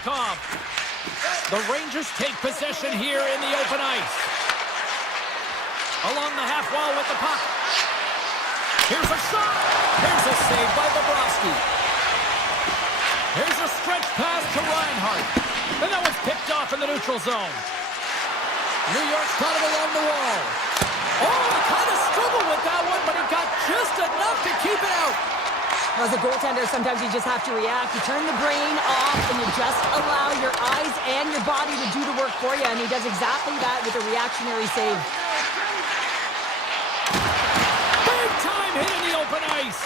puck off. The Rangers take possession here in the open ice. Along the half wall with the puck. Here's a shot. Here's a save by Bobrovsky. Here's a stretch pass to Reinhart. And that was picked off in the neutral zone. New York's got it along the wall. Oh, he kind of struggled with that one, but he got just enough to keep it out. As a goaltender, sometimes you just have to react. You turn the brain off and you just allow your eyes and your body to do the work for you, and he does exactly that with a reactionary save. Big time hit in the open ice.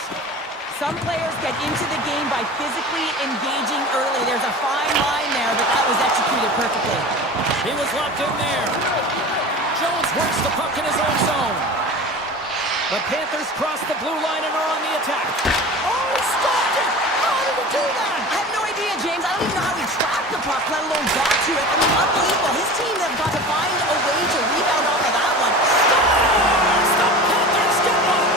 Some players get into the game by physically engaging early. There's a fine line there, but that was executed perfectly. He was locked in there. Jones works the puck in his own zone. The Panthers cross the blue line and are on the attack. Oh, he stopped it! How did he do that? I have no idea, James. I don't even know how he tracked the puck, let alone got to it. I mean, unbelievable. His team have got to find a way to rebound off of that one. Scores! The Panthers get one!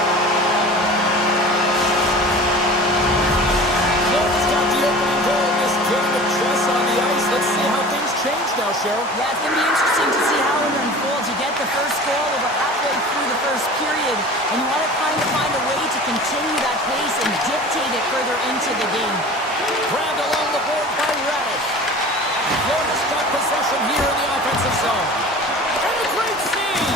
Florida's got the opening goal in this game of chess on the ice. Let's see how things change now, Cheryl. Yeah, it's going to be interesting to see how it unfolds. You get the first goal over halfway through the first period, and you want to find a way to continue that pace and dictate it further into the game. Grabbed along the board by Radish. Florida's got possession here in the offensive zone. And a great save!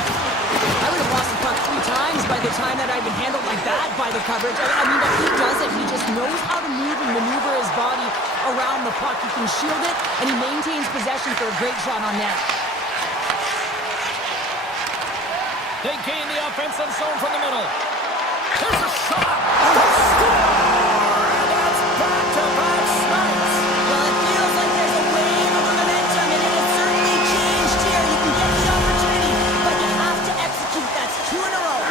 I would have lost the puck 3 times by the time that I've been handled like that by the coverage. I mean, but he does it. He just knows how to move and maneuver his body around the puck. He can shield it, and he maintains possession for a great shot on net. They gain the offensive zone from the middle. Here's a shot! Score! And that's back-to-back snipes! Well, it feels like there's a wave of momentum, and it has certainly changed here. You can get the opportunity, but you have to execute. That's 2 in a row.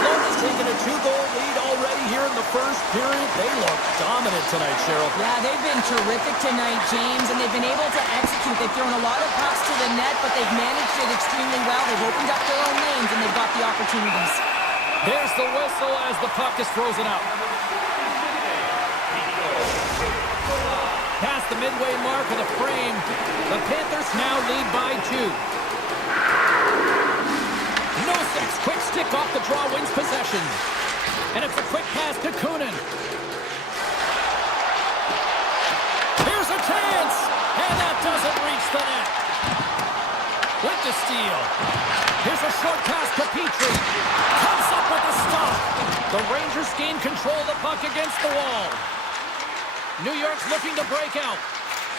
Florida's taken a 2-goal lead already here in the first period. They look dominant tonight, Cheryl. Yeah, they've been terrific tonight, James, and they've been able to execute. They've thrown a lot of pucks to the net, but they've managed it extremely well. They've opened up their own lanes, and they've got the opportunities. There's the whistle as the puck is frozen out. Past the midway mark of the frame, the Panthers now lead by 2. Nosek's quick stick off the draw wins possession. And it's a quick pass to Kunin. Here's a chance! And that doesn't reach the net. With the steal. Here's a short pass to Petrie. Comes up with the stop. The Rangers gain control of the puck against the wall. New York's looking to break out.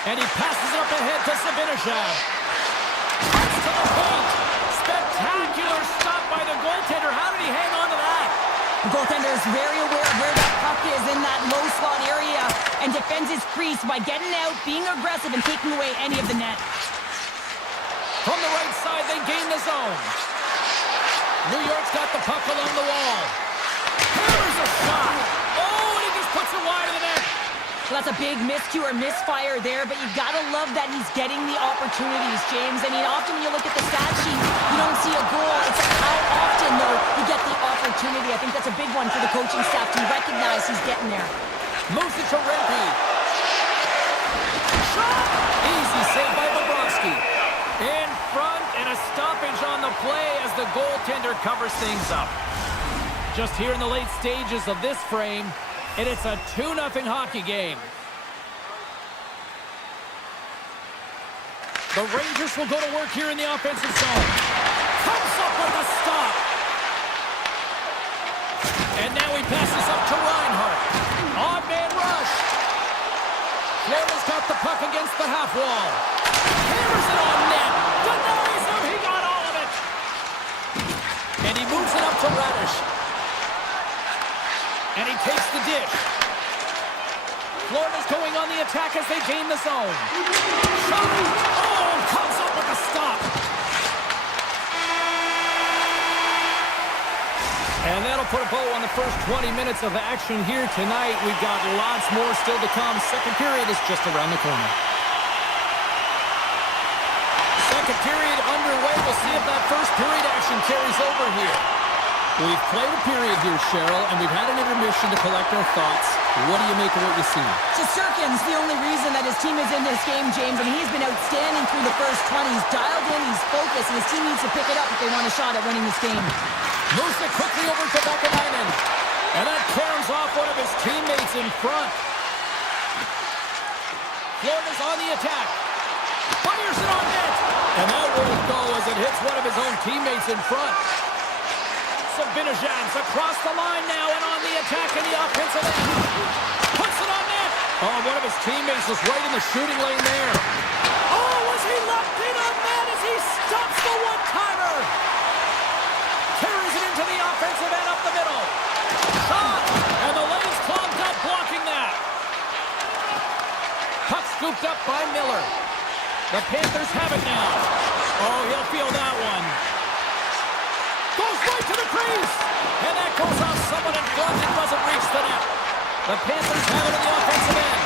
And he passes it up ahead to Zibanejad. Cuts to the paint. Spectacular stop by the goaltender. How did he hang on to that? The goaltender is very aware of where that puck is in that low slot area and defends his crease by getting out, being aggressive, and taking away any of the net. From the right side, they gain the zone. New York's got the puck along the wall. Here's a shot. Oh, and he just puts it wide of the net. Well, that's a big miscue or misfire there, but you gotta love that he's getting the opportunities, James. I mean, often when you look at the stat sheet, you don't see a goal. It's how often, though, you get the opportunity. I think that's a big one for the coaching staff to recognize he's getting there. Moves it to Rempe. Shot! Easy save by Bobrovsky. In front, and a stoppage on the play as the goaltender covers things up. Just here in the late stages of this frame, and it's a 2-0 hockey game. The Rangers will go to work here in the offensive zone. Comes up with a stop. And now he passes up to Reinhart. Odd man rush. Florida's got the puck against the half wall. Hammers it on net. Denies him. He got all of it. And he moves it up to Radish. And he takes the dish. Florida's going on the attack as they gain the zone. Shot! Oh, comes up with a stop. And that'll put a bow on the first 20 minutes of action here tonight. We've got lots more still to come. Second period is just around the corner. Second period underway. We'll see if that first period action carries over here. We've played a period here, Cheryl, and we've had an intermission to collect our thoughts. What do you make of what you see? Shesterkin's the only reason that his team is in this game, James. I mean, he's been outstanding through the first 20. He's dialed in, he's focused, and his team needs to pick it up if they want a shot at winning this game. Moves it quickly over to Vakanainen. And that caroms off one of his teammates in front. Florida's on the attack. Fires it on net. And that won't go as it hits one of his own teammates in front. Sabinajans across the line now and on the attack in the offensive end. Puts it on net. Oh, one of his teammates was right in the shooting lane there. Oh, was he left in on that as he stops the one-timer? Carries it into the offensive end up the middle. Shot! And the lane's clogged up blocking that. Puck scooped up by Miller. The Panthers have it now. Oh, he'll feel that one. Goes right to the crease. And that goes off someone in front and doesn't reach the net. The Panthers have it in the offensive end.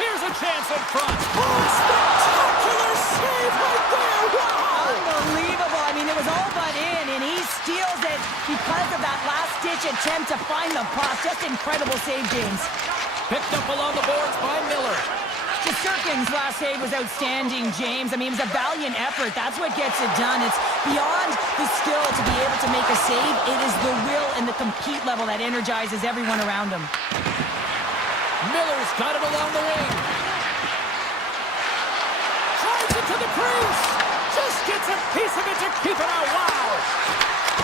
Here's a chance in front. Oh, spectacular save right there. Wow! Unbelievable. I mean, it was all but in, and he steals it because of that last-ditch attempt to find the puck. Just incredible save, James. Picked up along the boards by Miller. Shesterkin's last save was outstanding, James. I mean, it was a valiant effort. That's what gets it done. It's beyond the skill to be able to make a save. It is the will and the compete level that energizes everyone around him. Miller's got it along the wing. Drives it to the crease. Just gets a piece of it to keep it out. Wow.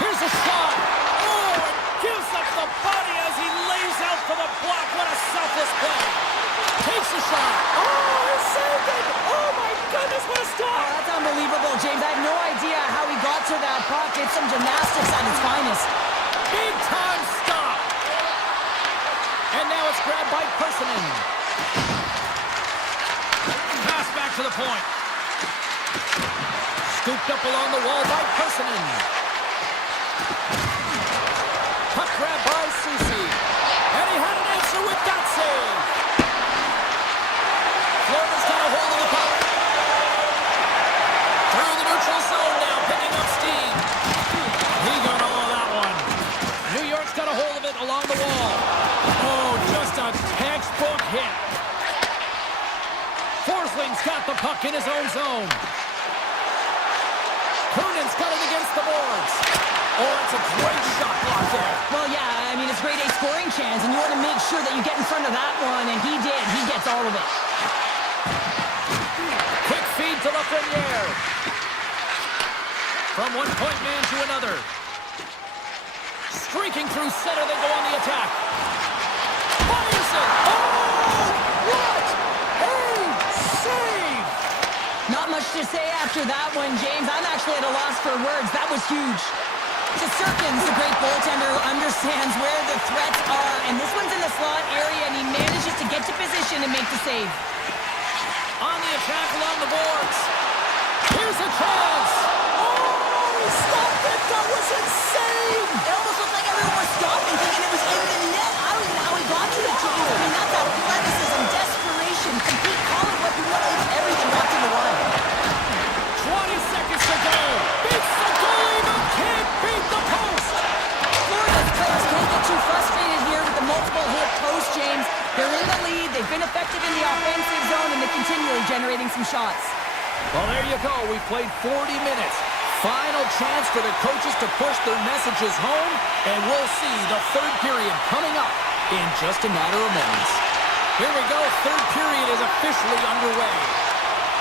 Here's a shot. Oh, and gives up the body as he lays out for the block. What a selfless play. Takes a shot. Oh, he saved it. Oh, my goodness, what a stop. Oh, that's unbelievable, James. I have no idea how he got to that puck. It's some gymnastics at its finest. Big time stop. And now it's grabbed by Personin. Pass back to the point. Scooped up along the wall by Personin. Puck grab by Susi. And he had an answer with that save. Florida's got a hold of the puck. Through the neutral zone now, picking up steam. He got all of that one. New York's got a hold of it along the wall. Oh, just a textbook hit. Forsling's got the puck in his own zone. Cronin's got it against the boards. Oh, that's a great shot block there. Well, yeah, I mean, it's grade A scoring chance, and you want to make sure that you get in front of that one, and he did. He gets all of it. Quick feed to Lafreniere. From one point man to another. Streaking through center, they go on the attack. Fires it! Oh, what a save! Not much to say after that one, James. I'm actually at a loss for words. That was huge. Shesterkin's a great goaltender who understands where the threats are, and this one's in the slot area, and he manages to get to position and make the save. On the attack along the boards. Here's a chance. Oh, he stopped it. That was insane. It almost looked like everyone was stopping, thinking it was in the net. I don't even know how he got to it, James. I mean, that's athleticism, desperation, compete, call it what you want. It's everything wrapped into one. 20 seconds to go. Beats the goalie, but can't beat the post. Florida's players can't get too frustrated here with the multiple hit post, James. They're in the lead, they've been effective in the offensive zone, and they're continually generating some shots. Well, there you go. We've played 40 minutes. Final chance for the coaches to push their messages home, and we'll see the third period coming up in just a matter of moments. Here we go. Third period is officially underway.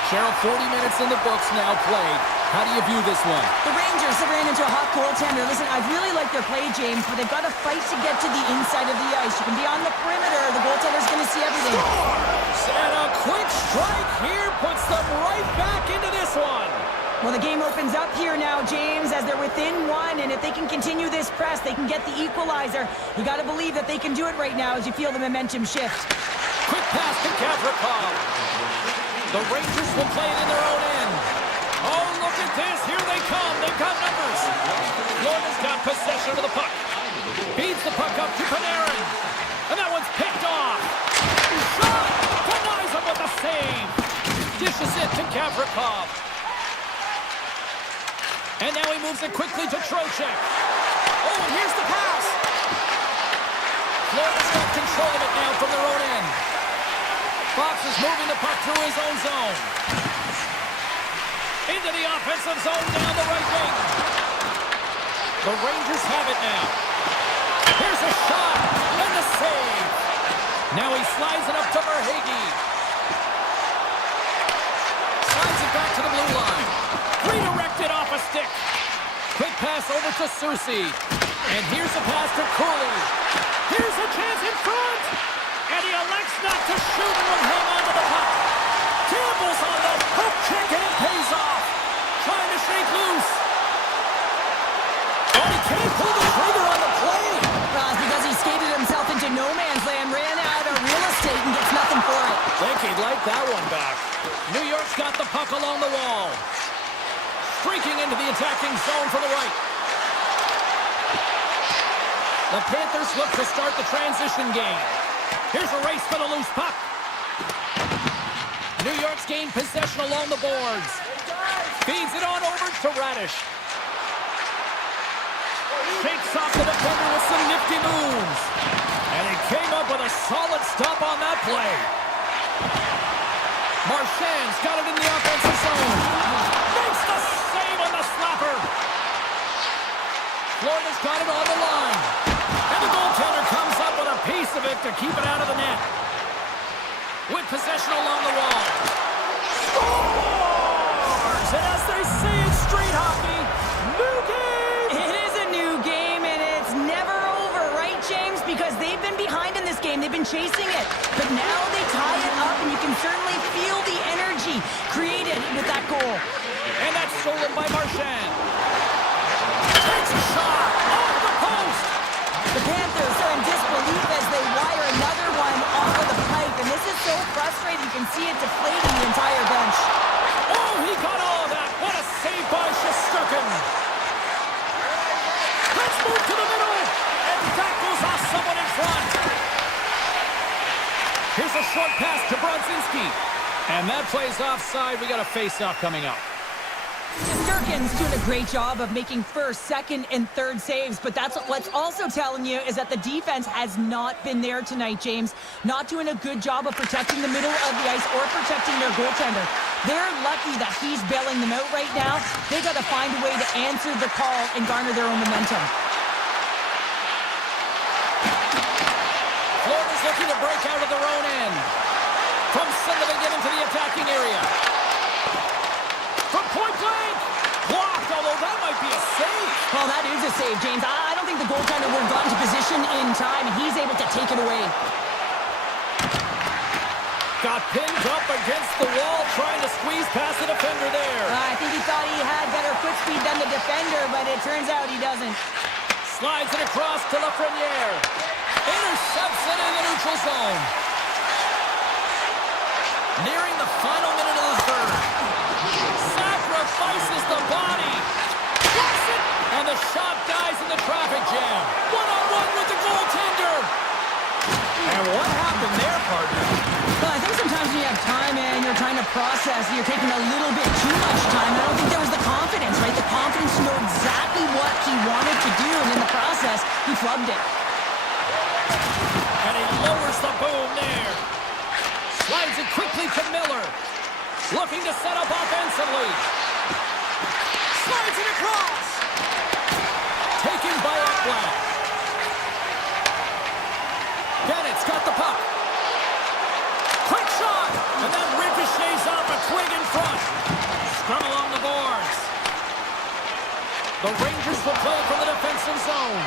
Cheryl, 40 minutes in the books now played. How do you view this one? The Rangers have ran into a hot goaltender. Listen, I really like their play, James, but they've got to fight to get to the inside of the ice. You can be on the perimeter. The goaltender's going to see everything. And a quick strike here puts them right back into this one. Well, the game opens up here now, James, as they're within one, and if they can continue this press, they can get the equalizer. You got to believe that they can do it right now as you feel the momentum shift. Quick pass to Gavrikov. The Rangers will play it in their own end. Oh, look at this. Here they come. They've got numbers. Florida's got possession of the puck. Feeds the puck up to Panarin. And that one's picked off. Shot! Denies him with a save. Dishes it to Gavrikov. And And now he moves it quickly to Trocheck. Oh, and here's the pass. Florida's got control of it now from their own end. Fox is moving the puck through his own zone. Into the offensive zone down the right wing. The Rangers have it now. Here's a shot and the save. Now he slides it up to Verhaeghe. Slides it back to the blue line. Redirected off a stick. Quick pass over to Susi. And here's a pass to Cooley. Here's a chance in front. And he elects not to shoot and will hang on to the puck. Campbell's on the hook check and it pays off. Trying to shake loose. Oh, he can't pull the trigger on the play. Because he skated himself into no man's land, ran out of real estate and gets nothing for it. Think he'd like that one back. New York's got the puck along the wall. Streaking into the attacking zone for the right. The Panthers look to start the transition game. Here's a race for the loose puck. New York's gained possession along the boards. Feeds it on over to Radish. Shakes off the defender with some nifty moves. And he came up with a solid stop on that play. Marchand's got it in the offensive zone. Makes the save on the slapper. Florida's got it on the line. And the goaltender comes up with a piece of it to keep it out of the net. With possession along the wall. Scores! And as they say in street hockey, new game! It is a new game, and it's never over, right, James? Because they've been behind in this game. They've been chasing it. But now they tie it up, and you can certainly feel the energy created with that goal. And that's stolen by Marchand. Takes a shot off the post. The Panthers are in disbelief as they wire another one off of the pipe, and this is so frustrating. You can see it deflating the entire bench. Oh, he got all of that. What a save by Shesterkin. Let's move to the middle. And that goes off someone in front. Here's a short pass to Brodzinski. And that plays offside. We got a face-off coming up. Shesterkin's doing a great job of making first, second, and third saves, but that's what's also telling you is that the defense has not been there tonight, James. Not doing a good job of protecting the middle of the ice or protecting their goaltender. They're lucky that he's bailing them out right now. They got to find a way to answer the call and garner their own momentum. Florida's looking to break out of their own end. From center they get into the attacking area. From point blank. Blocked, although that might be a save. Well, that is a save, James. I don't think the goaltender would have gotten to position in time, and he's able to take it away. Got pinned up against the wall, trying to squeeze past the defender there. I think he thought he had better foot speed than the defender, but it turns out he doesn't. Slides it across to Lafreniere. Intercepts it in the neutral zone. Nearing the final minute of the third. Sacrifices the body. Yes, it! And the shot dies in the traffic jam. One-on-one with the goaltender. And what happened there, partner? Well, I think sometimes when you have time and you're trying to process, you're taking a little bit too much time. I don't think there was the confidence, right? The confidence to know exactly what he wanted to do, and in the process, he flubbed it. And he lowers the boom there. Slides it quickly to Miller. Looking to set up offensively. Slides it across. Taken by Ekblad. Bennett's got the puck. Quick shot. And that ricochets off a twig in front. Scrum along the boards. The Rangers will play from the defensive zone.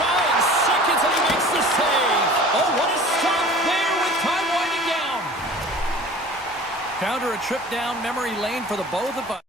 5 seconds and he makes the save. Oh, what a stop there with time winding down. Counter a trip down memory lane for the both of us.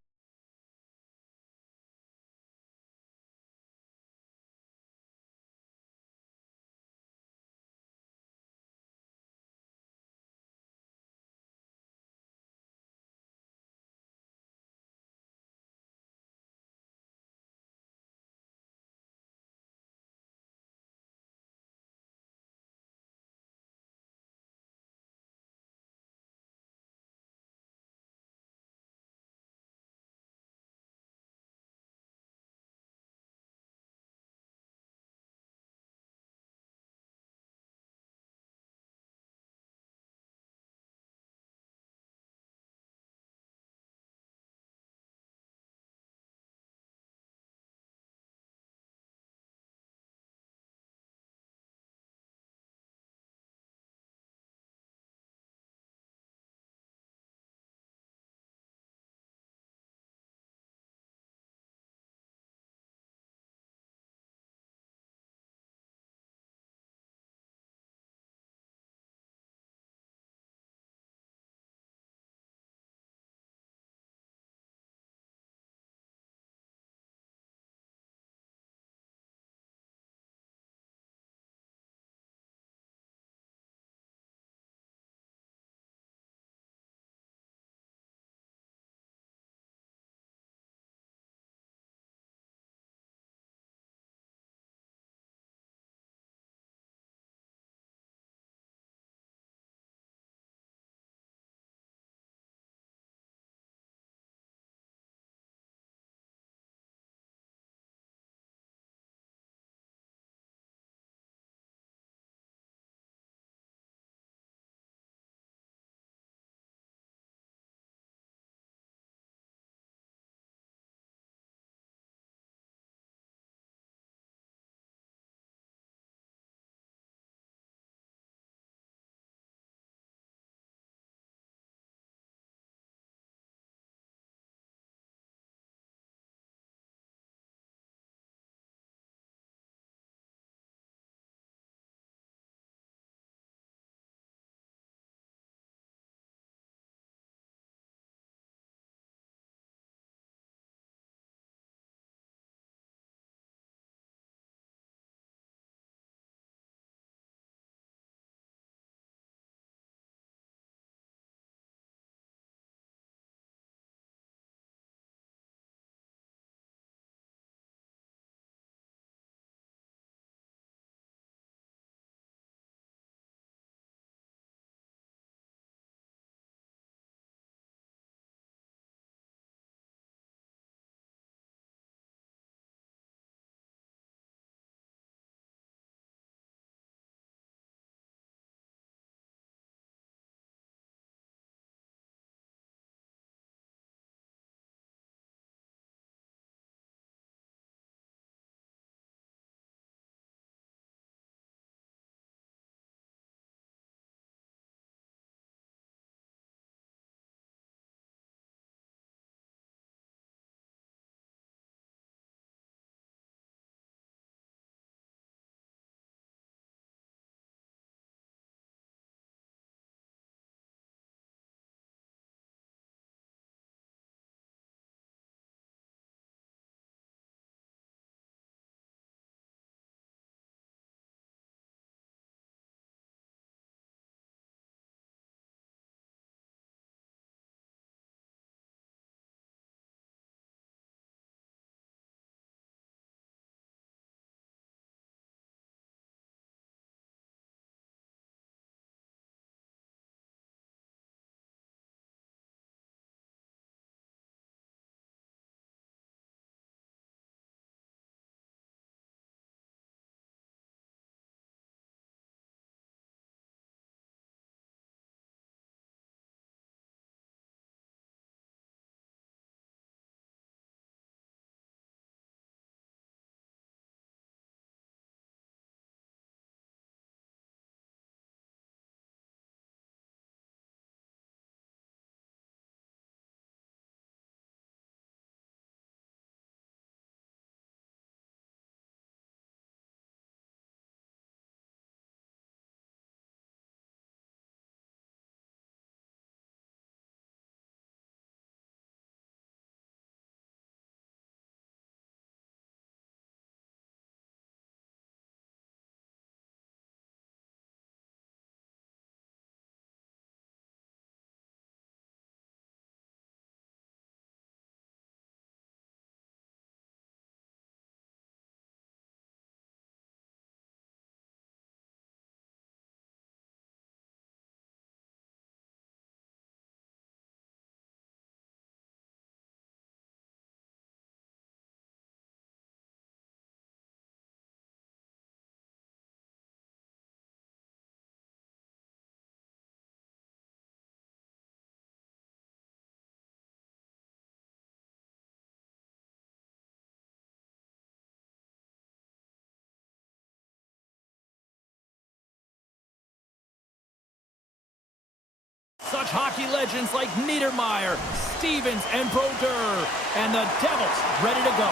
watch hockey legends like Niedermeyer, Stevens, and Brodeur. And the Devils ready to go.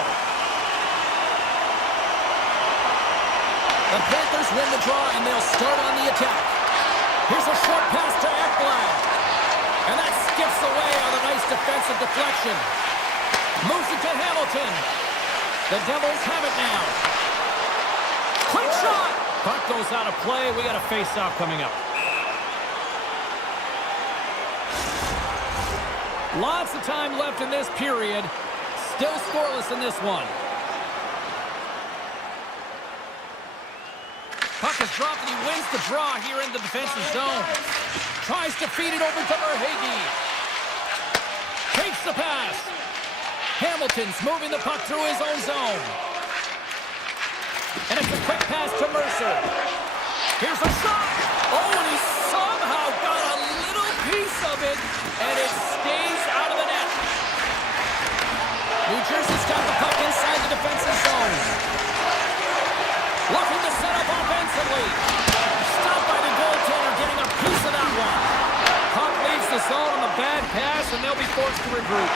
The Panthers win the draw, and they'll start on the attack. Here's a short pass to Ekblad. And that skips away on a nice defensive deflection. Moves it to Hamilton. The Devils have it now. Quick shot! Puck goes out of play. We got a face-off coming up. Lots of time left in this period. Still scoreless in this one. Puck is dropped and he wins the draw here in the defensive zone. Tries to feed it over to Verhaeghe. Takes the pass. Hamilton's moving the puck through his own zone. And it's a quick pass to Mercer. Here's a shot. Oh, and he somehow got a little piece of it, and it stays out of the net. New Jersey's got the puck inside the defensive zone. Looking to set up offensively. Stopped by the goaltender, getting a piece of that one. Puck leaves the zone on a bad pass, and they'll be forced to regroup.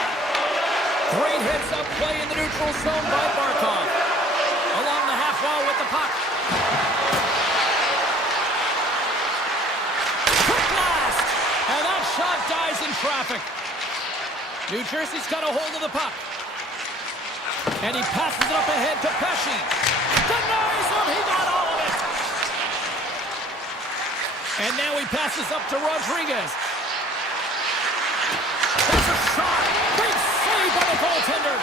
Great heads-up play in the neutral zone by Barkov. Along the half wall with the puck. Quick blast! And that shot dies in traffic. New Jersey's got a hold of the puck. And he passes it up ahead to Pesce. Denies him! He got all of it! And now he passes up to Rodriguez. That's a shot! Big save by the goaltender!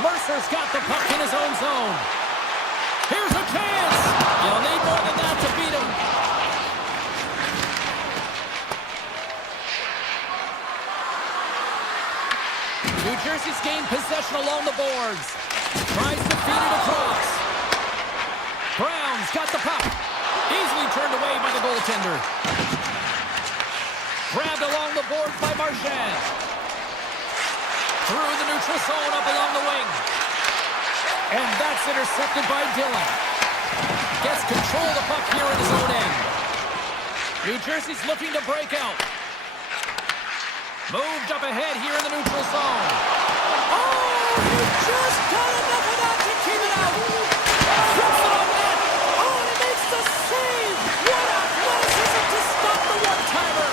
Mercer's got the puck in his own zone. Here's a chance! You'll need more than that to beat him. New Jersey's gained possession along the boards. Tries to feed it across. Brown's got the puck. Easily turned away by the goaltender. Grabbed along the boards by Marchand. Through the neutral zone up along the wing. And that's intercepted by Dillon. Gets control of the puck here in his own end. New Jersey's looking to break out. Moved up ahead here in the neutral zone. Oh, he just got enough of that to keep it out. Flips it on net. Oh, and he makes the save. What athleticism to stop the one-timer.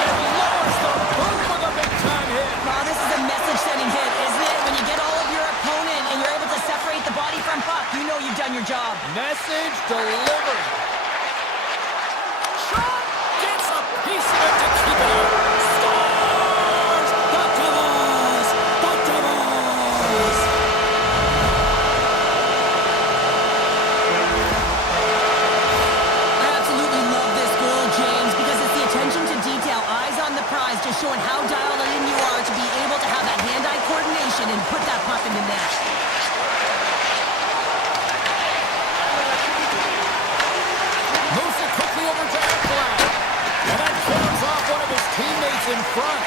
And lowers the boom with a big-time hit. Wow, this is a message-sending hit, isn't it? When you get all of your opponent and you're able to separate the body from puck, you know you've done your job. Message delivered. Shot gets a piece of it to keep it out. Scores! The Devils! The Devils! I absolutely love this goal, James, because it's the attention to detail, eyes on the prize, just showing how dialed in you are to be able to have that hand-eye coordination and put that puck in the net. Moves it quickly over to Ekblad. And that clears off one of his teammates in front.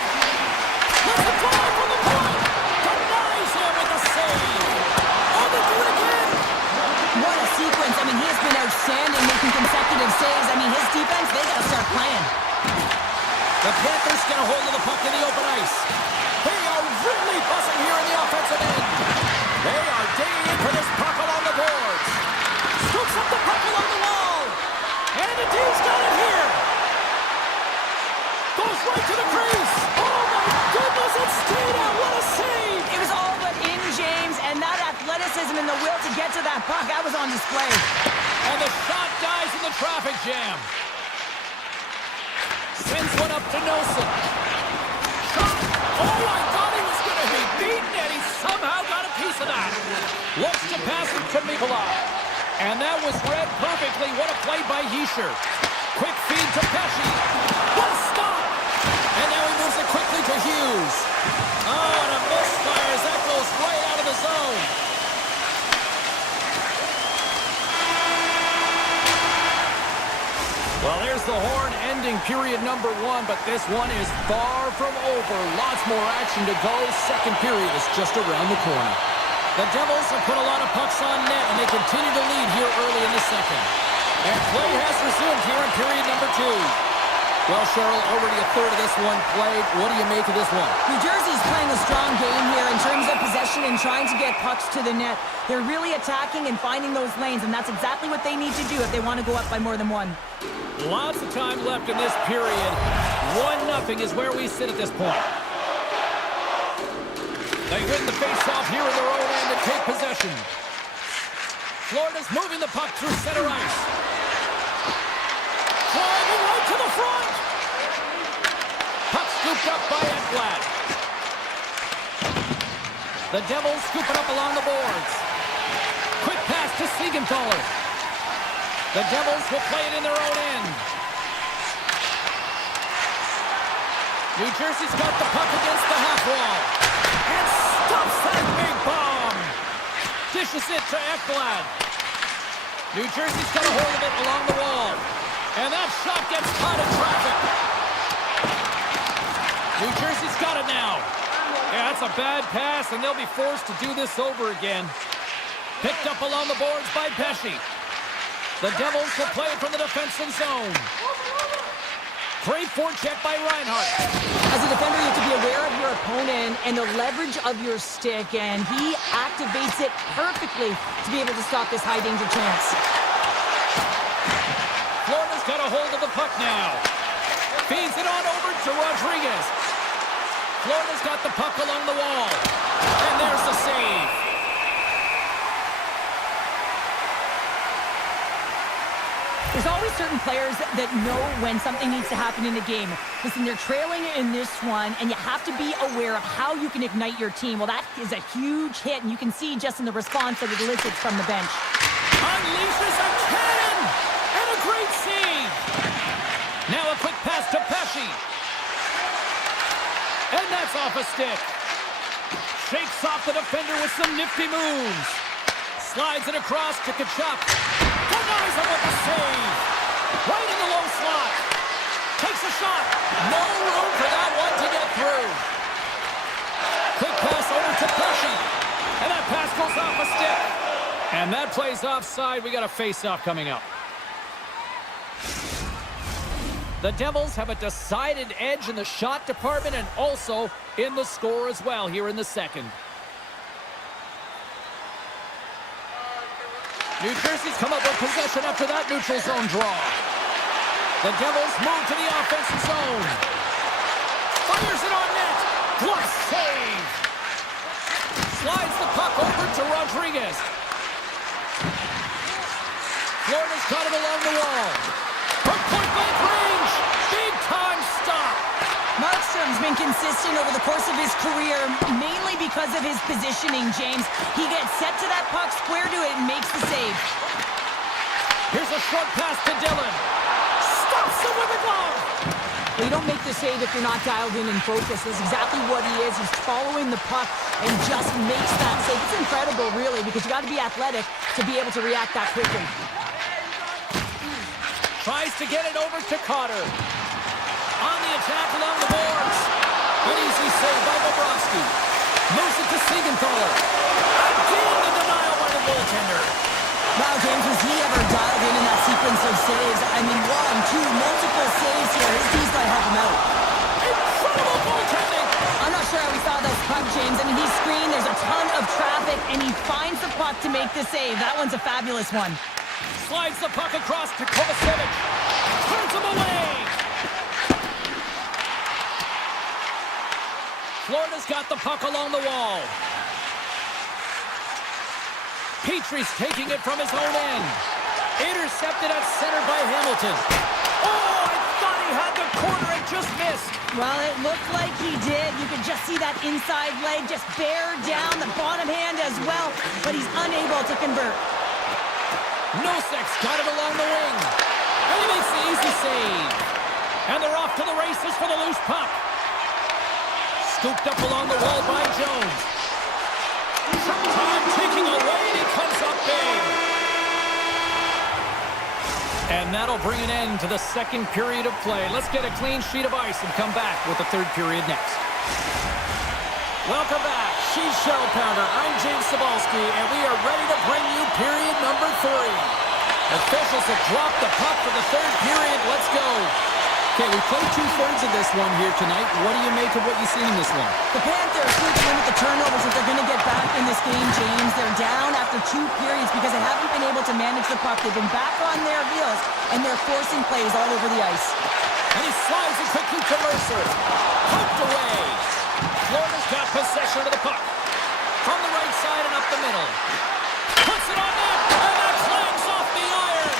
Let's a drive from the point. Denies him with a save. Oh, they do it again. What a sequence. I mean, he has been outstanding making consecutive saves. I mean, his defense, they got to start playing. The Panthers get a hold of the puck in the open ice. They are really buzzing here in the offensive end. They are digging in for this puck along the boards. Scoops up the puck along the wall. And the D's got it here. Goes right to the crease. Oh, my goodness, it stayed out. What a save. It was all but in, James, and that athleticism and the will to get to that puck, that was on display. And the shot dies in the traffic jam. Sends one up to Nelson. Shot. Oh, I thought he was going to be beaten, and he somehow got a piece of that. Looks to pass it to Nikolai. And that was read perfectly. What a play by Hischier. Quick feed to Pesce. What a stop. And now he moves it quickly to Hughes. Oh, and a misfire as that goes right out of the zone. Well, there's the horn ending period number 1, but this one is far from over. Lots more action to go. Second period is just around the corner. The Devils have put a lot of pucks on net, and they continue to lead here early in the second. And play has resumed here in period number 2. Well, Cheryl, already a third of this one played. What do you make of this one? New Jersey's playing a strong game here in terms of possession and trying to get pucks to the net. They're really attacking and finding those lanes, and that's exactly what they need to do if they want to go up by more than one. Lots of time left in this period. 1-0 is where we sit at this point. They win the face-off here in their own end and take possession. Florida's moving the puck through center ice. Driving right to the front. Puck scooped up by Ekblad. The Devils scoop it up along the boards. Quick pass to Siegenthaler. The Devils will play it in their own end. New Jersey's got the puck against the half wall. And stops that big bomb. Dishes it to Ekblad. New Jersey's got a hold of it along the wall. And that shot gets caught in traffic. New Jersey's got it now. Yeah, that's a bad pass, and they'll be forced to do this over again. Picked up along the boards by Pesce. The Devils will play it from the defensive zone. Great forecheck by Reinhart. As a defender, you have to be aware of your opponent and the leverage of your stick, and he activates it perfectly to be able to stop this high-danger chance. Florida's got a hold of the puck now. Feeds it on over to Rodriguez. Florida's got the puck along the wall. And there's the save. There's always certain players that know when something needs to happen in a game. Listen, they're trailing in this one, and you have to be aware of how you can ignite your team. Well, that is a huge hit, and you can see just in the response that it elicits from the bench. Unleashes a cannon! And a great save! Now a quick pass to Pesce. And that's off a stick. Shakes off the defender with some nifty moves. Slides it across to Kachuk. Denies him with the save. Right in the low slot. Takes a shot. No room for that one to get through. Quick pass over to Pesce. And that pass goes off a stick. And that plays offside. We got a face-off coming up. The Devils have a decided edge in the shot department and also in the score as well here in the second. New Jersey's come up with possession after that neutral zone draw. The Devils move to the offensive zone. Fires it on net. What save! Slides the puck over to Rodriguez. Florida's got it along the wall. From point-blank range. Big-time stop. Markstrom's been consistent over the course of his career, mainly because of his positioning, James. He gets set to that puck, square to it, and makes the save. Here's a short pass to Dillon. Stops him with a glove. Well, you don't make the save if you're not dialed in and focused. That's exactly what he is. He's following the puck and just makes that save. It's incredible, really, because you got to be athletic to be able to react that quickly. Tries to get it over to Cotter. On the attack along the boards. An easy save by Bobrovsky. Moves it to Siegenthaler. Again, the denial by the goaltender. Wow, James, was he ever dialed in that sequence of saves? I mean, one, two, multiple saves here. His D's got to help him out. Incredible goaltending. I'm not sure how we saw this puck, James. I mean, he's screened. There's a ton of traffic, and he finds the puck to make the save. That one's a fabulous one. Slides the puck across to Kovacevic. Turns him away. Florida's got the puck along the wall. Petrie's taking it from his own end. Intercepted at center by Hamilton. Oh, I thought he had the corner and just missed. Well, it looked like he did. You could just see that inside leg just bear down the bottom hand as well, but he's unable to convert. Nosek's got it along the wing. And he makes the easy save. And they're off to the races for the loose puck. Scooped up along the wall by Jones. Time taking away, and he comes up big. And that'll bring an end to the second period of play. Let's get a clean sheet of ice and come back with the third period next. Welcome back. She's Cheryl Pounder. I'm James Cybulski, and we are ready to bring you period number 3. Officials have dropped the puck for the third period. Let's go. Okay, we played two-thirds of this one here tonight. What do you make of what you see in this one? The Panthers need to limit the turnovers if they're going to get back in this game, James. They're down after 2 periods because they haven't been able to manage the puck. They've been back on their heels, and they're forcing plays all over the ice. And he slides it quickly to Mercer. Poked away. Florida's got possession of the puck. From the right side and up the middle. Puts it on net, and that clangs off the iron.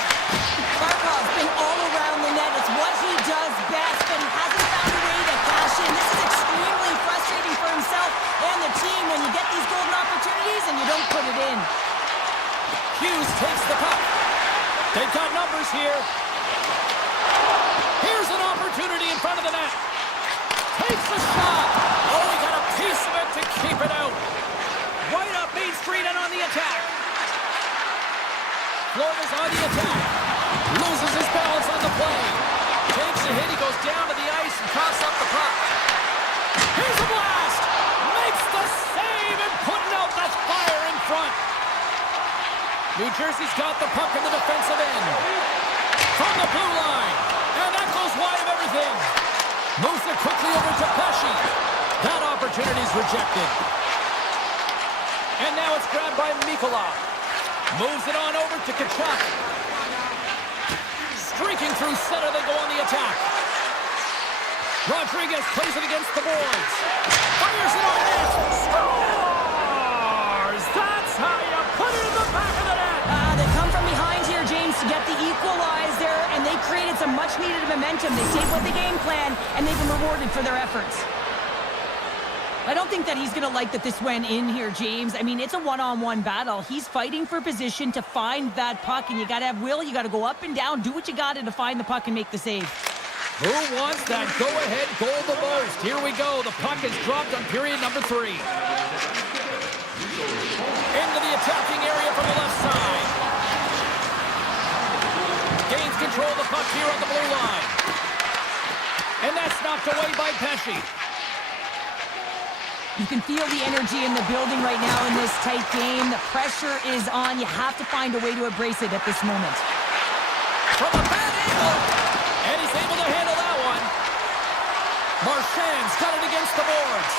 Barkov's been all around the net. It's what he does best, but he hasn't found a way to cash in. This is extremely frustrating for himself and the team when you get these golden opportunities and you don't put it in. Hughes takes the puck. They've got numbers here. Here's an opportunity in front of the net. Takes a shot. Oh, he got a piece of it to keep it out. Right up Main Street and on the attack. Florida's on the attack. Loses his balance on the play. Takes a hit. He goes down to the ice and tosses up the puck. Here's a blast. Makes the save and putting out the fire in front. New Jersey's got the puck in the defensive end. From the blue line. And that goes wide of everything. Moves it quickly over to Pesci. That opportunity's rejected. And now it's grabbed by Mikolov. Moves it on over to Kachuk. Streaking through center, they go on the attack. Rodriguez plays it against the boards. Fires it on net. Scores! That's how you put it in the back of the net. They come from behind here, James, to get the equalizer, and they created some much-needed momentum. They stayed with the game plan, and they've been rewarded for their efforts. I don't think that he's going to like that this went in here, James. I mean, it's a one-on-one battle. He's fighting for position to find that puck, and you got to have will. You got to go up and down, do what you got to find the puck and make the save. Who wants that go-ahead goal the most? Here we go. The puck is dropped on period number 3. Into the attacking area from the left side. Gains control of the puck here on the blue line. And that's knocked away by Pesci. You can feel the energy in the building right now in this tight game. The pressure is on. You have to find a way to embrace it at this moment. From a bad angle. And he's able to handle that one. Marchand's got it against the boards.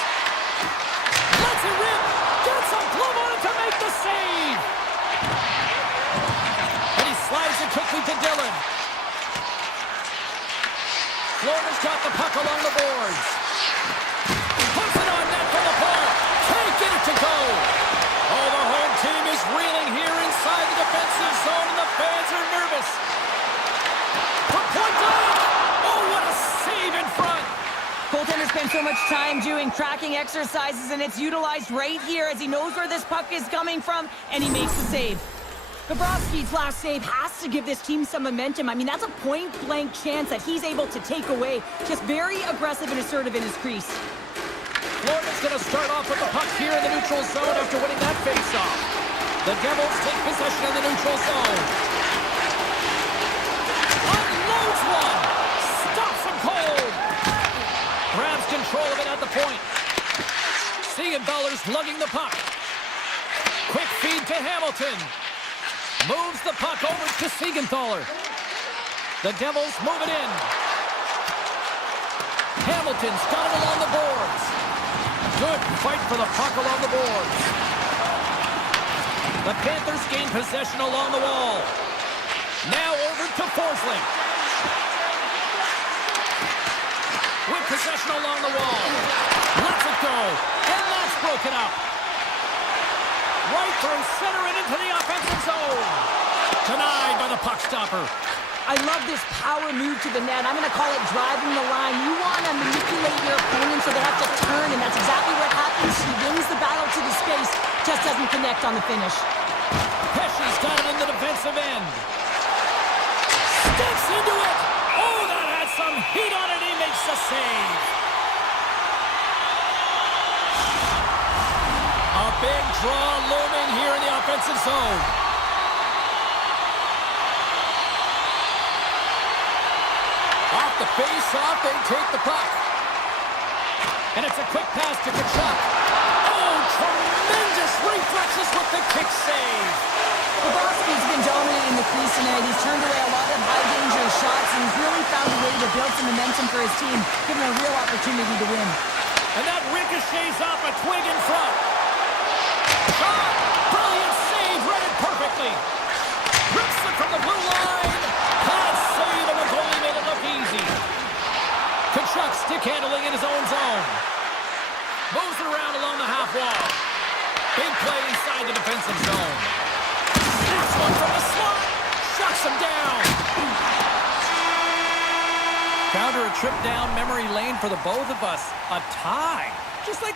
Lets it rip. Gets a glove on it to make the save. And he slides it quickly to Dillon. Florida's got the puck along the boards. Puts it on net for the point. Can't get it to go. Oh, the home team is reeling here inside the defensive zone, and the fans are nervous. For point blank. Oh, what a save in front. Goaltender spent so much time doing tracking exercises, and it's utilized right here as he knows where this puck is coming from, and he makes the save. Bobrovsky's last save has to give this team some momentum. I mean, that's a point-blank chance that he's able to take away. Just very aggressive and assertive in his crease. Florida's going to start off with the puck here in the neutral zone after winning that face-off. The Devils take possession of the neutral zone. Unloads one. Stops him cold. Grabs control of it at the point. Siegenthaler's lugging the puck. Quick feed to Hamilton. Moves the puck over to Siegenthaler. The Devils move it in. Hamilton's got it along the boards. Good fight for the puck along the boards. The Panthers gain possession along the wall. Now over to Forsling. With possession along the wall. Lets it go. And that's broken up. Right through center and into the offensive zone. Denied by the puck stopper. I love this power move to the net. I'm going to call it driving the line. You want to manipulate your opponent so they have to turn, and that's exactly what happens. He wins the battle to the space, just doesn't connect on the finish. Pesci's got it in the defensive end. Sticks into it. Oh, that had some heat on it. He makes the save. A big draw looming here in the offensive zone. Off the face-off, they take the puck. And it's a quick pass to Kachuk. Oh, tremendous reflexes with the kick save. Bobrovsky's been dominant in the crease tonight. He's turned away a lot of high-danger shots, and he's really found a way to build some momentum for his team, giving a real opportunity to win. And that ricochets off a twig in front. Shot! Brilliant save, read it perfectly. Rips it from the blue line. Can't save, and the goalie made it look easy. Kachuk stick handling in his own zone. Moves it around along the half wall. Big play inside the defensive zone. This one from the slot. Shuts him down. Found her a trip down memory lane for the both of us. A tie. Just like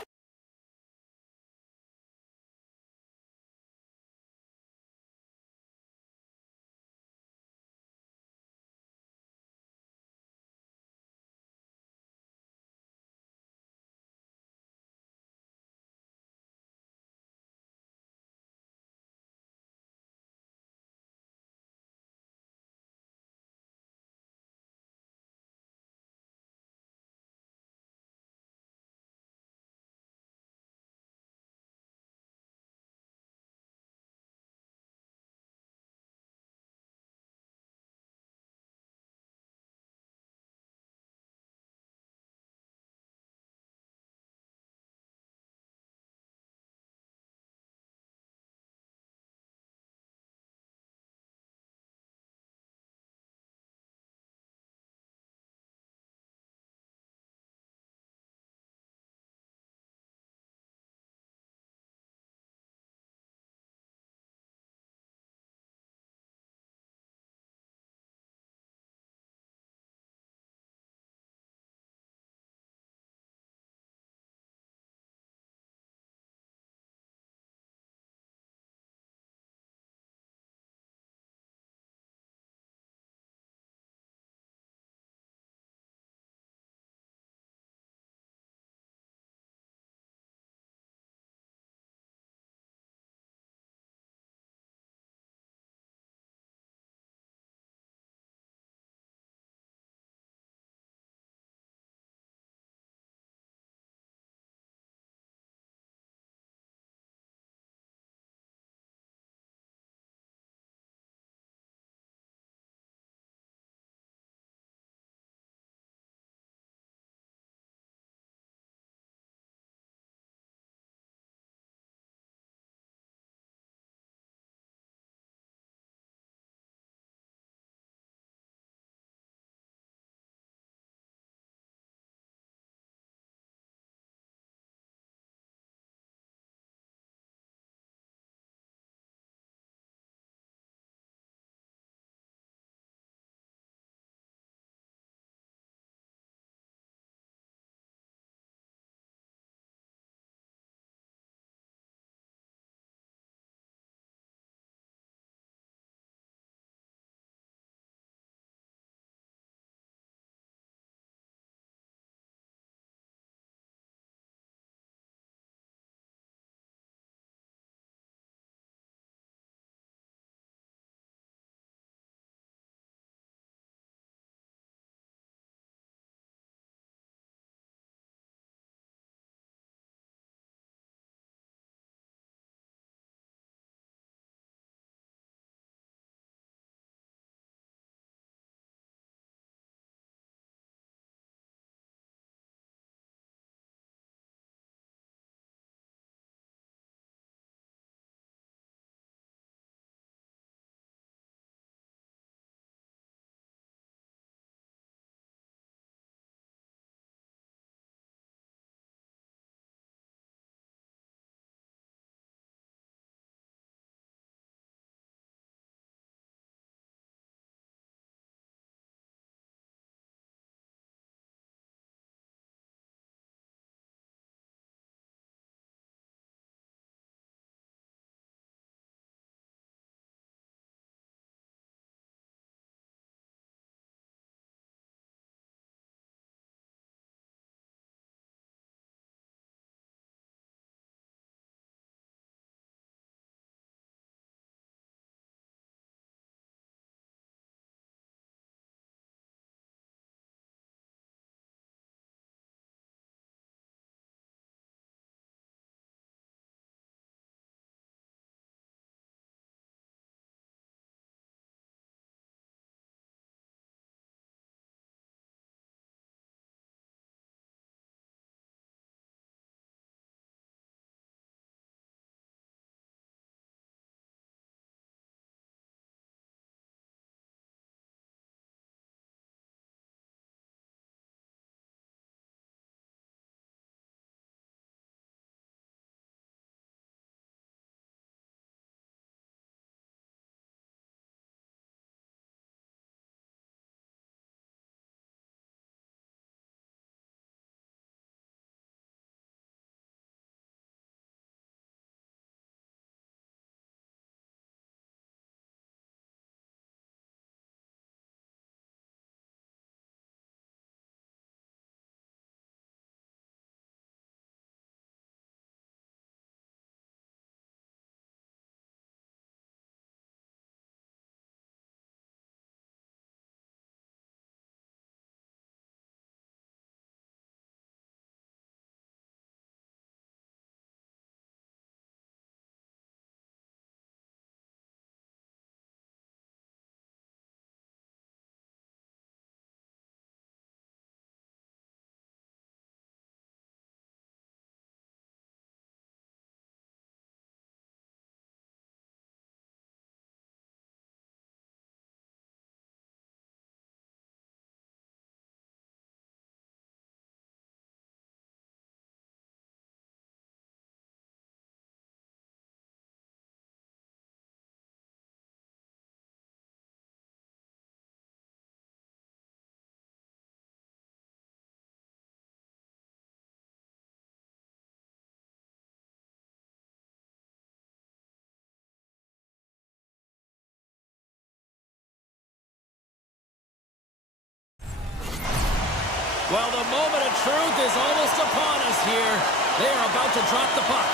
Well, the moment of truth is almost upon us here. They are about to drop the puck.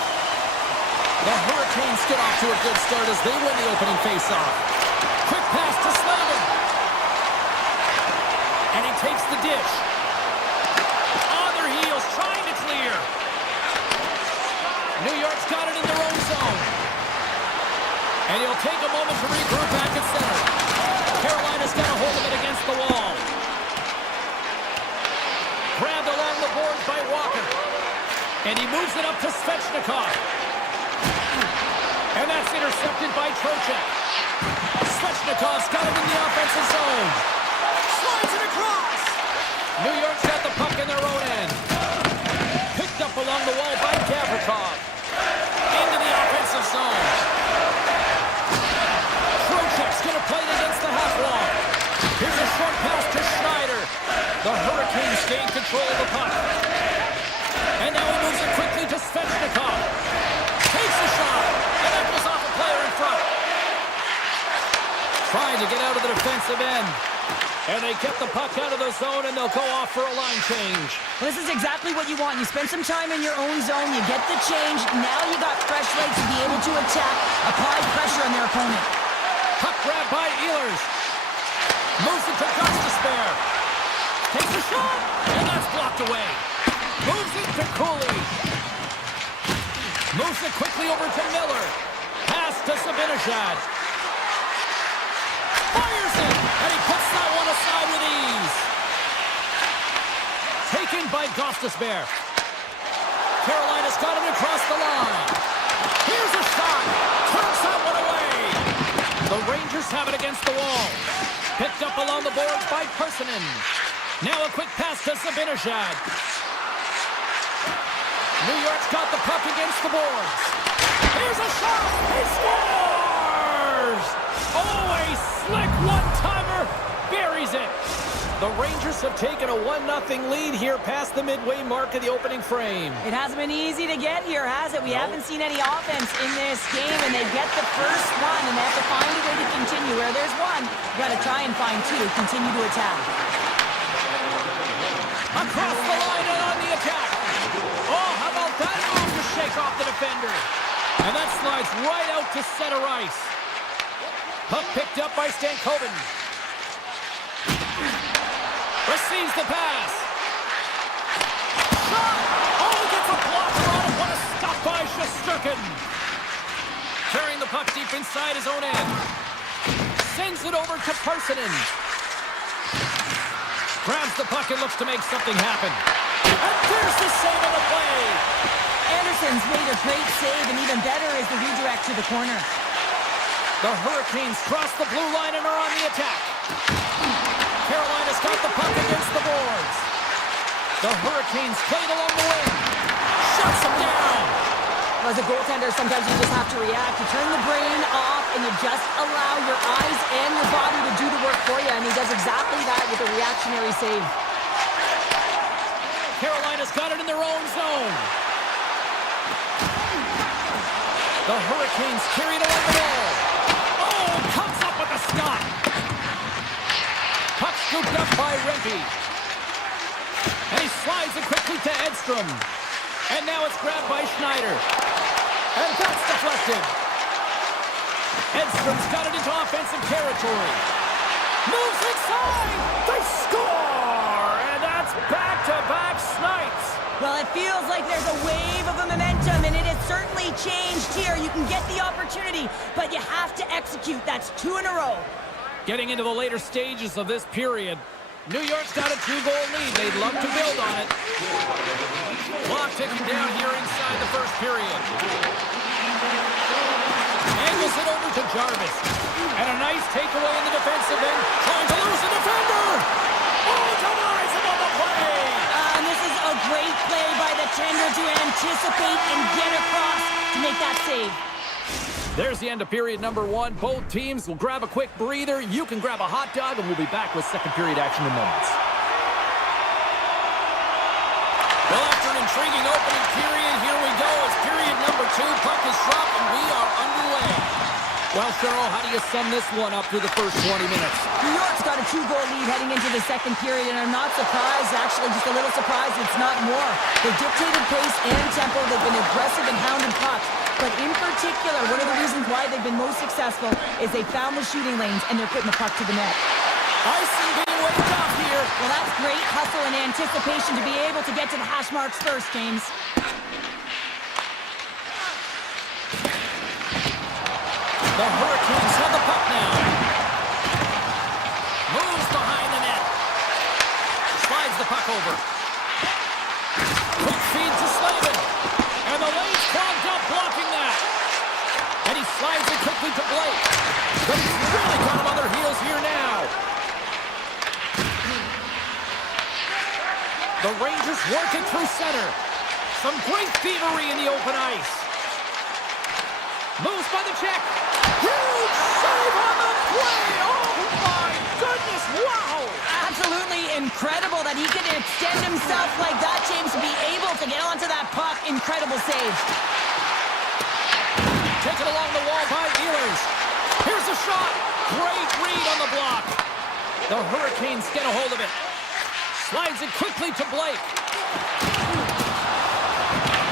The Hurricanes get off to a good start as they win the opening faceoff. Quick pass to Slavin. And he takes the dish. On their heels, trying to clear. New York's got it in their own zone. And he'll take a moment to regroup back at center. Carolina's got a hold of it against the wall. Grabbed along the boards by Walker. And he moves it up to Svechnikov. And that's intercepted by Trocheck. Svechnikov's got it in the offensive zone. Slides it across. New York's got the puck in their own end. Picked up along the wall by Gavrikov. Into the offensive zone. Trocheck's going to play it against the half wall. Here's a short pass to Schneider. The Hurricanes gain control of the puck. And now he moves it quickly to Svechnikov. Takes a shot. And that goes off a player in front. Trying to get out of the defensive end. And they get the puck out of the zone, and they'll go off for a line change. Well, this is exactly what you want. You spend some time in your own zone, you get the change. Now you got fresh legs to be able to attack, apply pressure on their opponent. Puck grab by Ehlers. Moves it to Gostisbehere. Takes a shot, and that's blocked away. Moves it to Cooley. Moves it quickly over to Miller. Pass to Zibanejad. Fires it, and he puts that one aside with ease. Taken by Gostisbehere. Carolina's got it across the line. Here's a shot. Turns that one away. The Rangers have it against the wall. Picked up along the boards by Persinen. Now a quick pass to Zibanejad. New York's got the puck against the boards. Here's a shot. He scores! Oh, a slick one-timer. Buries it. The Rangers have taken a 1-0 lead here past the midway mark of the opening frame. It hasn't been easy to get here, has it? We haven't seen any offense in this game, and they get the first one, and they have to find a way to continue. Where there's one, you got to try and find two to continue to attack. Across the line and on the attack. Oh, how about that move to shake off the defender? And that slides right out to center ice. Puck picked up by Stankoven. Receives the pass. Shot! Oh, gets a blocker on it. What a stop by Shesterkin. Carrying the puck deep inside his own end. Sends it over to Persinen. Grabs the puck and looks to make something happen. And there's the save on the play. Anderson's made a great save, and even better is the redirect to the corner. The Hurricanes cross the blue line and are on the attack. Carolina's got the puck against the boards. The Hurricanes played along the wing. Shuts him down. Well, as a goaltender, sometimes you just have to react. You turn the brain off, and you just allow your eyes and your body to do the work for you, and he does exactly that with a reactionary save. Carolina's got it in their own zone. The Hurricanes carry it along the wall. Oh, comes up with a stop. Puck scooped up by Rempe. And he slides it quickly to Edstrom. And now it's grabbed by Schneider. And that's deflected. Edstrom's got it into offensive territory. Moves inside. They score! And that's back-to-back snipes. Well, it feels like there's a wave of momentum, and it has certainly changed here. You can get the opportunity, but you have to execute. That's 2 in a row. Getting into the later stages of this period, New York's got a 2-goal lead. They'd love to build on it. Clock ticking down here inside the first period. Angles it over to Jarvis. And a nice takeaway in the defensive end. Trying to lose the defender. Oh, denies him on the play. And this is a great play by the tender to anticipate and get across to make that save. There's the end of period number 1. Both teams will grab a quick breather. You can grab a hot dog, and we'll be back with second period action in moments. Well, after an intriguing opening period, here we go. It's period number 2. Puck is dropped, and we are underway. Well, Cheryl, how do you sum this one up through the first 20 minutes? New York's got a 2-goal lead heading into the second period, and I'm not surprised, actually just a little surprised it's not more. They dictated pace and tempo, they've been aggressive and hounded pucks, but in particular, one of the reasons why they've been most successful is they found the shooting lanes and they're putting the puck to the net. Icing being waved off here. Well, that's great hustle and anticipation to be able to get to the hash marks first, James. The Hurricanes have the puck now. Moves behind the net. Slides the puck over. Quick feed to Slavin. And the lane's clogged up blocking that. And he slides it quickly to Blake. But he's really got him on their heels here now. The Rangers working through center. Some great thievery in the open ice. Moves by the check. Huge save on the play! Oh my goodness, wow! Absolutely incredible that he can extend himself like that, James, to be able to get onto that puck. Incredible save. Taken along the wall by Ehlers. Here's a shot. Great read on the block. The Hurricanes get a hold of it. Slides it quickly to Blake.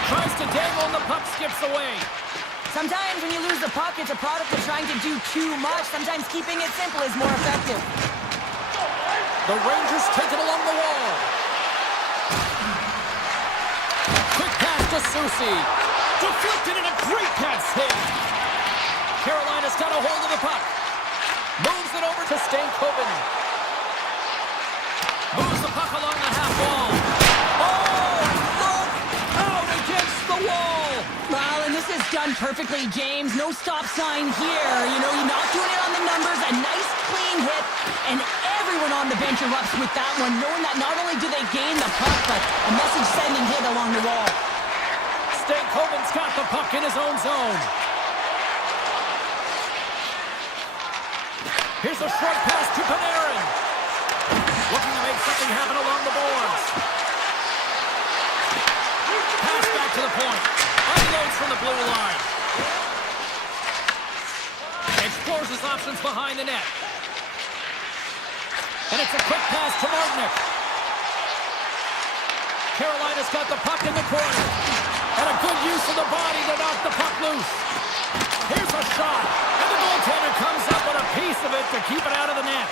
Tries to dangle and the puck skips away. Sometimes when you lose the puck, it's a product of trying to do too much. Sometimes keeping it simple is more effective. The Rangers take it along the wall. Quick pass to Susie. Deflected and a great pass save. Carolina's got a hold of the puck. Moves it over to Stankoven. Moves the puck along the half wall. Oh, look! Out against the wall! Well, and this is done perfectly, James. No stop sign here. You know, you're not doing it on the numbers. A nice, clean hit. And everyone on the bench erupts with that one, knowing that not only do they gain the puck, but a message-sending hit along the wall. Stankoven's got the puck in his own zone. Here's a short pass to Panarin. Looking to make something happen along the boards. Pass back to the point. Unloads from the blue line. Explores his options behind the net. And it's a quick pass to Martinick. Carolina's got the puck in the corner. And a good use of the body to knock the puck loose. Here's a shot. And the goaltender comes up with a piece of it to keep it out of the net.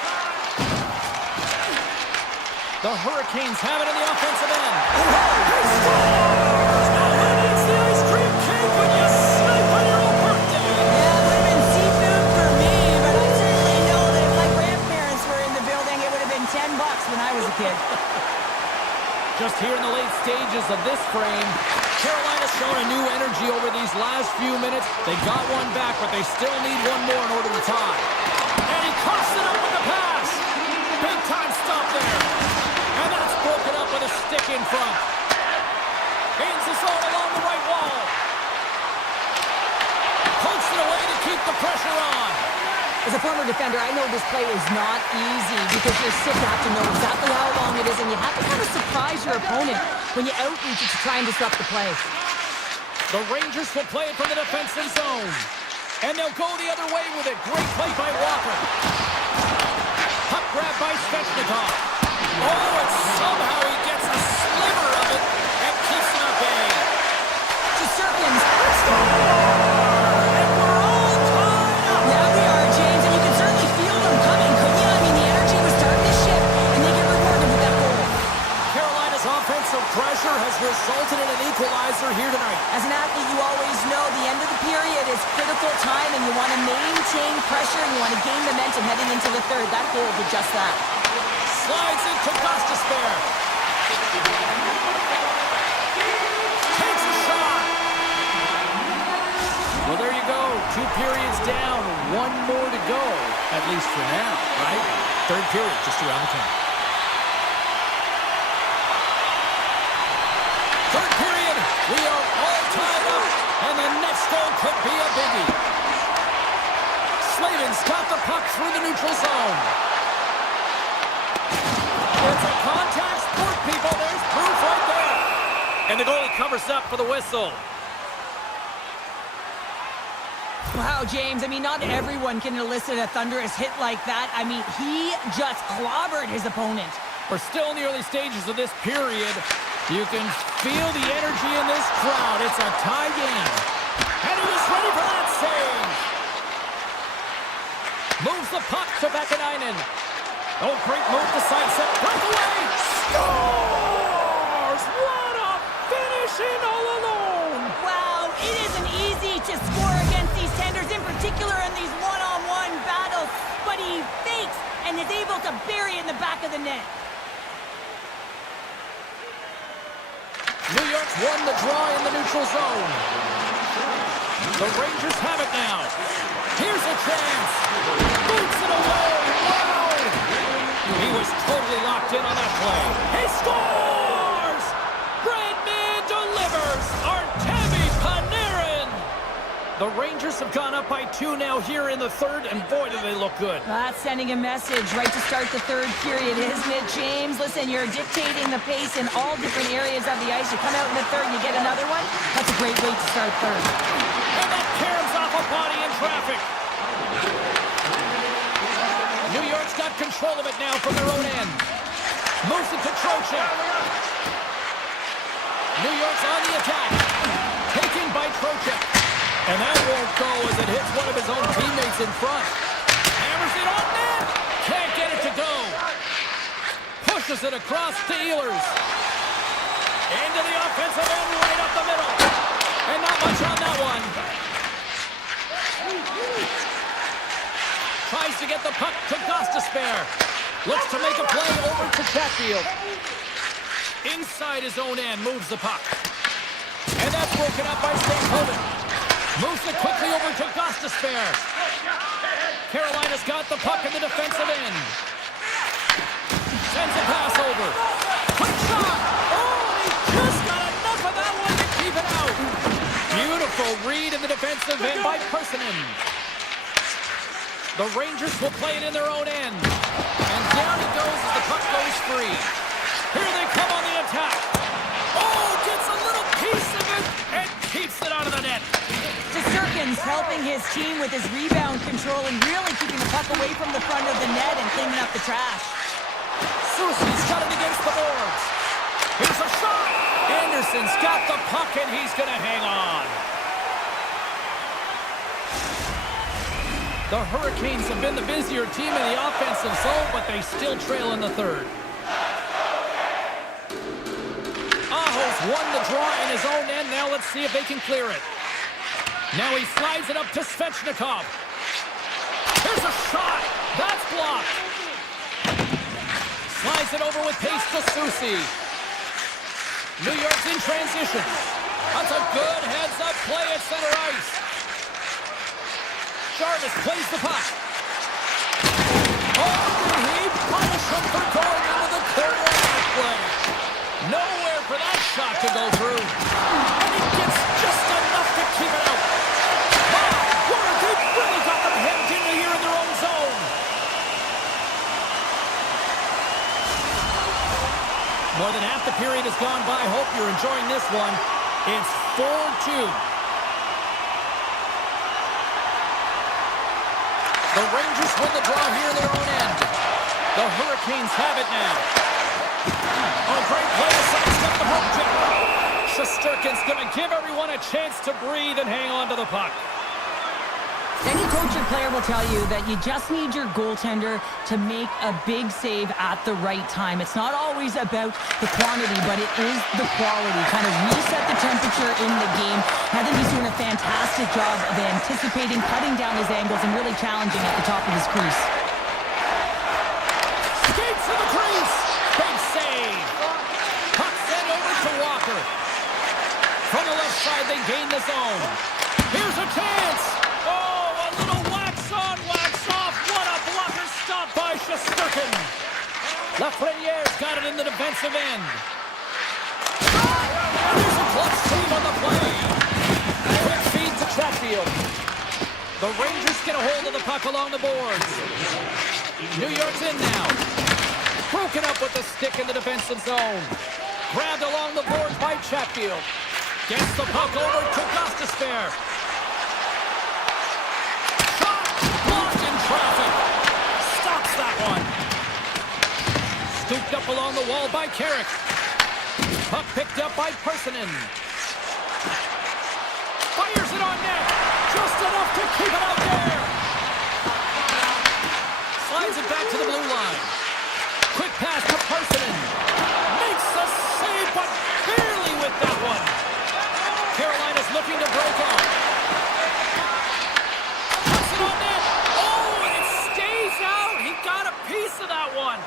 The Hurricanes have it in the offensive end. He scores! Now who needs the ice cream cake when you snipe on your own birthday? Yeah, it would have been seafood for me, but I certainly know that if my grandparents were in the building, it would have been $10 when I was a kid. Just here in the late stages of this frame, Carolina's shown a new energy over these last few minutes. They got one back, but they still need one more in order to tie. And he coughs it up with the pass. Big time stop there. And that's broken up with a stick in front. Gains the zone along the right wall. Pokes it away to keep the pressure on. As a former defender, I know this play is not easy because you're sick to have to know exactly how long it is, and you have to kind of surprise your opponent when you outreach it to try and disrupt the play. The Rangers will play it from the defensive zone. And they'll go the other way with it. Great play by Walker. Puck grab by Svechnikov. Oh, and somehow he gets a sliver of it and keeps it at bay. To Serkins. And we're all tied up. Yeah, we are, James, and you can certainly feel them coming, couldn't you? I mean, the energy was starting to shift, and they get rewarded with that goal. Carolina's offensive pressure has resulted in an equalizer here tonight. As an athlete, you always know the end of the period is critical time, and you want to maintain pressure, and you want to gain momentum heading into the third. That goal did just that. Slides into Gostisbehere. Takes a shot. Well, there you go. 2 periods down, 1 more to go, at least for now, right? Third period just around the corner. Third period, we are all tied up, and the next goal could be a biggie. Slavin's got the puck through the neutral zone. It's a contact sport, people. There's proof right there. And the goalie covers up for the whistle. Wow, James, I mean, not everyone can elicit a thunderous hit like that. I mean, he just clobbered his opponent. We're still in the early stages of this period. You can feel the energy in this crowd. It's a tie game. And he was ready for that save. Moves the puck to Vakanainen. Oh, great move to sidestep. Breakaway. Scores! What a finish in all alone. Wow, it isn't easy to score against these tenders, in particular in these one-on-one battles. But he fakes and is able to bury it in the back of the net. New York's won the draw in the neutral zone. The Rangers have it now. Here's a chance. Boots it away. Wow! He was totally locked in on that play. He scores! Bradman delivers. Artemi Panarin. The Rangers have gone up by 2 now here in the third, and boy, do they look good. That's sending a message right to start the third period, isn't it, James? Listen, you're dictating the pace in all different areas of the ice. You come out in the third and you get another one. That's a great way to start third. And that caroms off a body in traffic. New York's got control of it now from their own end. Moves it to Trocheck. New York's on the attack. Taken by Trocheck. And that won't go as it hits one of his own teammates in front. Hammers it on net. Can't get it to go. Pushes it across to Ehlers. Into the offensive end, right up the middle. And not much on that one. Tries to get the puck to Gostisbehere. Looks to make a play over to Chatfield. Inside his own end, moves the puck. And that's broken up by Stankoven. Moves it quickly over to Gostisbehere. Carolina's got the puck in the defensive end. Sends a pass over. Quick shot! Oh, he just got enough of that one to keep it out. Beautiful read in the defensive end by Persinen. The Rangers will play it in their own end. And down it goes as the puck goes free. Here they come on the attack. Oh, gets a little piece of it and keeps it out of the net. Shesterkin's helping his team with his rebound control and really keeping the puck away from the front of the net and cleaning up the trash. Soucy's got it against the boards. Here's a shot. Anderson's got the puck and he's going to hang on. The Hurricanes have been the busier team in the offensive zone, but they still trail in the third. Aho's won the draw in his own end. Now let's see if they can clear it. Now he slides it up to Svechnikov. Here's a shot. That's blocked. Slides it over with pace to Soucy. New York's in transition. That's a good heads-up play at center ice. Jarvis plays the puck. Oh, did he punish him for going into the corner of that play? Nowhere for that shot to go through. And he gets just enough to keep it out. Wow, they've really got them hemmed in here in their own zone. More than half the period has gone by. Hope you're enjoying this one. It's 4-2. The Rangers win the draw here in their own end. The Hurricanes have it now. Oh, great play to sidestep the poke check. Shesterkin's going to give everyone a chance to breathe and hang on to the puck. Any coach or player will tell you that you just need your goaltender to make a big save at the right time. It's not always about the quantity, but it is the quality. Kind of reset the temperature in the game. I think he's doing a fantastic job of anticipating, cutting down his angles, and really challenging at the top of his crease. Skates to the crease. Big save. Puck sent over to Walker. From the left side, they gain the zone. Here's a chance. By Shesterkin. Lafreniere's got it in the defensive end. There's a clutch save on the play. Quick feed to Chatfield. The Rangers get a hold of the puck along the boards. New York's in now. Broken up with the stick in the defensive zone. Grabbed along the boards by Chatfield. Gets the puck over to Gostisbehere. one. Scooped up along the wall by Carrick. Puck picked up by Persinen. Fires it on net. Just enough to keep it out there. Slides it back to the blue line. Quick pass to Persinen. Makes the save, but barely with that one. Carolina's looking to break out. Puts it on net. Oh, and it stays out. He got a piece of that one.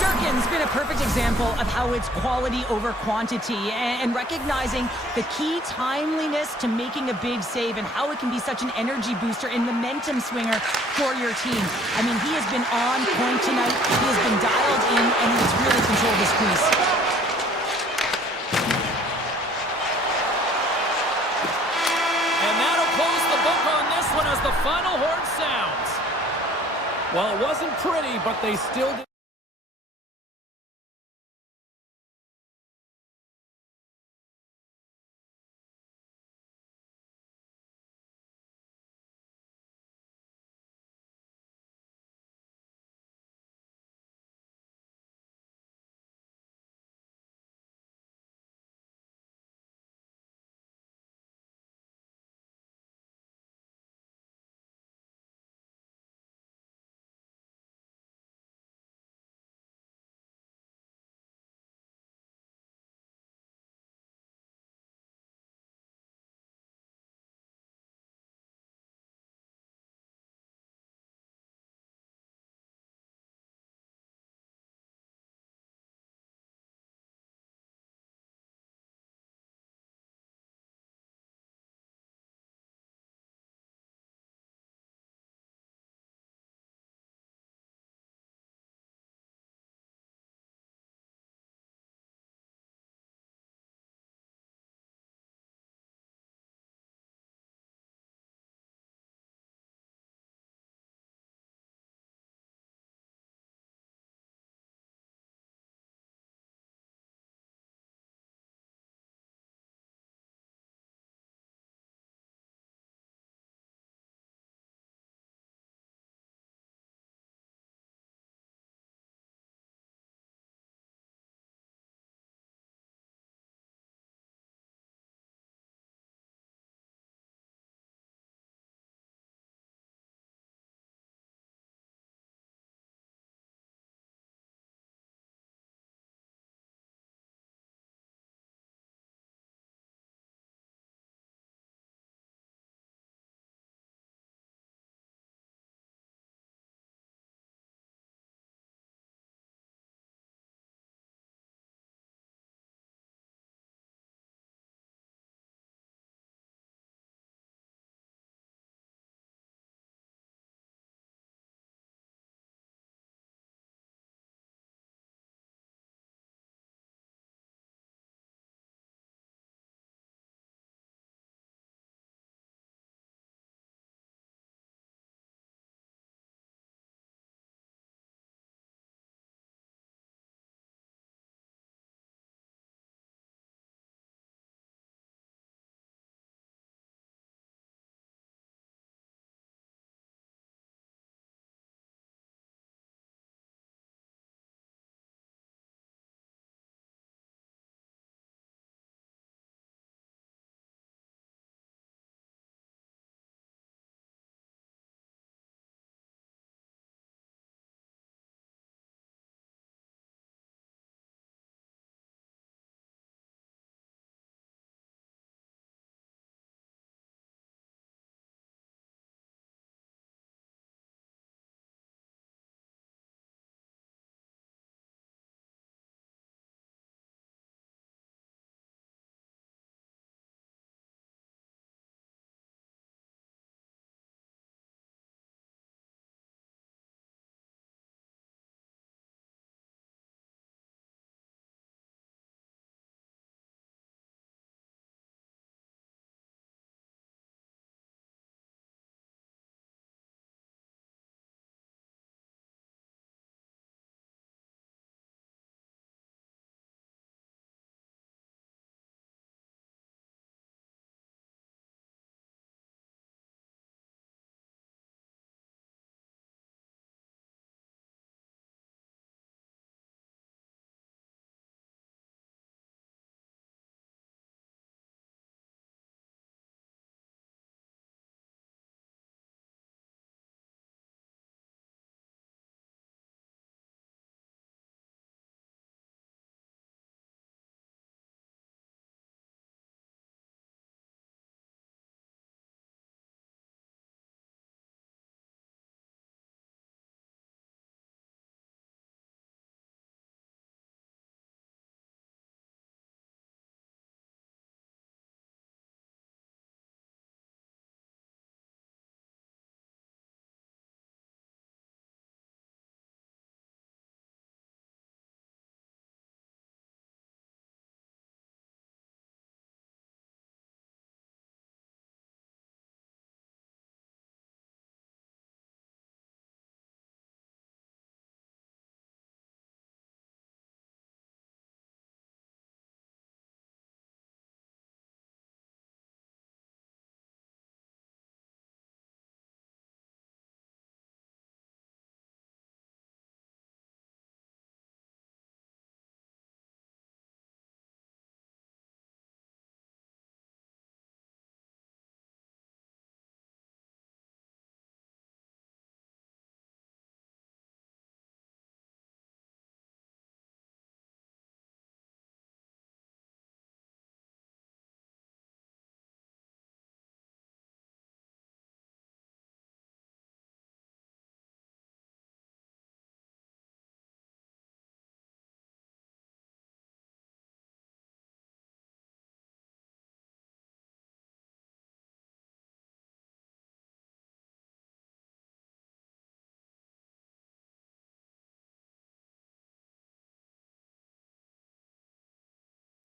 Durkin's been a perfect example of how it's quality over quantity and recognizing the key timeliness to making a big save and how it can be such an energy booster and momentum swinger for your team. I mean, he has been on point tonight. He has been dialed in, and he's really controlled his crease. And that'll close the book on this one as the final horn sounds. Well, it wasn't pretty, but they still did.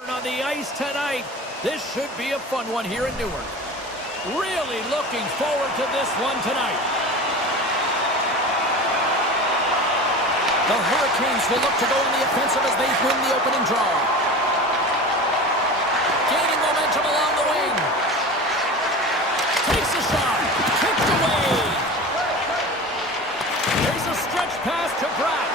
On the ice tonight, this should be a fun one here in Newark. Really looking forward to this one tonight. The Hurricanes will look to go on the offensive as they win the opening draw. Gaining momentum along the wing. Takes a shot. Kicked away. There's a stretch pass to Pratt.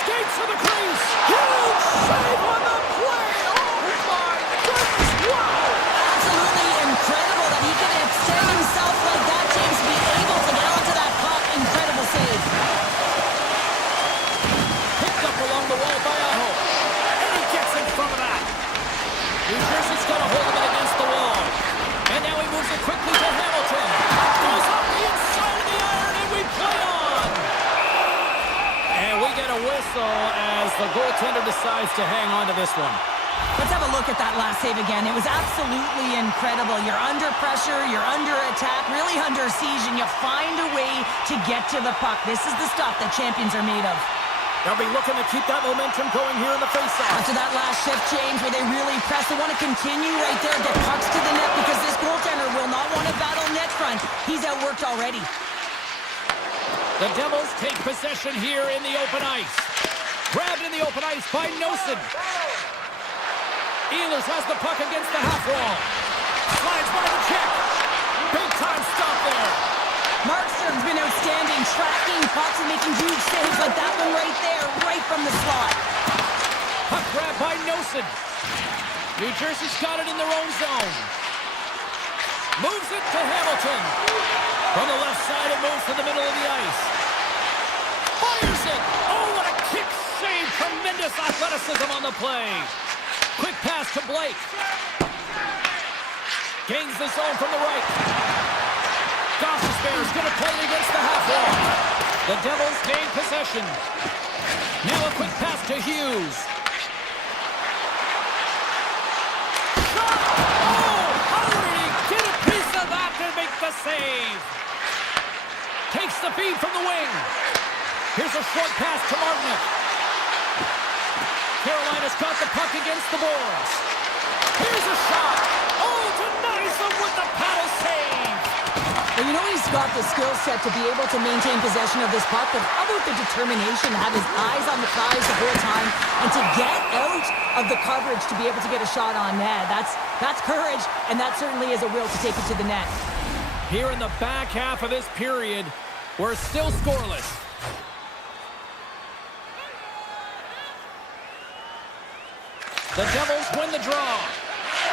Skates to the crease. Huge save on the play. Oh my goodness. Wow. Absolutely incredible that he can extend himself like that, James, be able to get onto that puck. Incredible save. Picked up along the wall by Aho. And he gets in front of that. New Jersey's got a hold of it against the wall. And now he moves it quickly to Hamilton. Goes up the inside of the iron and we play on. And we get a whistle as the goaltender decides to hang on to this one. Let's have a look at that last save again. It was absolutely incredible. You're under pressure, you're under attack, really under siege, and you find a way to get to the puck. This is the stuff that champions are made of. They'll be looking to keep that momentum going here in the faceoff. After that last shift change where they really press, they want to continue right there, get pucks to the net because this goaltender will not want to battle net front. He's outworked already. The Devils take possession here in the open ice. Grabbed in the open ice by Nosen. Ehlers has the puck against the half wall. Slides by the check. Big time stop there. Markstrom's been outstanding, tracking pucks and making huge saves like that one right there, right from the slot. Puck grab by Nosen. New Jersey's got it in their own zone. Moves it to Hamilton. From the left side, it moves to the middle of the ice. Fires it. Oh, what a kick save. Tremendous athleticism on the play. Quick pass to Blake. Gains the zone from the right. Gossesbear is going to play it against the half wall. The Devils gain possession. Now a quick pass to Hughes. Shot! Oh! How did he get a piece of that to make the save? Takes the feed from the wing. Here's a short pass to Martinook. Carolina's got the puck against the boards. Here's a shot. Oh, denies them with the paddle save. Well, you know he's got the skill set to be able to maintain possession of this puck, but how about the determination to have his eyes on the prize the whole time and to get out of the coverage to be able to get a shot on net? That's courage, and that certainly is a will to take it to the net. Here in the back half of this period, we're still scoreless. The Devils win the draw.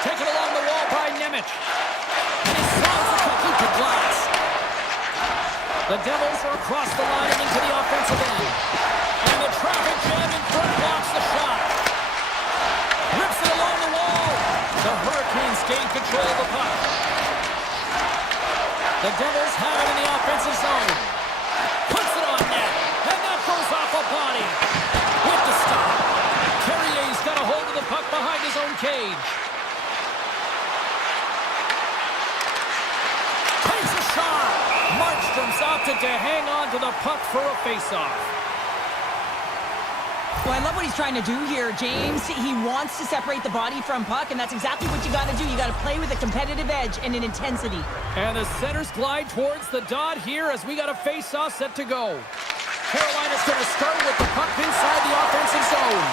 Taken along the wall by Nemec. And he slides the cookie to glass. The Devils are across the line and into the offensive end. And the traffic jam in front blocks the shot. Rips it along the wall. The Hurricanes gain control of the puck. The Devils have it in the offensive zone. Puts it on net. And that goes off a body. With the stop. Carrier's got a hold of the puck behind his own cage. Takes a shot. Markstrom's opted to hang on to the puck for a faceoff. Well, I love what he's trying to do here, James. He wants to separate the body from puck, and that's exactly what you got to do. You got to play with a competitive edge and an intensity. And the centers glide towards the dot here as we got a face-off set to go. Carolina's going to start with the puck inside the offensive zone.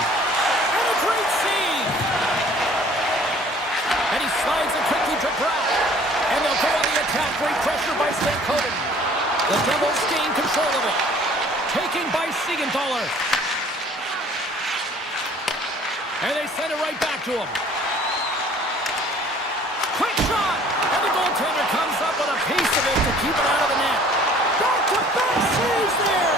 And a great save! And he slides it quickly to Pratt. And they'll go on the attack. Great pressure by Stankoven. The Devils gain control of it. Taken by Siegenthaler. And they send it right back to him. Quick shot! And the goaltender comes up with a piece of it to keep it out of the net. Back-to-back saves there!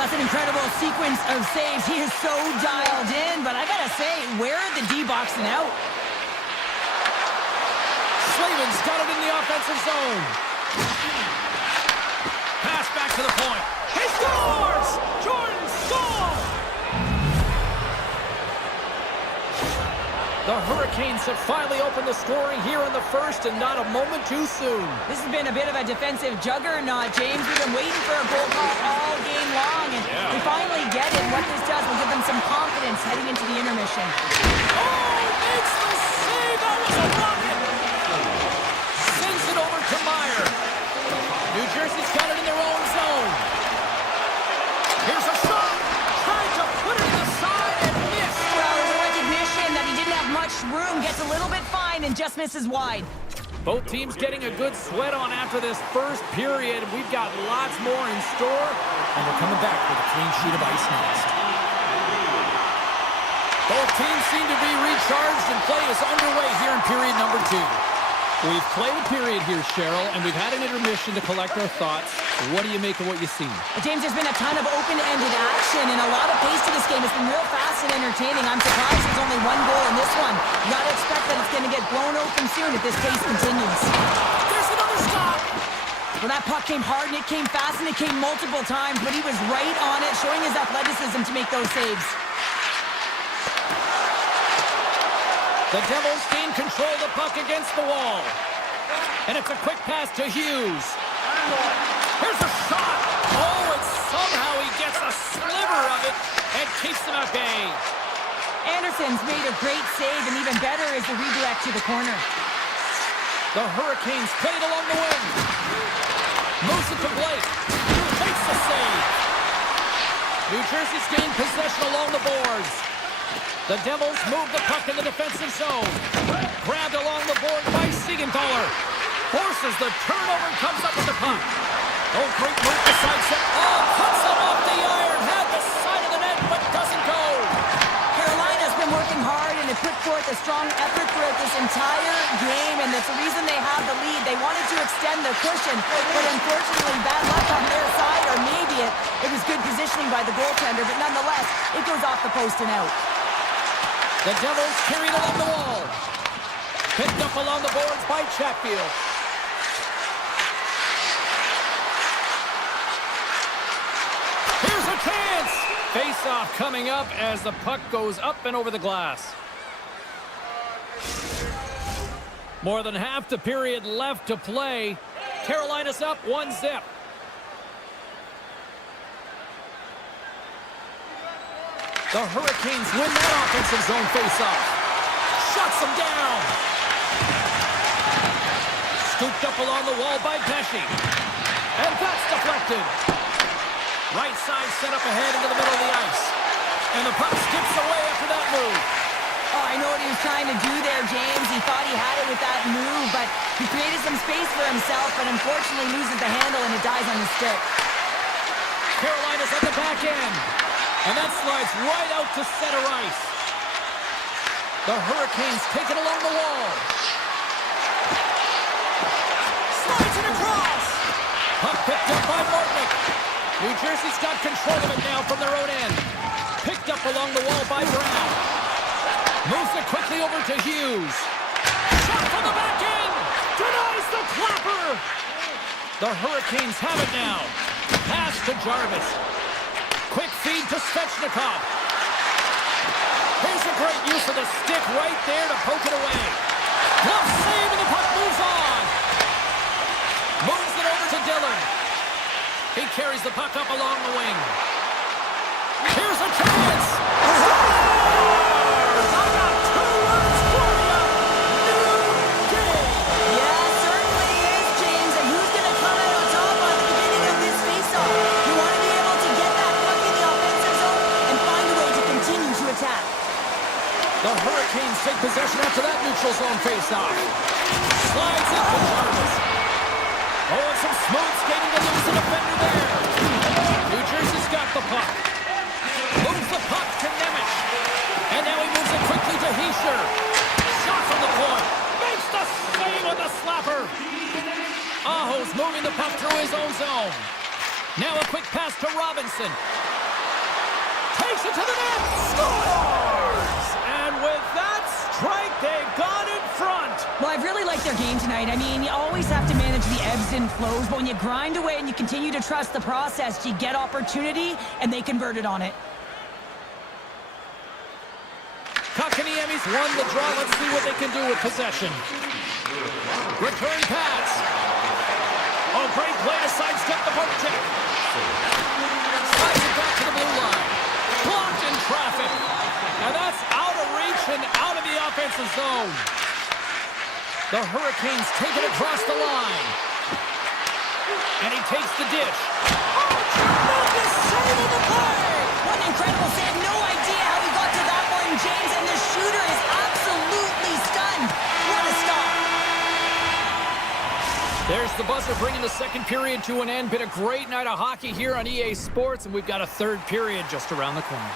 That's an incredible sequence of saves. He is so dialed in, but I gotta say, where are the D-boxing out? Slavin's got it in the offensive zone. Pass back to the point. He scores! Jordan Staal! The Hurricanes have finally opened the scoring here in the first, and not a moment too soon. This has been a bit of a defensive juggernaut, James. We've been waiting for a goal call all game long, and we finally get it. What this does will give them some confidence heading into the intermission. Oh, makes the save! That was a rocket! Sends it over to Meyer. New Jersey's got it in their own zone. Here's a shot! Trying to put it in the side and missed. Well, there's a recognition that he didn't have much room, gets a little bit fine, and just misses wide. Both teams getting a good sweat on after this first period. We've got lots more in store, and we're coming back with a clean sheet of ice next. Both teams seem to be recharged, and play is underway here in period number 2. We've played a period here, Cheryl, and we've had an intermission to collect our thoughts. What do you make of what you've seen? James, there's been a ton of open-ended action and a lot of pace to this game. It's been real fast and entertaining. I'm surprised there's only one goal in this one. You gotta expect that it's gonna get blown open soon if this pace continues. There's another stop! Well, that puck came hard and it came fast and it came multiple times, but he was right on it, showing his athleticism to make those saves. The Devils gain control of the puck against the wall. And it's a quick pass to Hughes. Here's a shot! Oh, and somehow he gets a sliver of it and keeps them at bay. Anderson's made a great save, and even better is the redirect to the corner. The Hurricanes played along the wing. Moves it to Blake. Makes the save. New Jersey's gained possession along the boards. The Devils move the puck in the defensive zone. Grabbed along the board by Siegenthaler. Forces the turnover and comes up with the puck. Oh, great move to sidestep. Oh, cuts it off the iron. Had the side of the net, but doesn't go. Carolina's been working hard and have put forth a strong effort throughout this entire game, and that's the reason they have the lead. They wanted to extend their cushion, but unfortunately bad luck on their side, or maybe it was good positioning by the goaltender, but nonetheless, it goes off the post and out. The Devils carried along the wall. Picked up along the boards by Chatfield. Here's a chance! Face-off coming up as the puck goes up and over the glass. More than half the period left to play. Carolina's up 1-0. The Hurricanes win that offensive zone face-off. Shuts them down. Scooped up along the wall by Pesci. And that's deflected. Right side set up ahead into the middle of the ice. And the puck skips away after that move. Oh, I know what he was trying to do there, James. He thought he had it with that move, but he created some space for himself, but unfortunately loses the handle and it dies on his stick. Carolina's at the back end. And that slides right out to center ice. The Hurricanes take it along the wall. Slides it across. Puck picked up by Martinick. New Jersey's got control of it now from their own end. Picked up along the wall by Brown. Moves it quickly over to Hughes. Shot from the back end. Denies the clapper. The Hurricanes have it now. Pass to Jarvis. Quick feed to Svechnikov. Here's a great use of the stick right there to poke it away. Glove save and the puck moves on. Moves it over to Dillon. He carries the puck up along the wing. Here's a chance. Scores! I got 2 words for you. New game. Yeah, certainly is, James. And who's going to come out on top at the beginning of this face-off? You want to be able to get that puck in the offensive zone and find a way to continue to attack. The Hurricanes take possession after that neutral zone face-off. Slides it to Jarvis. Oh, and some smooth skating to lose the defender there. New Jersey's got the puck. Moves the puck to Nemec. And now he moves it quickly to Hischier. Shot from the point. Makes the save with the slapper. Aho's moving the puck through his own zone. Now a quick pass to Robinson. Takes it to the net. Scores! And with that strike, they've gone in front. Well, I've really liked their game tonight. I mean, you always have to manage the ebbs and flows, but when you grind away and you continue to trust the process, you get opportunity, and they converted on it. Kotkaniemi's won the draw. Let's see what they can do with possession. Return pass. Oh, great play to sidestep the poke check. Slides it back to the blue line. Blocked in traffic. And that's out of reach and out of the offensive zone. The Hurricanes take it across the line. And he takes the dish. Oh, tremendous save of the play! What an incredible save. No idea how he got to that one, James, and the shooter is absolutely stunned. What a stop. There's the buzzer bringing the second period to an end. Been a great night of hockey here on EA Sports, and we've got a third period just around the corner.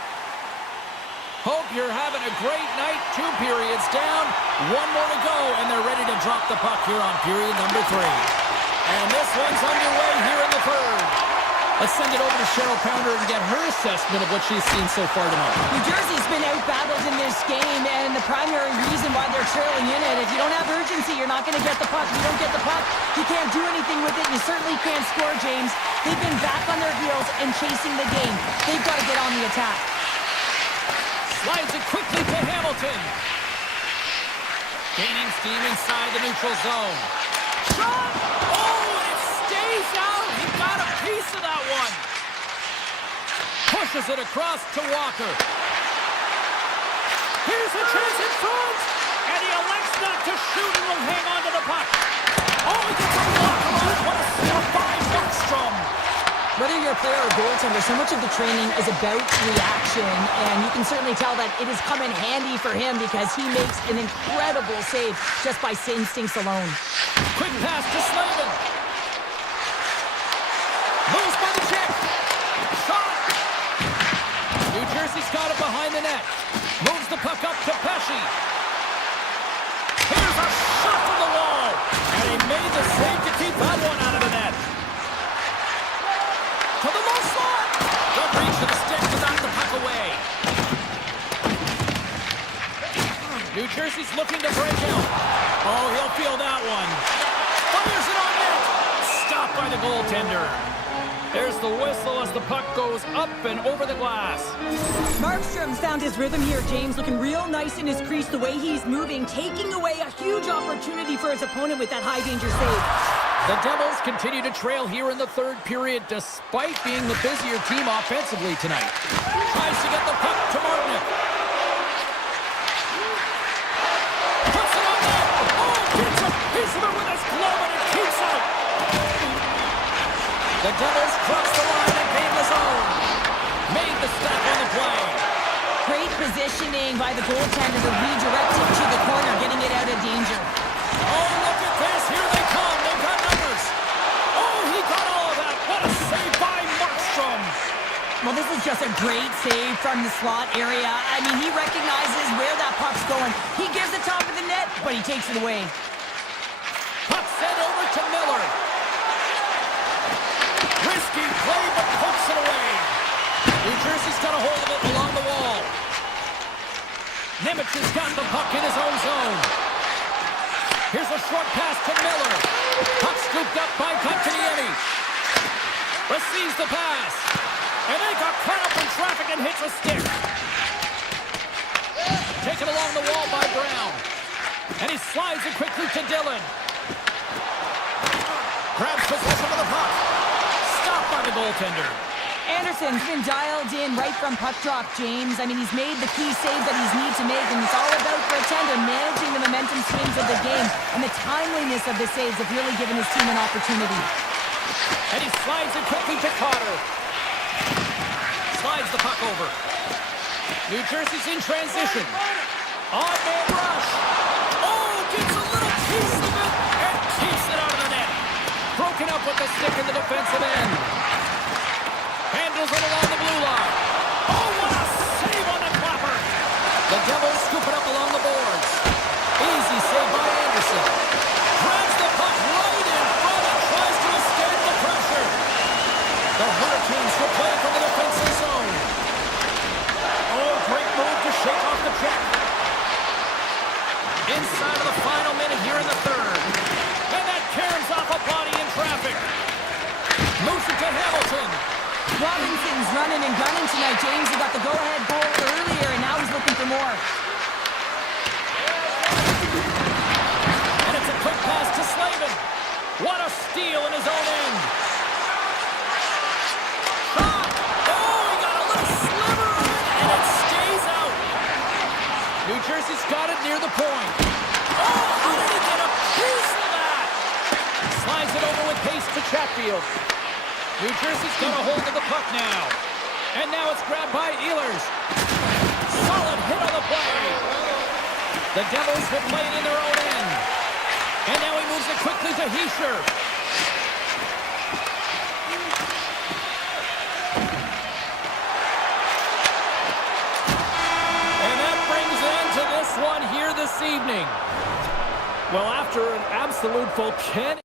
Hope you're having a great night. 2 periods down, 1 more to go, and they're ready to drop the puck here on period number 3. And this one's underway here in the third. Let's send it over to Cheryl Pounder and get her assessment of what she's seen so far tonight. New Jersey's been out-battled in this game, and the primary reason why they're trailing in it, if you don't have urgency, you're not going to get the puck. If you don't get the puck, you can't do anything with it. You certainly can't score, James. They've been back on their heels and chasing the game. They've got to get on the attack. Slides it quickly to Hamilton. Gaining steam inside the neutral zone. Shot! Oh, and it stays out. He got a piece of that one. Pushes it across to Walker. Here's a chance in front. And he elects not to shoot and will hang on to the puck. Oh, he gets a block around it. What a stop by Markstrom. Whether you're a player or goaltender, so much of the training is about reaction, and you can certainly tell that it has come in handy for him because he makes an incredible save just by instincts alone. Quick pass to Slavin. Moves by the check. Shot. New Jersey's got it behind the net. Moves the puck up to Pesci. Here's a shot from the wall. And he made the save to keep that one out of the net. To the low slot. Good reach to the stick to knock the puck away. New Jersey's looking to break out. Oh, he'll feel that one. Fires it on net. Stopped by the goaltender. There's the whistle as the puck goes up and over the glass. Markstrom's found his rhythm here, James, looking real nice in his crease, the way he's moving, taking away a huge opportunity for his opponent with that high-danger save. The Devils continue to trail here in the third period despite being the busier team offensively tonight. Tries to get the puck to Martinic. Puts it on net. Oh, gets a piece of it with his glove and it keeps out. The Devils cross the line and gain the zone. Made the stop on the play. Great positioning by the goaltender to redirect it to the corner, getting it out of danger. Oh, look at this. Here they come. They've got numbers. Oh, he got all of that. What a save by Markstrom. Well, this is just a great save from the slot area. I mean, he recognizes where that puck's going. He gives the top of the net, but he takes it away. Puck sent over to Miller. Risky play, but pokes it away. New Jersey's got a hold of it along the wall. Nimitz has got the puck in his own zone. Here's a short pass to Miller. Puck scooped up by Kotkaniemi. Receives the pass. And they got caught up in traffic and hits a stick. Taken along the wall by Brown. And he slides it quickly to Dillon. Grabs possession of the puck. Stopped by the goaltender. Anderson's been dialed in right from puck drop, James. I mean, he's made the key save that he's need to make, and it's all about for a tender, managing the momentum swings of the game, and the timeliness of the saves have really given his team an opportunity. And he slides it quickly to Carter. Slides the puck over. New Jersey's in transition. On-man rush. Oh, gets a little piece of it and keeps it out of the net. Broken up with the stick in the defensive end. Handles it along the blue line. Oh, what a save on the clapper. The Devils scoop it up along the boards. Easy save by Anderson. Grabs the puck right in front and tries to escape the pressure. The Hurricanes will play from the defensive zone. Oh, great move to shake off the check. Inside of the final minute here in the third. And that caroms off a body in traffic. Moves it to Hamilton. Robinson's running and gunning tonight, James. He got the go-ahead goal earlier, and now he's looking for more. steal in his own end. Shot! Oh, he got a little sliver of it, and it stays out. New Jersey's got it near the point. Oh, how did he get a piece of that? Slides it over with pace to Chatfield. New Jersey's got a hold of the puck now. And now it's grabbed by Ehlers. Solid hit on the play. The Devils will play it in their own end. And now he moves it quickly to Hischier. And that brings an end to this one here this evening. Well, after an absolute volcanic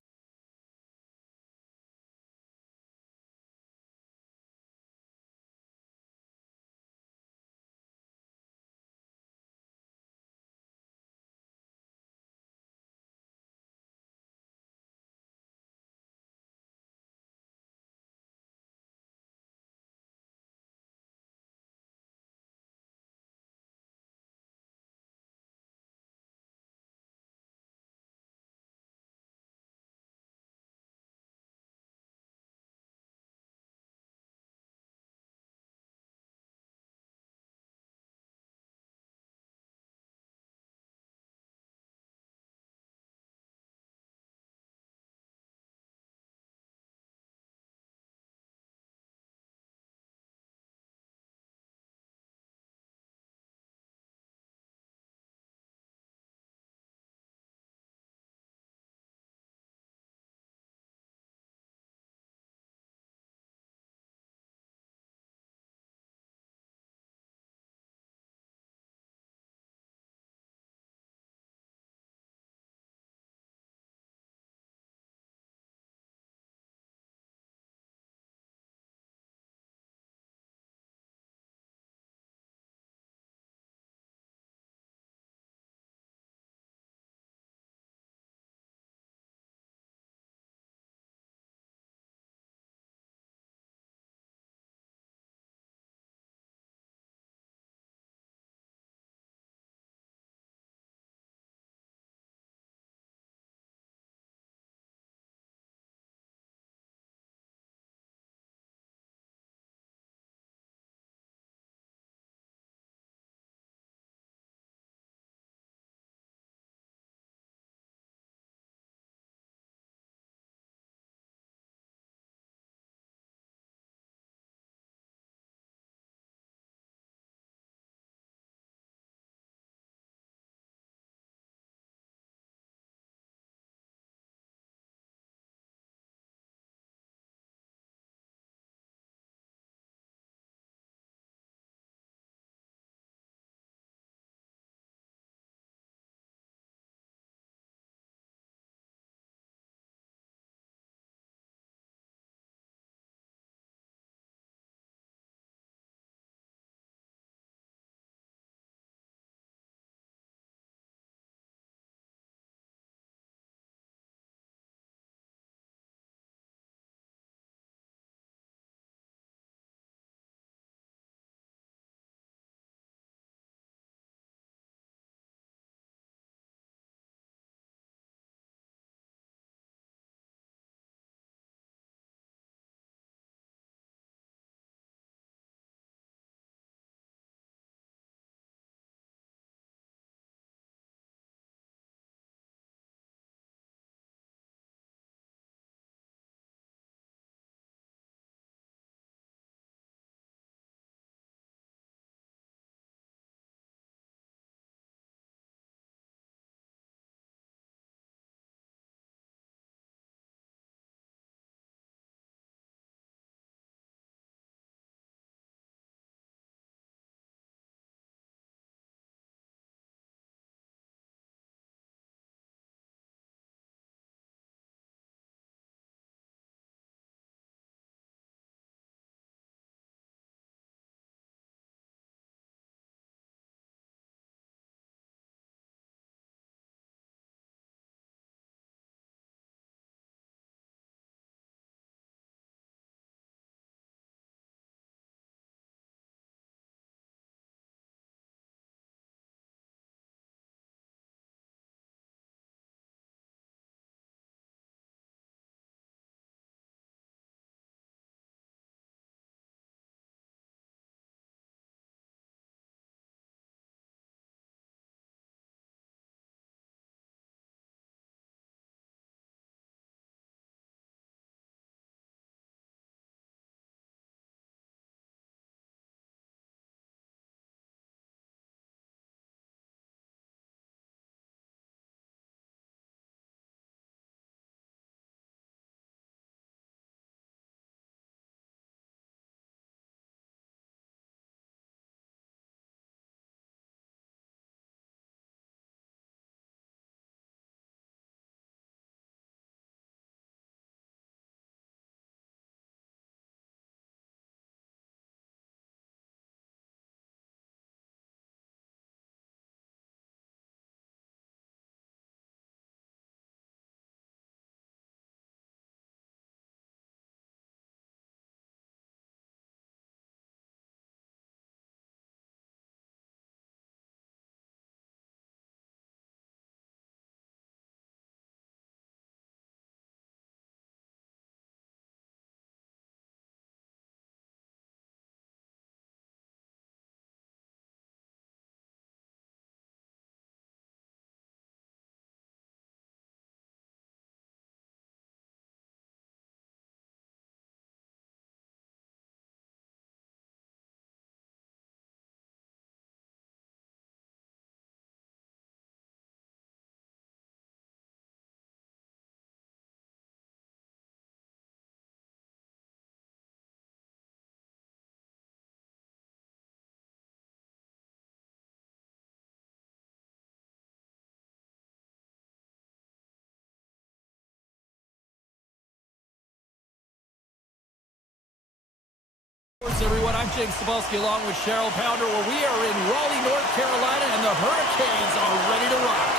Everyone, I'm James Cebulski along with Cheryl Pounder, where we are in Raleigh, North Carolina, and the Hurricanes are ready to rock.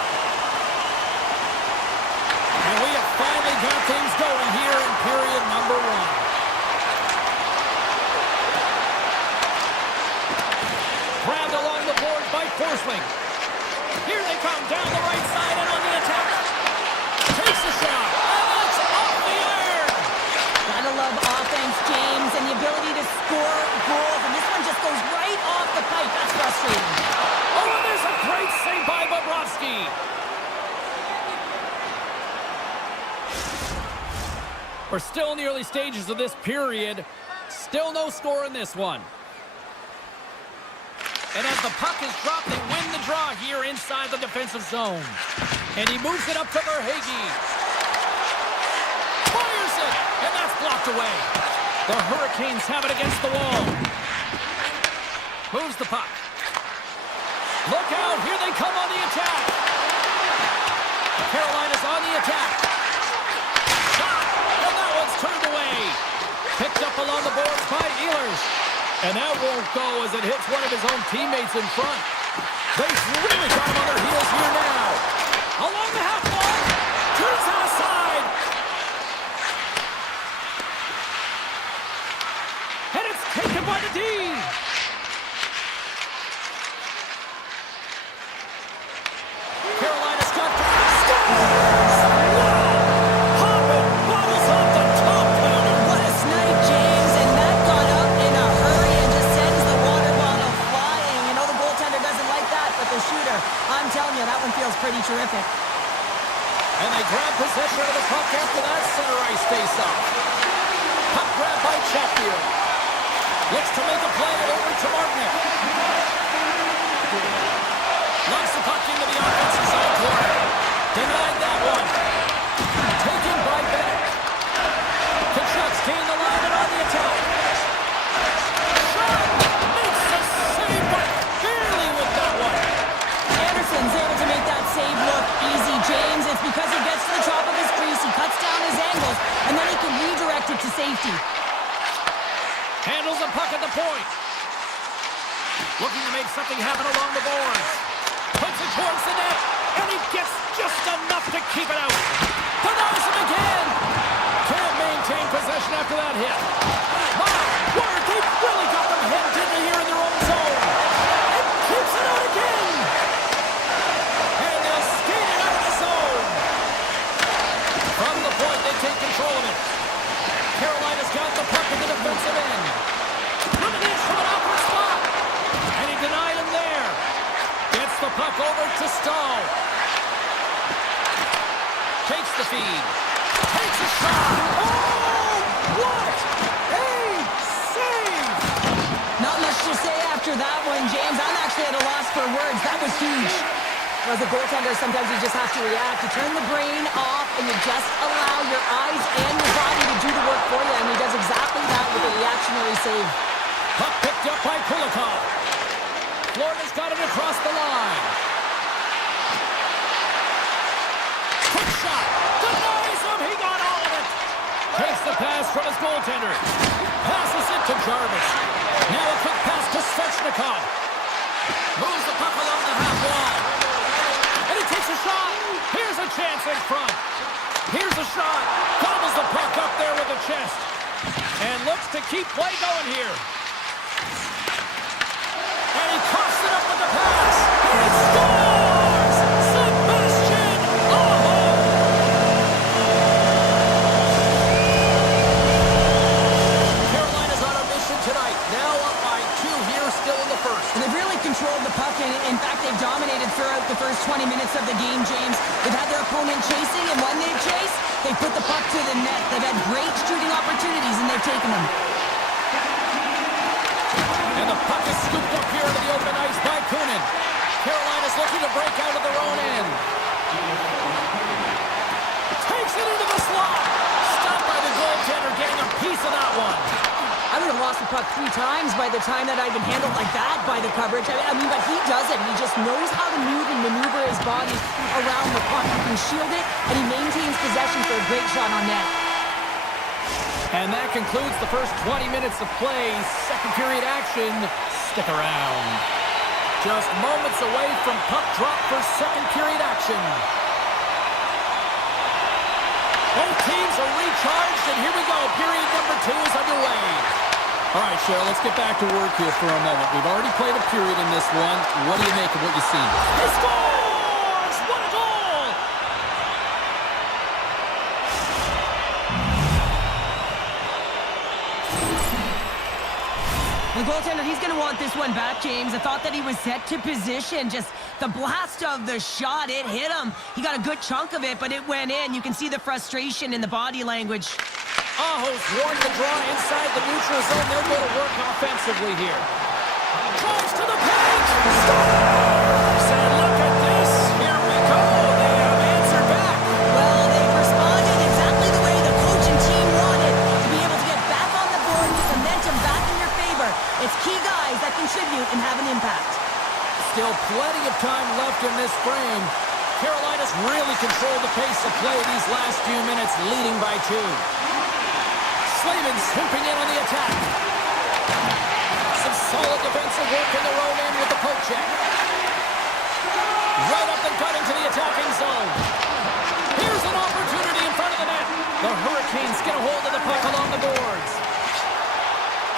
And we have finally got things going here in period number 1. Grabbed along the boards by Forsling. Here they come down the right side and on the attack. Takes a shot. And it's off the iron. Gotta love offense, James, and the ability to score goals. And this one just goes right off the pipe. That's frustrating. Oh, and there's a great save by Bobrovsky. We're still in the early stages of this period. Still no score in this one. And as the puck is dropped, they win the draw here inside the defensive zone. And he moves it up to Verhaeghe. Fires it, and that's blocked away. The Hurricanes have it against the wall. Moves the puck. Look out, here they come on the attack. Carolina's on the attack. Shot, and that one's turned away. Picked up along the boards by Ehlers. And that won't go as it hits one of his own teammates in front. They've really got him on their heels here now. Along the half wall, turns it aside. And it's taken by the D. Carolina's got scores! Wow! Hopping bottles off the top counter. What a snipe, James, and that got up in a hurry and just sends the water bottle flying. You know the goaltender doesn't like that, but the shooter, I'm telling you, that one feels pretty terrific. And they grab possession of the puck after that center ice face-off. Puck grab by Chatfield. Looks to make a play over to Martinick. Knocks the puck into the offensive zone corner. Denied that one. Taken by Bennett. Kachuk's gained the line and on the attack. Shot! Makes the save, but barely with that one. Anderson's able to make that save look easy, James. It's because he gets to the top of his crease, he cuts down his angles, and then he can redirect it to safety. Handles the puck at the point. Looking to make something happen along the boards. Puts it towards the net, and he gets just enough to keep it out. Denies him again. Can't maintain possession after that hit. My word, they've really got them hemmed in here in their own zone. And keeps it out again. And they'll skate it out of the zone. From the point, they take control of it. Carolina's got the puck in the defensive end. Running in from an awkward spot. And he denied him there. Gets the puck over to Stahl. Takes the feed. Takes a shot. Oh, what a save! Not much to say after that one, James. I'm actually at a loss for words. That was huge. As a goaltender, sometimes you just have to react. You turn the brain off, and you just allow your eyes and your body to do the work for you, and he does exactly that with a reactionary save. Puck picked up by Kulikov. Florida's got it across the line. Quick shot. Denies him. He got all of it. Takes the pass from his goaltender. Passes it to Jarvis. Now a quick pass to Svechnikov. Moves the puck along the half wall. And he takes a shot. Here's a chance in front. Here's a shot. Gobbles the puck up there with the chest. And looks to keep play going here. And he coughs it up with the pass. And he scores! Sebastian Aho! Carolina's on a mission tonight. Now up by 2 here, still in the first. And they've really controlled the puck, and in fact, they've dominated throughout the first 20 minutes of the game, James. They've had their opponent chasing, and when they chase, they put the puck to the net. They've had great shooting opportunities, and they've taken them. And the puck is scooped up here into the open ice by Kunin. Carolina's looking to break out of their own end. Takes it into the slot. Stopped by the goaltender, getting a piece of that one. I would have lost the puck 3 times by the time that I've been handled like that by the coverage. I mean, but he does it. He just knows how to move and maneuver his body around the puck. He can shield it, and he maintains possession for a great shot on net. And that concludes the first 20 minutes of play. Second period action. Stick around. Just moments away from puck drop for second period action. Both teams are recharged, and here we go. Period number 2 is underway. All right, Cheryl, let's get back to work here for a moment. We've already played a period in this one. What do you make of what you see? He scores! What a goal! The goaltender, he's going to want this one back, James. I thought that he was set to position. Just the blast of the shot, it hit him. He got a good chunk of it, but it went in. You can see the frustration in the body language. Aho's warned the draw inside the neutral zone. They'll go to work offensively here. Drives to the paint! Scores! And look at this. Here we go. They have answered back. Well, they've responded exactly the way the coach and team wanted. To be able to get back on the board with momentum back in your favor. It's key guys that contribute and have an impact. Still plenty of time left in this frame. Carolina's really controlled the pace of play these last few minutes, leading by 2. Slavin swooping in on the attack. Some solid defensive work in the road in with the poke check. Right up the gut into the attacking zone. Here's an opportunity in front of the net. The Hurricanes get a hold of the puck along the boards.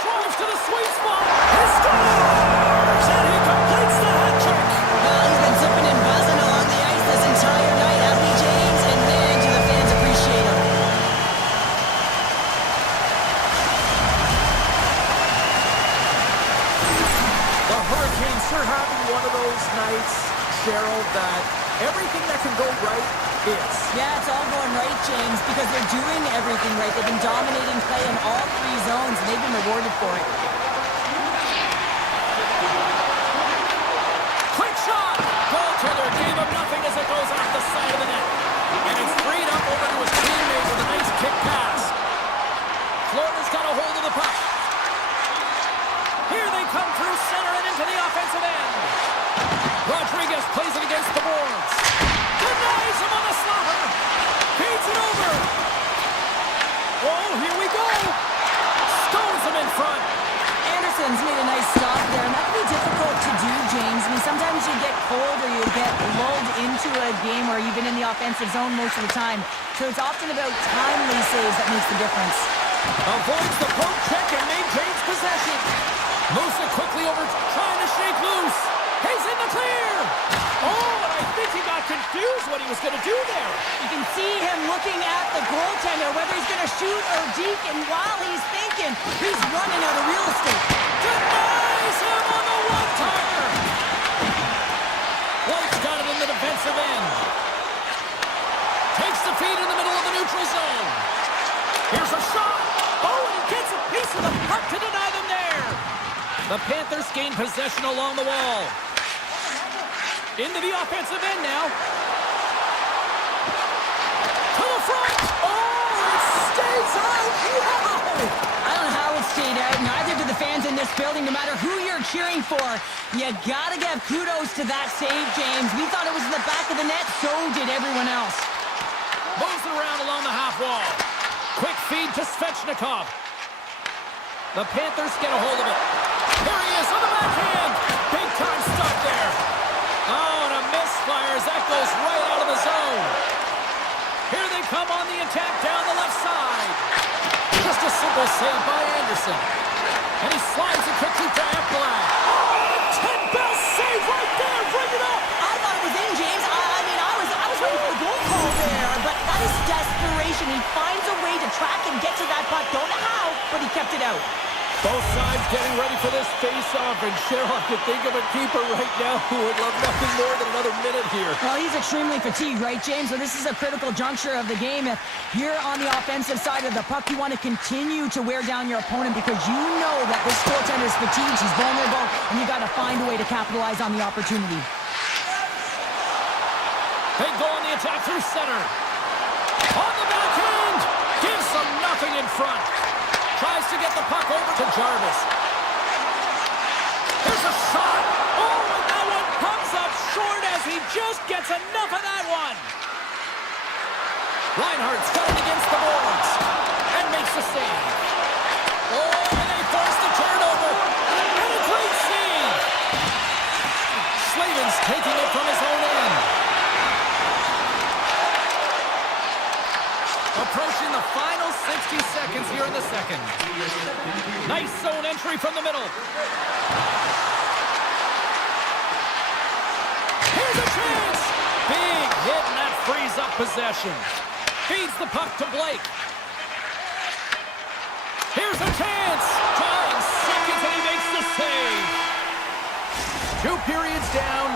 Drives to the sweet spot. He scores! And he completes the hat trick. Well, he's been zipping and buzzing along the ice this entire night, hasn't he, James? And man, do the fans appreciate him. The Hurricanes are having one of those nights, Cheryl, that everything that can go right is. Yeah, it's all going right, James, because they're doing everything right. They've been dominating play in all 3 zones, and they've been rewarded for it. Quick shot! Goaltender gave him nothing as it goes off the side of the net. And it's freed up over to his teammate with a nice kick pass. Florida's got a hold of the puck. Here they come through center and into the offensive end. Rodriguez plays it against the boards. Denies him on the slobber. Feeds it over. Oh, here we go. Stones him in front. Anderson's made a nice stop there, and that can be difficult to do, James. I mean, sometimes you get cold or you get lulled into a game where you've been in the offensive zone most of the time. So it's often about timely saves that makes the difference. Avoids the poke check and maintains possession. Moves it quickly over, trying to shake loose. He's in the clear. Oh, and I think he got confused what he was going to do there. You can see him looking at the goaltender, whether he's going to shoot or deke, and while he's thinking, he's running out of real estate. Denies him on the one-timer. White's got it in the defensive end. Takes the feed in the middle of the neutral zone. Here's a shot. Oh, and he gets a piece of the puck to deny them there. The Panthers gain possession along the wall. Into the offensive end now. To the front. Oh, it stays out. Wow. I don't know how it stayed out. Neither do the fans in this building, no matter who you're cheering for. You gotta give kudos to that save, James. We thought it was in the back of the net, so did everyone else. Moves it around along the half wall. Quick feed to Svechnikov. The Panthers get a hold of it. There he is on the backhand. Big time stop there. Oh, and a misfire as that goes right out of the zone. Here they come on the attack down the left side. Just a simple save by Anderson. And he slides it quickly to Ekblad. Oh, 10-bell save right there. Bring it up. I thought it was in, James. I was ready for the goal call there, but that is desperation. He finds a way to track and get to that puck. Don't know how, but he kept it out. Both sides getting ready for this face-off, and Cheryl, I can think of a keeper right now who would love nothing more than another minute here. Well, he's extremely fatigued, right, James? So this is a critical juncture of the game. Here on the offensive side of the puck, you want to continue to wear down your opponent because you know that this goaltender is fatigued, he's vulnerable, and you got to find a way to capitalize on the opportunity. They go on the attack through center. On the backhand, gives them nothing in front. Tries to get the puck over to Jarvis. Here's a shot. Oh, and that one comes up short as he just gets enough of that one. Reinhardt's got it against the boards and makes the save. Oh, and they force the turnover. And a great save. Slavin's taking it from his own end. Approaching the final 60 seconds here in the second. Nice zone entry from the middle. Here's a chance. Big hit, and that frees up possession. Feeds the puck to Blake. Here's a chance. Tying seconds, and he makes the save. 2 periods down,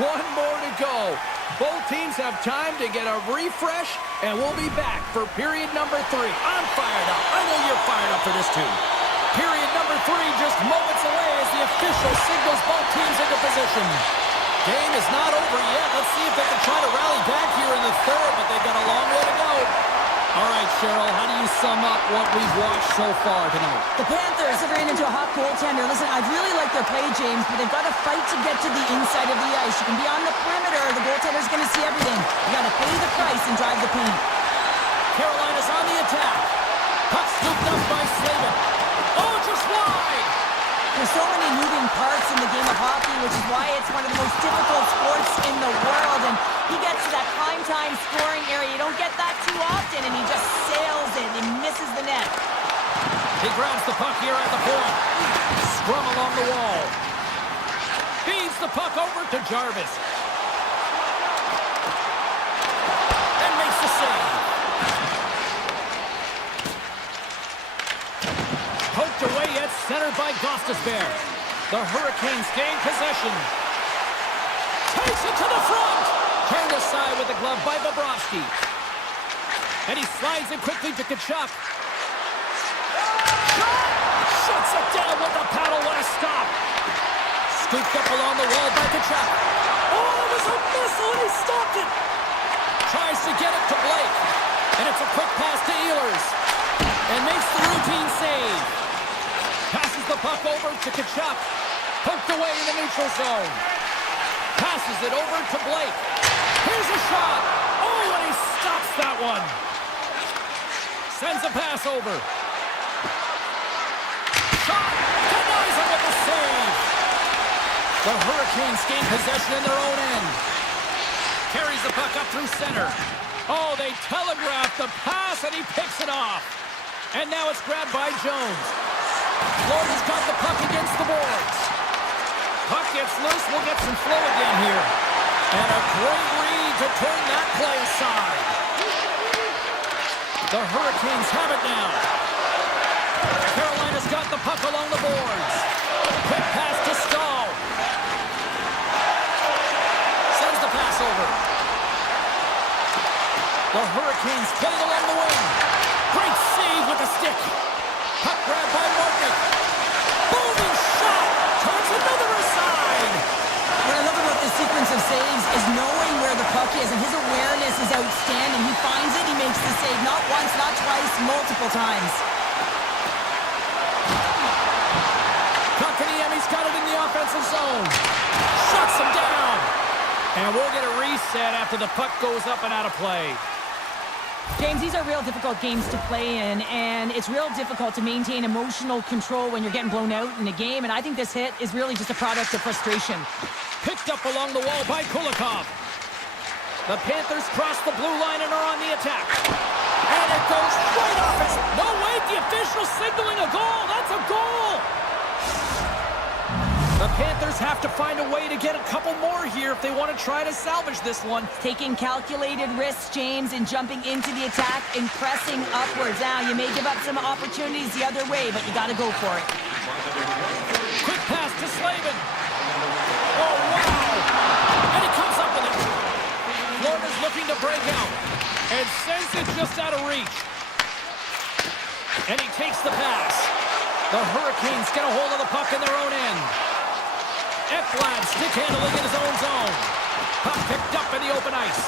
1 more to go. Both teams have time to get a refresh, and we'll be back for period number 3. I'm fired up. I know you're fired up for this too. Period number 3 just moments away as the official signals both teams into position. Game is not over yet. Let's see if they can try to rally back here in the third, but they've got a long way to go. All right, Cheryl, how do you sum up what we've watched so far tonight? The Panthers have ran into a hot goaltender. Listen, I really like their play, James, but they've got to fight to get to the inside of the ice. You can be on the perimeter. The goaltender's going to see everything. You got to pay the price and drive the paint. Carolina's on the attack. Puck scooped up by Slavin. Oh, just wide. There's so many moving parts in the game of hockey, which is why it's one of the most difficult sports in the world. And he gets to that prime time scoring area. You don't get that too often, and he just sails it and misses the net. He grabs the puck here at the point. Scrum along the wall. Feeds the puck over to Jarvis. And makes the save. Poked away yet centered by Gostisbehere. The Hurricanes gain possession. Takes it to the front. Turned aside with the glove by Bobrovsky. And he slides it quickly to Tkachuk. Shuts it down with the paddle. What a stop. Scooped up along the wall by Tkachuk. Oh, it was a missile and he stopped it. Tries to get it to Blake. And it's a quick pass to Ehlers. And makes the routine save. Passes the puck over to Tkachuk. Poked away in the neutral zone. Passes it over to Blake. Here's a shot. Oh, and he stops that one. Sends a pass over. Shot. Denies him with the save. The Hurricanes gain possession in their own end. Carries the puck up through center. Oh, they telegraph the pass, and he picks it off. And now it's grabbed by Jones. Florida's got the puck against the boards. Puck gets loose. We'll get some flow again here. And a great read to turn that play aside. The Hurricanes have it now. Carolina's got the puck along the boards. Quick pass to Stahl. Sends the pass over. The Hurricanes playing along the wing. Great save with the stick. Puck grabbed by Martin. Booming shot. Turns another aside. What I love about this sequence of saves is knowing where the puck is, and his awareness is outstanding. He finds it, he makes the save. Not once, not twice, multiple times. Kotkaniemi's got it in the offensive zone. Shuts him down. And we'll get a reset after the puck goes up and out of play. James, these are real difficult games to play in, and it's real difficult to maintain emotional control when you're getting blown out in a game, and I think this hit is really just a product of frustration. Picked up along the wall by Kulikov. The Panthers cross the blue line and are on the attack. And it goes right off his... No, wait, the official signaling a goal. That's a goal. The Panthers have to find a way to get a couple more here if they want to try to salvage this one. Taking calculated risks, James, and jumping into the attack and pressing upwards. Now, you may give up some opportunities the other way, but you got to go for it. Quick pass to Slavin. Oh, wow. And he comes up with it. Florida's looking to break out and sends it just out of reach. And he takes the pass. The Hurricanes get a hold of the puck in their own end. Ekblad stick handling in his own zone. Puck picked up in the open ice.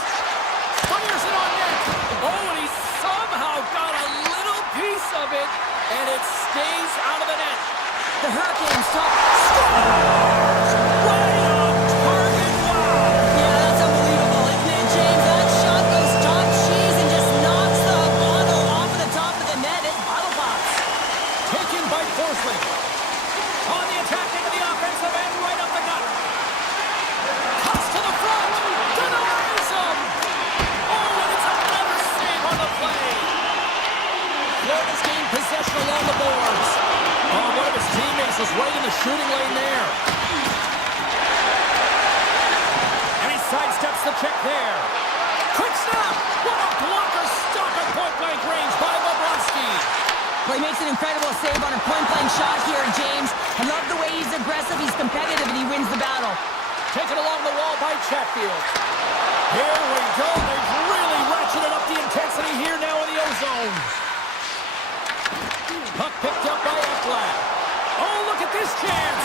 Fires it on net. Oh, and he somehow got a little piece of it, and it stays out of the net. The Hurricanes top. Right on target. Wow. Yeah, that's unbelievable, isn't it, James? That shot goes top cheese and just knocks the bottle off of the top of the net. His bottle Passes right in the shooting lane there. And he sidesteps the check there. Quick snap! What a blocker stop at point-blank range by Bobrovsky. Well, he makes an incredible save on a point-blank shot here, James. I love the way he's aggressive, he's competitive, and he wins the battle. Taken along the wall by Chatfield. Here we go. They've really ratcheted up the intensity here now in the O-zone. Puck picked up by Ekblad. Oh, look at this chance.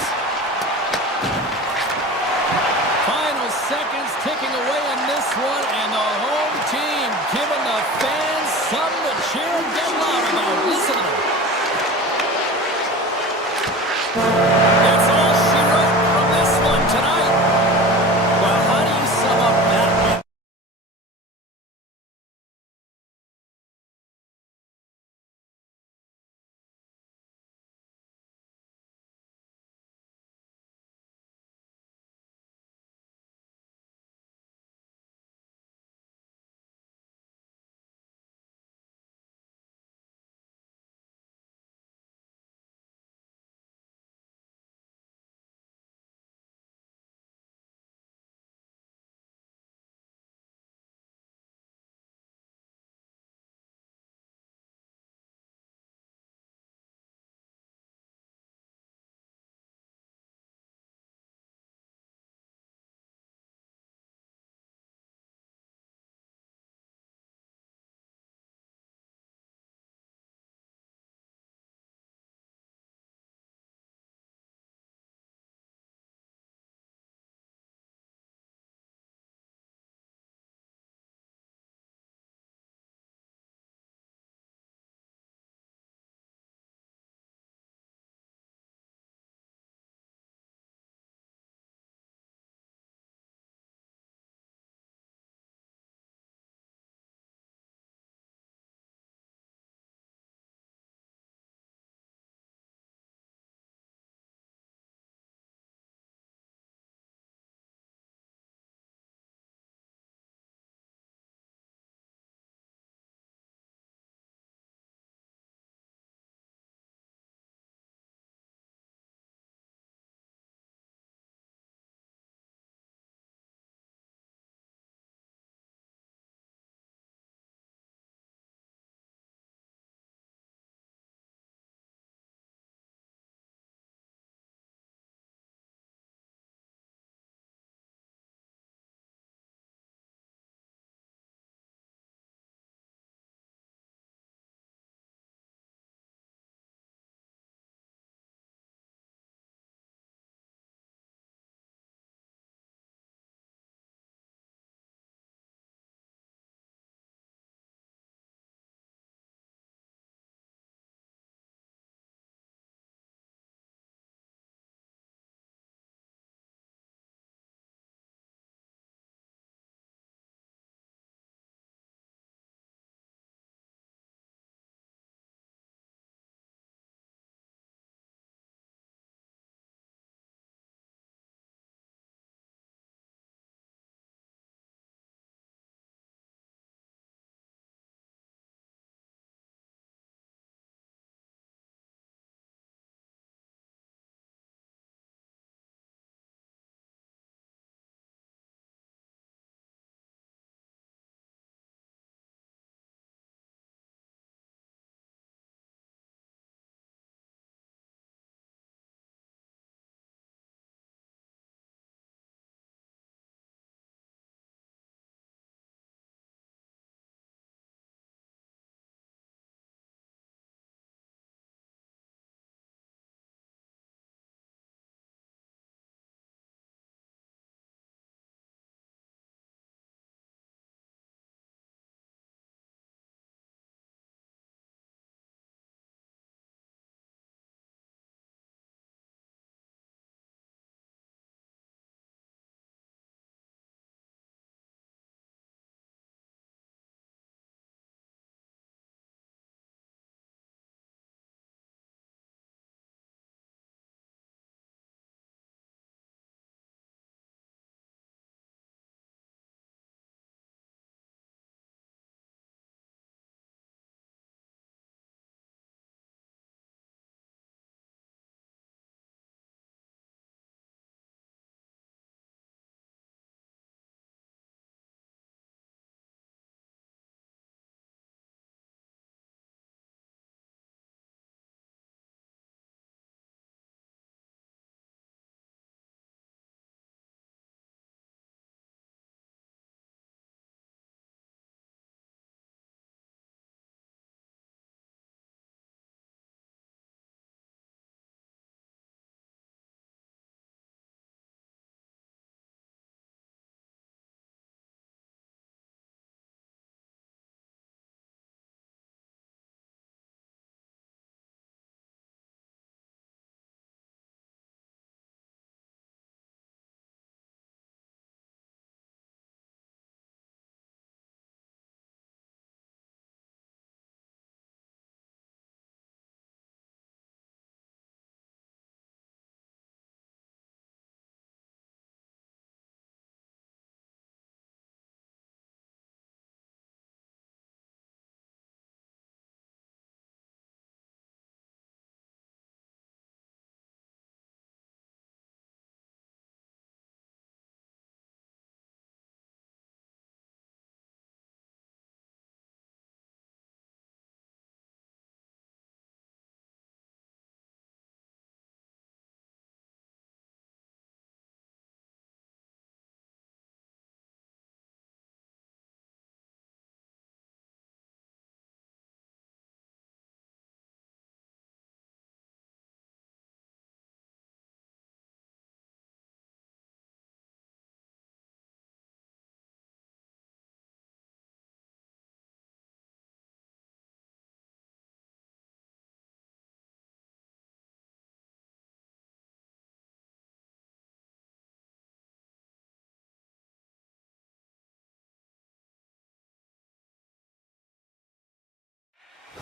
Final seconds ticking away on this one, and the home team giving the fans something to cheer and get loud about. Listen to them.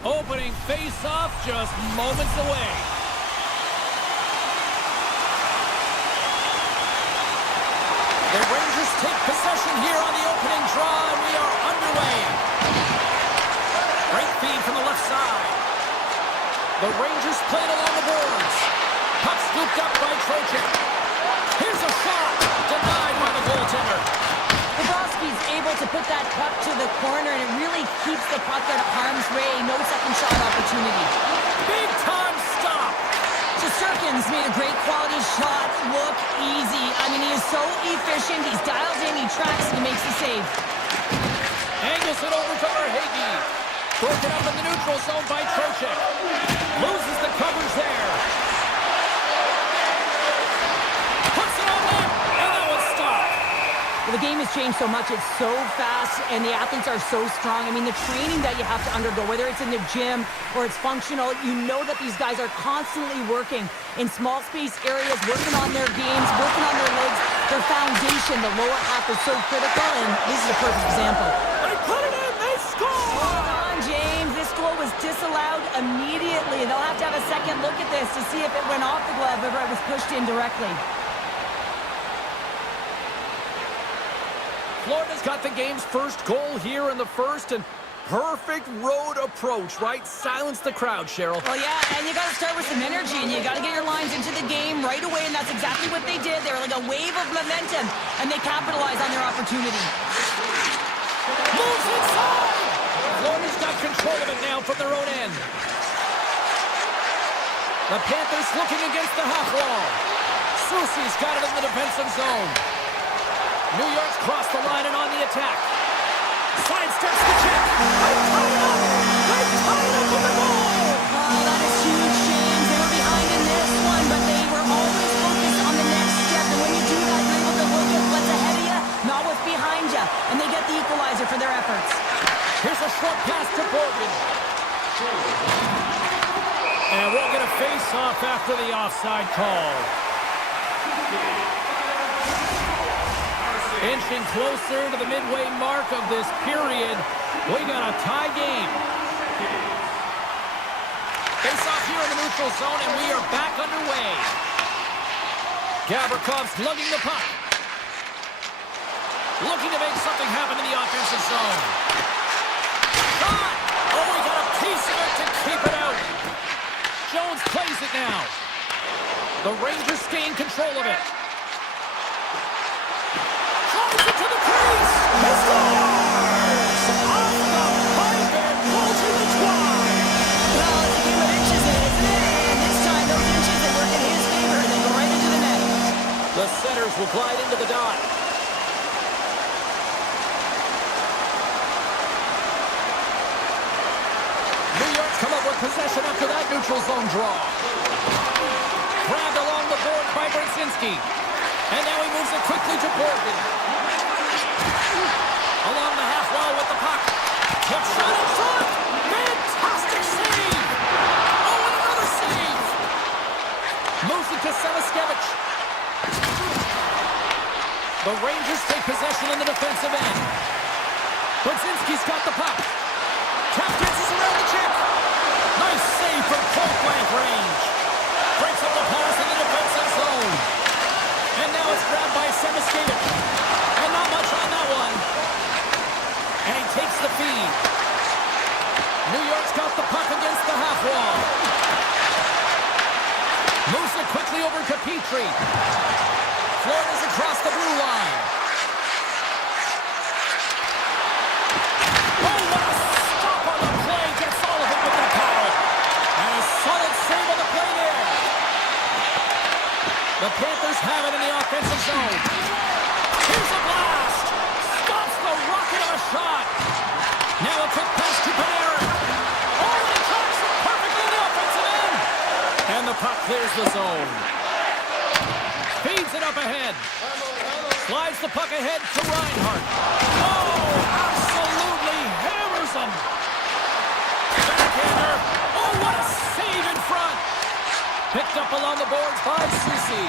Opening face-off just moments away. The Rangers take possession here on the opening draw, and we are underway. Great feed from the left side. The Rangers played along the boards. Puck scooped up by Trojan. Here's a shot, denied by the goaltender. Bobrovsky's able to put that puck to the corner, and it really keeps the puck out of harm's way. No second shot opportunity. Big time stop. Shesterkin's made a great quality shot look easy. I mean, he is so efficient. He's dialed in, he tracks, and he makes the save. Angles it over to Verhaeghe. Broken up in the neutral zone by Trocheck. Loses the coverage there. Puts it on net, and that was stopped. Well, the game has changed so much. It's so fast, and the athletes are so strong. I mean, the training that you have to undergo, whether it's in the gym or it's functional, you know that these guys are constantly working in small space areas, working on their games, working on their legs. Their foundation, the lower half, is so critical, and this is a perfect example. They put it in, they score! Hold on, James. This goal was disallowed immediately. They'll have to have a second look at this to see if it went off the glove or it was pushed in directly. Florida's got the game's first goal here in the first, and perfect road approach, right? Silence the crowd, Cheryl. Well, yeah, and you got to start with some energy, and you got to get your lines into the game right away, and that's exactly what they did. They were like a wave of momentum, and they capitalized on their opportunity. Moves inside! Florida's got control of it now from their own end. The Panthers looking against the half wall. Soucy's got it in the defensive zone. New York's crossed the line and on the attack. Sidesteps the check. They tie it up. They tie it up with the goal. Oh, that is huge, James. They were behind in this one, but they were always focused on the next step. And when you do that, you're able to look at what's ahead of you, not what's behind you. And they get the equalizer for their efforts. Here's a short pass to Borgen. And we'll get a face-off after the offside call. Inching closer to the midway mark of this period. We got a tie game. Face-off here in the neutral zone, and we are back underway. Gavrikov lugging the puck. Looking to make something happen in the offensive zone. Shot! Oh, we got a piece of it to keep it out. Jones plays it now. The Rangers gain control of it. Drives it to the crease. He scores! Off the pipe and pulls it to twine. Well, it's a game of inches, isn't it? And this time, those inches that work in his favor, they go right into the net. The setters will glide into the dot. New York's come up with possession after that neutral zone draw. Grabbed along the board by Brzezinski. And now he moves it quickly to Borgen. Along the half wall with the puck. Tip shot in front. Fantastic save. Oh, and another save. Moves it to Semiskevich. The Rangers take possession in the defensive end. Brzezinski's got the puck. Tap dances around the chip. Nice save from point-blank range. Breaks up the pass in the defensive zone. And now it's grabbed by Semiskevich. And not much on that one. And he takes the feed. New York's got the puck against the half wall. Moves it quickly over to Petrie. Florida's across the blue line. Oh, what a stop on the play. Gets all of it with the power. And a solid save on the play there. The Panthers have it in the offensive zone. Here's a blast. Stops the rocket of a shot. Now a quick pass to Panarin. Oh, and he tracks it perfectly in the offensive end. And the puck clears the zone. Feeds it up ahead. Slides the puck ahead to Reinhart. Oh, absolutely hammers him. Backhander. Oh, what a save in front. Picked up along the boards by Soucy.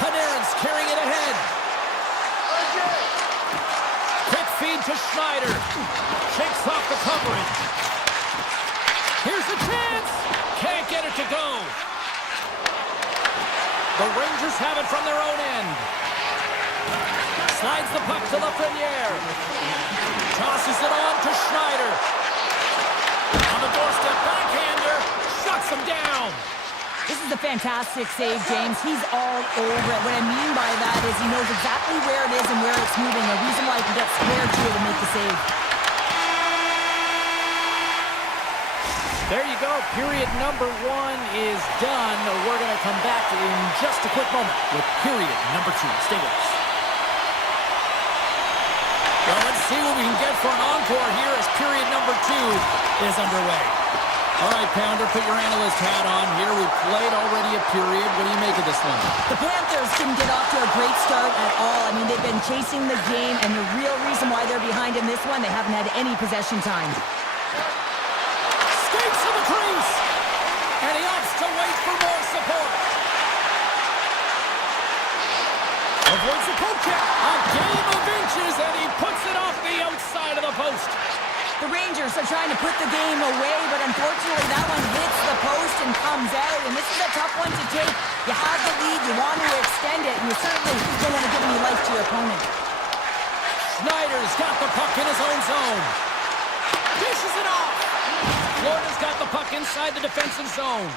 Panarin's carrying it ahead. Quick feed to Schneider. Shakes off the coverage. Here's a chance. Can't get it to go. The Rangers have it from their own end. Slides the puck to Lafreniere. Tosses it on to Schneider. On the doorstep, backhander. Shuts him down. This is a fantastic save, James. He's all over it. What I mean by that is he knows exactly where it is and where it's moving. A reason why he can get square to it and make the save. There you go. Period number 1 is done. We're going to come back in just a quick moment with period number 2. Stay with us. Well, let's see what we can get for an encore here as period number 2 is underway. All right, Pounder, put your analyst hat on here. We've played already a period. What do you make of this one? The Panthers didn't get off to a great start at all. I mean, they've been chasing the game, and the real reason why they're behind in this one, they haven't had any possession time. Skates to the crease, and he opts to wait for more support. Avoids the poke check. A game of inches, and he puts it off the outside of the post. The Rangers are trying to put the game away, but unfortunately that one hits the post and comes out, and this is a tough one to take. You have the lead, you want to extend it, and you certainly don't want to give any life to your opponent. Schneider's got the puck in his own zone. Dishes it off. Florida's got the puck inside the defensive zone.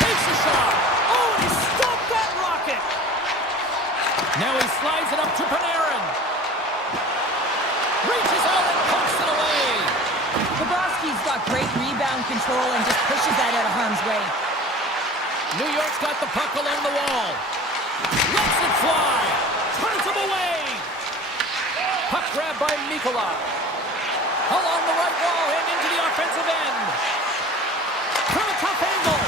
Takes a shot. Oh, and he stopped that rocket. Now he slides it up to Panarin. Reaches out and pumps it away. Bobrovsky's got great rebound control and just pushes that out of harm's way. New York's got the puck along the wall. Lets it fly. Turns him away. Puck grab by Mikola. Along the right wall and into the offensive end. From a tough angle.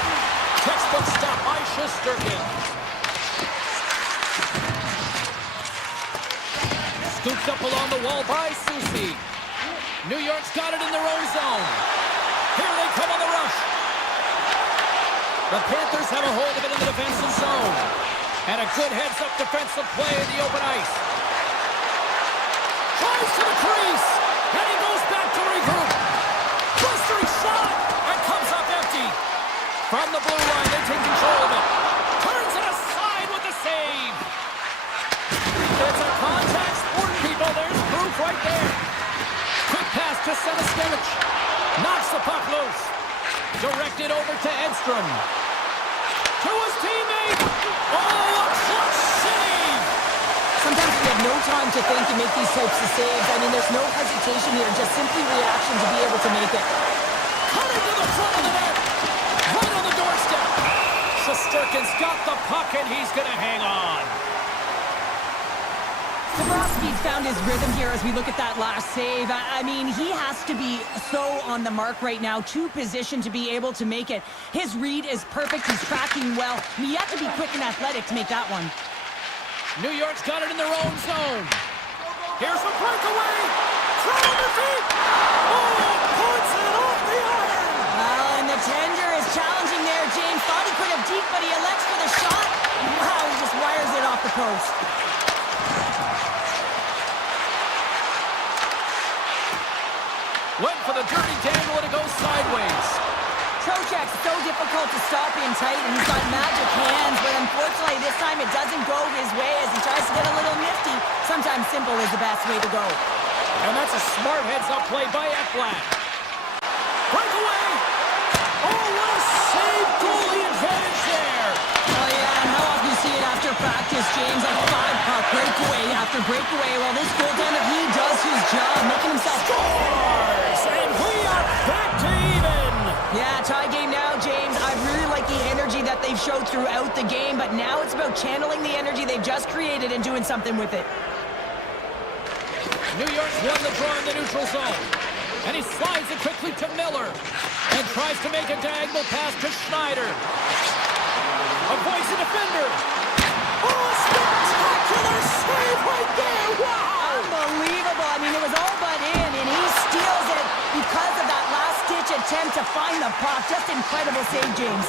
Textbook stop by Shesterkin. Scooped up along the wall by Susie. New York's got it in their own zone. Here they come on the rush. The Panthers have a hold of it in the defensive zone. And a good heads-up defensive play in the open ice. Tries to the crease. And he goes back to regroup. Blistering shot. And comes up empty. From the blue line, they take control of it. Turns it aside with the save. It's a contact sport, people. There's proof right there. Quick pass to Senestovich. Knocks the puck loose. Directed over to Edstrom. To his teammate. Oh, a clutch save. Sometimes we have no time to think and make these types of saves. I mean, there's no hesitation here, just simply reaction to be able to make it. Cutting to the front of the net. Right on the doorstep. Shesterkin's got the puck, and he's going to hang on. Bobrovsky's found his rhythm here as we look at that last save. I mean, he has to be so on the mark right now, to position to be able to make it. His read is perfect. He's tracking well. I mean, you have to be quick and athletic to make that one. New York's got it in their own zone. Here's a breakaway. Throw on the feet. Oh, puts it off the iron. Well, and the tender is challenging there. James thought he could have deep, but he elects for the shot. Wow, he just wires it off the post. Went for the dirty dangle, and it goes sideways. Trocheck's so difficult to stop in tight, and he's got magic hands, but unfortunately this time it doesn't go his way as he tries to get a little nifty. Sometimes simple is the best way to go. And that's a smart heads-up play by Ekblad. Breakaway! Oh, what a save! Goalie advantage there! Oh yeah, and how often you see it after practice, James? Like 5-puck breakaway after breakaway. Well, this goaltender, he does his job, making himself... Scores! And we are back to even! Yeah, tie game now, James. I really like the energy that they've showed throughout the game, but now it's about channeling the energy they've just created and doing something with it. New York's won the draw in the neutral zone. And he slides it quickly to Miller. And tries to make a diagonal pass to Schneider. Avoids the defender. Oh, a spectacular save right there! Wow! Unbelievable. I mean, it was all but in, and he steals it because of that last-ditch attempt to find the puck. Just incredible save, James.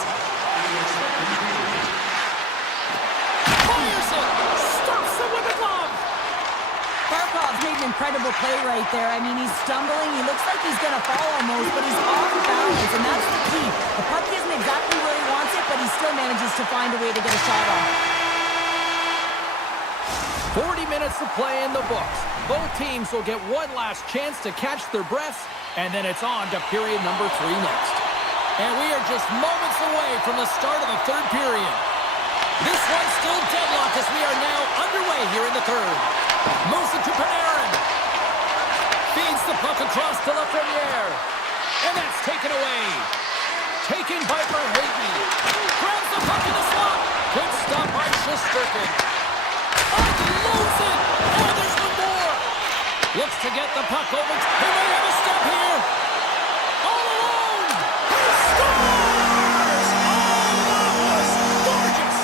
Fires it! Stops it with a glove! Barkov's made an incredible play right there. I mean, he's stumbling. He looks like he's going to fall almost, but he's off balance, and that's the key. The puck isn't exactly where he wants it, but he still manages to find a way to get a shot off. 40 minutes to play in the books. Both teams will get one last chance to catch their breaths, and then it's on to period number 3 next. And we are just moments away from the start of the third period. This one's still deadlocked as we are now underway here in the third. Moves it to Panarin. Feeds the puck across to Lafreniere. And that's taken away. Taken by Verhaeghe. Grabs the puck in the slot. Good stop by Shesterkin. Unloads it. Oh, there's one more. Looks to get the puck over. He may have a step here. All alone. He scores! Oh, that was gorgeous.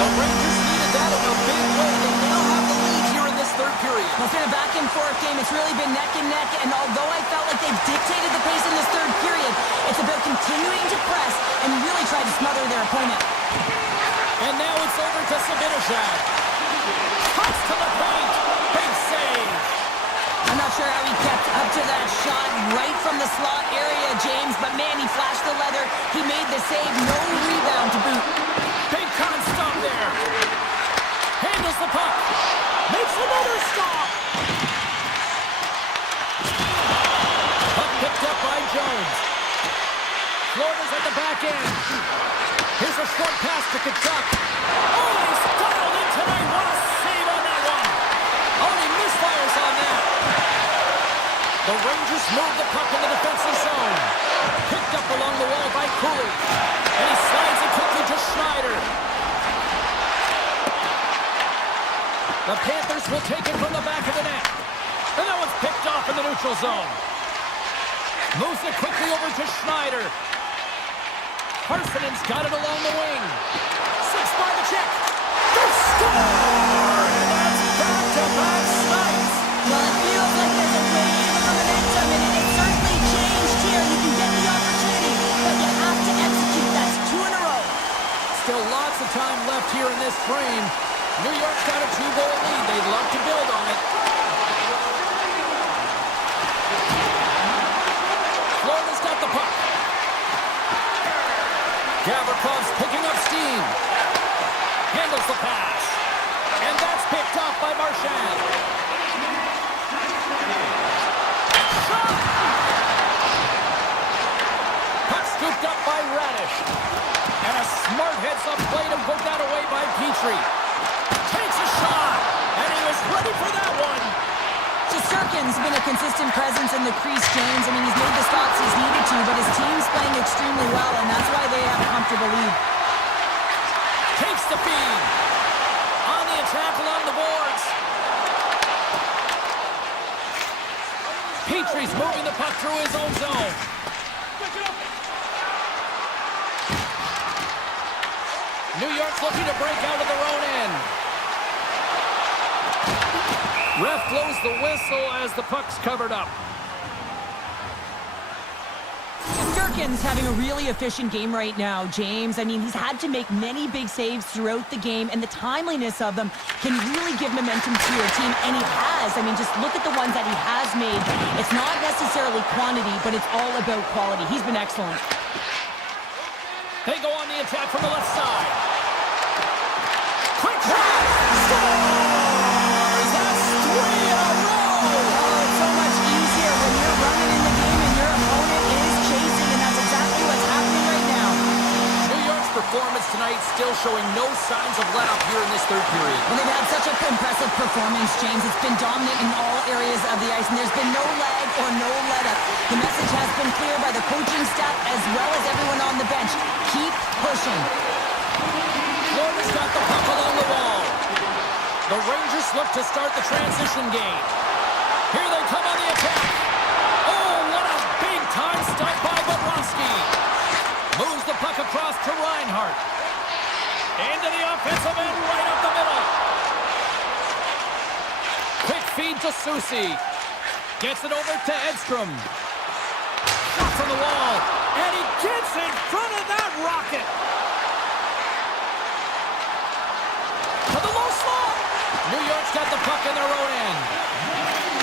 The Rangers needed that in a big way. They now have the lead here in this third period. Well, it's been a back-and-forth game. It's really been neck and neck, and although I felt like they've dictated the pace in this third period, it's about continuing to press and really try to smother their opponent. And now it's over to Sabinishad. Cuts to the paint. Big save. I'm not sure how he kept up to that shot right from the slot area, James, but man, he flashed the leather. He made the save. No rebound to boot. Big time stop there. Handles the puck. Makes another stop. Puck picked up by Jones. Florida's at the back end. Here's a short pass to Kachuk. Oh, he's dialed in tonight. What a save on that one. Oh, he misfires on that. The Rangers move the puck in the defensive zone. Picked up along the wall by Cooley. And he slides it quickly to Schneider. The Panthers will take it from the back of the net. And that one's picked off in the neutral zone. Moves it quickly over to Schneider. Harsenen's got it along the wing. 6 by the check. They score! And that's back-to-back snipes. Well, it feels like there's a wave of momentum, and it's certainly changed here. You can get the opportunity, but you have to execute. That's 2 in a row. Still lots of time left here in this frame. New York's got a 2-goal lead. They'd love to build on it. Florida's got the puck. Gavrikoff's picking up steam. Handles the pass. And that's picked off by Marchand. Shot! Puck scooped up by Radish. And a smart heads-up play to put that away by Petrie. Takes a shot. And he was ready for that one. Shesterkin's been a consistent presence in the crease, James. I mean, he's made the stops he's needed to, but his team's playing extremely well, and that's why they have a comfortable lead. Takes the feed. On the attack along the boards. Petrie's moving the puck through his own zone. New York's looking to break out of their own end. Ref blows the whistle as the puck's covered up. Shesterkin's having a really efficient game right now, James. I mean, he's had to make many big saves throughout the game, and the timeliness of them can really give momentum to your team, and he has. I mean, just look at the ones that he has made. It's not necessarily quantity, but it's all about quality. He's been excellent. They go on the attack from the left side. Quick shot! Scores! That's 3 in a row! Oh, it's so much easier when you're running in the game and your opponent is chasing, and that's exactly what's happening right now. New York's performance tonight still showing no signs of let-up here in this third period. Well, they've had such an impressive performance, James. It's been dominant in all areas of the ice, and there's been no lag or no let-up. The message has been clear by the coaching staff as well as everyone on the bench. Keep pushing. Florida's got the puck along the wall. The Rangers look to start the transition game. Here they come on the attack. Oh, what a big-time stop by Bobrovsky. Moves the puck across to Reinhart. Into the offensive end, right up the middle. Quick feed to Soucy. Gets it over to Edstrom. Shot from the wall. And he gets in front of that rocket. York's got the puck in their own end.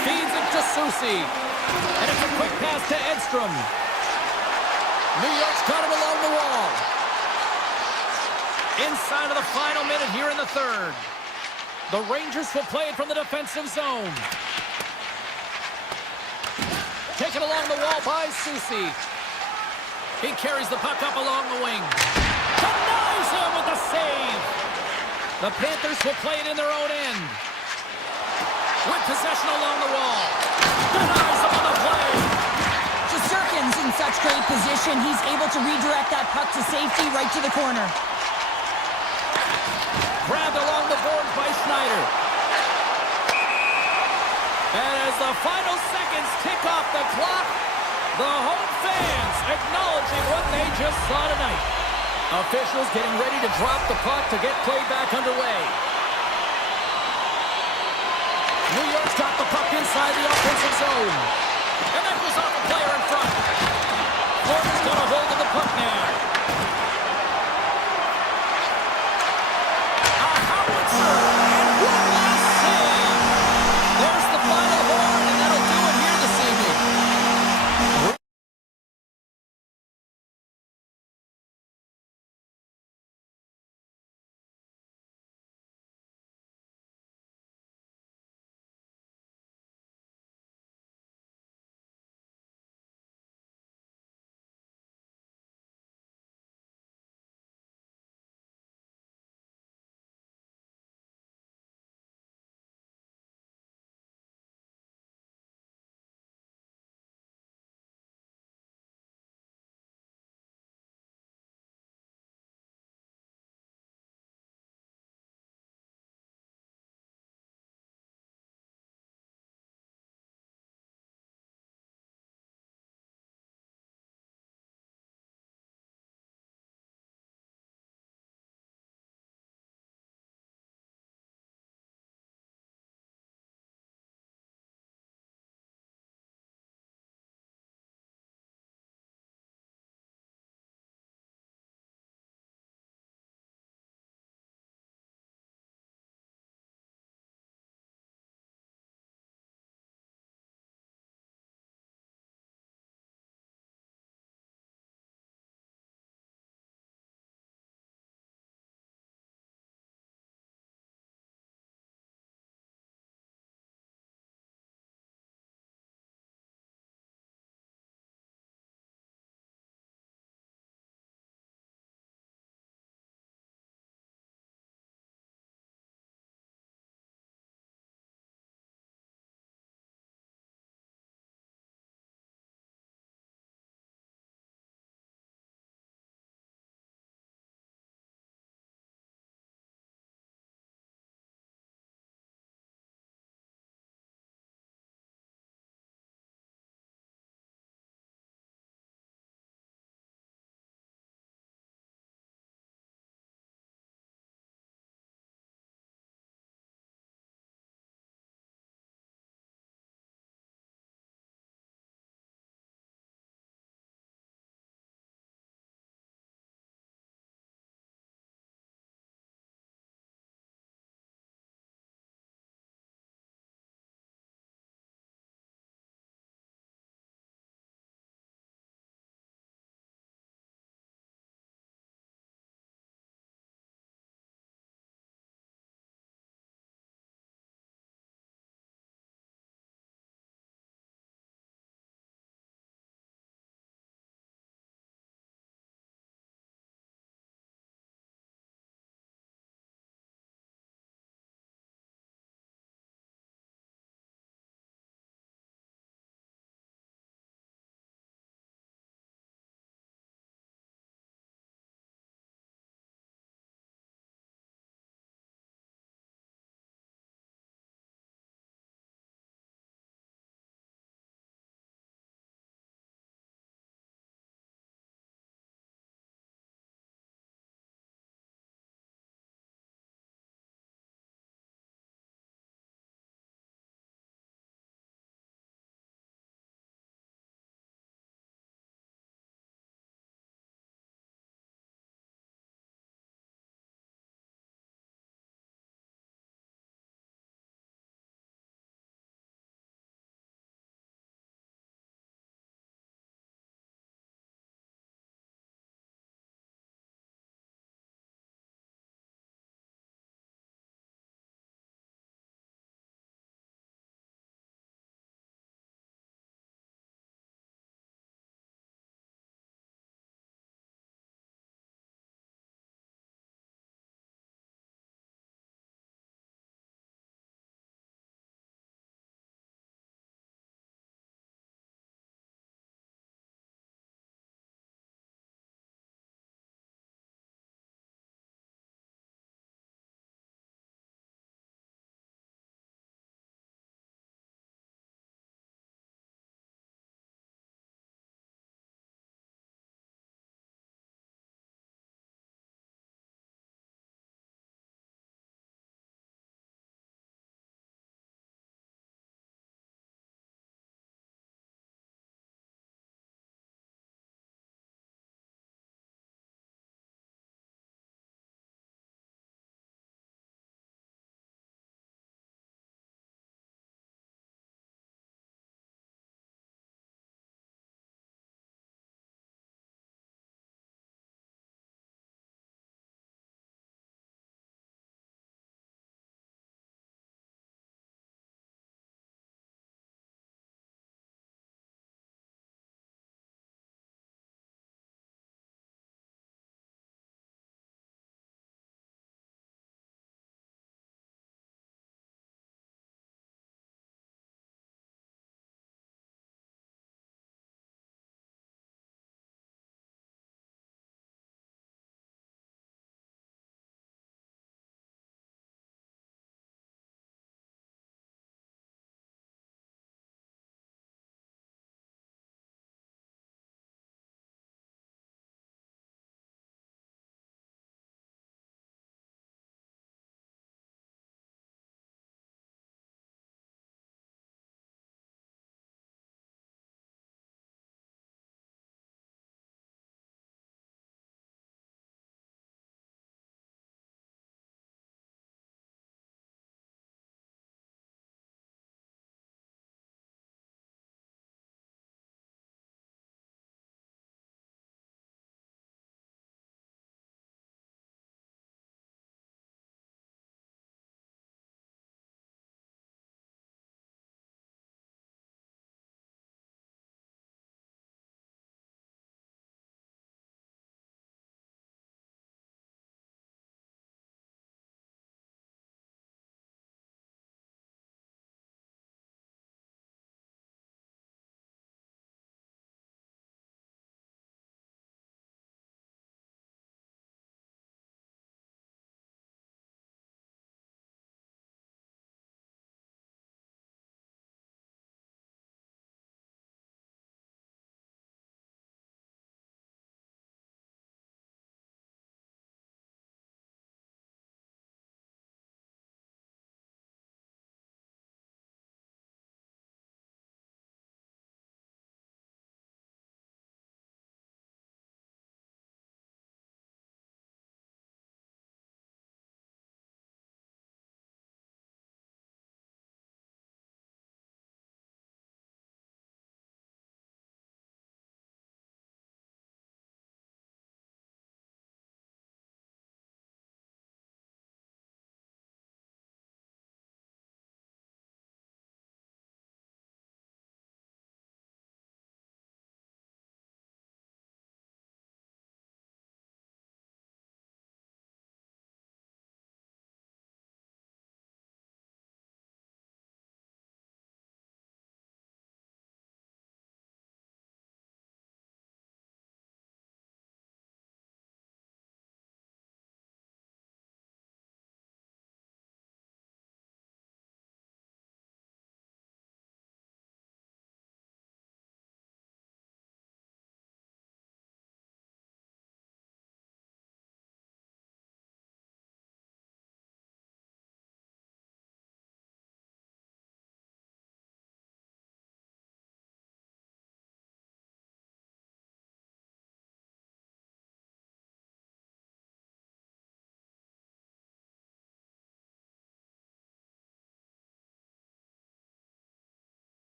Feeds it to Susi. And it's a quick pass to Edstrom. New York's got it along the wall. Inside of the final minute here in the third. The Rangers will play it from the defensive zone. Taken along the wall by Susi. He carries the puck up along the wing. Denies him with the save. The Panthers will play it in their own end. With possession along the wall. Denies him on the play. Shesterkin's in such great position. He's able to redirect that puck to safety right to the corner. Grabbed along the boards by Schneider. And as the final seconds tick off the clock, the home fans acknowledging what they just saw tonight. Officials getting ready to drop the puck to get play back underway. New York's got the puck inside the offensive zone. And that goes off a player in front. Florida's got a hold of the puck now.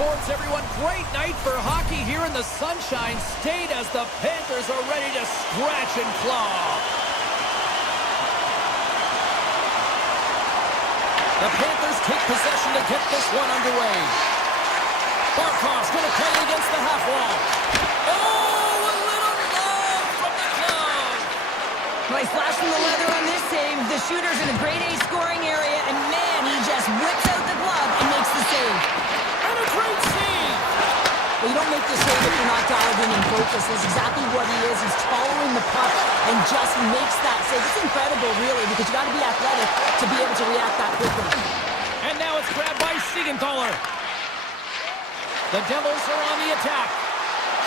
sports, everyone. Great night for hockey here in the Sunshine State as the Panthers are ready to scratch and claw. The Panthers take possession to get this one underway. Barkov's going to play it against the half wall. Oh, a little love from the glove. Nice flash from the leather on this save. The shooter's in a grade A scoring area, and man, he just whips out the glove and makes the save. And a great save. Well, you don't make the save if you're not dialed in and focused. That's exactly what he is. He's following the puck and just makes that save. It's incredible, really, because you got to be athletic to be able to react that quickly. And now it's grabbed by Siegenthaler. The Devils are on the attack.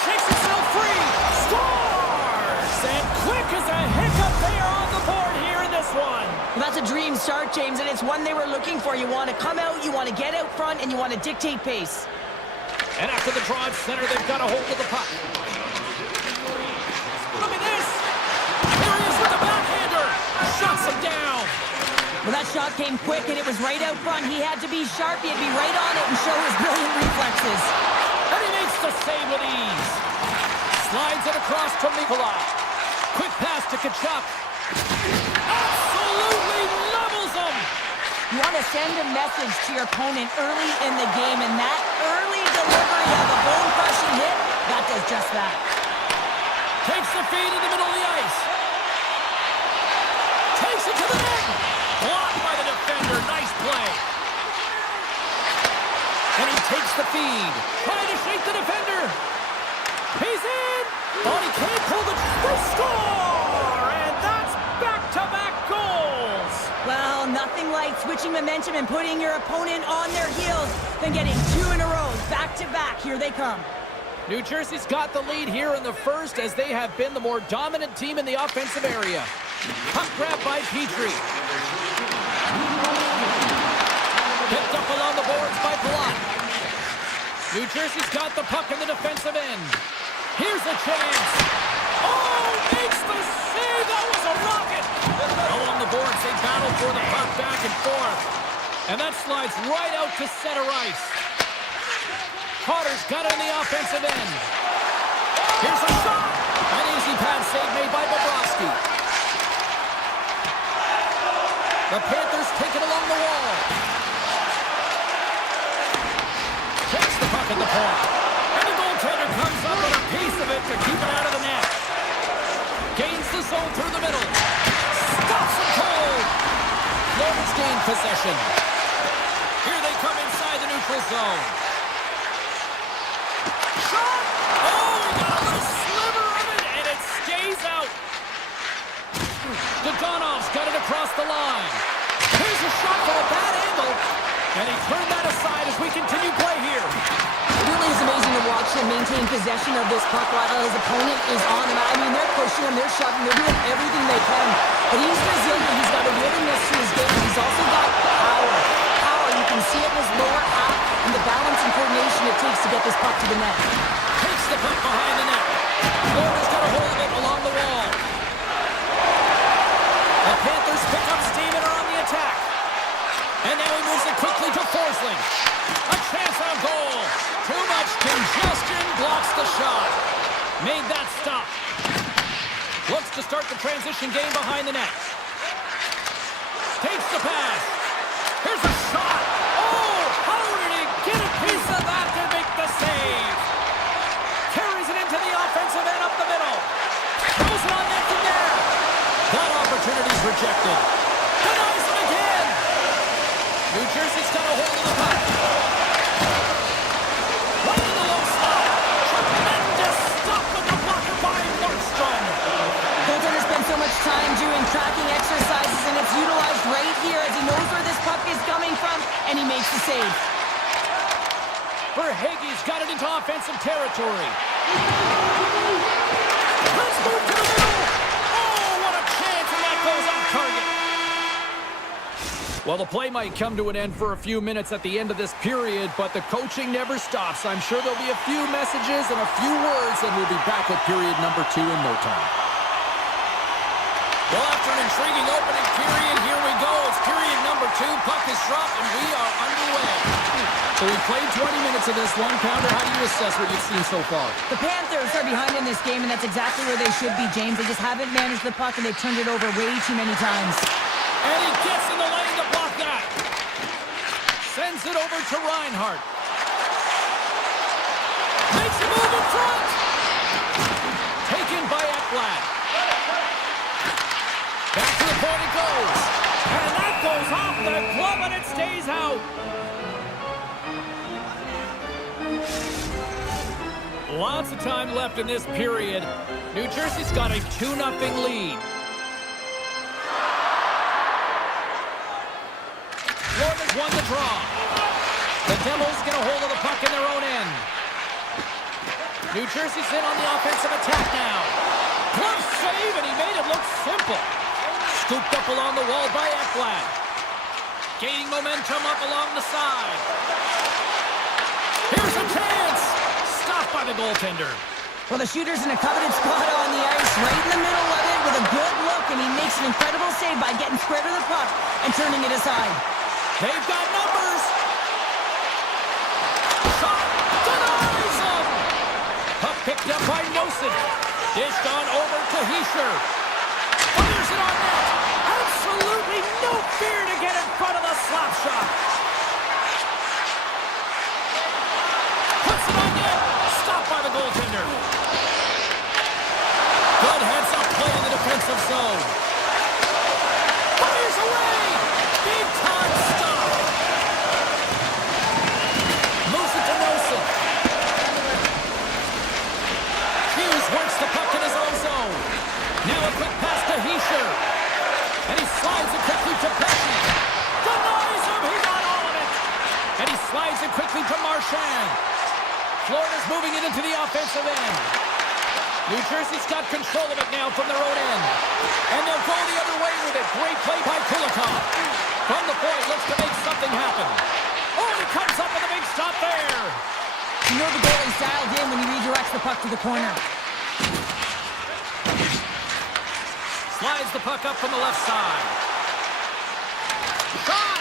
Shakes himself free. Scores! And quick as a hiccup, they are on the board here in this one. Well, that's a dream start, James, and it's one they were looking for. You want to come out, you want to get out front, and you want to dictate pace. And after the draw at center, they've got a hold of the puck. Look at this! Here he is with the backhander! Shuts him down! Well, that shot came quick, and it was right out front. He had to be sharp, he had to be right on it and show his brilliant reflexes. And he makes the save with ease. Slides it across to Nikolai. Quick pass to Kachuk. Absolutely levels him! You want to send a message to your opponent early in the game, and that early delivery of a bone-crushing hit, that does just that. Takes the feed in the middle of the ice. Takes it to the net. Blocked by the defender. Nice play. And he takes the feed. Trying to shake the defender. He's in. Oh, he can't pull the score. And that's back-to-back goals. Well, nothing like switching momentum and putting your opponent on their heels than getting two in a row, back-to-back. Here they come. New Jersey's got the lead here in the first as they have been the more dominant team in the offensive area. Puck grab by Petrie. Picked up along the boards by Palat. New Jersey's got the puck in the defensive end. Here's a chance. Oh, makes the save. That was a rocket. Along the boards, they battle for the puck back and forth. And that slides right out to center ice. Carter's got it in the offensive end. Here's a shot. An easy pass save made by Bobrovsky. The Panthers take it along the wall. Takes the puck at the point. And the goaltender comes up with a piece of it to keep it out of the net. Gains the zone through the middle. Stops him cold. Florida's gained possession. Here they come inside the neutral zone. Shot! Oh, he got a little sliver of it, and it stays out. Dodonov's got it across the line. Here's a shot from a bad angle, and he turned that aside as we continue play here. It really is amazing to watch him maintain possession of this puck while his opponent is on him. I mean, they're pushing him, they're shoving, they're doing everything they can. But he's resilient, he's got a willingness to his game. He's also got power. Power, you can see it in his lower half and the balance and coordination it takes to get this puck to the net. Takes the puck behind the net. Florida's got a hold of it along the wall. The Panthers pick up steam and are on the attack. And now he moves it quickly to Forsling. A chance on goal. Too much congestion blocks the shot. Made that stop. Looks to start the transition game behind the net. Takes the pass. Here's a shot. Oh, how did he get a piece of that to make the save? Carries it into the offensive end up the middle. Throws it on net from there. That opportunity's rejected. Denies him again. New Jersey's got a hold of the puck. Right in the low slot. Tremendous stop with the blocker by Markstrom. Goaltender spends so much time doing tracking exercises, and it's utilized right here as he knows where this puck is coming from, and he makes the save. Verhaeghe's got it into offensive territory. Let's move to the middle. Oh, what a chance, and that goes off target. Well, the play might come to an end for a few minutes at the end of this period, but the coaching never stops. I'm sure there'll be a few messages and a few words, and we'll be back with period number 2 in no time. Well, after an intriguing opening period, here we go. It's period number 2. Puck is dropped, and we are underway. So we played 20 minutes of this one. Pounder, how do you assess what you've seen so far? The Panthers are behind in this game, and that's exactly where they should be, James. They just haven't managed the puck, and they've turned it over way too many times. And he gets in the lane to block that. Sends it over to Reinhardt. Makes a move in front. Taken by Ekblad. Back to the point it goes. And that goes off the glove and it stays out. Lots of time left in this period. New Jersey's got a 2-0 lead. Florida's won the draw. The Devils get a hold of the puck in their own end. New Jersey's in on the offensive attack now. Glove save, and he made it look simple. Scooped up along the wall by Ekblad. Gaining momentum up along the side. Here's a chance. Stopped by the goaltender. Well, the shooter's in a coveted spot on the ice, right in the middle of it with a good look, and he makes an incredible save by getting square to the puck and turning it aside. They've got numbers. Shot denies him. Puck picked up by Nosen. Dished on over to Hischier. Fires it on net. Absolutely no fear to get in front of the slap shot. Puts it on net. Stopped by the goaltender. Good heads-up play in the defensive zone. Fires away. Big-time stop. Moves it to Nosen. Hughes works the puck in his own zone. Now a quick pass to Hischier. And he slides it quickly to Pesci. Denies him. He got all of it. And he slides it quickly to Marchand. Florida's moving it into the offensive end. New Jersey's got control of it now from their own end. And they'll go the other way with it. Great play by Kulikov. From the point, looks to make something happen. Oh, he comes up with a big stop there. You know the goalie's dialed in when he redirects the puck to the corner. Slides the puck up from the left side. Shot!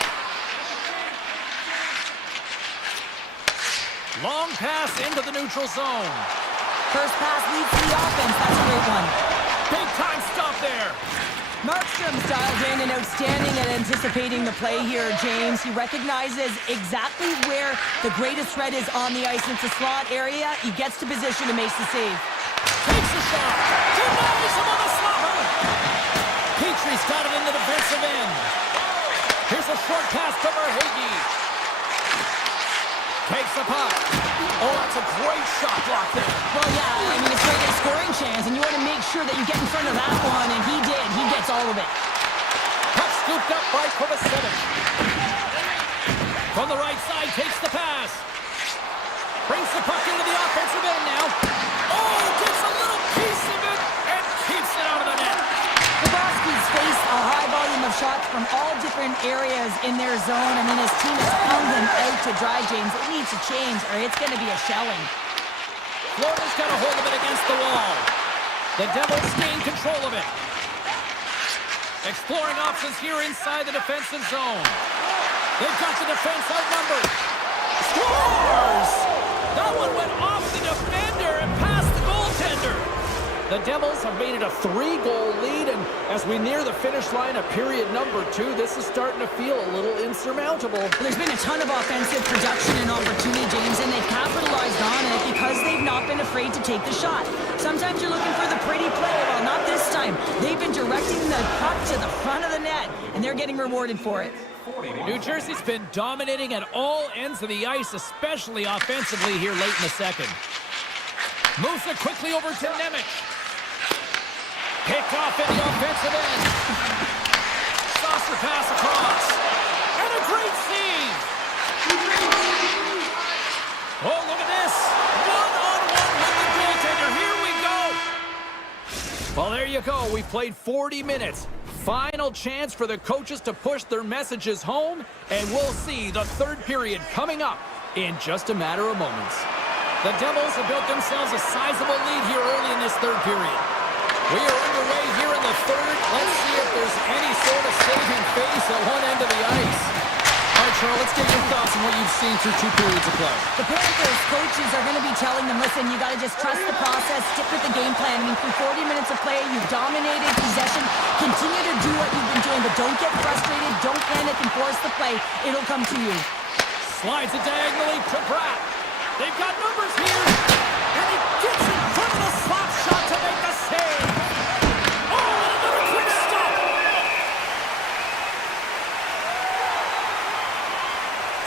Long pass into the neutral zone. First pass leads to the offense. That's a great one. Big time stop there. Markstrom's dialed in and outstanding at anticipating the play here, James. He recognizes exactly where the greatest threat is on the ice. It's a slot area. He gets to position and makes the save. Takes a shot. Denies him on the slapper. Petrie's got it in the defensive end. Here's a short pass to Verhaeghe. Takes the puck. Oh, that's a great shot block there. Well, yeah, I mean, it's like a scoring chance, and you want to make sure that you get in front of that one, and he did. He gets all of it. Puck scooped up by Kovacevic. From the right side, takes the pass. Brings the puck into the offensive end now. Oh, gets a little piece of it and keeps it out of the net. The Baskets face a high volume of shots from all different areas in their zone. I mean, his team has hung him out to dry, James. It needs to change, or it's going to be a shelling. Florida's got a hold of it against the wall. The Devils gain control of it. Exploring options here inside the defensive zone. They've got the defense outnumbered. Scores! That one went off the defender and past the goaltender. The Devils have made it a 3-goal lead, and as we near the finish line of period number 2, this is starting to feel a little insurmountable. There's been a ton of offensive production and opportunity, James, and they've capitalized on it because they've not been afraid to take the shot. Sometimes you're looking for the pretty play. Well, not this time. They've been directing the puck to the front of the net, and they're getting rewarded for it. New Jersey's been dominating at all ends of the ice, especially offensively here late in the second. Moves it quickly over to Nemec. Picked off in the offensive end. Saucer pass across. And a great save. Oh, look at this. One-on-one with the goaltender. Here we go. Well, there you go. We've played 40 minutes. Final chance for the coaches to push their messages home, and we'll see the third period coming up in just a matter of moments. The Devils have built themselves a sizable lead here early in this third period. We are underway here in the third. Let's see if there's any sort of saving face at one end of the ice. Our Cheryl, let's get your thoughts on what you've seen through 2 periods of play. The Panthers coaches are going to be telling them, listen, you got to just trust the process, stick with the game plan. I mean, through 40 minutes of play, you've dominated possession. Continue to do what you've been doing, but don't get frustrated. Don't panic and force the play. It'll come to you. Slides it diagonally to Pratt. They've got numbers here. And he gets in front of the slap shot to make the save. Oh, and another quick stop.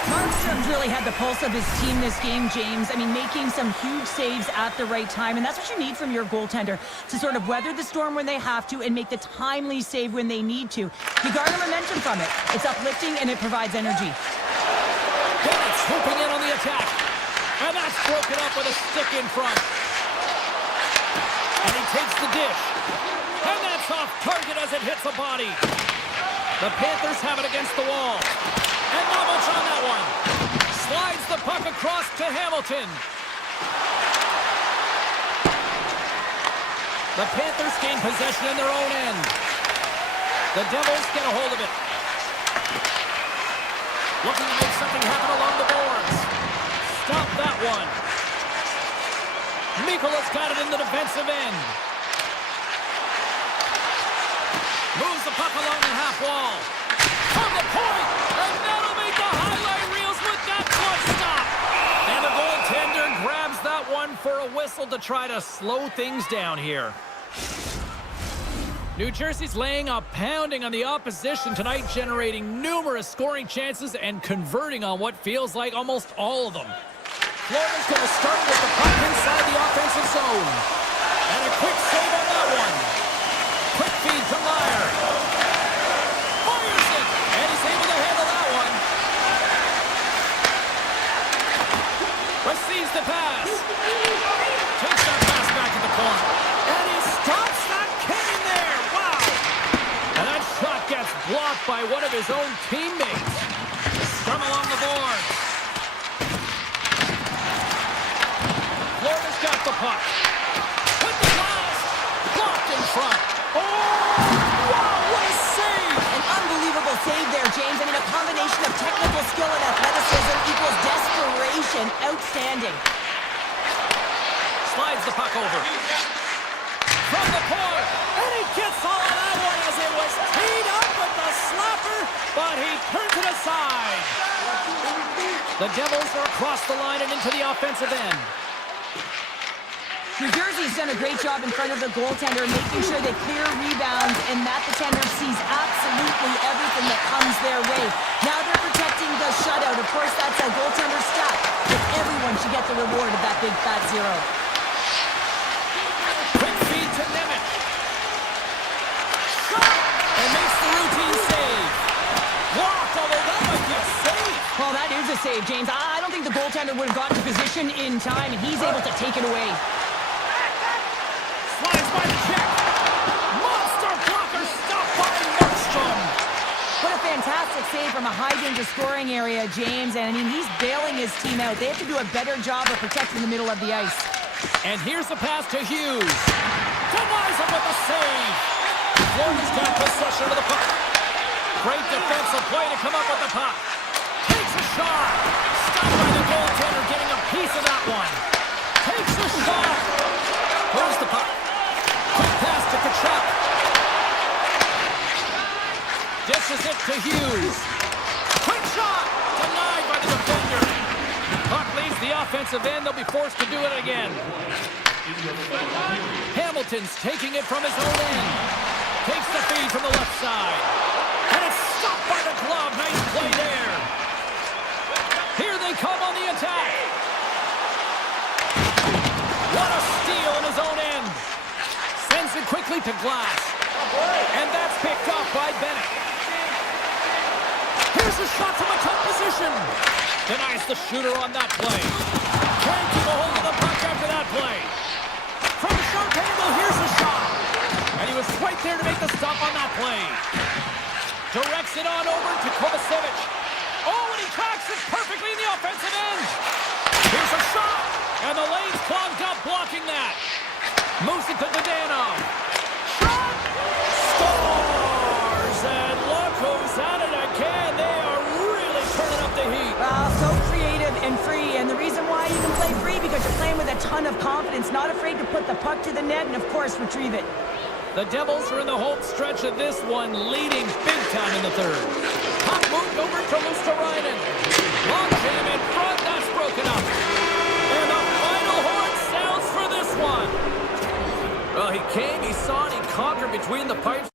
Markstrom's really had the pulse of his team this game, James. I mean, making some huge saves at the right time, and that's what you need from your goaltender, to sort of weather the storm when they have to and make the timely save when they need to. You garner momentum from it. It's uplifting and it provides energy. Bennett swooping in on the attack. And that's broken up with a stick in front. And he takes the dish. And that's off target as it hits a body. The Panthers have it against the wall. And not much on that one. Slides the puck across to Hamilton. The Panthers gain possession in their own end. The Devils get a hold of it. Looking to make something happen along the boards. Stop that one. Mikola's got it in the defensive end. Moves the puck along the half wall. From the point, and that'll make the highlight reels with that one stop. And the goaltender grabs that one for a whistle to try to slow things down here. New Jersey's laying a pounding on the opposition tonight, generating numerous scoring chances and converting on what feels like almost all of them. Florida's going to start with the puck inside the offensive zone. And a quick save on that one. Quick feed to Meyer. Fires it, and he's able to handle that one. Receives the pass. Takes that pass back to the corner. And he stops that cannon there. Wow. And that shot gets blocked by one of his own teammates. From along the boards. Florida's got the puck. With the blast. Blocked in front. Oh! Wow, what a save! An unbelievable save there, James. I mean, a combination of technical skill and athleticism equals desperation. Outstanding. Slides the puck over. From the point. And he gets all of that one as it was teed up with the slapper, but he turns it aside. The Devils are across the line and into the offensive end. New Jersey's done a great job in front of the goaltender, making sure they clear rebounds and that the tender sees absolutely everything that comes their way. Now they're protecting the shutout. Of course, that's a goaltender stat, but everyone should get the reward of that big fat zero. Quick feed to Nemeth. Shot! And makes the routine save. Blocked, although that might be a save. Well, that is a save, James. I don't think the goaltender would have gotten to position in time, and he's able to take it away. Slides by the check. Monster blocker stopped by Markstrom. What a fantastic save from a high-danger scoring area, James. And, I mean, he's bailing his team out. They have to do a better job of protecting the middle of the ice. And here's the pass to Hughes. Denies him with a save. Florida's got possession of the puck. Great defensive play to come up with the puck. Takes a shot. Stopped by the goaltender, getting a piece of that one. Takes a shot. Moves the puck. Quick pass to Kachuk. Dishes it to Hughes. Quick shot. Denied by the defender. Puck leaves the offensive end. They'll be forced to do it again. Hamilton's taking it from his own end. Takes the feed from the left side. And it's stopped by the glove. Nice play there. Here they come on the attack. What a steal in his own end. Sends it quickly to Glass. And that's picked up by Bennett. Here's a shot from a tough position. Denies the shooter on that play. Can't keep a hold of the puck after that play. From a short angle, here's a shot. And he was right there to make the stop on that play. Directs it on over to Kovacevic. Oh, and he tracks it perfectly in the offensive end. Here's a shot. And the lane's clogged up blocking that. Moves it to Dadonov. Shot. Scores! And look who's at it again. They are really turning up and free. And the reason why you can play free, because you're playing with a ton of confidence, not afraid to put the puck to the net and, of course, retrieve it. The Devils are in the home stretch of this one, leading big time in the third. Pop moved over to Luosterainen. Long jam in front, that's broken up. And the final horn sounds for this one. Well, he came, he saw, and he conquered between the pipes.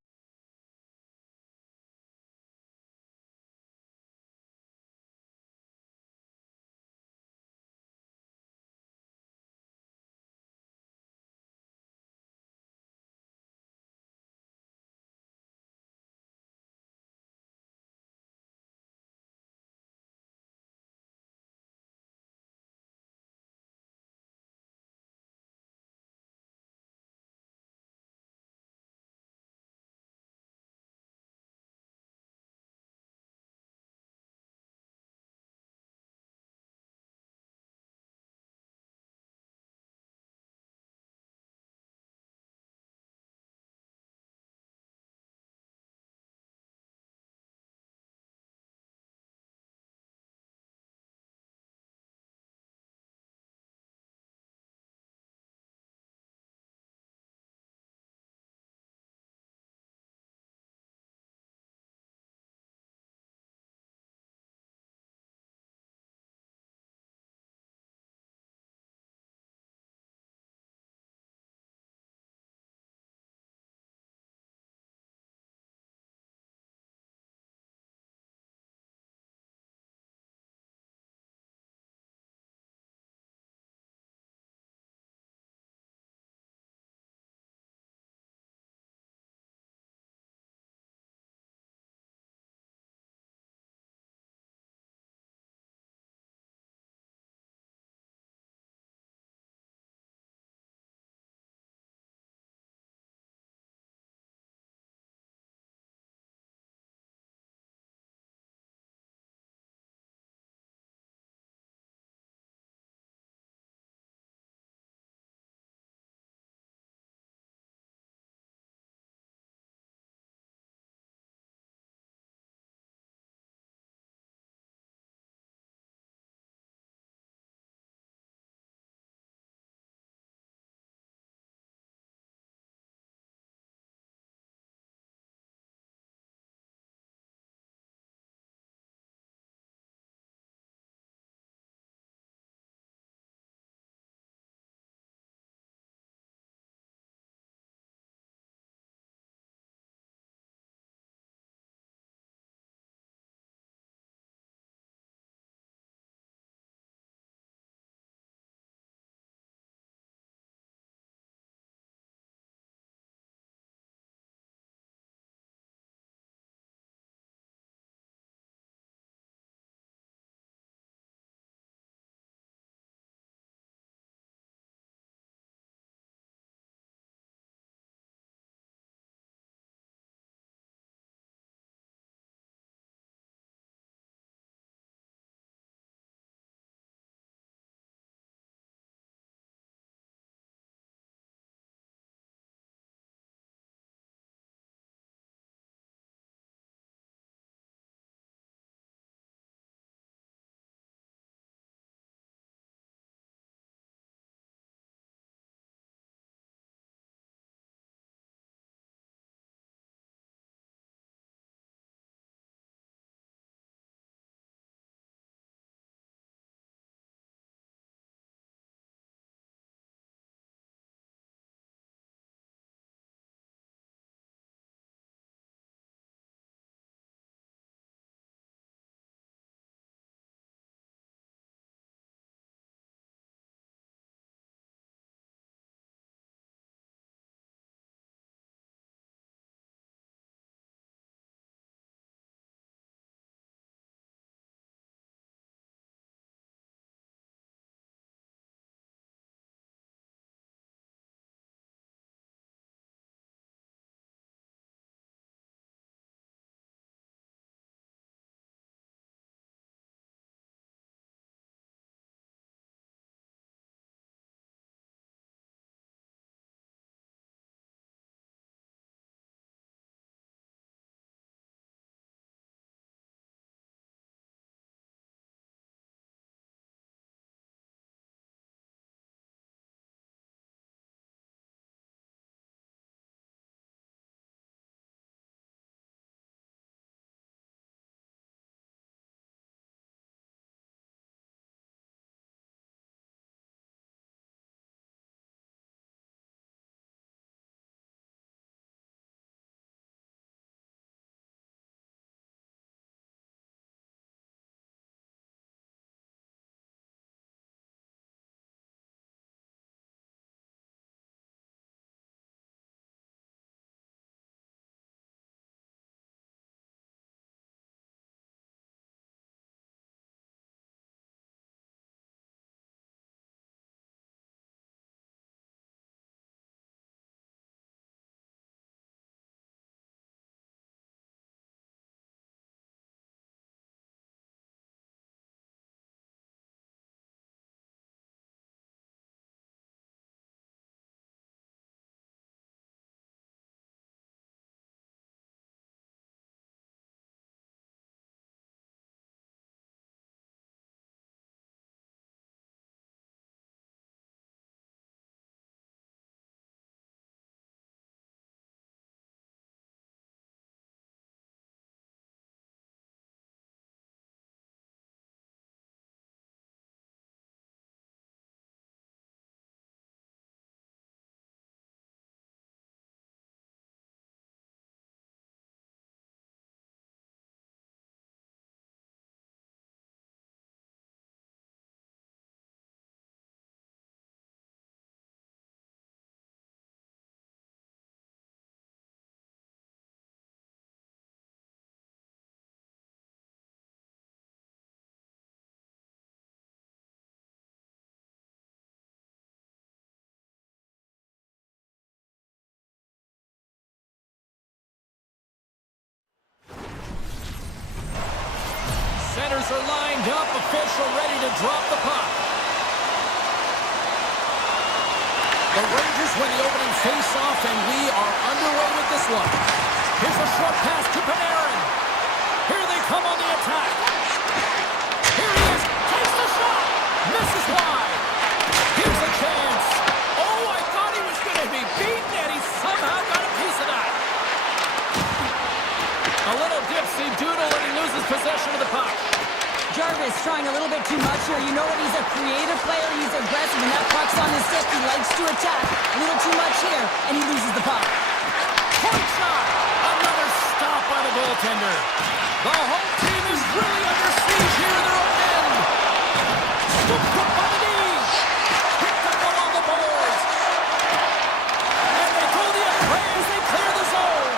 Centers are lined up, official ready to drop the puck. The Rangers win the opening face-off, and we are underway with this one. Here's a short pass to Panarin. Here they come on the attack. Here he is, takes the shot, misses wide. Here's a chance. Oh, I thought he was going to be beaten, and he somehow got a piece of that. A little dipsy doodle, and he loses possession of the puck. Jarvis trying a little bit too much here. You know that he's a creative player. He's aggressive, and that puck's on his stick. He likes to attack. A little too much here, and he loses the puck. Point shot! Another stop by the goaltender. The whole team is really under siege here in their own end. Scooped up by the knee. Picked up along the boards. And they throw the affray as they clear the zone.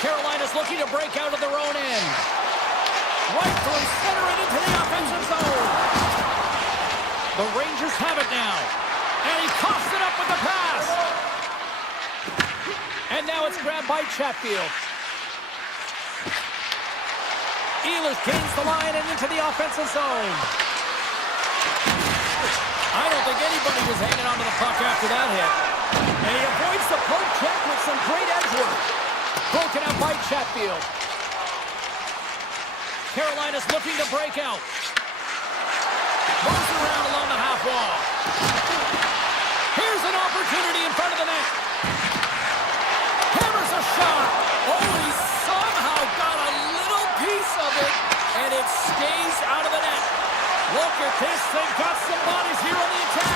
Carolina's looking to break out of their own end. Right through center and into the offensive zone. The Rangers have it now. And he coughs it up with the pass. And now it's grabbed by Chatfield. Ehlers gains the line and into the offensive zone. I don't think anybody was hanging on to the puck after that hit. And he avoids the poke check with some great edge work. Broken out by Chatfield. Carolina's looking to break out. Moves around along the half wall. Here's an opportunity in front of the net. Hammers a shot. Oh, he somehow got a little piece of it, and it stays out of the net. Look at this. They've got some bodies here on the attack.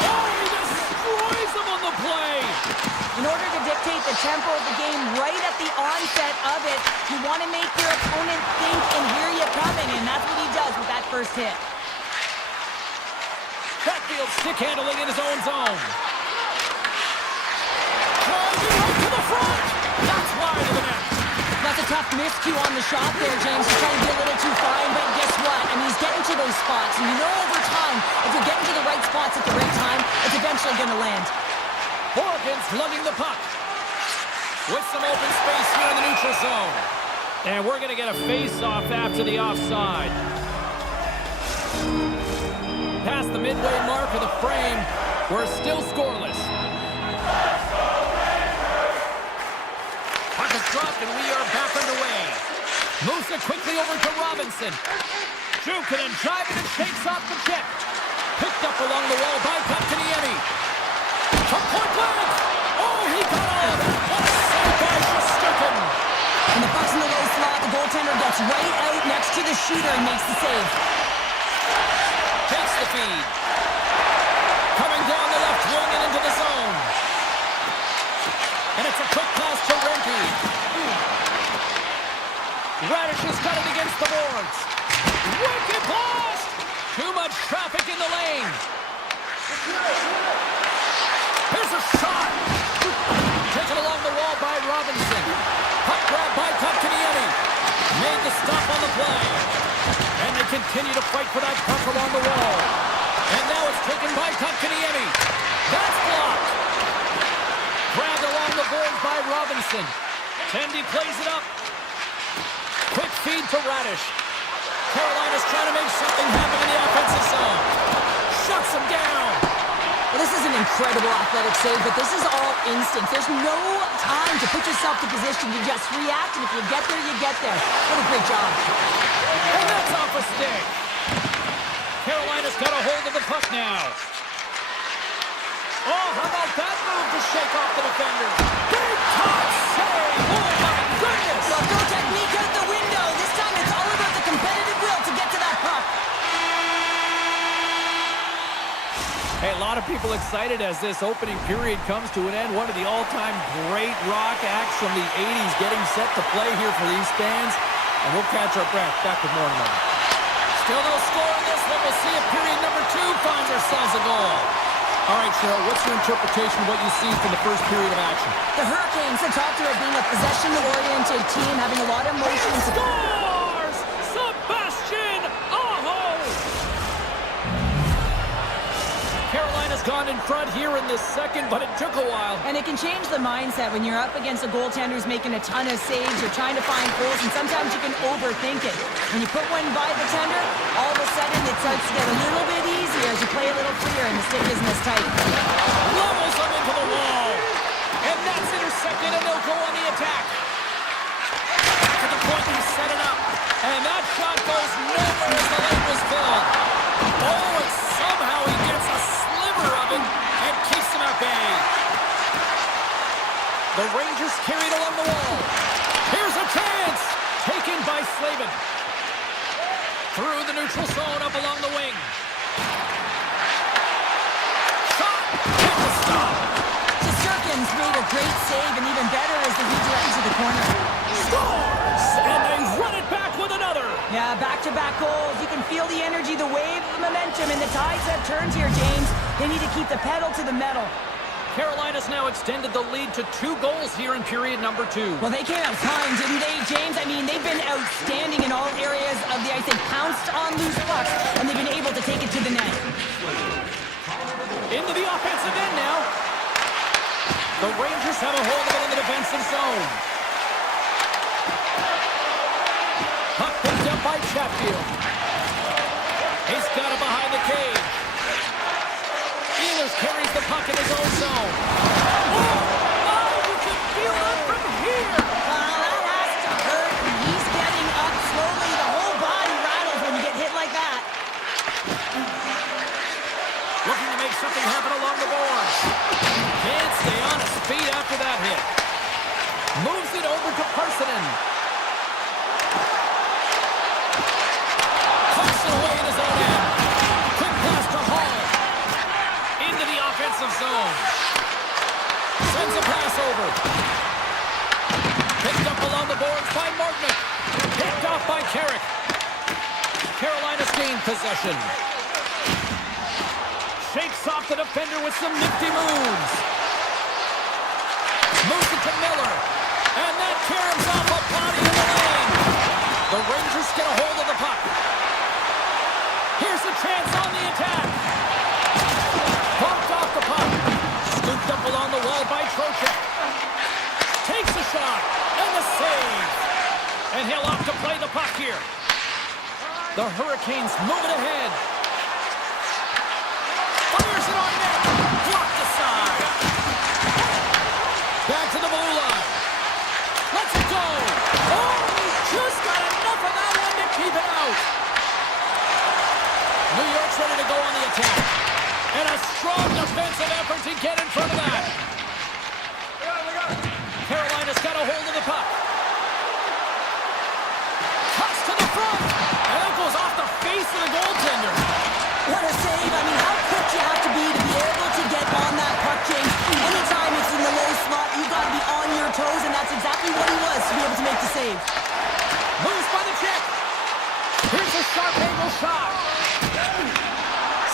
Oh, he destroys them on the play. In order to dictate the tempo of the game right at the onset of it, you want to make your opponent think and hear you coming, and that's what he does with that first hit. Chatfield stick handling in his own zone. Driving up to the front. That's wide of the net. That's a tough miscue on the shot there, James. He's trying to be a little too fine, but guess what? I mean, he's getting to those spots, and you know over time, if you're getting to the right spots at the right time, it's eventually going to land. Horgan's lugging the puck. With some open space here in the neutral zone. And we're going to get a face-off after the offside. Past the midway mark of the frame, we're still scoreless. Puck is dropped and we are back underway. Moves it quickly over to Robinson. Jukin and driving and shakes off the check. Picked up along the wall by Kotkaniemi. From point blank. Oh, he got off. What a save by Shesterkin. And the puck's in the low slot. The goaltender gets right out next to the shooter and makes the save. Takes the feed. Coming down the left wing and into the zone. And it's a quick pass to Renke. Radish has got it against the boards. Wicked blast! Too much traffic in the lane. Here's a shot. Taken along the wall by Robinson. Puck grab by Kotkaniemi. Made the stop on the play. And they continue to fight for that puck along the wall. And now it's taken by Kotkaniemi. That's blocked. Grabbed along the boards by Robinson. Tendy plays it up. Quick feed to Radish. Carolina's trying to make something happen in the offensive zone. Shuts him down. Well, this is an incredible athletic save, but this is all instinct. There's no time to put yourself to position. You just react, and if you get there, you get there. What a great job. And that's off a stick. Carolina's got a hold of the puck now. Oh, how about that move to shake off the defender? Big top save! Oh, my goodness! Well, no technique out the window. This time it's all about the competitive will to get to that puck. Hey, a lot of people excited as this opening period comes to an end. One of the all-time great rock acts from the 80s getting set to play here for these fans. And we'll catch our breath. Back with more in a moment. Still no score in this one. We'll see if period number 2 finds ourselves a goal. All right, Cheryl, what's your interpretation of what you see from the first period of action? The Hurricanes have talked about being a possession-oriented team, having a lot of motion. Scores! Sebastian Aho! Carolina's gone in front here in in the second, but it took a while. And it can change the mindset when you're up against a goaltender who's making a ton of saves or trying to find goals, and sometimes you can overthink it. When you put one by the tender, all of a sudden it starts to get a little bit easier as you play a little freer and the stick isn't as tight. Levels them into the wall. And that's intercepted, and they'll go on the attack. To the point he set it up. And that shot goes nowhere as the lane was filled. Oh, and somehow he gets a sliver of it and keeps him at bay. The Rangers carried along the wall. Here's a chance. Taken by Slavin. Through the neutral zone, up along the wing. Shot. Hit the stop. Shesterkin's made a great save, and even better as the redirect to the corner. Scores! And they run it back with another. Yeah, back-to-back goals. You can feel the energy, the wave, the momentum, and the tides have turned here, James. They need to keep the pedal to the metal. Carolina's now extended the lead to 2 goals here in period number 2. Well, they came out fine, didn't they, James? I mean, they've been outstanding in all areas of the ice. They pounced on loose pucks, and they've been able to take it to the net. Into the offensive end now. The Rangers have a hold of it in the defensive zone. Puck picked up by Chatfield. He's got it behind the cage. Ehlers carries the puck in his own zone. Oh, you can feel it from here. That has to hurt. He's getting up slowly. The whole body rattles when you get hit like that. Looking to make something happen along the boards. Can't stay on his feet after that hit. Moves it over to Parsonen. Pucks it away in his own end. Quick pass to Hall. Into the offensive zone. Sends a pass over. Picked up along the boards by Martinick. Picked off by Carrick. Carolina's gained possession. Shakes off the defender with some nifty moves. Moves it to Miller. And that caroms off a body in the lane. The Rangers get a hold of the puck. Here's a chance on the attack. Bumped off the puck. Scooped up along the wall by Trocheck. Takes a shot. And the save. And he'll opt to play the puck here. The Hurricanes moving ahead. Fires it on net. Blocked aside. Back to the blue line. Let's go. Oh, he just got enough of that one to keep it out. New York's ready to go on the attack. And a strong defensive effort to get in front of that. Carolina's got a hold of the puck. Cuts to the front. And that goes off the face of the goaltender. What a save. I mean, how quick you have to be able to get on that puck, James. Anytime it's in the low slot, you got to be on your toes, and that's exactly what he was to be able to make the save. Moves by the check. Here's a sharp angle shot.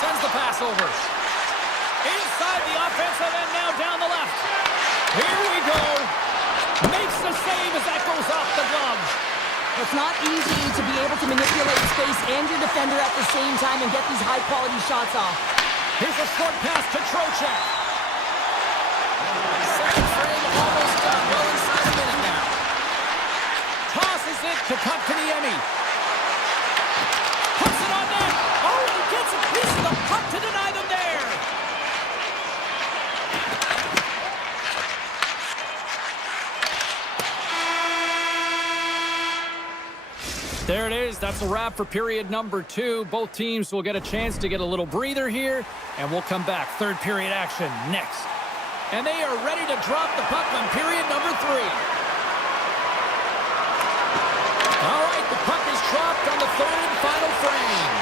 Sends the pass over. Inside the offensive end now down the left. Here we go. Makes the save as that goes off the glove. It's not easy to be able to manipulate space and your defender at the same time and get these high-quality shots off. Here's a short pass to Trocheck. Second frame almost done. Well inside a minute now. Tosses it to Kotkaniemi. Puts it on net. Oh, and he gets a piece of the puck to deny them there. There it is. That's a wrap for period number 2. Both teams will get a chance to get a little breather here, and we'll come back. Third period action next. And they are ready to drop the puck on period number 3. All right, the puck is dropped on the third and final frame.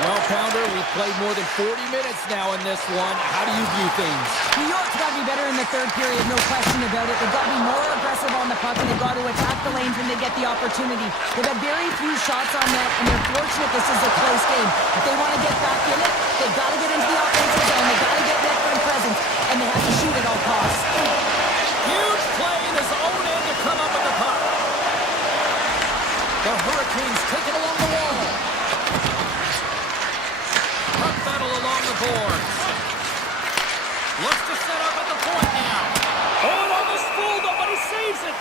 Well, Pounder, we've played more than 40 minutes now in this one. How do you view things? New York's got to be better in the third period, no question about it. They've got to be more aggressive on the puck, and they've got to attack the lanes when they get the opportunity. They've had very few shots on net, and they're fortunate this is a close game. If they want to get back in it, they've got to get into the offensive zone. They've got to get net front presence, and they have to shoot at all costs. Huge play in his own end to come up with the puck. The Hurricanes take it along the wall. Puck battle along the boards. Looks to set up at the point now. Oh, it almost fooled him, but he saves it.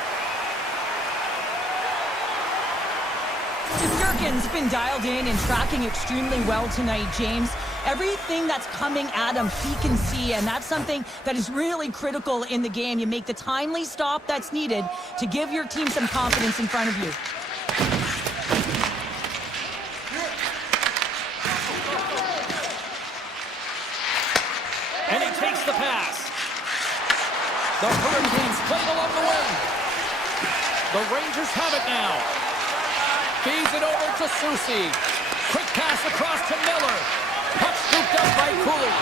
Shesterkin's been dialed in and tracking extremely well tonight, James. Everything that's coming at him, he can see, and that's something that is really critical in the game. You make the timely stop that's needed to give your team some confidence in front of you. And he takes the pass. The Hurricanes played along the wing. The Rangers have it now. Feeds it over to Susie. Quick pass across to Miller. Puck scooped up by Cooley.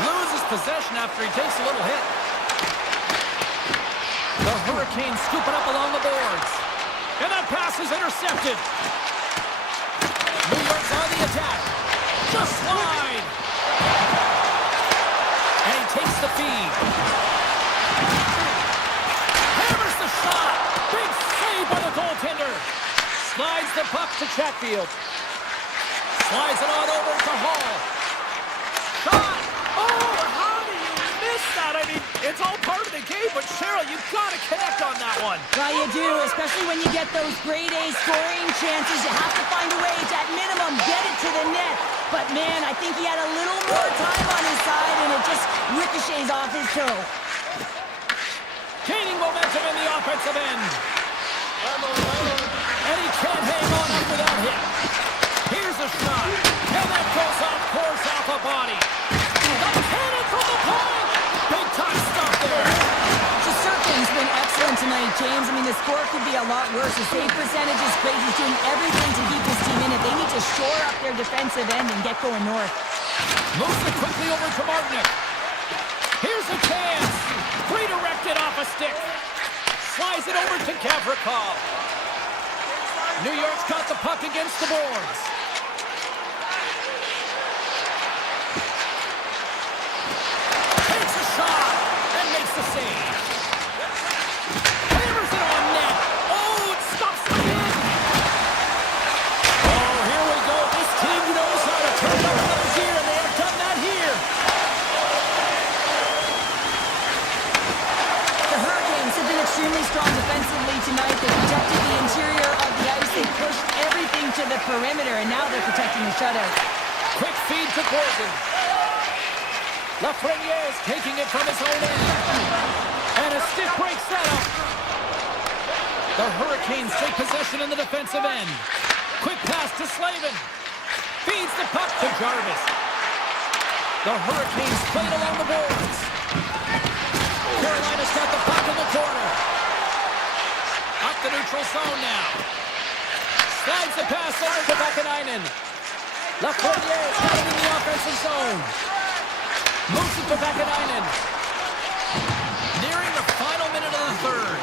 Loses possession after he takes a little hit. The Hurricanes scoop it up along the boards. And that pass is intercepted. New York's on the attack. Just slide. And he takes the feed. Hammers the shot. Big save by the goaltender. Slides the puck to Chatfield. Slides it on over to Hall. Shot! Oh, how do you miss that? I mean, it's all part of the game, but Cheryl, you've got to connect on that one. Well, you do, especially when you get those grade A scoring chances. You have to find a way to, at minimum, get it to the net. But, man, I think he had a little more time on his side, and it just ricochets off his toe. Gaining momentum in the offensive end. And he can't hang on after that hit. Here's a shot. And that goes off course off a body. The cannon from the point. Big time stuff there. Shesterkin's been excellent tonight, James. I mean, the score could be a lot worse. The save percentage is great. He's doing everything to keep his team in it. They need to shore up their defensive end and get going north. Moves it quickly over to Martinick. Here's a chance. Redirected off a stick. Slides it over to Gavrikov. New York's got the puck against the boards. Takes a shot and makes the save. Hammers it on net. Oh, it stops the in. Oh, here we go. This team knows how to turn up another gear, and they have done that here. The Hurricanes have been extremely strong defensively tonight. They protected the interior of the ice. They pushed everything to the perimeter, and now they're protecting the shutout. Quick feed to Gordon. Lafreniere is taking it from his own end. And a stiff break setup. The Hurricanes take possession in the defensive end. Quick pass to Slavin. Feeds the puck to Jarvis. The Hurricanes played along the boards. Carolina's got the puck in the corner. Up the neutral zone now. Slides the pass over to Vakanainen. Lafreniere's got it in the offensive zone. Moves it to Vakanainen. Nearing the final minute of the third.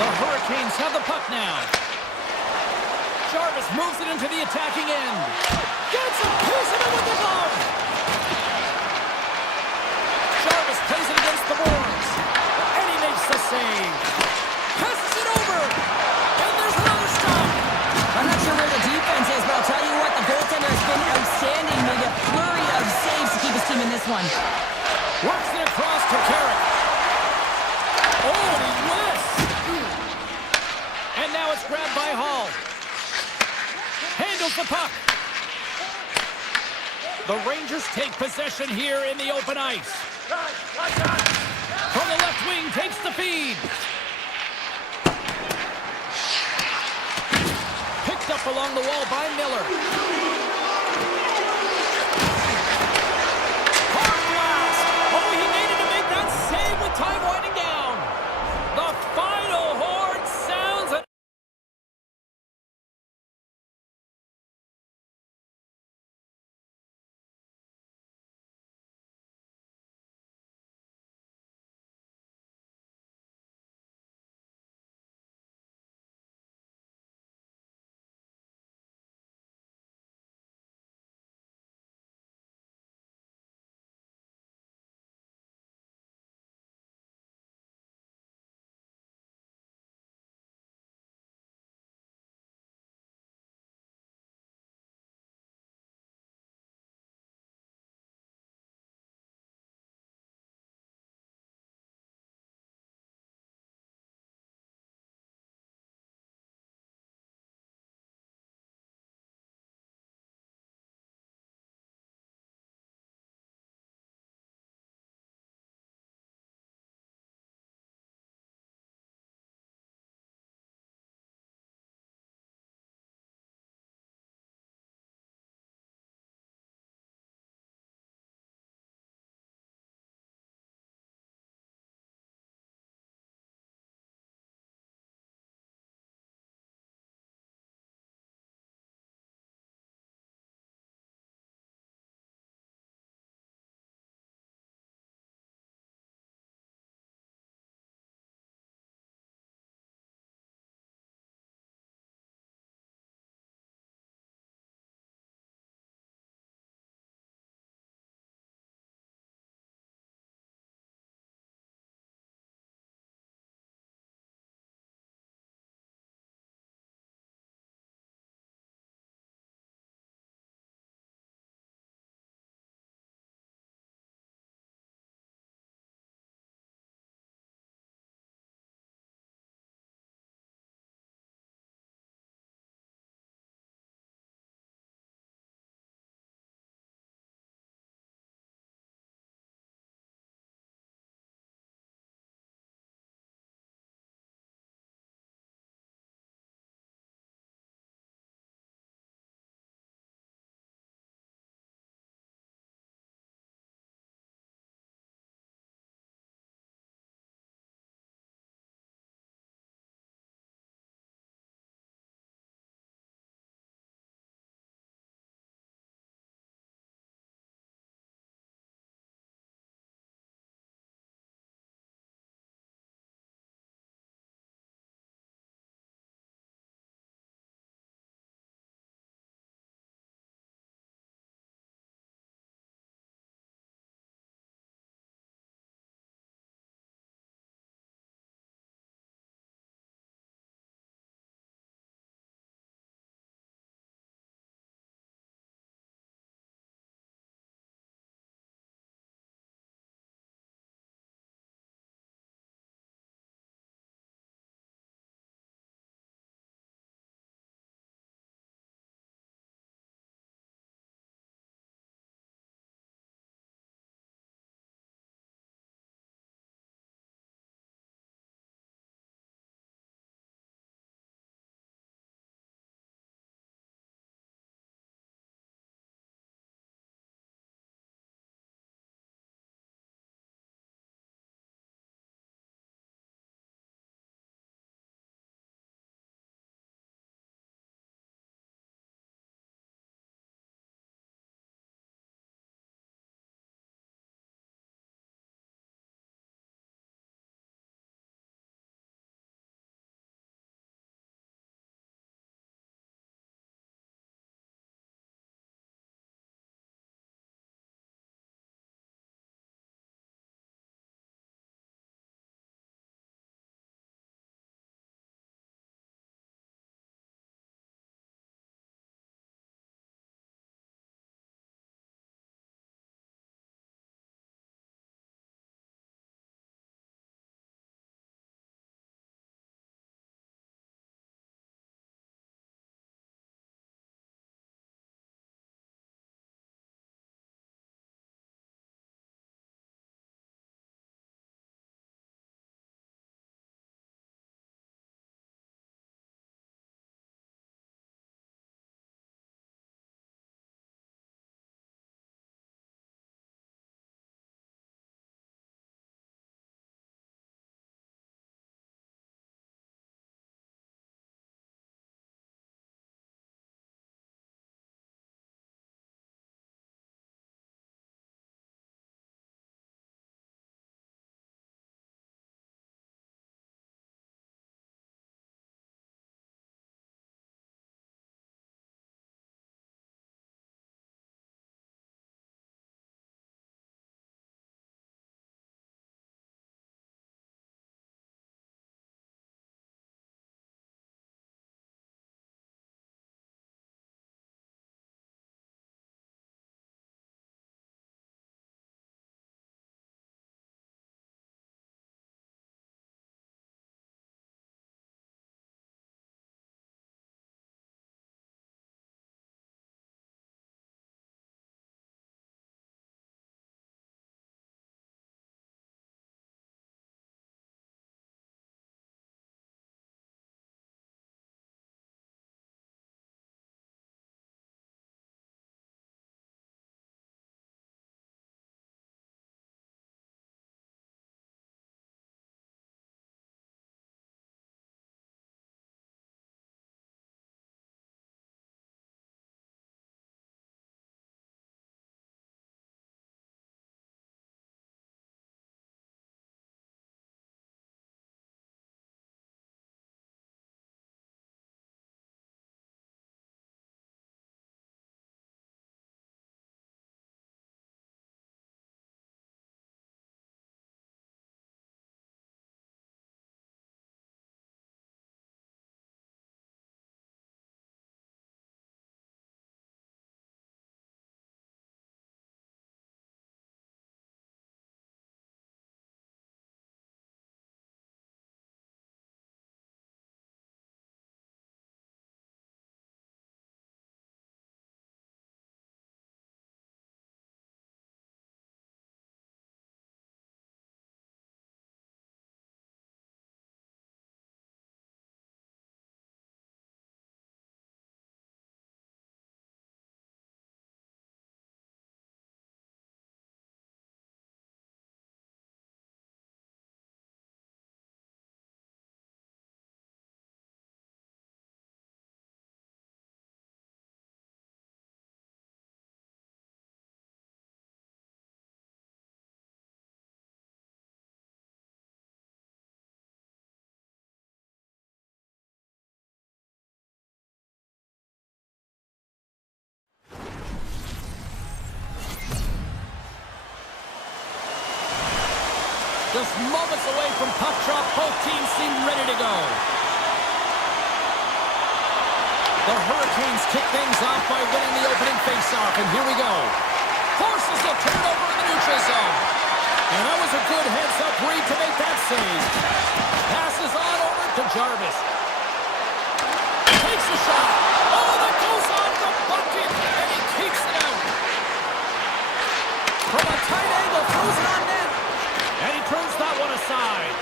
The Hurricanes have the puck now. Jarvis moves it into the attacking end. Gets a piece of it with the glove. Jarvis plays it against the boards. And he makes the save. Passes it over. And there's another stop. I'm not sure where the defense is, but I'll tell you what, the goaltender has been outstanding. Made a flurry of saves to keep his team in this one. Works it across to Carrick. Oh, and he whiffs. And now it's grabbed by Hall. Handles the puck. The Rangers take possession here in the open ice. From the left wing, takes the feed. Picked up along the wall by Miller. Hard blast. Oh, he needed to make that save with time winding down. The final horn sounds. Just moments away from puck drop, both teams seem ready to go. The Hurricanes kick things off by winning the opening faceoff, and here we go. Forces the turnover in the neutral zone. And that was a good heads-up read to make that save. Passes on over to Jarvis. Takes a shot. Oh, that goes on the bucket, and he keeps it out. From a tight angle, throws it on net. And he turns that one aside.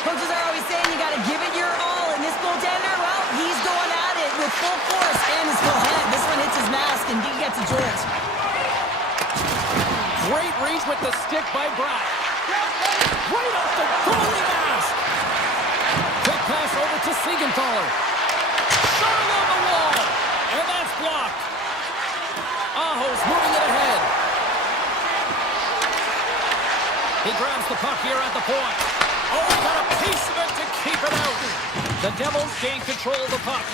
Coaches are always saying you got to give it your all. And this goaltender, well, he's going at it with full force and his full head. This one hits his mask and he gets a jolt. Great reach with the stick by Bratt. Right off the goalie mask. Quick pass over to Siegenthaler. Shot along the wall. And that's blocked. Aho's moving it ahead. He grabs the puck here at the point. Oh, he got a piece of it to keep it out. The Devils gain control of the puck.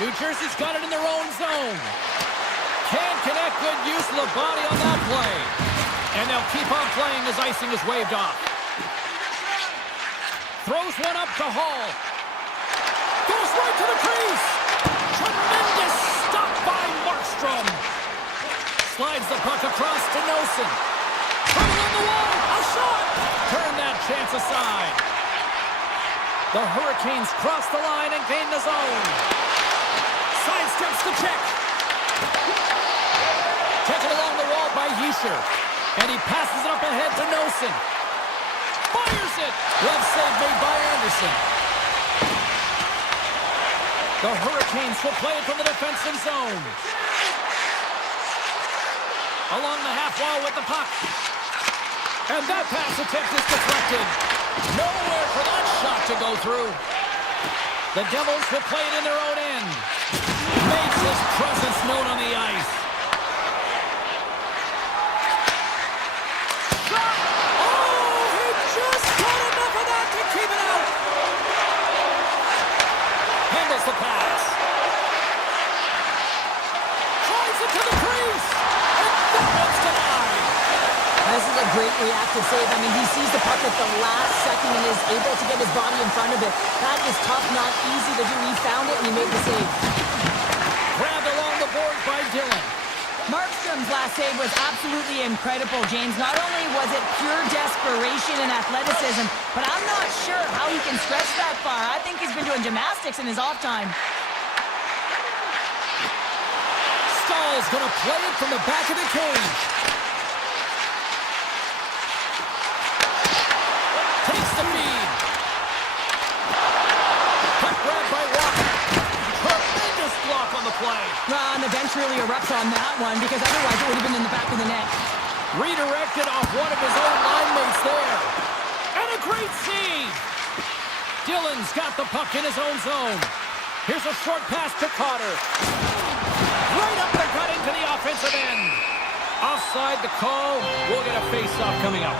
New Jersey's got it in their own zone. Can't connect. Good use of the body on that play. And they'll keep on playing as icing is waved off. Throws one up to Hall. Goes right to the crease. Tremendous stop by Markstrom. Slides the puck across to Nelson. Trouble on the wall. A shot. Turn that chance aside. The Hurricanes cross the line and gain the zone. Sidesteps the check. Taken along the wall by Yesher. And he passes it up ahead to Nelson. Fires it. Left save made by Anderson. The Hurricanes will play it from the defensive zone. Along the half wall with the puck. And that pass attempt is deflected. Nowhere for that shot to go through. The Devils will play it in their own end. Makes his presence known on the ice. Shot! Oh, he just got enough of that to keep it out. Handles the pass. Drives it to the crease. And that one's denied. This is a great reactive save. I mean, he sees the puck at the last second and is able to get his body in front of it. That is tough, not easy to do. He found it and he made the save. Grabbed along the boards by Dillon. Markstrom's last save was absolutely incredible, James. Not only was it pure desperation and athleticism, but I'm not sure how he can stretch that far. I think he's been doing gymnastics in his off time. Stahl's going to play it from the back of the cage. Takes the feed. Puck grabbed by Walker. Tremendous block on the play. And the bench really erupts on that one because otherwise it would have been in the back of the net. Redirected off one of his own line mates there. And a great save. Dillon's got the puck in his own zone. Here's a short pass to Cotter. Right up the gut into the offensive end. Offside the call. We'll get a face-off coming up.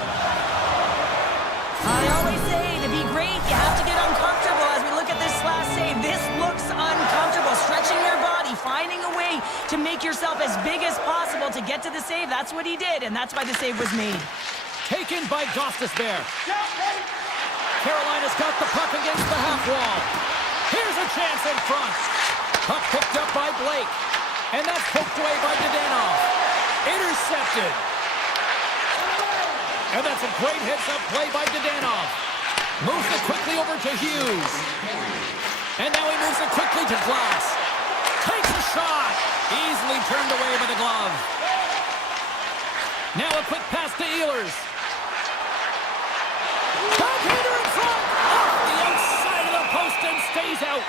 I always say, to be great, you have to get uncomfortable. As we look at this last save, this looks uncomfortable. Stretching your body, finding a way to make yourself as big as possible to get to the save. That's what he did, and that's why the save was made. Taken by Gostisbehere. Carolina's got the puck against the half wall. Here's a chance in front. Puck picked up by Blake. And that's poked away by Dadonov. Intercepted. And that's a great heads-up play by Dadonov. Moves it quickly over to Hughes. And now he moves it quickly to Glass. Takes a shot. Easily turned away by the glove. Now a quick pass to Ehlers. Backhander in front. Off the outside of the post and stays out.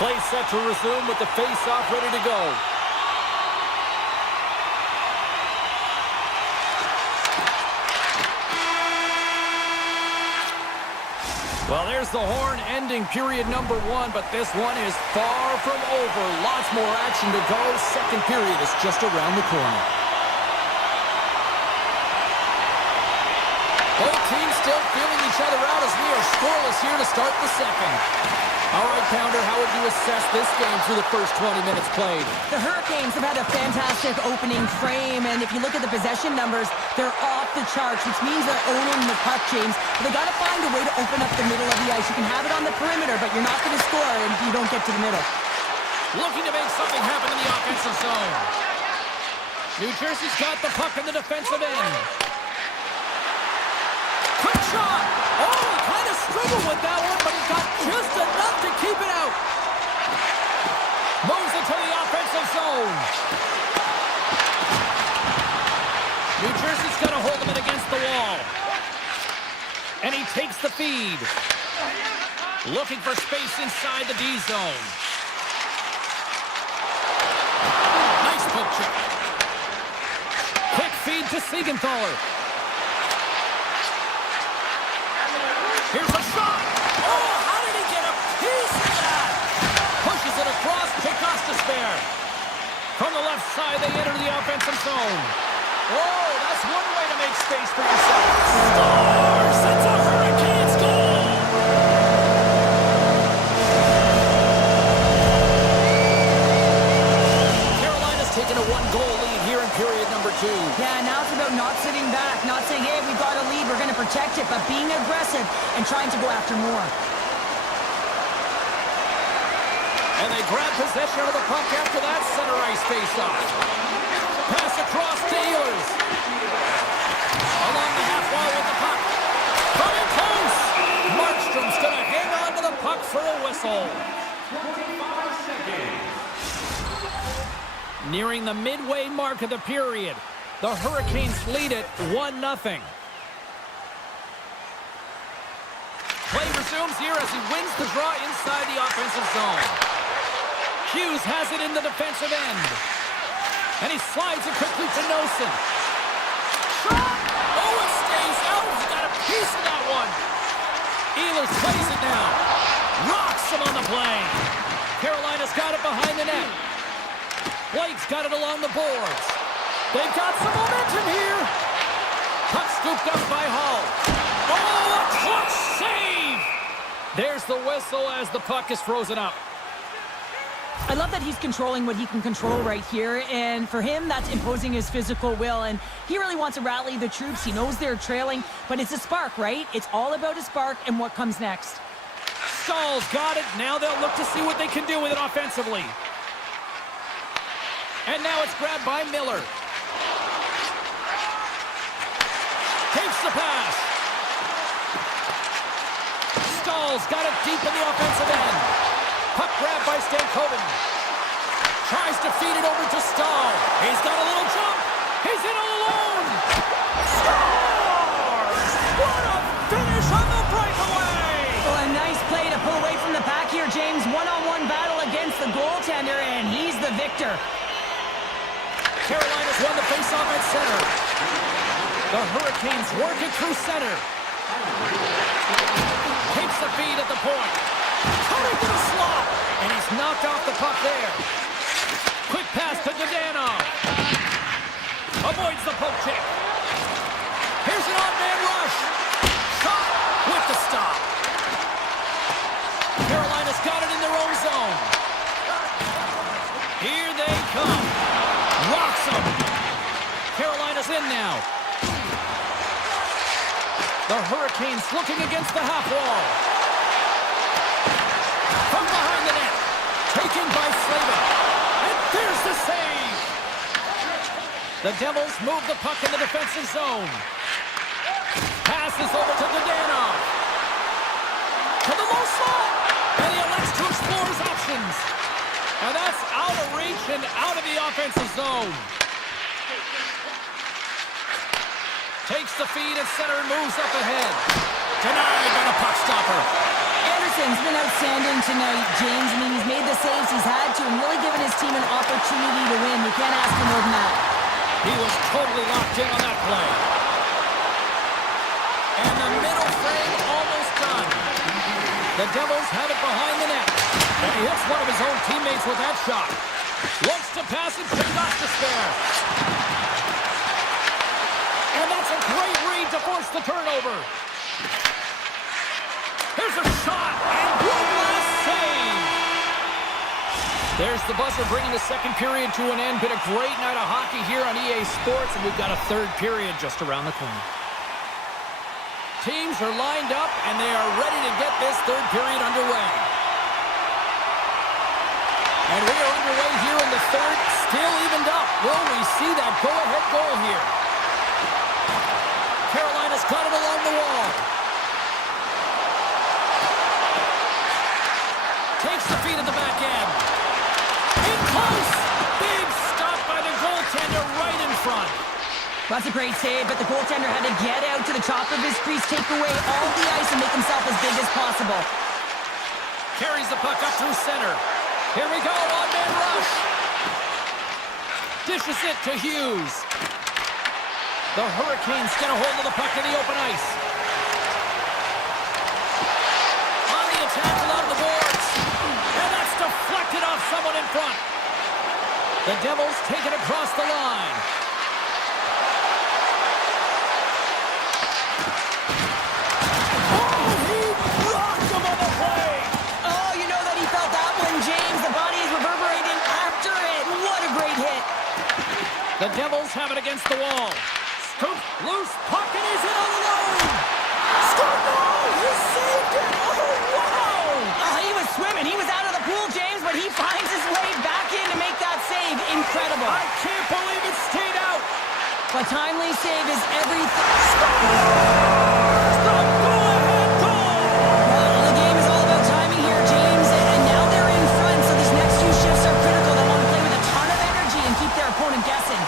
Play set to resume with the face-off ready to go. Well, there's the horn ending period number 1, but this one is far from over. Lots more action to go. Second period is just around the corner. Both teams still feeling each other out as we are scoreless here to start the second. All right, Pounder, how would you assess this game through the first 20 minutes played? The Hurricanes have had a fantastic opening frame, and if you look at the possession numbers, they're off the charts, which means they're owning the puck, James. But they got to find a way to open up the middle of the ice. You can have it on the perimeter, but you're not going to score if you don't get to the middle. Looking to make something happen in the offensive zone. New Jersey's got the puck in the defensive end. Quick shot! Oh, he kind of struggled with that one, but he got just enough to keep it out. Moves into the offensive zone. New Jersey's got to hold him in against the wall. And he takes the feed. Looking for space inside the D zone. Nice poke check. Quick feed to Siegenthaler. Here's a shot! Oh, how did he get a piece of that? Pushes it across to Gostisbehere. From the left side, they enter the offensive zone. Oh, that's one way to make space for yourself. Scores! It's a Hurricanes goal! Carolina's taken a one-goal lead here in period number 2. Yeah, now it's about not sitting back, not saying, hey, we've got a lead, we're going to protect it, but being aggressive and trying to go after more. And they grab possession of the puck after that center ice face-off. Pass across to Ehlers. Along the half wall with the puck. Coming close. Markstrom's going to hang on to the puck for a whistle. 25 seconds. Nearing the midway mark of the period. The Hurricanes lead it 1-0. Play resumes here as he wins the draw inside the offensive zone. Hughes has it in the defensive end. And he slides it quickly to Nosen. Shot! Oh, it stays out. He got a piece of that one. Ehlers plays it now. Rocks him on the play. Carolina's got it behind the net. Blake's got it along the boards. They've got some momentum here. Puck scooped up by Hall. Oh, a clutch save! There's the whistle as the puck is frozen up. I love that he's controlling what he can control right here, and for him, that's imposing his physical will, and he really wants to rally the troops. He knows they're trailing, but it's a spark, right? It's all about a spark and what comes next. Stahl's got it. Now they'll look to see what they can do with it offensively. And now it's grabbed by Miller. Takes the pass. Stahl's got it deep in the offensive end. Puck grabbed by Stankoven. Tries to feed it over to Stahl. He's got a little jump. He's in all alone. Scores! What a finish on the breakaway! Well, a nice play to pull away from the pack here, James. One-on-one battle against the goaltender, and he's the victor. Carolina's won the faceoff at center. The Hurricanes work it through center. Takes the feed at the point. Coming to the slot. And he's knocked off the puck there. Quick pass to Dadonov. Avoids the poke check. Here's an on-man rush. Shot with the stop. Carolina's got it in their own zone. Here they come. Rocks them. Carolina's in now. The Hurricanes looking against the half wall. From behind the net. Taken by Slavin. And there's the save. The Devils move the puck in the defensive zone. Passes over to Dadonov. To the low slot. And he elects to explore his options. And that's out of reach and out of the offensive zone. Takes the feed at center and moves up ahead. Denied by the puck stopper. Anderson's been outstanding tonight, James. I mean, he's made the saves he's had to and really given his team an opportunity to win. You can't ask for more than that. He was totally locked in on that play. And the middle frame almost done. The Devils have it behind the net. And he hits one of his own teammates with that shot. Wants to pass it to Gostisbehere. And that's a great read to force the turnover. Here's a shot. There's the buzzer bringing the second period to an end. Been a great night of hockey here on EA Sports, and we've got a third period just around the corner. Teams are lined up, and they are ready to get this third period underway. And we are underway here in the third, still evened up. Will we see that go-ahead goal here? Carolina's got it along the wall. Takes the feed at the back end. In close! Big stop by the goaltender right in front. That's a great save, but the goaltender had to get out to the top of his crease, take away all the ice, and make himself as big as possible. Carries the puck up through center. Here we go, one-man rush. Dishes it to Hughes. The Hurricanes get a hold of the puck in the open ice. On the attack along the boards. And that's deflected off someone in front. The Devils take it across the line. Oh, he rocked him on the play. Oh, you know that he felt that one, James. The body is reverberating after it. What a great hit. The Devils have it against the wall. Scoop, loose, puck, and he's in alone. Scoop, no, he saved it. Oh, wow. Oh, he was swimming. He was out of the pool, James, but he finds his way back in to make that save. Incredible. I can't believe it stayed out. A timely save is everything. The go-ahead goal. Well, the game is all about timing here, James, and now they're in front, so these next few shifts are critical. They want to play with a ton of energy and keep their opponent guessing.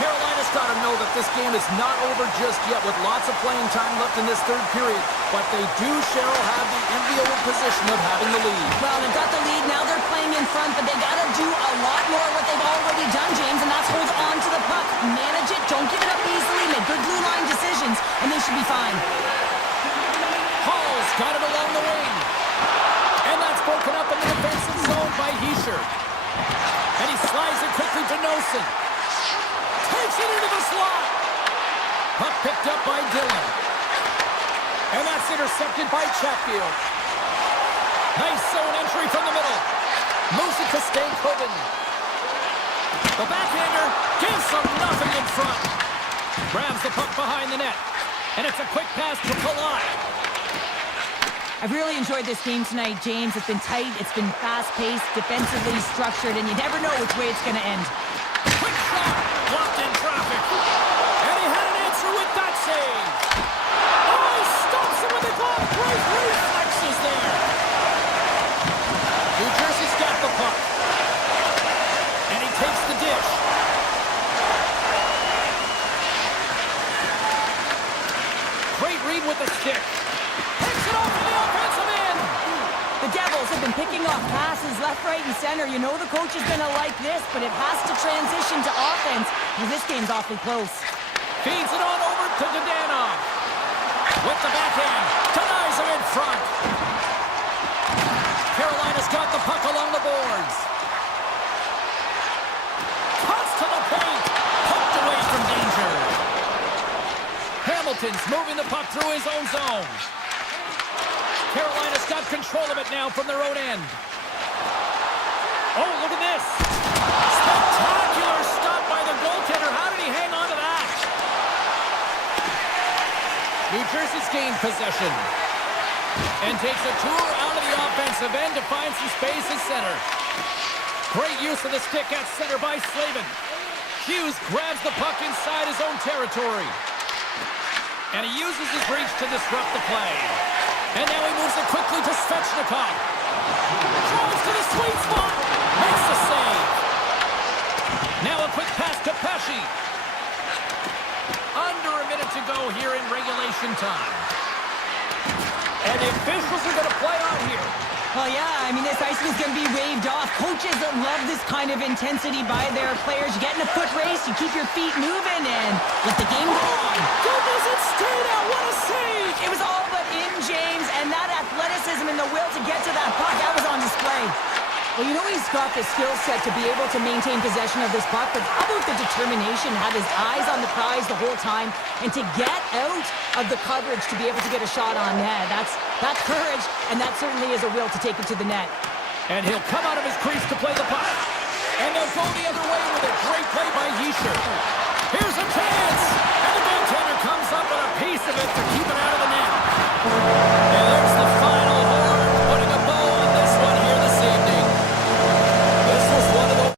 Carolina's got to know that this game is not over just yet with lots of playing time left in this third period. But they do, Cheryl, have the enviable position of having the lead. Well, they've got the lead. Now they're playing in front, but they got to do a lot more what they've already done, James, and that's hold on to the puck. Manage it. Don't give it up easily. Make good blue line decisions, and they should be fine. Hall's got it along the wing. And that's broken up in the defensive zone by Hischer. And he slides it quickly to Nosen. Takes it into the slot. Puck picked up by Dillon. And that's intercepted by Chatfield. Nice zone entry from the middle. Moves it to Stankoven. The backhander gives them nothing in front. Grabs the puck behind the net. And it's a quick pass to Palat. I've really enjoyed this game tonight, James. It's been tight, it's been fast-paced, defensively structured, and you never know which way it's going to end. Quick shot, blocked in traffic. And he had an answer with that save. Oh, he stops it with the glove. Great reflexes there. New Jersey's got the puck. And he takes the dish. Great read with the stick. Picks it off in the offensive end. The Devils have been picking off passes left, right, and center. You know the coach is going to like this, but it has to transition to offense, because this game's awfully close. Feeds it on over to Dadonov. With the backhand. Denies him in front. Carolina's got the puck along the boards. Cuts to the paint. Poked away from danger. Hamilton's moving the puck through his own zone. Carolina's got control of it now from their own end. Oh, look at this. Spectacular stop by the goaltender. How did he hang on to that? New Jersey's gained possession. And takes a tour out of the offensive end to find some space at center. Great use of the stick at center by Slavin. Hughes grabs the puck inside his own territory. And he uses his reach to disrupt the play. And now he moves it quickly to Svechnikov. Drives to the sweet spot. Makes the save. Now a quick pass to Pesci. Under a minute to go here in regulation time. And the officials are going to play on here. Well, yeah, I mean, this icing is going to be waved off. Coaches love this kind of intensity by their players. You get in a foot race, you keep your feet moving, and let the game go on. Goodness, it stayed out. What a save. It was all but in, James, and that athleticism and the will to get to that puck, that was on display. Well, you know he's got the skill set to be able to maintain possession of this puck, but how about the determination, have his eyes on the prize the whole time, and to get out of the coverage to be able to get a shot on net. That's courage, and that certainly is a will to take it to the net. And he'll come out of his crease to play the puck. And they'll go the other way with a great play by Yisher. Here's a chance! And the goaltender comes up with a piece of it to keep it out of the net. And there's the final horn, putting a bow on this one here this evening. This was one of the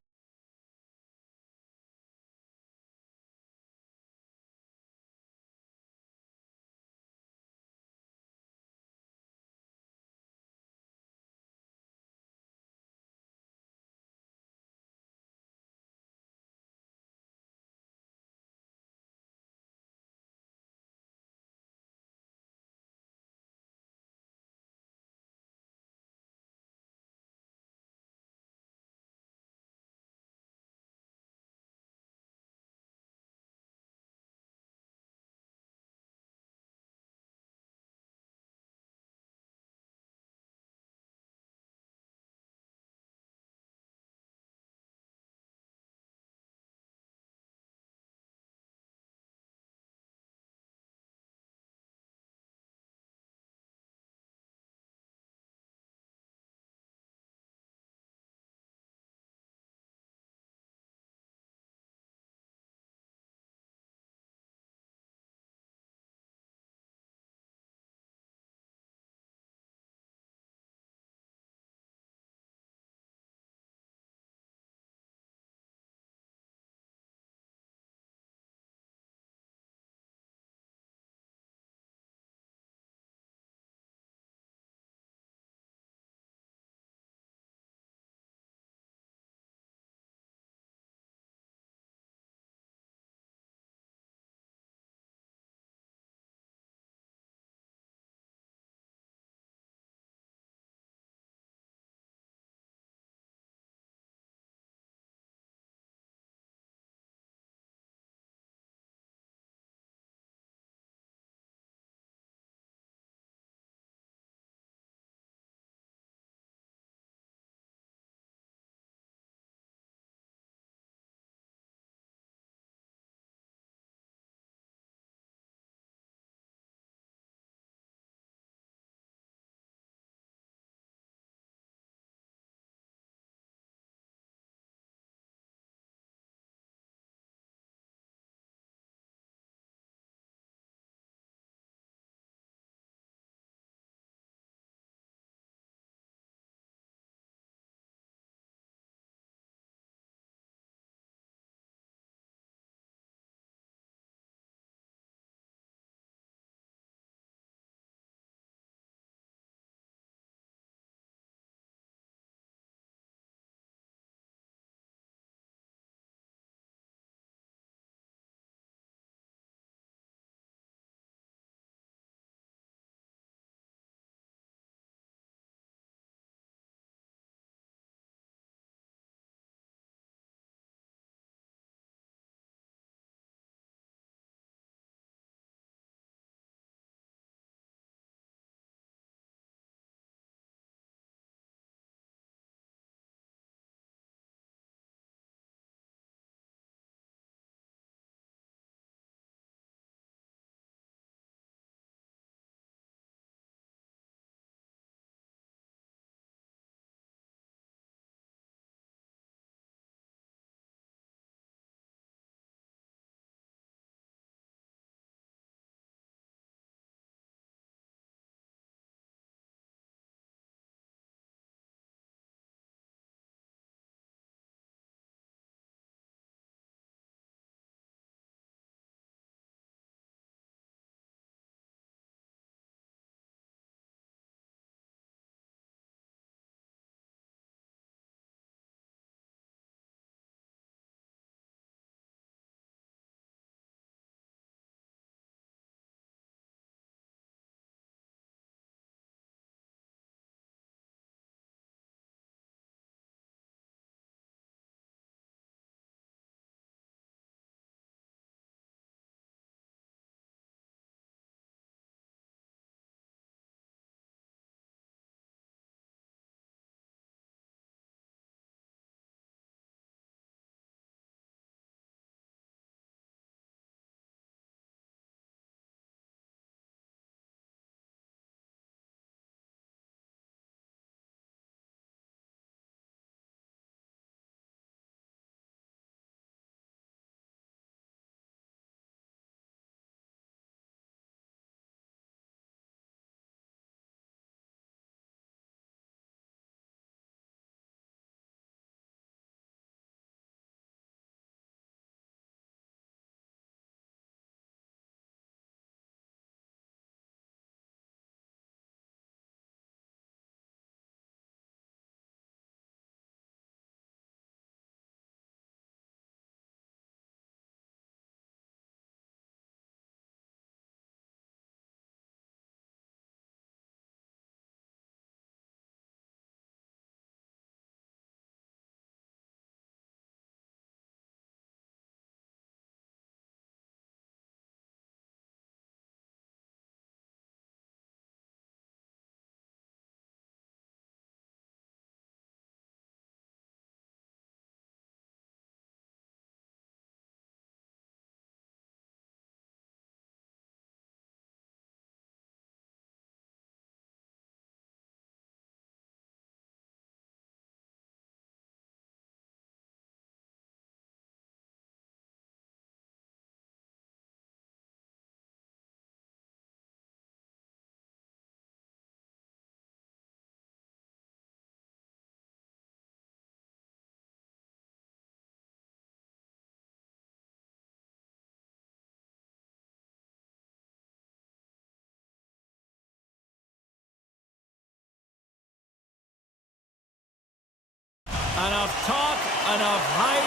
Enough talk, enough hype.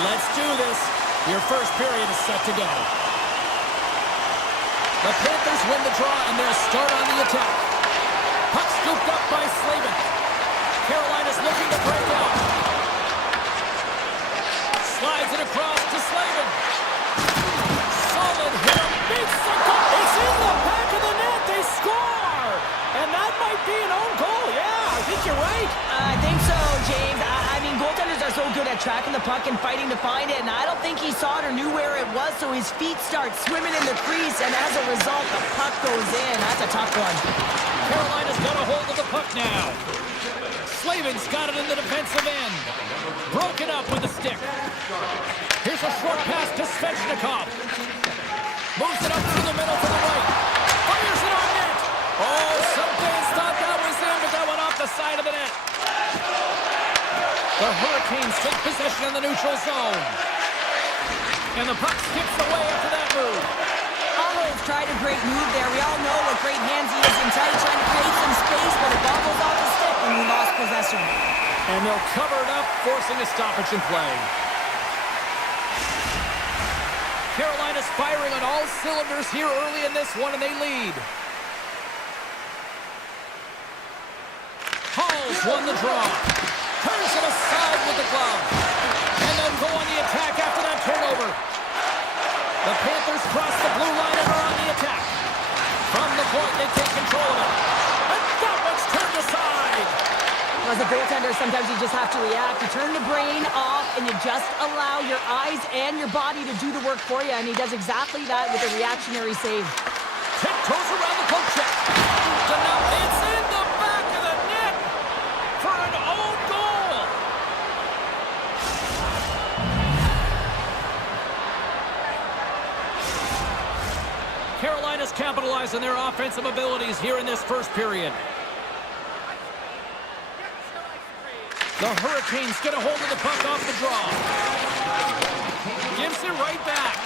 Let's do this. Your first period is set to go. The Panthers win the draw, and they'll start on the attack. Puck scooped up by Slavin. Carolina's looking to break out. Slides it across to Slavin. Solid hit. Beats the goal. It's in the back of the net. They score. And that might be an own goal. Yeah, I think you're right. I think so, James. I mean, goaltenders are so good at tracking the puck and fighting to find it, and I don't think he saw it or knew where it was, so his feet start swimming in the crease, and as a result, the puck goes in. That's a tough one. Carolina's got a hold of the puck now. Slavin's got it in the defensive end. Broken up with a stick. Here's a short pass to Svechnikov. Moves it up through the middle to the right. Fires it on net. Oh, some fans thought that was in, but that went off the side of the net. The Hurricanes take possession in the neutral zone. And the puck skips away after that move. Almost tried a great move there. We all know what great hands he is in tight, trying to create some space, but it ball goes off the stick when he lost possession. And they'll cover it up, forcing a stoppage in play. Carolina's firing on all cylinders here early in this one, and they lead. Hall's won the draw. Turns it aside with the glove. And then go on the attack after that turnover. The Panthers cross the blue line and are on the attack. From the point, they take control of it. And that one's turned aside. As a goaltender, sometimes you just have to react. You turn the brain off, and you just allow your eyes and your body to do the work for you, and he does exactly that with a reactionary save. Tiptoes around the poke check. It's in the back of the net for an own goal. Carolina's capitalized on their offensive abilities here in this first period. The Hurricanes get a hold of the puck off the draw. Gives it right back.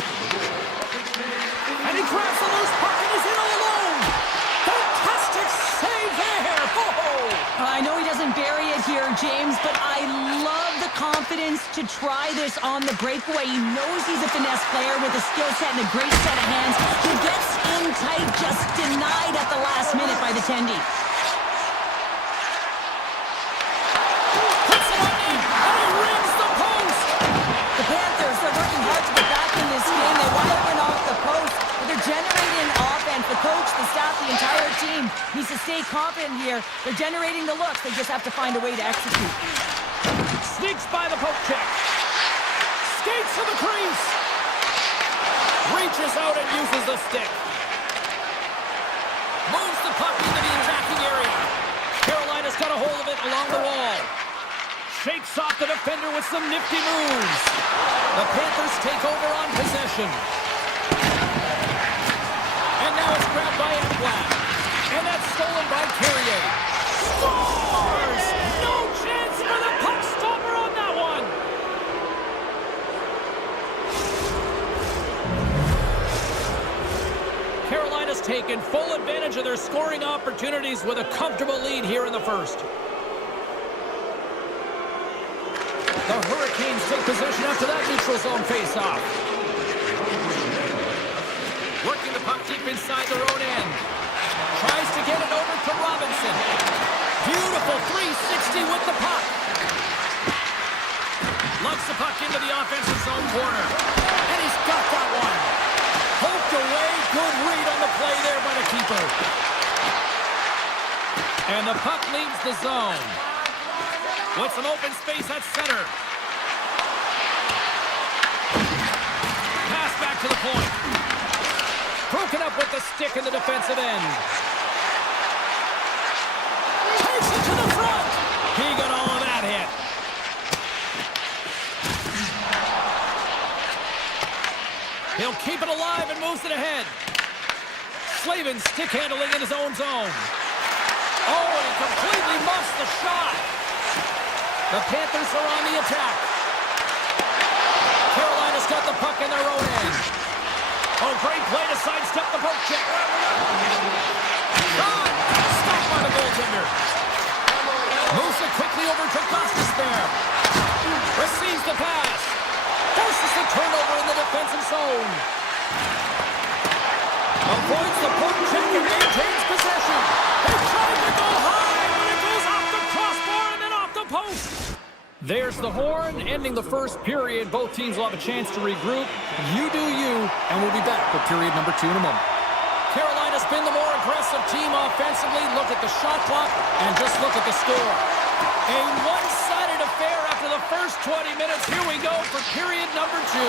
And he grabs the loose puck and he's in all alone. Fantastic save there. Oh! I know he doesn't bury it here, James, but I love the confidence to try this on the breakaway. He knows he's a finesse player with a skill set and a great set of hands. He gets in tight, just denied at the last minute by the Tendy. The entire team needs to stay confident here. They're generating the looks. They just have to find a way to execute. Sneaks by the poke check. Skates to the crease. Reaches out and uses the stick. Moves the puck into the attacking area. Carolina's got a hold of it along the wall. Shakes off the defender with some nifty moves. The Panthers take over on possession. And now it's grabbed by Ekblad. And that's stolen by Carrier. Scores! No chance for the puck stopper on that one! Carolina's taken full advantage of their scoring opportunities with a comfortable lead here in the first. The Hurricanes take possession after that neutral zone face-off. Working the puck deep inside their own end. Tries to get it over to Robinson. Beautiful 360 with the puck. Lugs the puck into the offensive zone corner. And he's got that one. Poked away. Good read on the play there by the keeper. And the puck leaves the zone. With some open space at center. Pass back to the point. Broken up with the stick in the defensive end. Takes it to the front. He got all of that hit. He'll keep it alive and moves it ahead. Slavin stick handling in his own zone. Oh, and he completely muffs the shot. The Panthers are on the attack. Carolina's got the puck in their own end. Oh, great play to sidestep the poke check. Shot! Stopped by the goaltender. Moves it quickly over to Gostis there. defensive zone. Avoids the poke check and maintains possession. He tried to go high, but it goes off the crossbar and then off the post. There's the horn, ending the first period. Both teams will have a chance to regroup. You do you, and we'll be back with period number 2 in a moment. Carolina's been the more aggressive team offensively. Look at the shot clock and just look at the score. A one-sided affair after the first 20 minutes. Here we go for period number 2.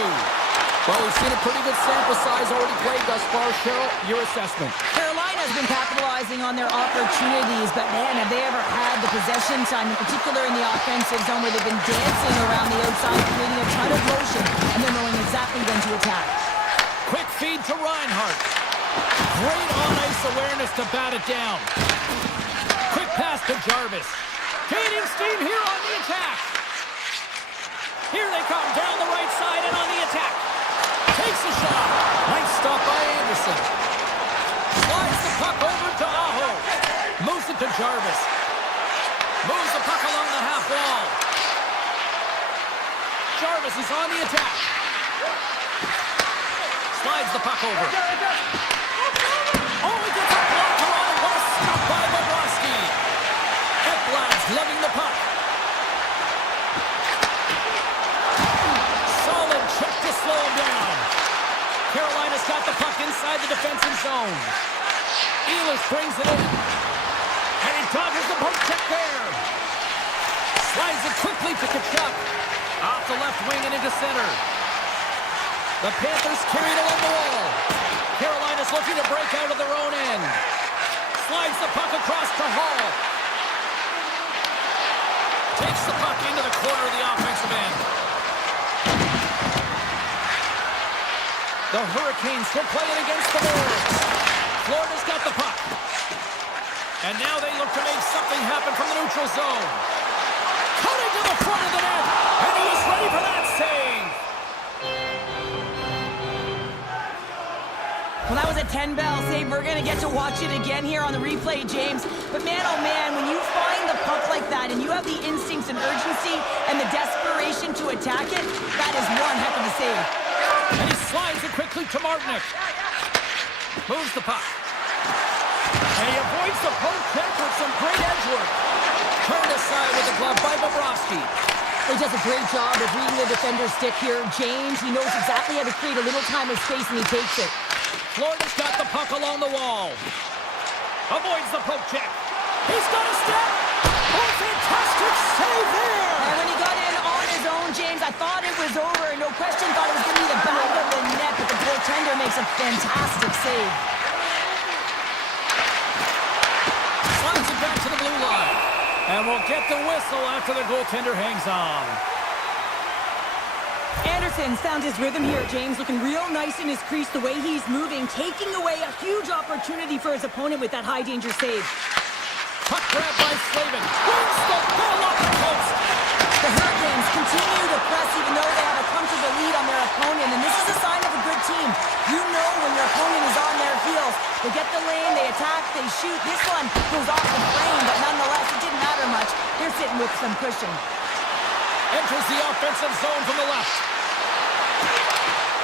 Well, we've seen a pretty good sample size already played thus far. Cheryl, your assessment. Carolina's been capitalizing on their opportunities, but man, have they ever had the possession time, in particular in the offensive zone, where they've been dancing around the outside, creating a ton of motion, and then knowing exactly when to attack. Quick feed to Reinhardt. Great on-ice awareness to bat it down. Quick pass to Jarvis. Gaining steam here on the attack. Here they come down the right side and on the attack. Takes a shot. Nice stop by Anderson. Slides the puck over to Aho. Moves it to Jarvis. Moves the puck along the half wall. Jarvis is on the attack. Slides the puck over. Oh, he gets a blocker on it. What a stop by Bobrovsky. Ekblad's lugging the puck. Solid check to slow him down. Carolina's got the puck inside the defensive zone. Ehlers brings it in. And he dodges the poke check there. Slides it quickly to Kachuk. Off the left wing and into center. The Panthers carried along the wall. Carolina's looking to break out of their own end. Slides the puck across to Hall. Takes the puck into the corner of the offensive end. The Hurricanes still playing against the Wolves. Florida's got the puck. And now they look to make something happen from the neutral zone. Cutting to the front of the net. And he is ready for that save. Well, that was a 10-bell save. We're going to get to watch it again here on the replay, James. But man, oh man, when you find the puck like that and you have the instincts and urgency and the desperation to attack it, that is one heck of a save. And he slides it quickly to Martinick. Moves the puck. And he avoids the poke check with some great edge work. Turned aside with the glove by Bobrovsky. He does a great job of reading the defender's stick here. James, he knows exactly how to create a little time and space, and he takes it. Florida's got the puck along the wall. Avoids the poke check. He's got a step. Oh, fantastic save there. And when he got in on his own, James, I thought it was over. No question, thought it was going to be the back of the net, but the goaltender makes a fantastic save. Slides it back to the blue line. And we'll get the whistle after the goaltender hangs on. Anderson's found his rhythm here, James, looking real nice in his crease, the way he's moving, taking away a huge opportunity for his opponent with that high-danger save. Puck grab by Slavin. Wins the ball off the post. The Hurricanes continue to press even though they have a comfortable lead on their opponent, and this is a sign of a good team. You know when your opponent is on their heels. They get the lane, they attack, they shoot. This one goes off the frame, but nonetheless, it didn't matter much. They're sitting with some cushion. Enters the offensive zone from the left.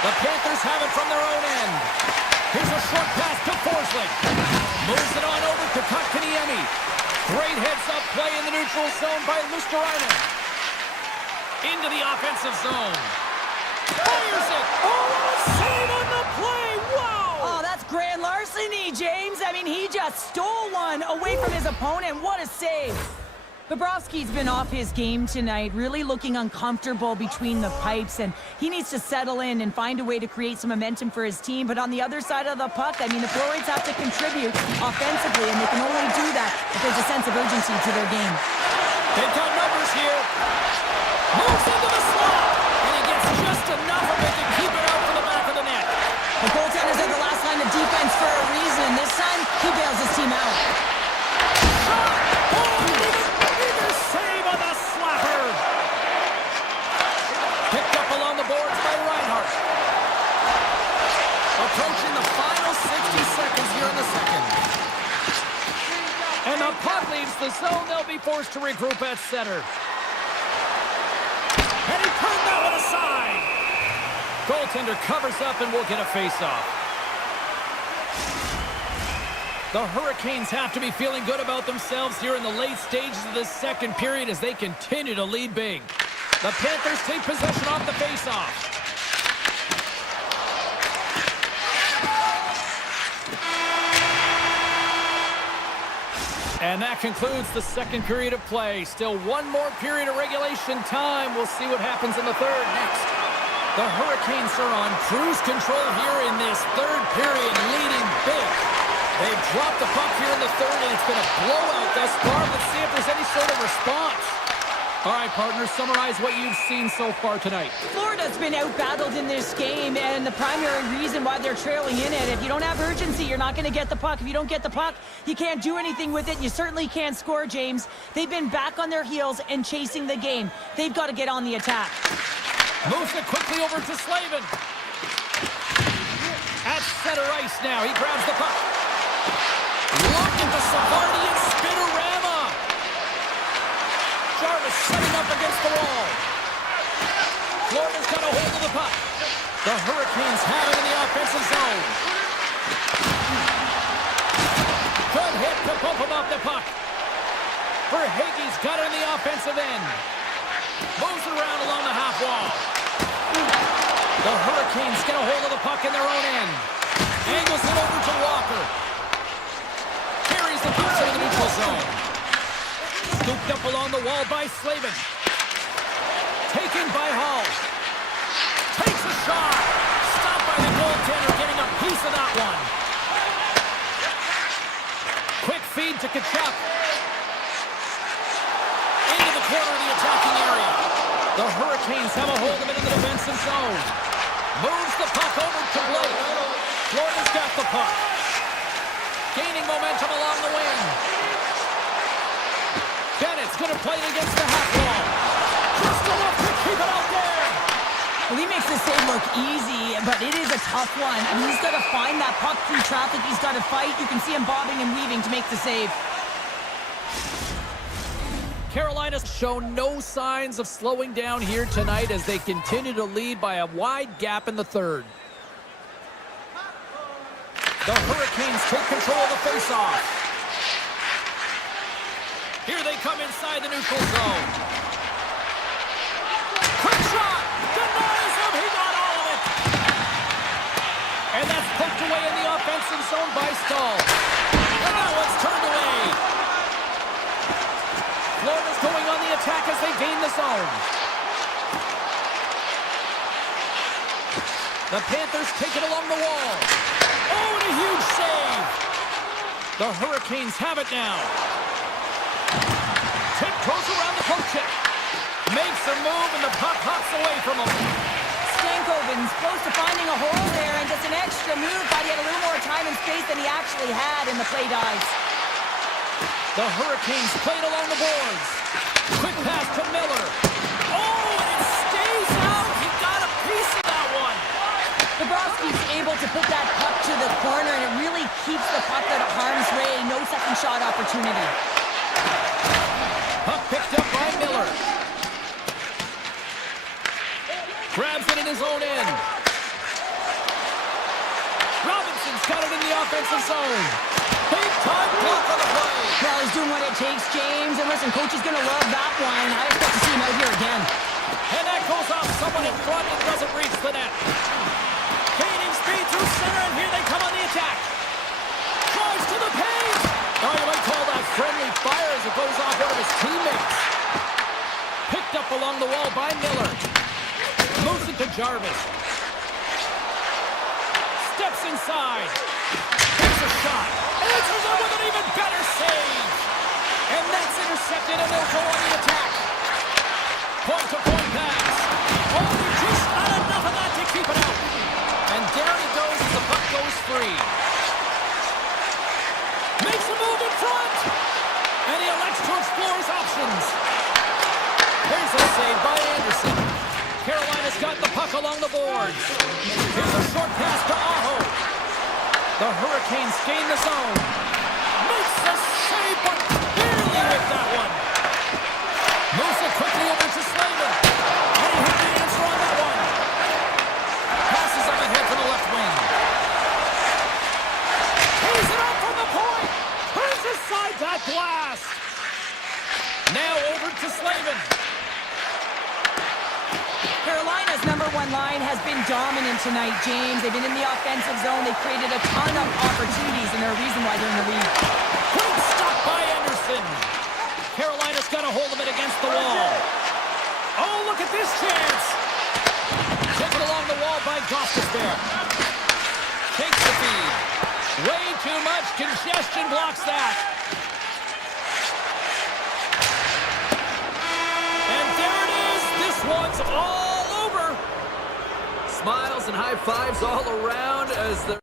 The Panthers have it from their own end. Here's a short pass to Forsling. Moves it on over to Kotkaniemi. Great heads-up play in the neutral zone by Luosterainen. Into the offensive zone. Fires it. Oh, what a save on the play. Wow. Oh, that's grand larceny, James. I mean, he just stole one away from his opponent. What a save. Bobrovsky's been off his game tonight, really looking uncomfortable between the pipes, and he needs to settle in and find a way to create some momentum for his team. But on the other side of the puck, I mean, the forwards have to contribute offensively, and they can only do that if there's a sense of urgency to their game. They've got numbers here. Moves into the slot, and he gets just enough of it to keep it out to the back of the net. The goaltenders are the last line of defense for a reason. This time, he bails his team out. Save on the slapper. Picked up along the boards by Reinhardt. Approaching the final 60 seconds here in the second. And the puck leaves the zone. They'll be forced to regroup at center. And he turned that one aside. Goaltender covers up and will get a face-off. The Hurricanes have to be feeling good about themselves here in the late stages of this second period as they continue to lead big. The Panthers take possession off the face-off. And that concludes the second period of play. Still one more period of regulation time. We'll see what happens in the third next. The Hurricanes are on cruise control here in this third period, leading big. They've dropped the puck here in the third, and it's been a blowout thus far. Let's see if there's any sort of response. All right, partners, summarize what you've seen so far tonight. Florida's been out-battled in this game, and the primary reason why they're trailing in it, if you don't have urgency, you're not going to get the puck. If you don't get the puck, you can't do anything with it. You certainly can't score, James. They've been back on their heels and chasing the game. They've got to get on the attack. Moves it quickly over to Slavin. At center ice now, he grabs the puck. Look at the Savardian spinorama. Jarvis setting up against the wall. Florida's got a hold of the puck. The Hurricanes have it in the offensive zone. Good hit to bump him off the puck. Verhaeghe's got it in the offensive end. Moves around along the half wall. The Hurricanes get a hold of the puck in their own end. Angles it over to Walker. Carries the puck to the neutral zone. Scooped up along the wall by Slavin. Taken by Hall. Takes a shot. Stopped by the goaltender, getting a piece of that one. Quick feed to Kachuk. Into the corner of the attacking area. The Hurricanes have a hold of it in the defensive zone. Moves the puck over to Blake. Florida's got the puck. Gaining momentum along the wing. Bennett's going to play it against the half wall. Just enough to keep it out there. Well, he makes the save look easy, but it is a tough one. I mean, he's got to find that puck through traffic. He's got to fight. You can see him bobbing and weaving to make the save. Carolina's shown no signs of slowing down here tonight as they continue to lead by a wide gap in the third. The Hurricanes take control of the faceoff. Here they come inside the neutral zone. Quick shot! Denies him! He got all of it! And that's poked away in the offensive zone by Stahl. And now it's turned away. Florida's going on the attack as they gain the zone. The Panthers take it along the wall. Oh, and a huge save. The Hurricanes have it now. Tiptoes around the poke check. Makes a move, and the puck hops away from him. Stankoven's close to finding a hole there, and just an extra move. Thought he had a little more time and space than he actually had, and the play dies. The Hurricanes played along the boards. Quick pass to Miller. Oh, and it stays out. He got a piece of that one. Bobrovsky's able to put that puck to the corner, and it really keeps the puck out of harm's way. No second shot opportunity. Puck picked up by Miller. Grabs it in his own end. Robinson's got it in the offensive zone. Big time block on the play. Well, he's doing what it takes, James. And listen, coach is going to love that one. I expect to see him out here again. And that goes off someone in front and doesn't reach the net. Gaining speed through center, and here they come on the attack. Drives to the paint. Oh, you might call that friendly fire as it goes off one of his teammates. Picked up along the wall by Miller. Moves it to Jarvis. Steps inside. Takes a shot. Answers it with an even better save. And that's intercepted, and they'll go on the attack. Point-to-point pass. Oh, they're just not enough of that to keep it out. And down he goes as the puck goes free. Makes a move in front. And he elects to explore his options. Here's a save by Anderson. Carolina's got the puck along the boards. Here's a short pass to Aho. The Hurricanes gain the zone. Makes the save, but barely with that one. Moves it quickly over to Slavin. And he hit the answer on that one. out to Slavin. Carolina's number one line has been dominant tonight, James. They've been in the offensive zone. They've created a ton of opportunities, and they're a reason why they're in the lead. Great stop by Anderson. Carolina's got a hold of it against the wall. Oh, look at this chance. Taken along the wall by Gostis there. Takes the feed. Way too much congestion blocks that. And there it is. This one's all over. Smiles and high fives all around as the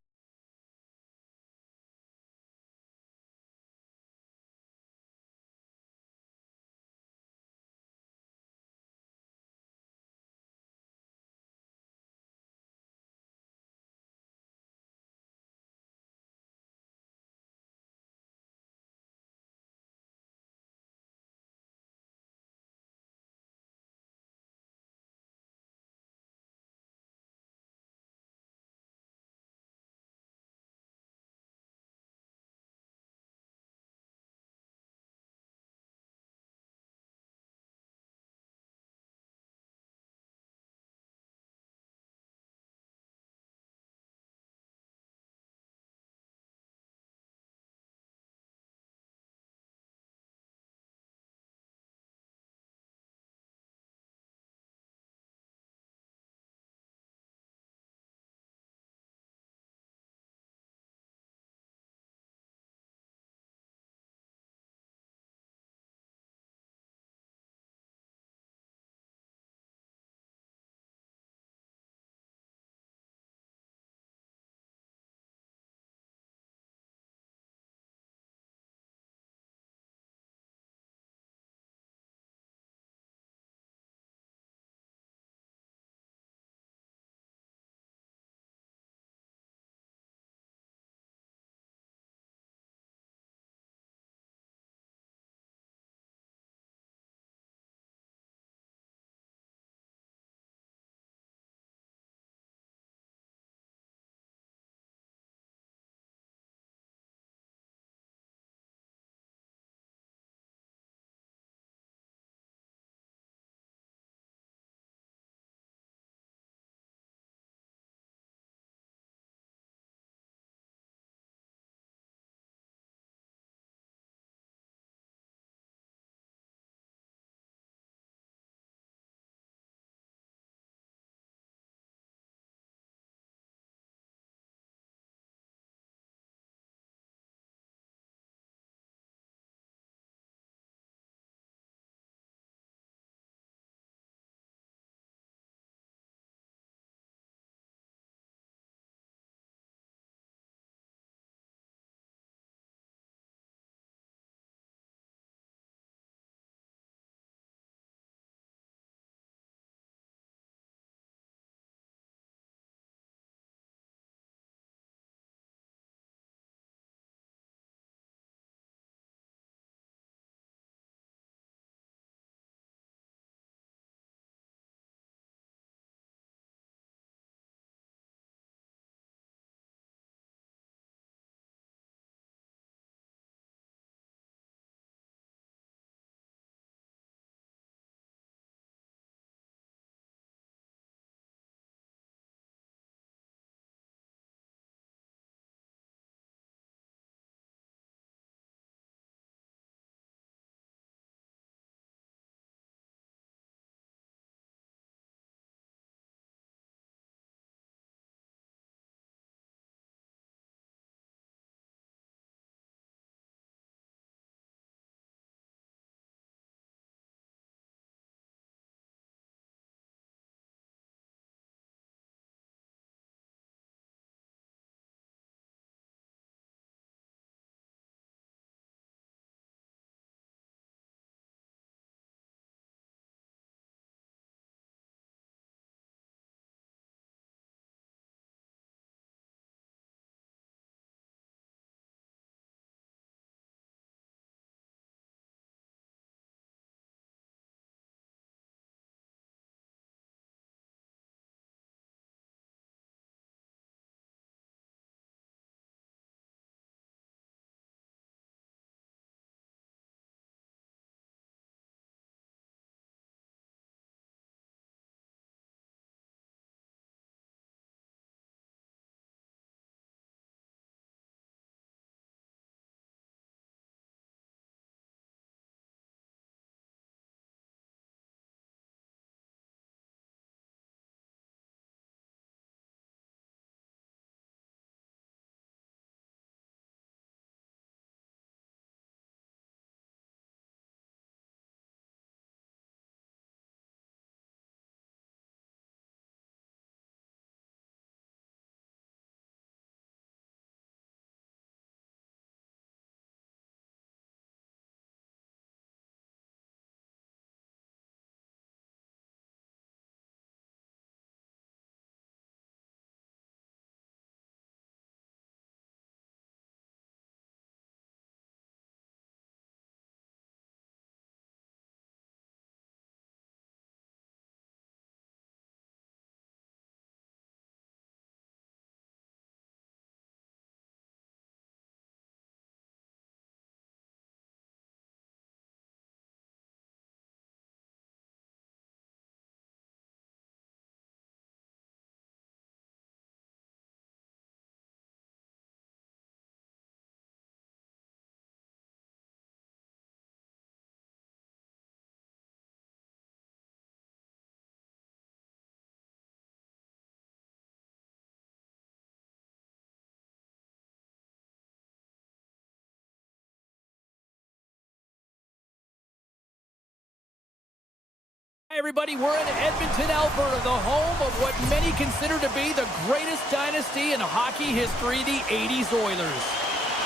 everybody, we're in Edmonton, Alberta, the home of what many consider to be the greatest dynasty in hockey history, the 80s Oilers.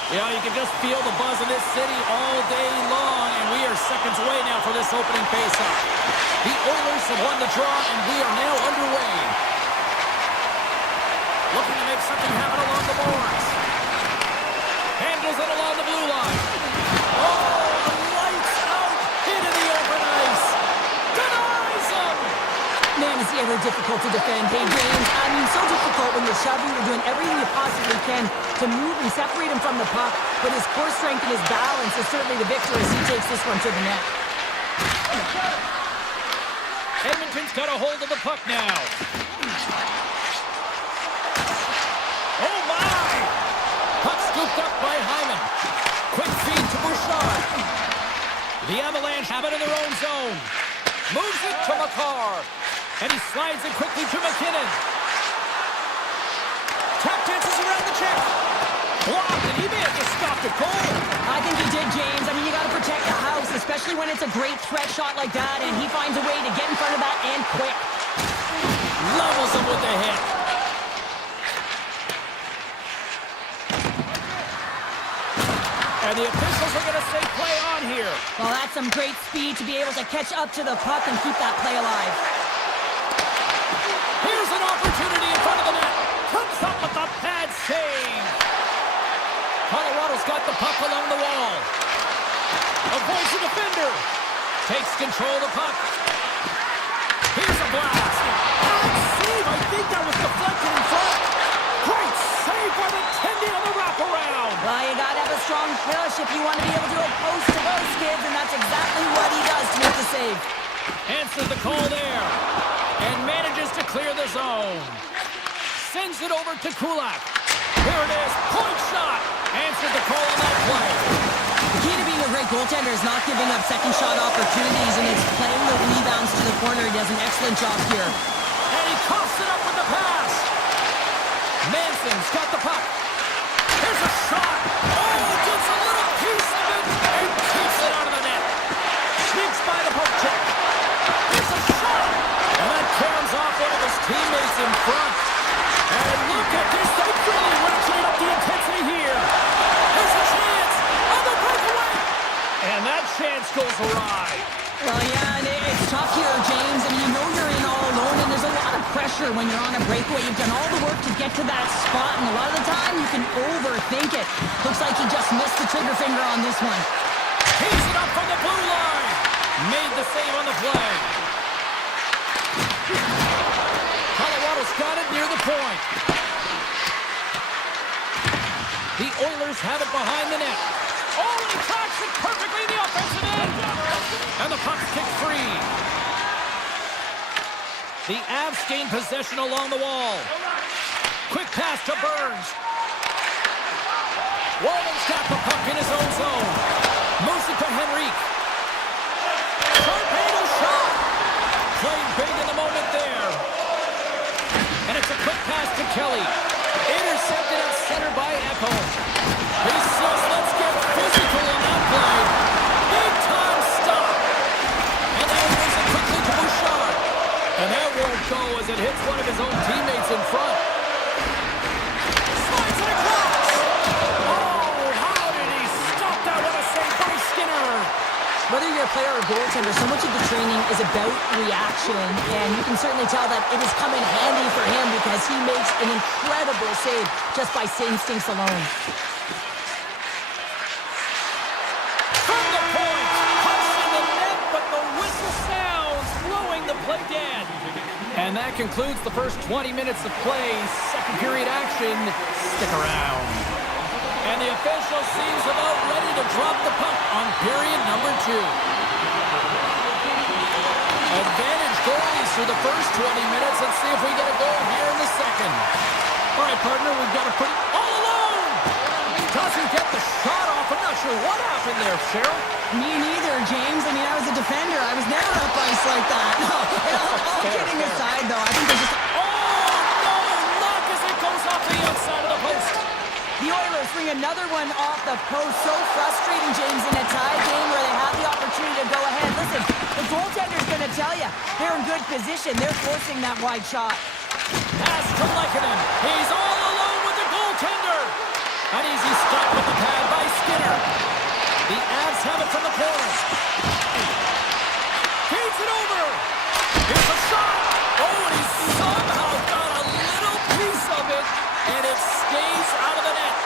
You know, you can just feel the buzz in this city all day long, and we are seconds away now for this opening faceoff. The Oilers have won the draw, and we are now underway. Looking to make something happen along the boards. Handles it along the blue line. Oh, lights out into the open ice. Denies him. Man, is he ever difficult to defend. Hey, James, I mean, so difficult when you're shoving, you're doing everything you possibly can to move and separate him from the puck, but his core strength and his balance is certainly the victor as he takes this one to the net. Edmonton's got a hold of the puck now. Oh, my! Puck scooped up by Hyman. Quick feed to Bouchard. The Avalanche have it in their own zone. Moves it to McCarr. And he slides it quickly to McKinnon. Tap dances around the check. Blocked, and he may have just stopped a goal. I think he did, James. I mean, you got to protect the house, especially when it's a great threat shot like that, and he finds a way to get in front of that and quick. Levels him with the hit. And the officials are going to say play on here. Well, that's some great speed to be able to catch up to the puck and keep that play alive. Here's an opportunity in front of the net. Comes up with the pad save. Colorado's got the puck along the wall. Avoids the defender. Takes control of the puck. Here's a blast. Good save. I think that was deflected in front. Great save by the Tendy on the wraparound. Well, you got to have a strong push if you want to be able to do a post-to-post, kids, and that's exactly what he does to make the save. Answers the call there. And manages to clear the zone. Sends it over to Kulak. Here it is. Point shot. Answered the call on that play. The key to being a great goaltender is not giving up second shot opportunities, and it's playing the rebounds to the corner. He does an excellent job here. And he coughs it up with the pass. Manson's got the puck. Here's a shot. Oh, gets a little piece of it and keeps it out of the net. Sneaks by the poke check. Here's a shot. And that caroms off one of his teammates in front. And look at this. They really ratcheted up the intensity here. Here's a chance. On the breakaway. And that chance goes awry. Well, yeah, and it's tough here, James. I mean, you know you're in all alone, and there's a lot of pressure when you're on a breakaway. You've done all the work to get to that spot, and a lot of the time you can overthink it. Looks like he just missed the trigger finger on this one. Tees it up from the blue line. Made the save on the play. Colorado's got it near the point. The Oilers have it behind the net. Oh, and he tracks it perfectly in the offensive end. And the puck's kicked free. The Avs gain possession along the wall. Quick pass to Burns. Walden's got the puck in his own zone. Moves it to Henrique. Torpedo shot. Playing big in the moment there. And it's a quick pass to Kelly. Intercepted at center by Echo. He says, let's get physical in that play. Big time stop. And now he moves it quickly to Bouchard. And that won't go as it hits one of his own teammates in front. Slides it across. Oh, how did he stop that? What a save by Skinner. Whether you're a player or a goaltender, so much of the training is about reaction, and you can certainly tell that it has come in handy for him because he makes an incredible save just by instincts alone. From the point, puts in the net, but the whistle sounds, blowing the play dead. And that concludes the first 20 minutes of play. Second period action. Stick around. And the official seems about ready to drop the puck on period number 2. Advantage goalies through the first 20 minutes. Let's see if we get a goal here in the second. All right, partner, we've got a pretty... All alone! Doesn't get the shot off. I'm not sure what happened there, Cheryl. Me neither, James. I mean, I was a defender. I was never up ice like that. No, all kidding aside, though, I think there's just... Oh, no! Luck as it goes off the outside of the post. The Oilers bring another one off the post. So frustrating, James, in a tie game where they have the opportunity to go ahead. Listen, the goaltender's going to tell you, they're in good position. They're forcing that wide shot. Pass to Lehkonen. He's all alone with the goaltender. An easy stop with the pad by Skinner. The Avs have it from the corner. Feeds it over. Here's a shot. Oh, and he somehow got a little piece of it, and it stays out of the net.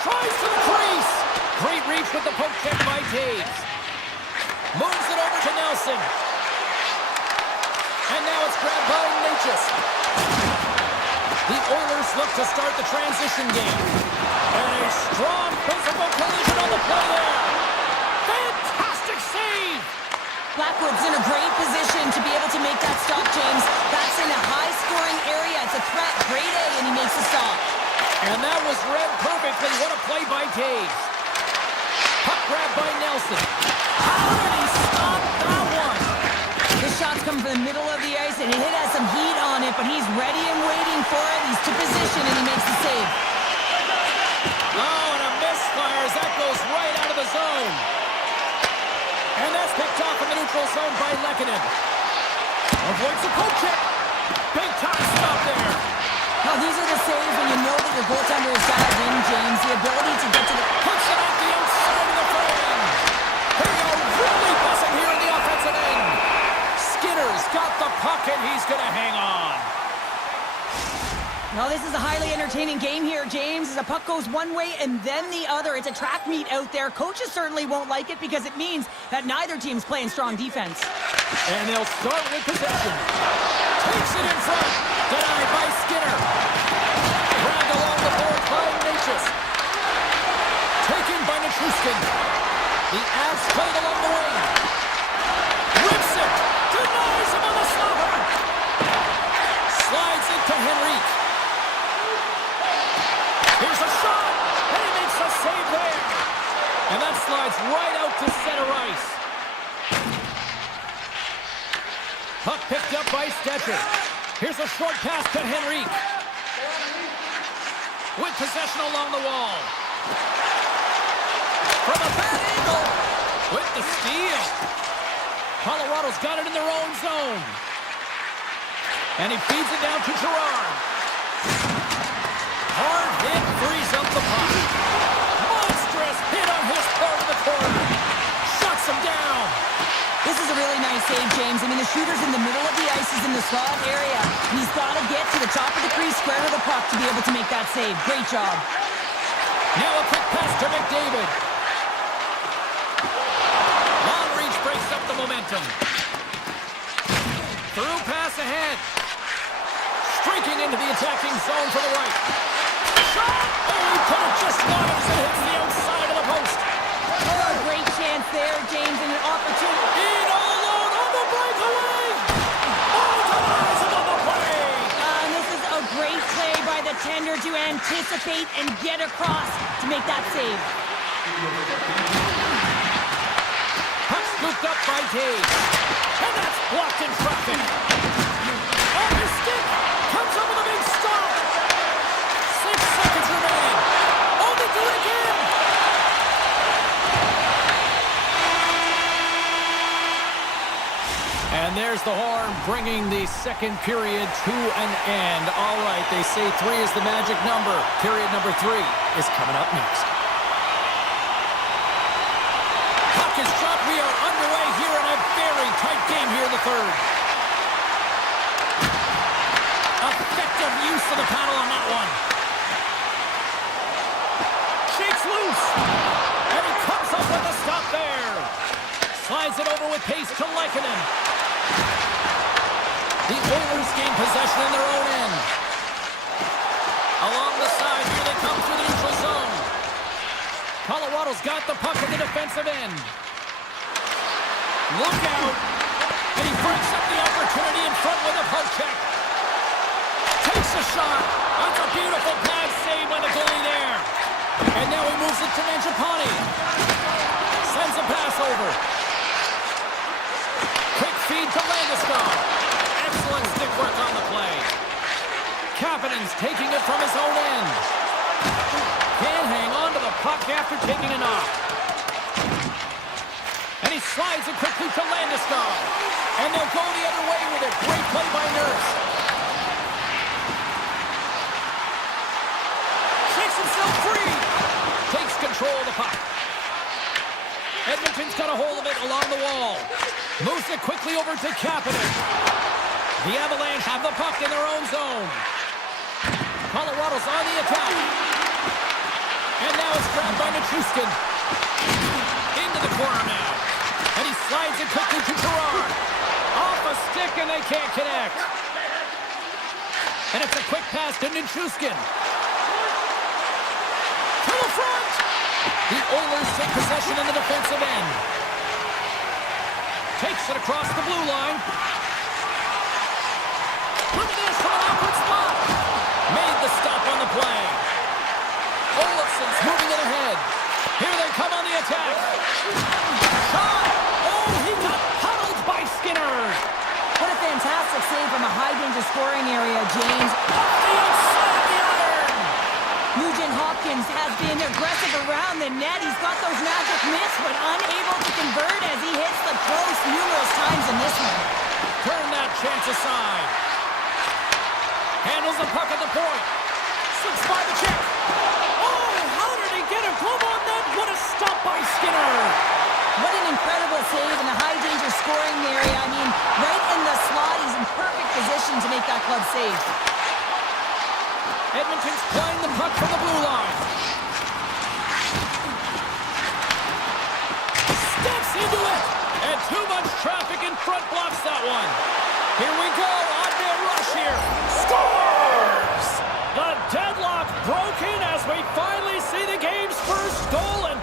Tries to the crease. Great reach with the poke check by Taves. Moves it over to Nelson. And now it's grabbed by Natchez. The Oilers look to start the transition game. And a strong physical collision on the play there. Fantastic save! Blackwood's in a great position to be able to make that stop, James. That's in a high-scoring area. It's a threat, grade A, and he makes the stop. And that was read perfectly. What a play by Taves. Puck grab by Nelson. How did he stop that one? This shot's coming from the middle of the ice, and it has some heat on it, but he's ready and waiting for it. He's to position, and he makes the save. Oh, and a misfire as that goes right out of the zone. And that's picked off in the neutral zone by Lehkonen. Avoids the poke check. Big time stop there. Now, these are the saves when you know that your goaltender is dialed in, James. The ability to get to the... Puts it off the outside of the frame. They are really buzzing here in the offensive end. Skinner's got the puck, and he's going to hang on. Now, this is a highly entertaining game here, James, as the puck goes one way and then the other. It's a track meet out there. Coaches certainly won't like it because it means that neither team's playing strong defense. And they'll start with possession. Takes it in front. Denied by Skinner. Grabbed along the board by Natchez. Taken by Nichushkin. The Avs played along the wing. Rips it. Denies him on the stopper. Slides it to Henrique. Here's a shot. And he makes a save there. And that slides right out to center ice. Puck picked up by Stetcher. Here's a short pass to Henrique. With possession along the wall. From a bad angle. With the steal. Colorado's got it in their own zone. And he feeds it down to Girard. Hard hit frees up the puck. Monstrous hit on his part of the corner. Shuts him down. This is a really nice save, James. I mean, the shooter's in the middle of the ice. He's in the slot area. He's got to get to the top of the crease, square to the puck to be able to make that save. Great job. Now a quick pass to McDavid. Long reach breaks up the momentum. Through pass ahead. Streaking into the attacking zone for the right. Shot! Oh, he put it just wide as it hits the outside of the post. Oh, a great chance there, James, and an opportunity. In all alone on the breakaway! Oh, denies him on the play! And this is a great play by the tender to anticipate and get across to make that save. Puck scooped up by Taves. And that's blocked in traffic. On his stick! Comes up with a big stop! 6 seconds remain. Oh, they do it again! And there's the horn, bringing the second period to an end. All right, they say 3 is the magic number. Period number 3 is coming up next. Puck is dropped. We are underway here in a very tight game here in the third. Effective use of the paddle on that one. Shakes loose. And he comes up with a stop there. Slides it over with pace to Lehkonen. The Oilers gain possession in their own end. Along the side, here they come through the neutral zone. Colorado's got the puck in the defensive end. Look out. And he breaks up the opportunity in front with a poke check. Takes a shot. That's a beautiful pad save by the goalie there. And now he moves it to Mangiapane. Sends a pass over. Quick feed to Landeskog. Excellent stick work on the play. Kapanen's taking it from his own end. Can't hang on to the puck after taking a knock. And he slides it quickly to Landeskog. And they'll go the other way with it. Great play by Nurse. Shakes himself free. Takes control of the puck. Edmonton's got a hold of it along the wall. Moves it quickly over to Kapanen. The Avalanche have the puck in their own zone. Colorado's on the attack. And now it's grabbed by Nichushkin. Into the corner now. And he slides it quickly to Gerard. Off a stick and they can't connect. And it's a quick pass to Nichushkin. To the front. The Oilers take possession in the defensive end. Takes it across the blue line. Look at this from an awkward spot. Made the stop on the play. Olafson's moving it ahead. Here they come on the attack. Shot. Oh, he got puddled by Skinner. What a fantastic save from a high-danger scoring area, James. Off the outside of the iron. Nugent Hopkins has been aggressive around the net. He's got those magic mitts, but unable to convert as he hits the post numerous times in this one. Turn that chance aside. Handles the puck at the point. Slips by the check. Oh, how did he get a glove on that? What a stop by Skinner. What an incredible save in the high-danger scoring area. I mean, right in the slot. He's in perfect position to make that glove save. Edmonton's playing the puck from the blue line. Steps into it. And too much traffic in front blocks that one. Here we go. On-man rush here. Scores! The deadlock broken as we finally see the game's first goal. And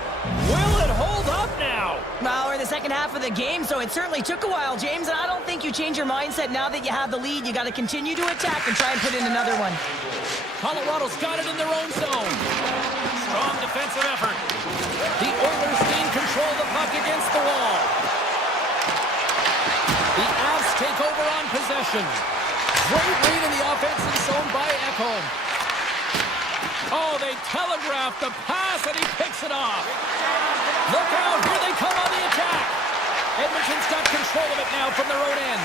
will it hold up now? Well, we're in the second half of the game, so it certainly took a while, James. And I don't think you change your mindset now that you have the lead. You got to continue to attack and try and put in another one. Colorado's got it in their own zone. Strong defensive effort. The Oilers gain control of the puck against the wall. The Avs take over on possession. Great read in the offensive zone by Ekholm. Oh, they telegraphed the pass and he picks it off. Look out, here they come on the attack. Edmonton's got control of it now from their own end.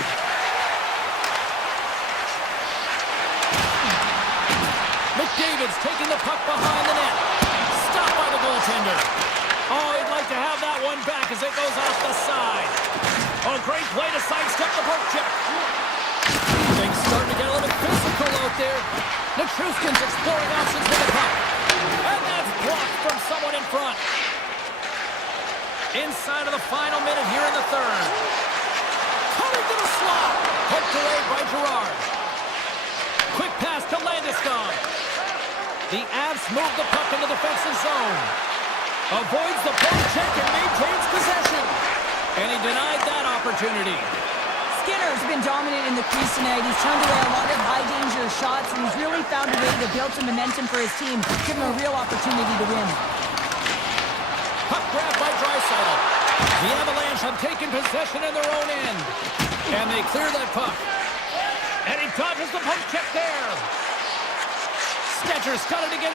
McDavid's taking the puck behind the net. Stopped by the goaltender. Oh, he'd like to have that one back as it goes off the side. Oh, great play to sidestep the poke check. Things starting to get a little bit physical out there. Nichushkin's exploring options with the puck. And that's blocked from someone in front. Inside of the final minute here in the third. Coming to the slot. Poked away by Gerard. Quick pass to Landeskog. The Avs move the puck in the defensive zone. Avoids the poke check and maintains possession. And he denied that opportunity. Skinner's been dominant in the crease tonight. He's turned away a lot of high-danger shots, and he's really found a way to build some momentum for his team, give him a real opportunity to win. Puck grab by Draisaitl. The Avalanche have taken possession in their own end. And they clear that puck. And he dodges the poke check there. Stetcher's got it again.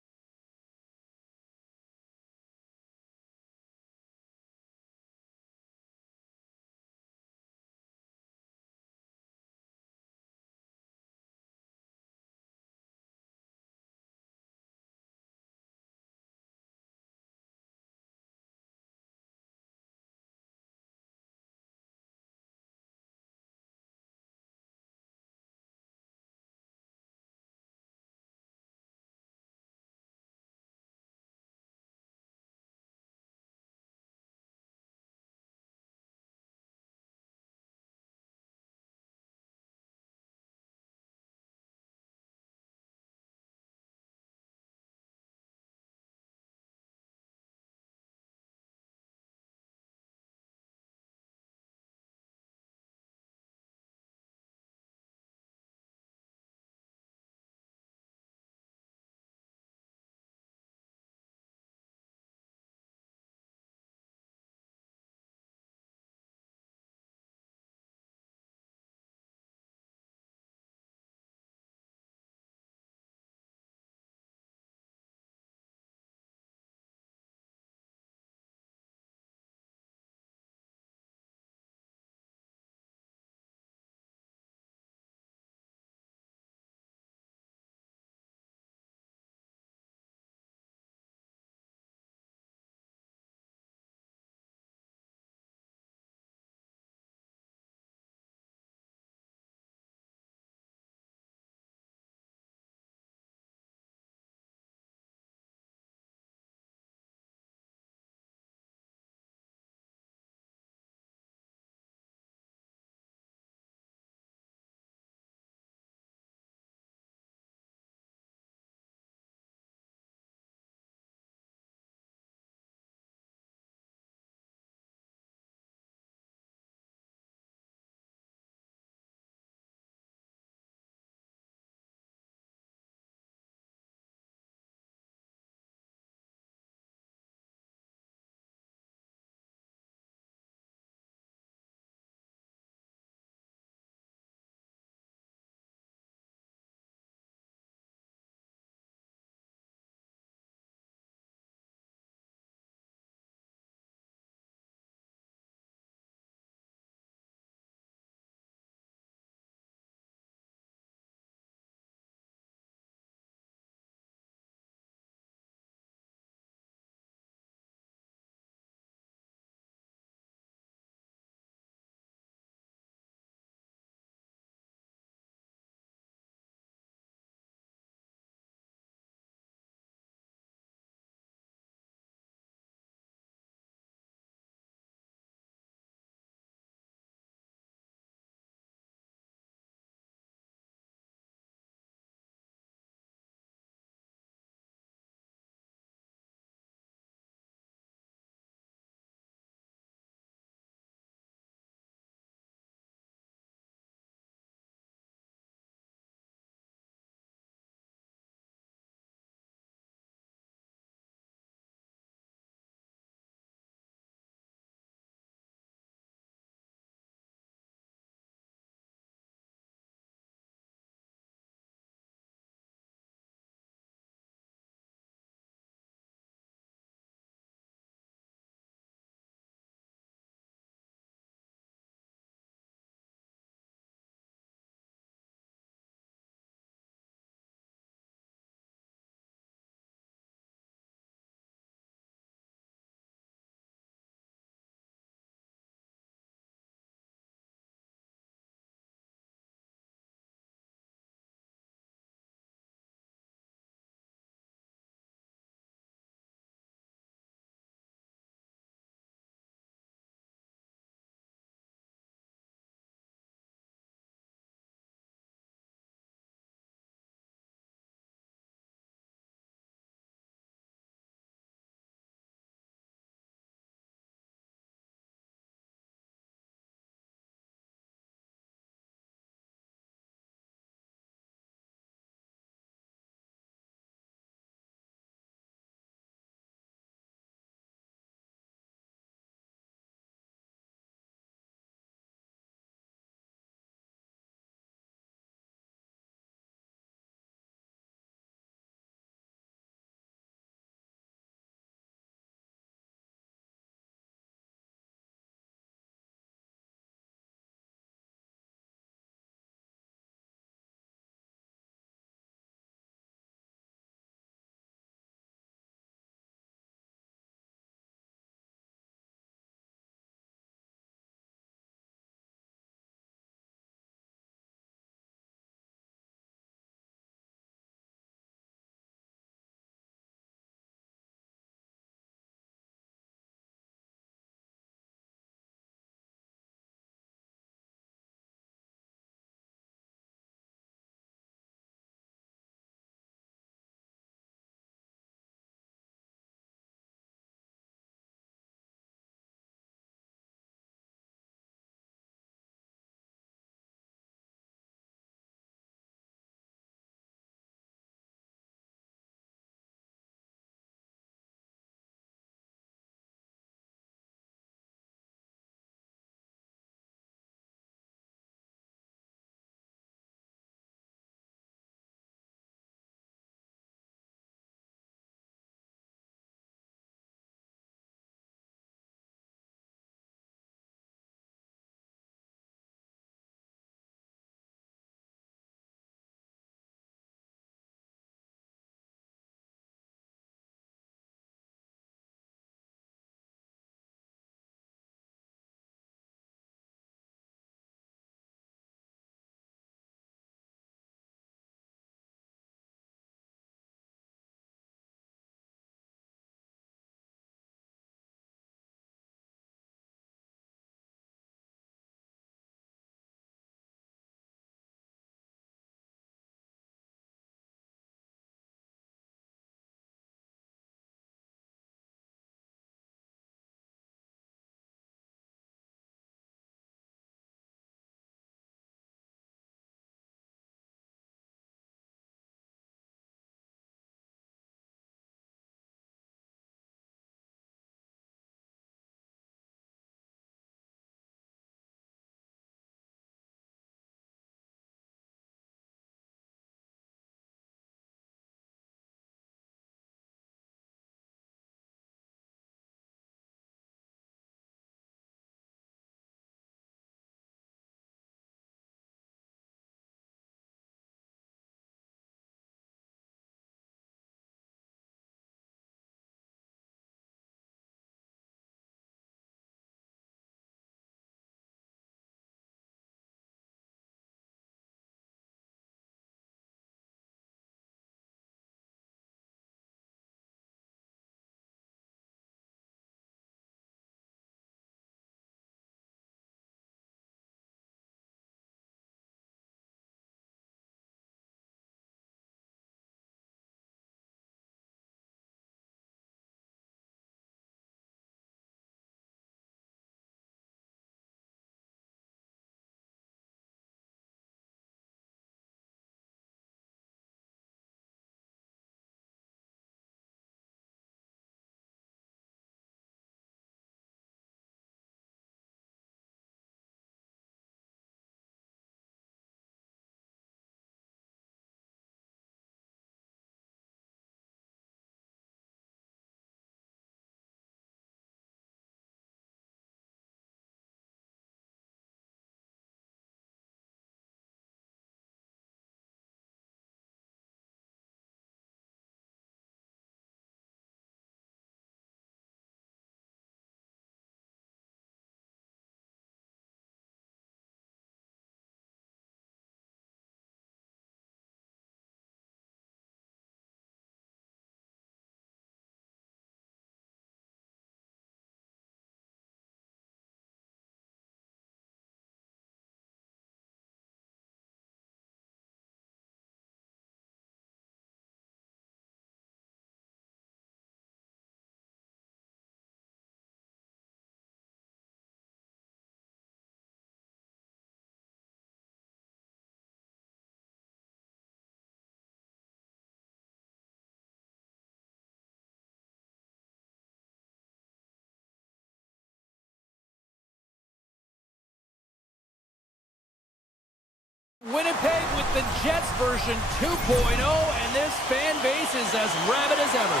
Winnipeg with the Jets version 2.0, and this fan base is as rabid as ever.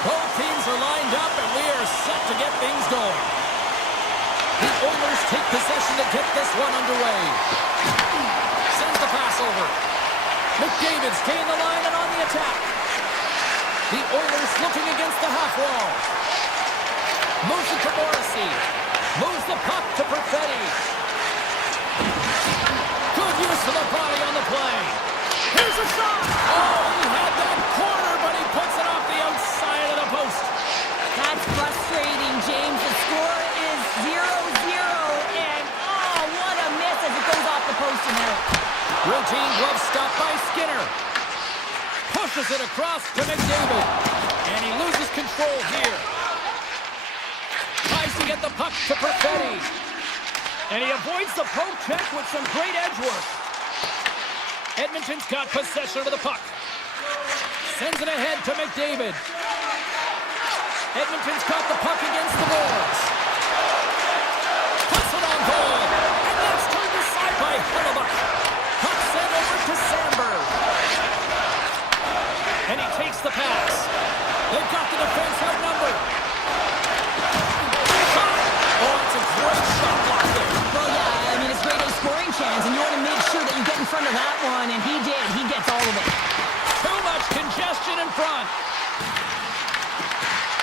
Both teams are lined up, and we are set to get things going. The Oilers take possession to get this one underway. Sends the pass over. McDavid's gained the line and on the attack. The Oilers looking against the half wall. Moves it to Morrissey. Moves the puck to Perfetti. Good use of the body on the play. Here's a shot. Oh, he had that corner, but he puts it off the outside of the post. That's frustrating, James. The score is 0-0, and oh, what a miss as it goes off the post and out. Routine glove stop by Skinner. Pushes it across to McDavid. And he loses control here. Tries to get the puck to Perfetti. And he avoids the poke check with some great edge work. Edmonton's got possession of the puck. Sends it ahead to McDavid. Edmonton's got the puck against the boards. Puts it on goal. And that's turned aside by Hellebuyck. Puck sent over to Sandberg. And he takes the pass. They've got the defense outnumbered. Shot! Oh, it's a great shot block there. Well, yeah, I mean, it's great a scoring chance, and you want to make sure that you get in front of that one, and he did. He gets all of it. Too much congestion in front.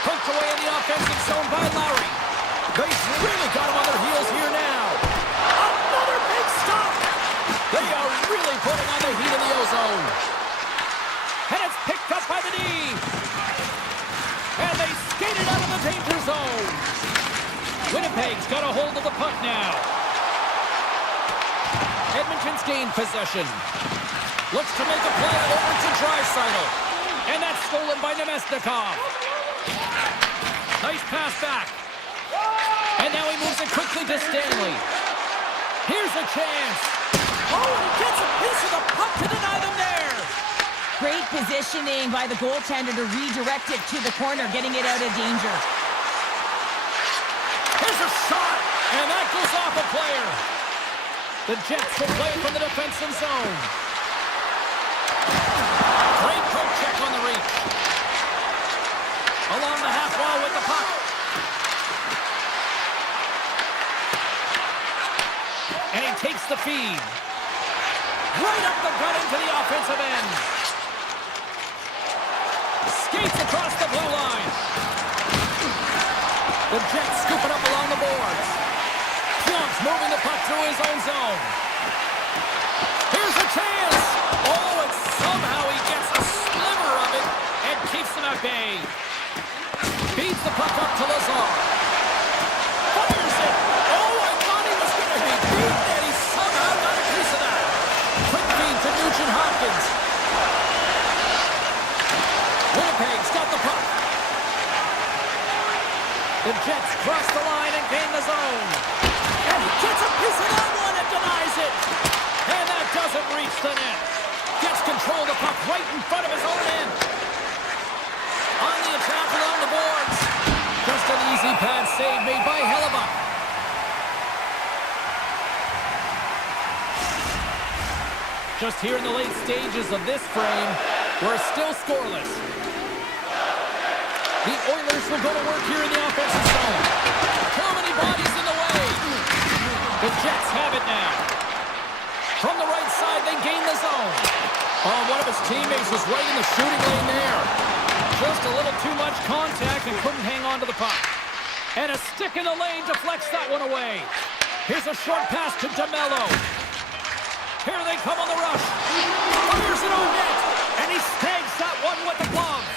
Poked away in the offensive zone by Lowry. They've really got him on their heels here now. Another big stop. They are really putting on the heat in the ozone. And it's picked up by the D. And they skated out of the danger zone. Winnipeg's got a hold of the puck now. Edmonton's gained possession. Looks to make a play over to Draisaitl. And that's stolen by Nemesnikov. Nice pass back. And now he moves it quickly to Stanley. Here's a chance. Oh, and he gets a piece of the puck to deny them there. Great positioning by the goaltender to redirect it to the corner, getting it out of danger. Here's a shot, and that goes off a player. The Jets will play from the defensive zone. Great poke check on the reach. Along the half wall with the puck. And he takes the feed. Right up the gut into the offensive end. Skates across the blue line. The Jets scoop it up along the boards. Flumps moving the puck through his own zone. Here's a chance. Oh, and somehow he gets a sliver of it and keeps them at bay. Feeds the puck up to Lazar. Fires it. Oh, I thought he was going to be beaten, and he somehow got a piece of that. Quick feed to Nugent-Hopkins. Winnipeg's got the puck. The Jets cross the line and gain the zone. And he gets a piece of that one and denies it. And that doesn't reach the net. Gets control of the puck right in front of his own end. On the attack along the boards. Just an easy pad save made by Hellebuyck. Just here in the late stages of this frame, we're still scoreless. The Oilers will go to work here in the offensive zone. Too many bodies in the way. The Jets have it now. From the right side, they gain the zone. Oh, one of his teammates was right in the shooting lane there. Just a little too much contact and couldn't hang on to the puck. And a stick in the lane deflects that one away. Here's a short pass to DeMello. Here they come on the rush. Fires it on net. And he snags that one with the glove.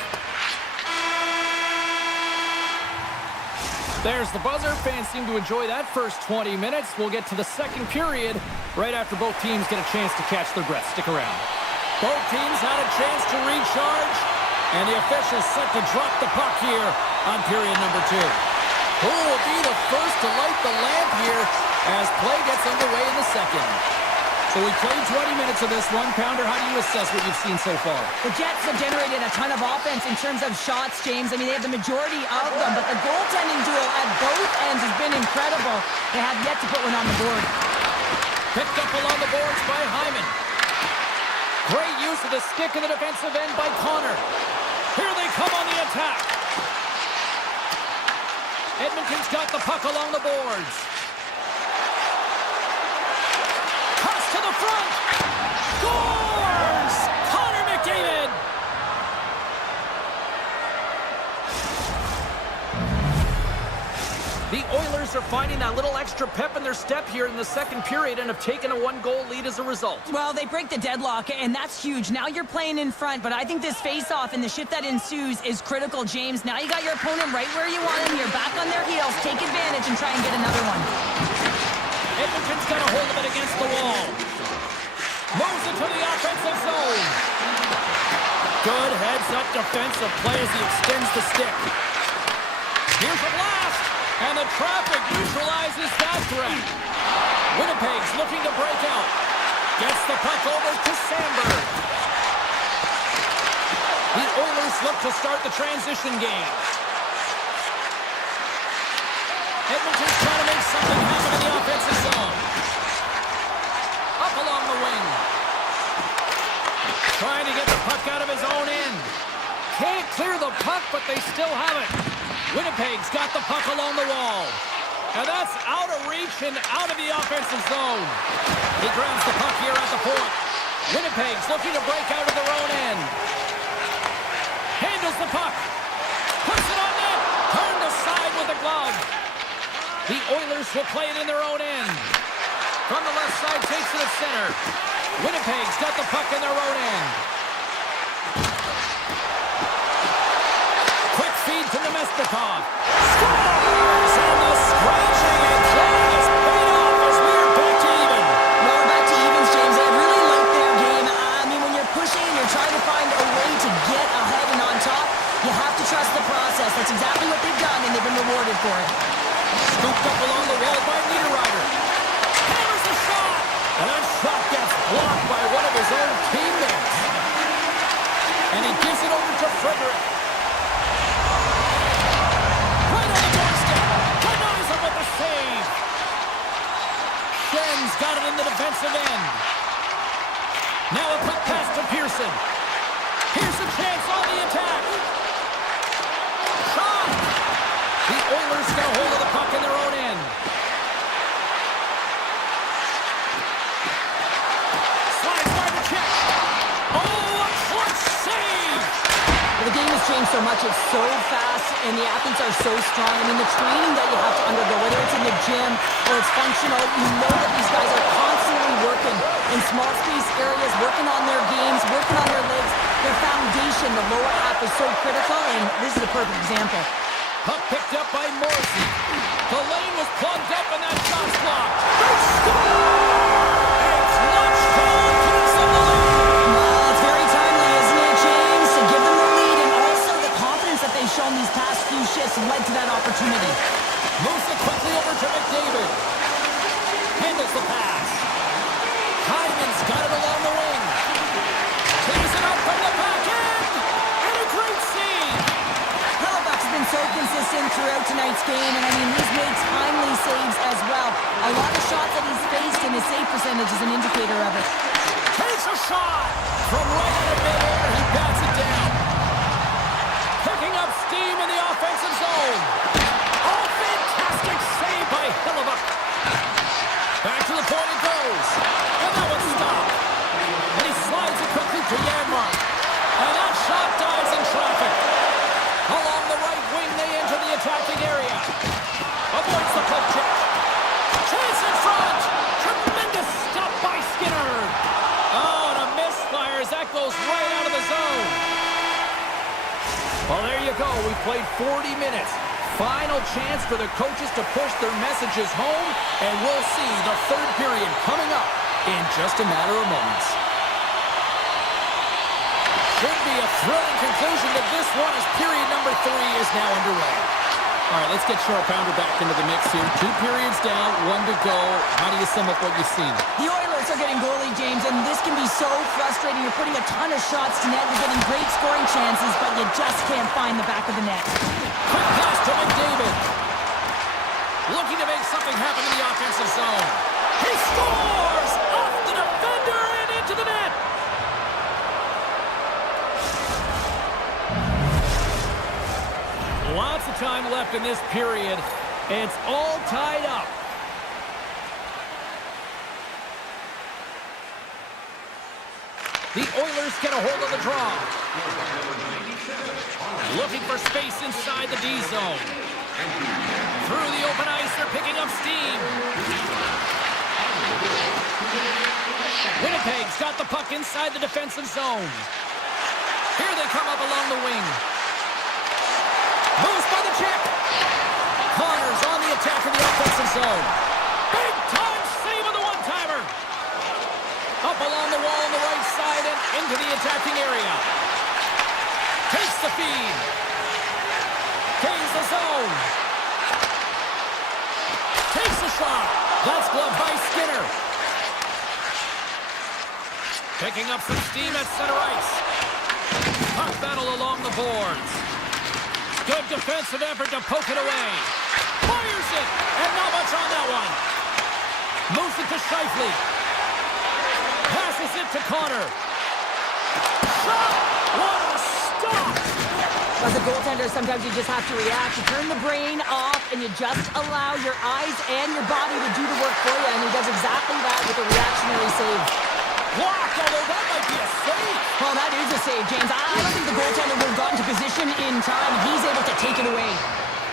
There's the buzzer. Fans seem to enjoy that first 20 minutes. We'll get to the second period right after both teams get a chance to catch their breath. Stick around. Both teams had a chance to recharge, and the officials set to drop the puck here on period number 2. Who will be the first to light the lamp here as play gets underway in the second? So we played 20 minutes of this one. Pounder, how do you assess what you've seen so far? The Jets have generated a ton of offense in terms of shots, James. I mean, they have the majority of them, but the goaltending duel at both ends has been incredible. They have yet to put one on the board. Picked up along the boards by Hyman. Great use of the stick in the defensive end by Connor. Here they come on the attack. Edmonton's got the puck along the boards. Pass to the front. Scores! Connor McDavid! The Oilers are finding that little extra pep in their step here in the second period and have taken a one-goal lead as a result. Well, they break the deadlock, and that's huge. Now you're playing in front, but I think this face-off and the shift that ensues is critical, James. Now you got your opponent right where you want him. You're back on their heels. Take advantage and try and get another one. Edmonton's got a hold of it against the wall. Moves it to the offensive zone. Good heads-up defensive play as he extends the stick. Here's a blast, and the traffic neutralizes that threat. Winnipeg's looking to break out. Gets the puck over to Sandberg. The Oilers look to start the transition game. Edmonton's trying to make something happen in the offensive zone. Up along the wing. Trying to get the puck out of his own end. Can't clear the puck, but they still have it. Winnipeg's got the puck along the wall. And that's out of reach and out of the offensive zone. He grabs the puck here at the point. Winnipeg's looking to break out of their own end. Handles the puck. Puts it on net. Turned aside with the glove. The Oilers will play it in their own end. From the left side, takes it at center. Winnipeg's got the puck in their own end. Quick feed to Nemestikov. Scores! And the scratching and clawing is paid off as we're back to even. Well, we're back to evens, James. I really like their game. I mean, when you're pushing and you're trying to find a way to get ahead and on top, you have to trust the process. That's exactly what they've done, and they've been rewarded for it. Scooped up along the wall by Niederreiter. Hammers the shot! And that shot gets blocked by one of his own teammates. And he gives it over to Frederick. Right on the doorstep. Denies him with the save. Shen's got it in the defensive end. Now a quick pass to Pearson. Here's a chance on the attack. Shot! The Oilers get a hold of the puck in their own end. Slides by the check. Oh, a clutch save! The game has changed so much. It's so fast, and the athletes are so strong. I mean, the training that you have to undergo, whether it's in the gym or it's functional, you know that these guys are constantly working in small space areas, working on their games, working on their legs. Their foundation, the lower half, is so critical, and this is a perfect example. Puck picked up by Morrissey. The lane was plugged up and that shot's blocked. They score! It's lunchtime. Keeps them the lead. Well, it's very timely, isn't it, James? To give them the lead, and also the confidence that they've shown these past few shifts led to that opportunity. Moves it quickly over to McDavid. Handles the pass. Hyman's got it along the wing. Takes it up from the back end. And a great save. Halifax has been so consistent throughout tonight's game, and I mean, he's made timely saves as well. A lot of shots that he's faced, and his save percentage is an indicator of it. Takes a shot. From right out of midair, he bats it down. Picking up steam in the offensive zone. Oh, fantastic save by Hellebuyck. Back to the point it goes. And that one's stopped. And he slides it quickly to Janmark. And that shot dives in traffic. Along the right wing, they enter the attacking area. Avoids the puck check. Chase in front. Tremendous stop by Skinner. Oh, and a misfire as that goes right out of the zone. Well, there you go. We've played 40 minutes. Final chance for the coaches to push their messages home, and we'll see the third period coming up in just a matter of moments. Should be a thrilling conclusion to this one as period number 3 is now underway. All right, let's get Sharp-Pounder back into the mix here. 2 periods down, 1 to go. How do you sum up what you've seen? The Oilers are getting goalie, James, and this can be so frustrating. You're putting a ton of shots to net. You're getting great scoring chances, but you just can't find the back of the net. Quick pass to McDavid. Looking to make something happen in the offensive zone. He scores! left in this period. It's all tied up. The Oilers get a hold of the draw. Looking for space inside the D zone. Through the open ice, they're picking up steam. Winnipeg's got the puck inside the defensive zone. Here they come up along the wing. Moves by the check. Connor's on the attack in the offensive zone. Big time save of the one-timer. Up along the wall on the right side and into the attacking area. Takes the feed. Gains the zone. Takes the shot. That's gloved by Skinner. Picking up some steam at center ice. Puck battle along the boards. Good defensive effort to poke it away. Fires it, and not much on that one. Moves it to Scheifele. Passes it to Connor. Shot! What a stop! As a goaltender, sometimes you just have to react. You turn the brain off, and you just allow your eyes and your body to do the work for you, and he does exactly that with a reactionary save. Blocked, although that might be a save. Well, that is a save, James. I don't think the goaltender would have gotten to position in time. He's able to take it away.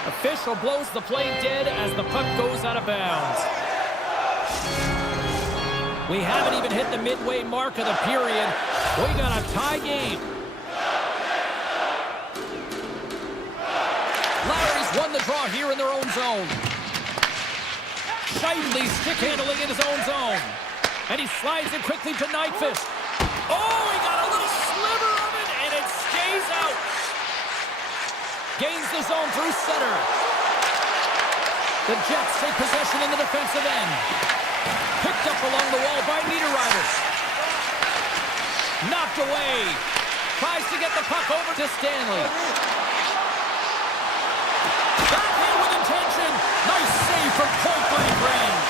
Official blows the play dead as the puck goes out of bounds. We haven't even hit the midway mark of the period. We got a tie game. Lowry's won the draw here in their own zone. Scheifele stick handling in his own zone. And he slides it quickly to Nyquist. Oh, he got a little sliver of it, and it stays out. Gains the zone through center. The Jets take possession in the defensive end. Picked up along the wall by Niederreiter. Knocked away. Tries to get the puck over to Stanley. Backhand with intention. Nice save from point-blank range.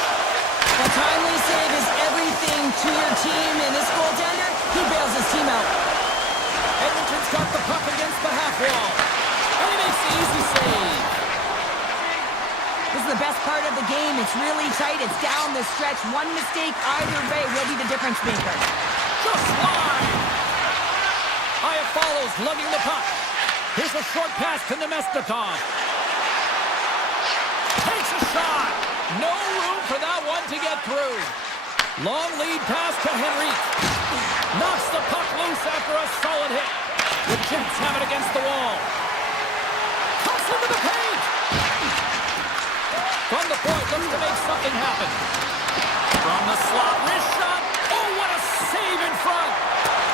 A timely save is everything to your team, and this goaltender, he bails his team out. Edmonton's got the puck against the half wall. And he makes the easy save. This is the best part of the game. It's really tight. It's down the stretch. One mistake either way will be the difference maker. Just wide. Aya follows, lugging the puck. Here's a short pass to Nemestikov. Takes a shot. No room for that one to get through. Long lead pass to Henrique. Knocks the puck loose after a solid hit. The Jets have it against the wall. Cuts into the paint. From the point, looks to make something happen. From the slot, wrist shot. Oh, what a save in front.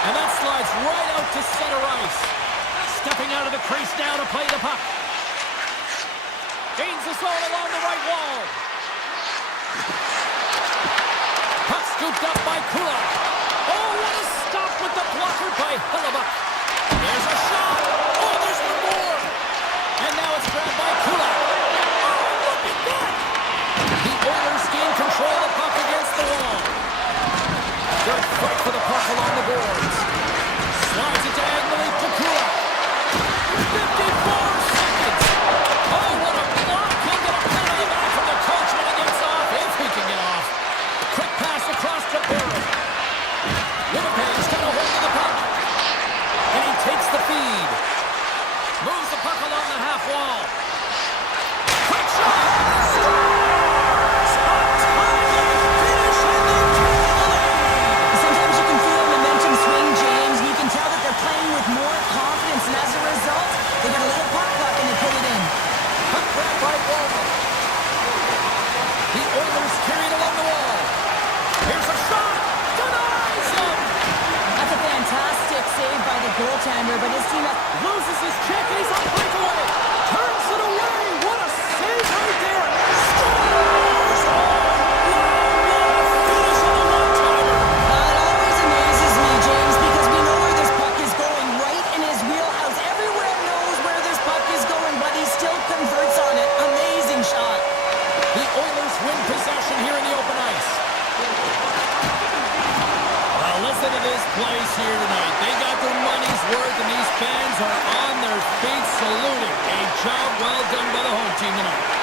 And that slides right out to center ice. Stepping out of the crease now to play the puck. Gains the zone along the right wall. Puck scooped up by Kulak. Oh, what a stop with the blocker by Hellebuyck. There's a shot. Oh, there's one more. And now it's grabbed by Kulak. Oh, look at that. The Oilers gain control of the puck against the wall. Good fight for the puck along the boards. Slides it diagonally to Kulak. 54 seconds. Oh, what a block. He'll get a pat on the back from the coach when he gets off, if he can get off. Quick pass across to Barrett. Winnipeg's got a hold of the puck. And he takes the feed. Moves the puck along the half wall. Quick shot. Scores! A timely finish and they take the lead. Sometimes you can feel momentum swing, James, and you can tell that they're playing with more confidence, and as a result, they get a little puck luck and they put it in. Puck grab by Walton. The Oilers carried along the wall. Here's a shot. Denies him. That's a fantastic save by the goaltender, but his team Loses his check and he's on breakaway. Turns it away. What a save right there. Scores! Oh, what a finish on the one-timer. That always amazes me, James, because we know where this puck is going, right in his wheelhouse. Everywhere knows where this puck is going, but he still converts on it. Amazing shot. The Oilers win possession here in the open ice. Well, listen to this place here tonight. They got their money's worth, and these fans are on their feet saluted. A job well done by the home team tonight.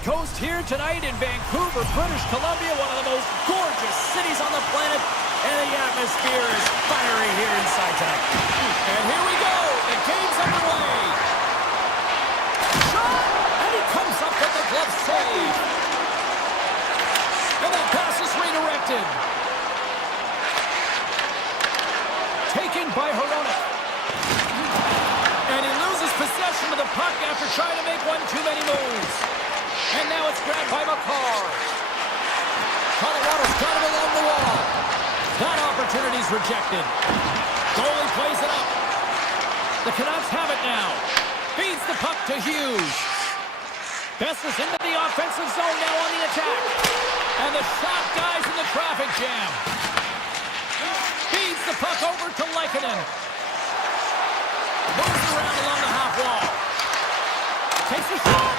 Coast here tonight in Vancouver, British Columbia, one of the most gorgeous cities on the planet, and the atmosphere is fiery here inside tonight. And here we go, the game's underway. Shot, and he comes up with the glove save. And that pass is redirected. Taken by Hronek. And he loses possession of the puck after trying to make one too many moves. And now it's grabbed by McCarr. Colorado's got it along the wall. That opportunity's rejected. Goalie plays it up. The Canucks have it now. Feeds the puck to Hughes. Besser's into the offensive zone now on the attack. And the shot dies in the traffic jam. Feeds the puck over to Lehkonen. Moves around along the half wall. Takes a shot.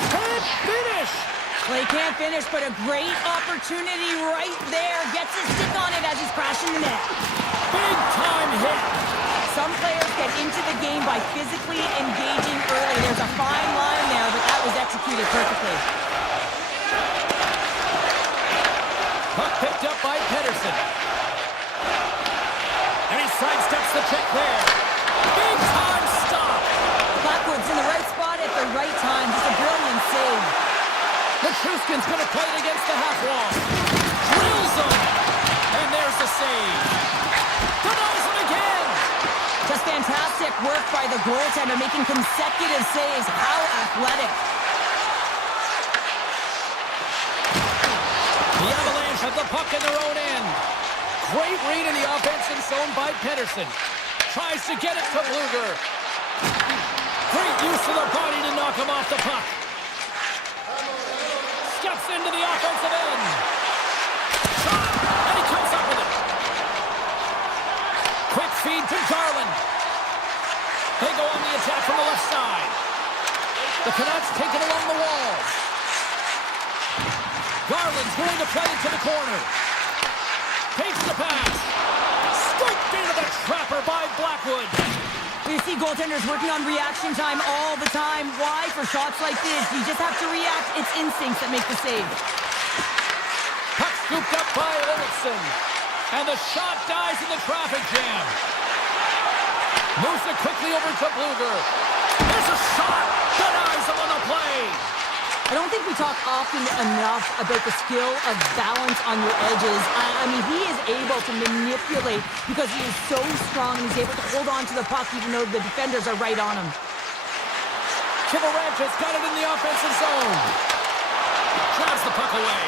Can't finish! Well, he can't finish, but a great opportunity right there. Gets his stick on it as he's crashing the net. Big time hit! Some players get into the game by physically engaging early. There's a fine line there, but that was executed perfectly. Puck picked up by Pettersson. And he sidesteps the check there. Big time stop! Blackwood's in the right spot at the right time. Just a brilliant save. Nichushkin's going to play it against the half wall. Drills him! And there's the save. Denies him again! Just fantastic work by the goaltender, making consecutive saves. How athletic. The Avalanche have the puck in their own end. Great read in the offensive zone by Pettersson. Tries to get it to Bluger. Great use of the body to knock him off the puck. Steps into the offensive end. Shot! And he comes up with it. Quick feed to Garland. They go on the attack from the left side. The Canucks take it along the wall. Garland's going to play it to the corner. Takes the pass. Scooped into the trapper by Blackwood. You see goaltenders working on reaction time all the time. Why? For shots like this, you just have to react. It's instincts that make the save. Puck scooped up by Olofsson. And the shot dies in the traffic jam. Moves it quickly over to Bluger. There's a shot. Denies him on the play. I don't think we talk often enough about the skill of balance on your edges. I mean, he is able to manipulate because he is so strong and he's able to hold on to the puck even though the defenders are right on him. Kivarancha's got it in the offensive zone. Drives the puck away.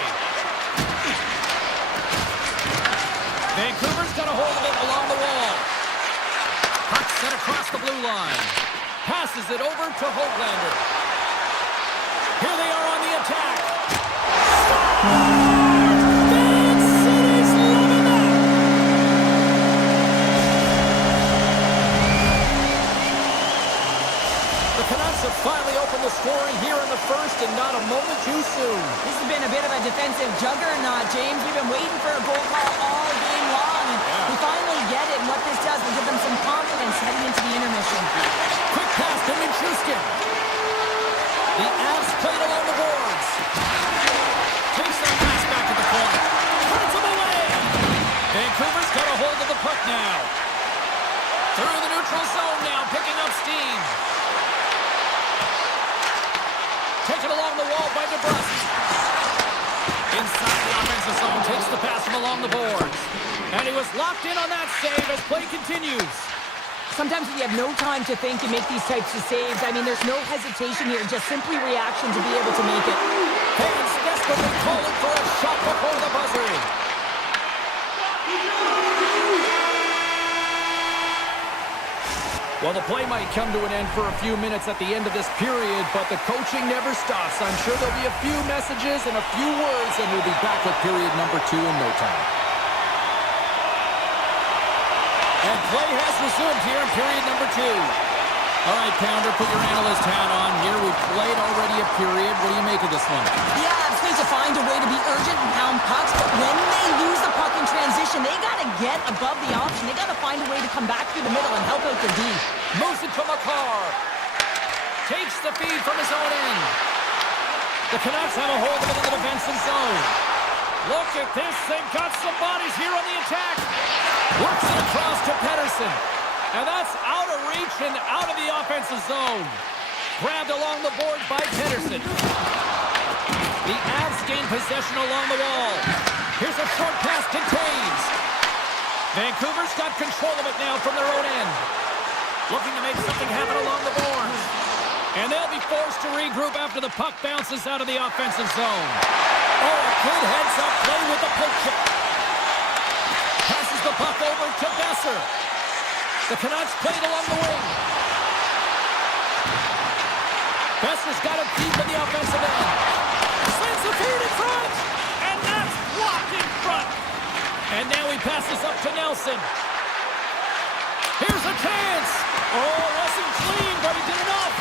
Vancouver's got a hold of it along the wall. Puck set across the blue line. Passes it over to Höglander. Here they are on the attack. Fan City's loving that. The Canucks have finally opened the scoring here in the first and not a moment too soon. This has been a bit of a defensive juggernaut, James. We've been waiting for a goal call all game long. We finally get it, and what this does will give them some confidence heading into the intermission. Quick pass to Nichushkin. The Avs played along the boards. Takes that pass back to the corner. Puts him away. Vancouver's got a hold of the puck now. Through the neutral zone now, picking up steam. Taken along the wall by DeBrusque. Inside the offensive zone, takes the pass from along the boards. And he was locked in on that save as play continues. Sometimes when you have no time to think and make these types of saves, I mean, there's no hesitation here, just simply reaction to be able to make it. Fans desperately calling for a shot before the buzzer. Well, the play might come to an end for a few minutes at the end of this period, but the coaching never stops. I'm sure there'll be a few messages and a few words, and we'll be back with period number 2 in no time. And play has resumed here in period number 2. All right, Pounder, put your analyst hat on here. We've played already a period. What do you make of this one? Yeah, Avs need to find a way to be urgent and pound pucks, but when they lose the puck in transition, they got to get above the option. They got to find a way to come back through the middle and help out their D. Moves it to McCarr. Takes the feed from his own end. The Canucks have a hold of it in the defensive zone. Look at this. They've got some bodies here on the attack. Works it across to Pettersson. And that's out of reach and out of the offensive zone. Grabbed along the boards by Pettersson. The Avs gain possession along the wall. Here's a short pass to Taves. Vancouver's got control of it now from their own end. Looking to make something happen along the boards. And they'll be forced to regroup after the puck bounces out of the offensive zone. Oh, a good heads-up play with the poke check. Passes the puck over to Besser. The Canucks played along the wing. Besser's got him deep in the offensive end. Slings the feed in front. And that's blocked in front. And now he passes up to Nelson. Here's a chance. Oh, wasn't clean, but he did enough.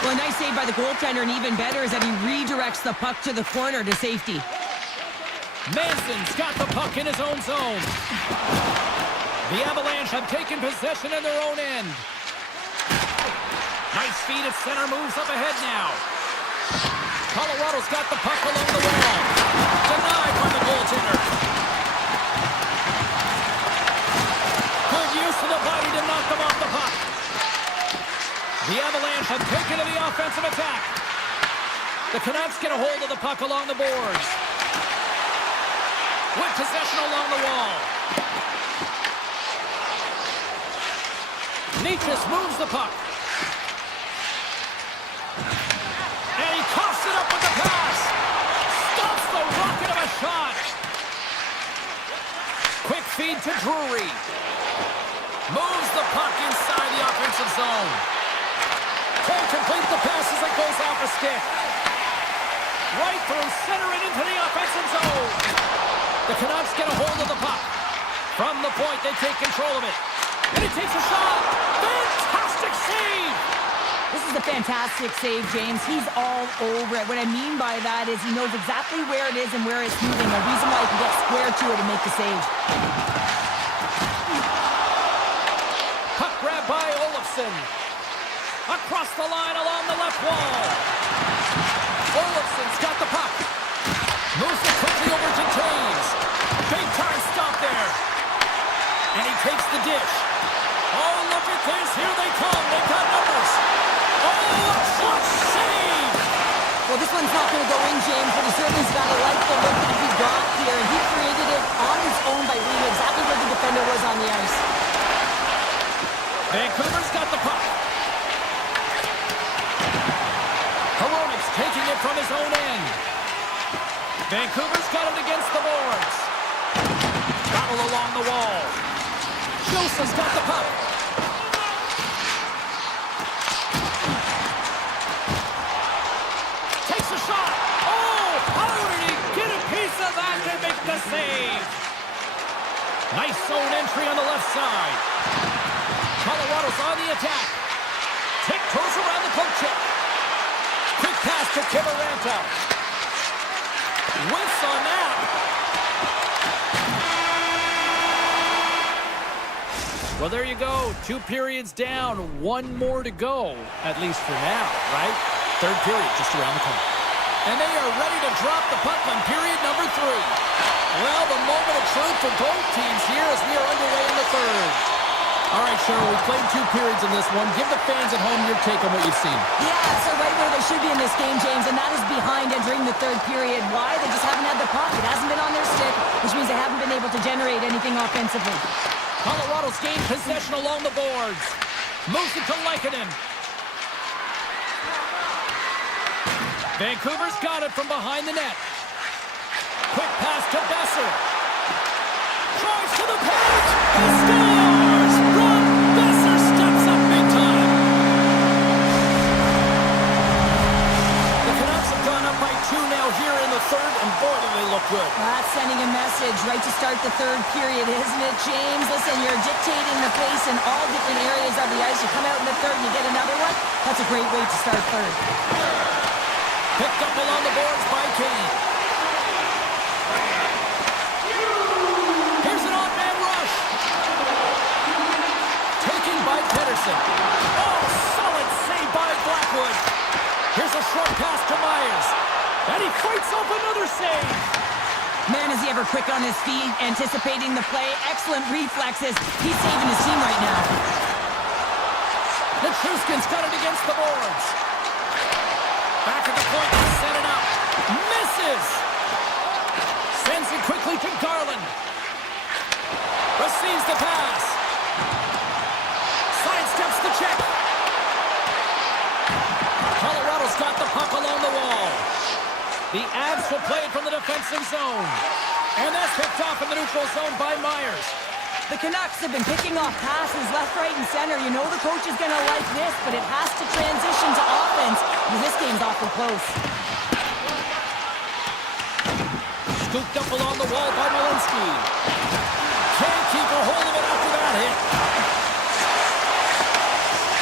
Well, a nice save by the goaltender, and even better is that he redirects the puck to the corner to safety. Manson's got the puck in his own zone. The Avalanche have taken possession in their own end. Nice feed at center, moves up ahead now. Colorado's got the puck along the wall. Denied by the goaltender. Good use of the body to knock them off the puck. The Avalanche have taken to the offensive attack. The Canucks get a hold of the puck along the boards. With possession along the wall. Nietzsche moves the puck. And he coughs it up with the pass. Stops the rocket of a shot. Quick feed to Drury. Moves the puck inside the offensive zone. Can't complete the pass as it goes off a stick. Right through center and into the offensive zone. The Canucks get a hold of the puck. From the point, they take control of it. And he takes a shot. Fantastic save. This is a fantastic save, James. He's all over it. What I mean by that is he knows exactly where it is and where it's moving. A reason why he can get square to it and make the save. Puck grab by Olofsson. Across the line along the left wall. Olofsson's got the puck. Moves it quickly over to Taves. Big time stop there. And he takes the dish. Oh, look at this. Here they come. They've got numbers. Oh, what save! Well, this one's not going to go in, James, but he certainly's got to like the look that he got here. He created it on his own by reading exactly where the defender was on the ice. Vancouver's got the puck. Hronik's taking it from his own end. Vancouver's got it against the boards. Battle along the wall. Joseph's got the puck. Takes a shot. Oh, how did he get a piece of that to make the save? Nice zone entry on the left side. Colorado's on the attack. Tiptoes around the poke check. Quick pass to Kiviranta. Whiffs on that. Well, there you go. 2 periods down, 1 more to go, at least for now, right? Third period just around the corner. And they are ready to drop the puck on period number 3. Well, the moment of truth for both teams here as we are underway in the third. All right, Cheryl, we played 2 periods in this one. Give the fans at home your take on what you've seen. Yeah, so right where they should be in this game, James, and that is behind entering the third period. Why? They just haven't had the puck. It hasn't been on their stick, which means they haven't been able to generate anything offensively. Colorado's gained possession along the boards. Moves it to Lehkonen. Vancouver's got it from behind the net. Quick pass to Besser. Drives to the paint. He scores! Brock Besser steps up big time. The Canucks have gone up by 2 now here in the third, and boy, do they look good. That's sending a message right to start the third period, isn't it, James? Listen, you're dictating the pace in all different areas of the ice. You come out in the third and you get another one. That's a great way to start third. Picked up along the boards by Kane. Here's an odd-man rush. Taken by Pettersson. Oh, solid save by Blackwood. Here's a short pass to Myers. ever quick on his feet, anticipating the play. Excellent reflexes. He's saving his team right now. Nichushkin's got it against the boards. Back at the point to set it up. Misses! Sends it quickly to Garland. Receives the pass. Sidesteps the check. Colorado's got the puck along the wall. The Avs will play it from the defensive zone. And that's picked off in the neutral zone by Myers. The Canucks have been picking off passes left, right, and center. You know the coach is going to like this, but it has to transition to offense. And this game's awfully close. Scooped up along the wall by Malinsky. Can't keep a hold of it after that hit.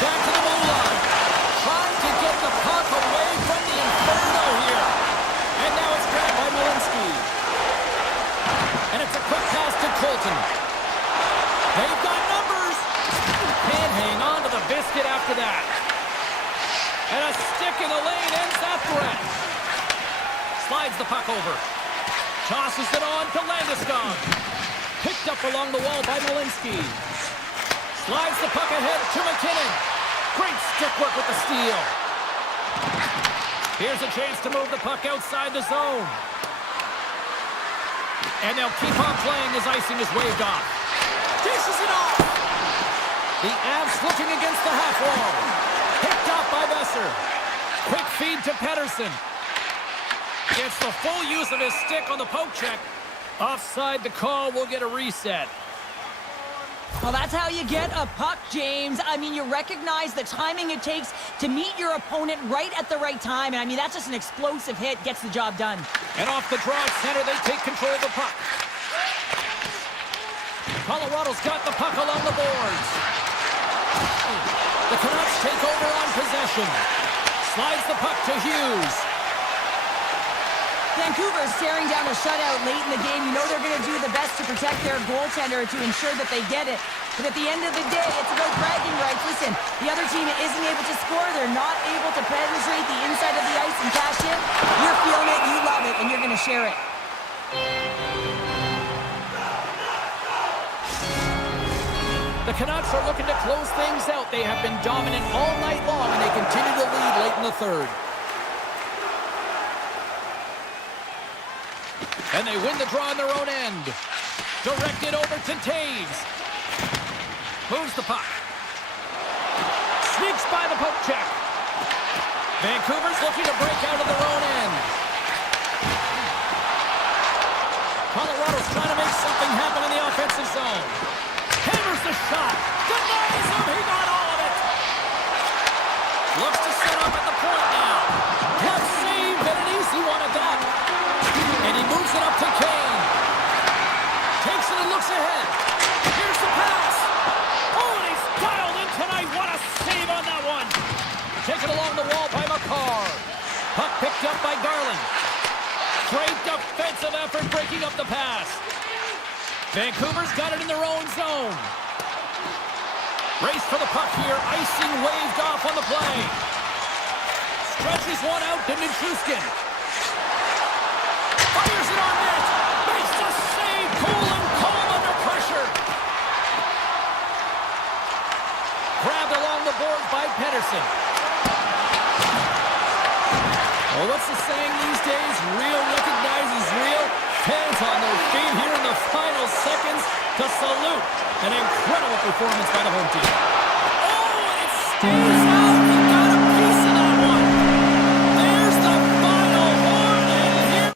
Back to the blue line. Trying to get the puck away from the Inferno here. And now it's grabbed by Malinsky. And it's a quick pass to Colton. They've got numbers. Can't hang on to the biscuit after that. And a stick in the lane ends that threat. Slides the puck over. Tosses it on to Landeskog. Picked up along the wall by Malinsky. Slides the puck ahead to McKinnon. Great stick work with the steal. Here's a chance to move the puck outside the zone. And they'll keep on playing as icing is waved off. Dishes it off. The Avs looking against the half wall. Picked off by Besser. Quick feed to Pettersson. Gets the full use of his stick on the poke check. Offside the call, will get a reset. Well, that's how you get a puck, James. I mean, you recognize the timing it takes to meet your opponent right at the right time. And I mean, that's just an explosive hit. Gets the job done. And off the draw at center, they take control of the puck. Colorado's got the puck along the boards. The Canucks take over on possession. Slides the puck to Hughes. Vancouver is staring down a shutout late in the game. You know they're going to do the best to protect their goaltender to ensure that they get it. But at the end of the day, it's about bragging rights. Listen, the other team isn't able to score. They're not able to penetrate the inside of the ice and cash in. You're feeling it, you love it, and you're going to share it. The Canucks are looking to close things out. They have been dominant all night long, and they continue to lead late in the third. And they win the draw on their own end. Directed over to Taves. Moves the puck. Sneaks by the poke check. Vancouver's looking to break out of their own end. Colorado's trying to make something happen in the offensive zone. Hammers the shot. Denies him. He got all of it. Looks to set up at the point now. Glove save and an easy one at that. And he moves it up to Kane. Takes it and looks ahead. Here's the pass. Oh, and he's dialed in tonight. What a save on that one. Taken along the wall by McCarr. Puck picked up by Garland. Great defensive effort breaking up the pass. Vancouver's got it in their own zone. Race for the puck here. Icing waved off on the play. Stretches one out to Nichushkin. Fires it on net. Makes the save. Cool and calm under pressure. Grabbed along the board by Pettersson. Well, what's the saying these days? Real recognizes real. Fans on their feet here in the final seconds to salute an incredible performance by the home team. Oh, and it stays out. He got a piece of that one. There's the final horn, and here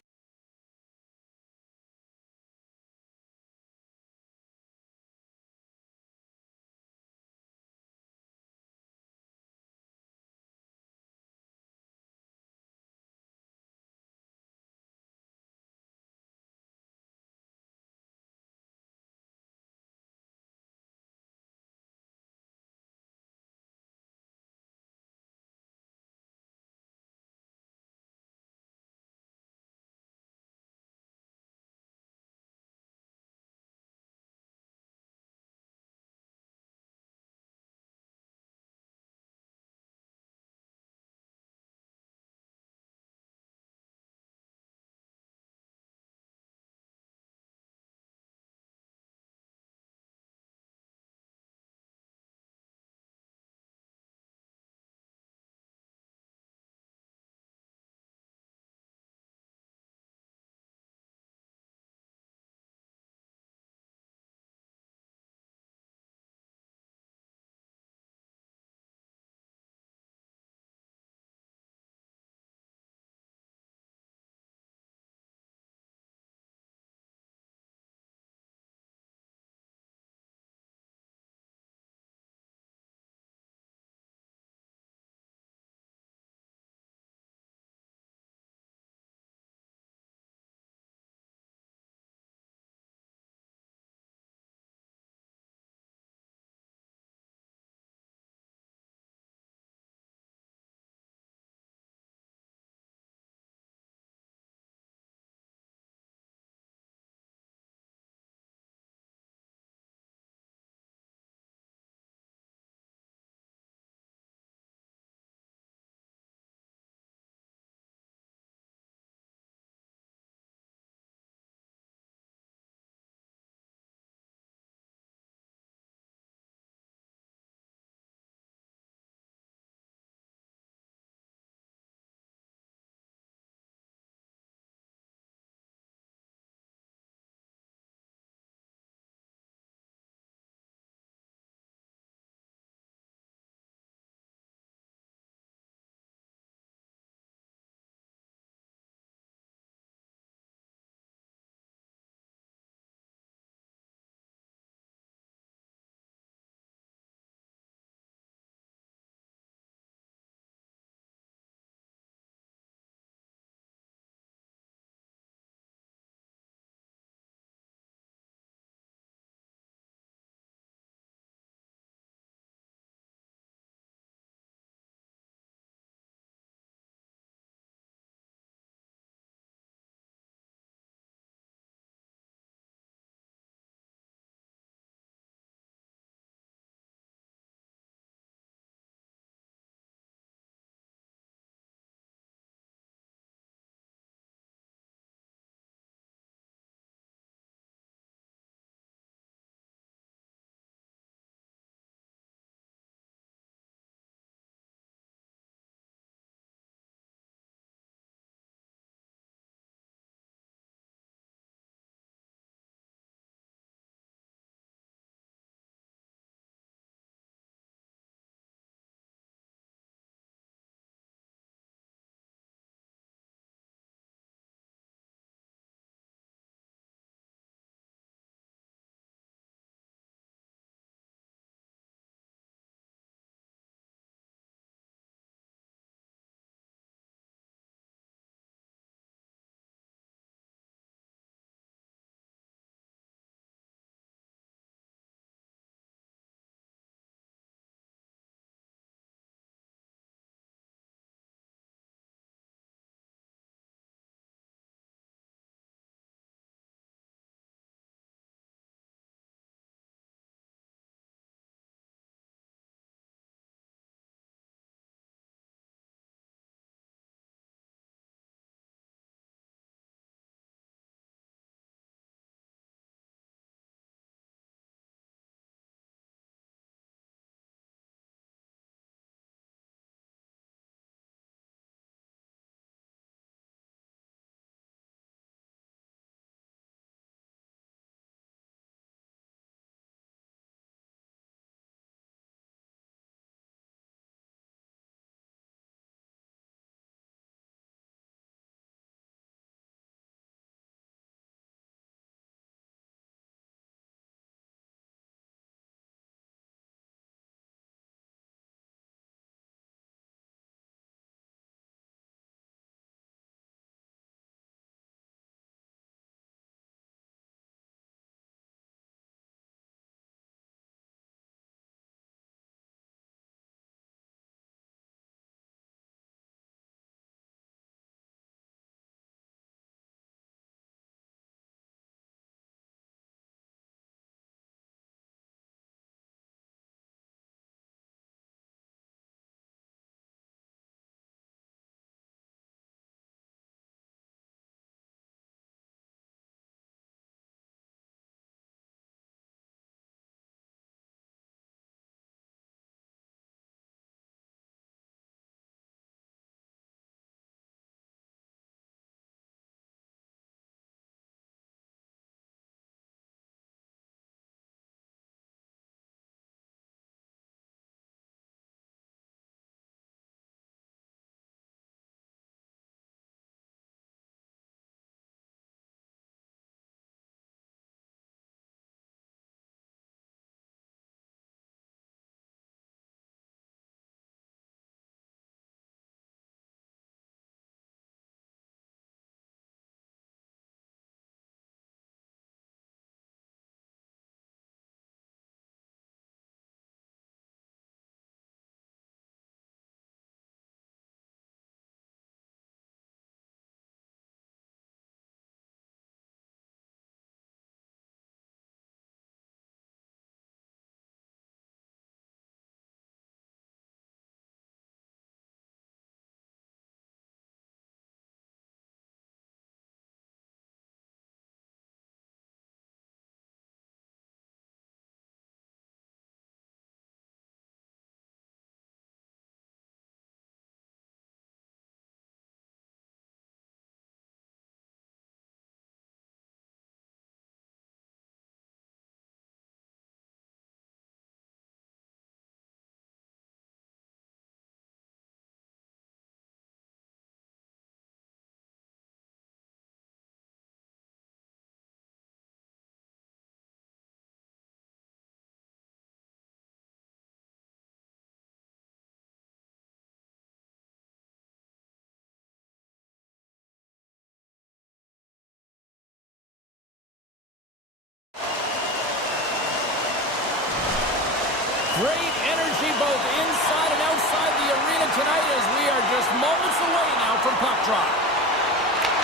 Great energy both inside and outside the arena tonight as we are just moments away now from puck drop.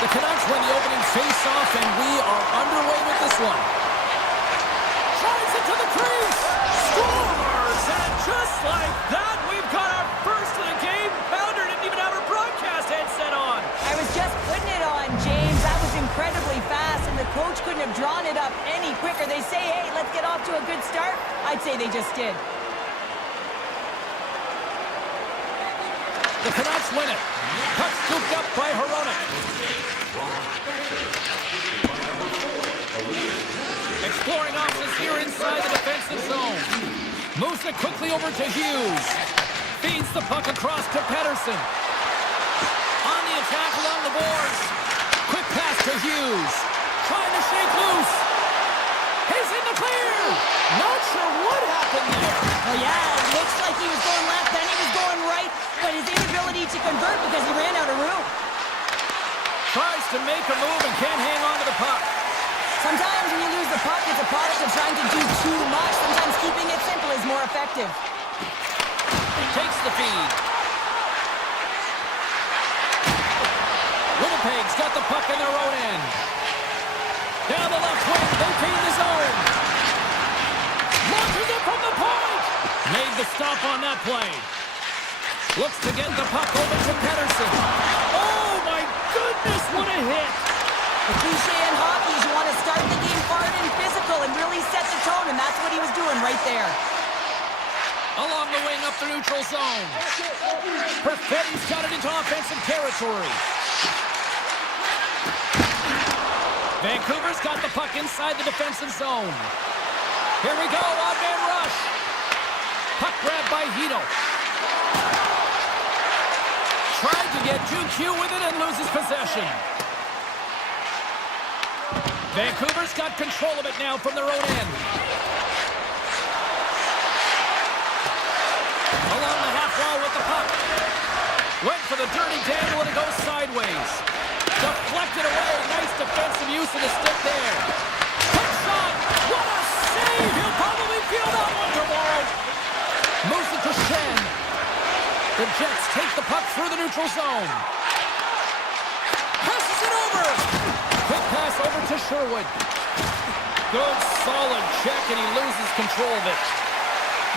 The Canucks win the opening face-off, and we are underway with this one. Drives it to the crease! Scores! And just like that, we've got our first of the game. Pounder didn't even have her broadcast headset on. I was just putting it on, James. That was incredibly fast, and the coach couldn't have drawn it up any quicker. They say, hey, let's get off to a good start. I'd say they just did. The Canucks win it. Puck scooped up by Hronek. Exploring options here inside the defensive zone. Moves it quickly over to Hughes. Feeds the puck across to Pettersson. On the attack along the boards. Quick pass to Hughes. Trying to shake loose. He's in the clear. Not sure what happened there. Oh, yeah, it looks like he was going left, then he was going right, but his inability to convert because he ran out of room. Tries to make a move and can't hang on to the puck. Sometimes when you lose the puck, it's a product of trying to do too much. Sometimes keeping it simple is more effective. Takes the feed. Winnipeg's got the puck in their own end. Down the left wing, they feed the zone. Launches it from the point. Made the stop on that play. Looks to get the puck over to Pettersson. Oh my goodness, what a hit. The cliche in hockey is you want to start the game hard and physical and really set the tone, and that's what he was doing right there. Along the wing up the neutral zone. Perfetti's got it into offensive territory. Vancouver's got the puck inside the defensive zone. Here we go, odd-man rush. Puck grabbed by Hito. Tried to get 2Q with it and loses possession. Vancouver's got control of it now from their own end. Along the half wall with the puck. Went for the dirty dangle and it goes sideways. Deflected away. Nice defensive use of the stick there. Quick shot. What a save. He'll probably feel that one tomorrow. Moves it to Shen. The Jets take the puck through the neutral zone. Passes it over. Quick pass over to Sherwood. Good solid check and he loses control of it.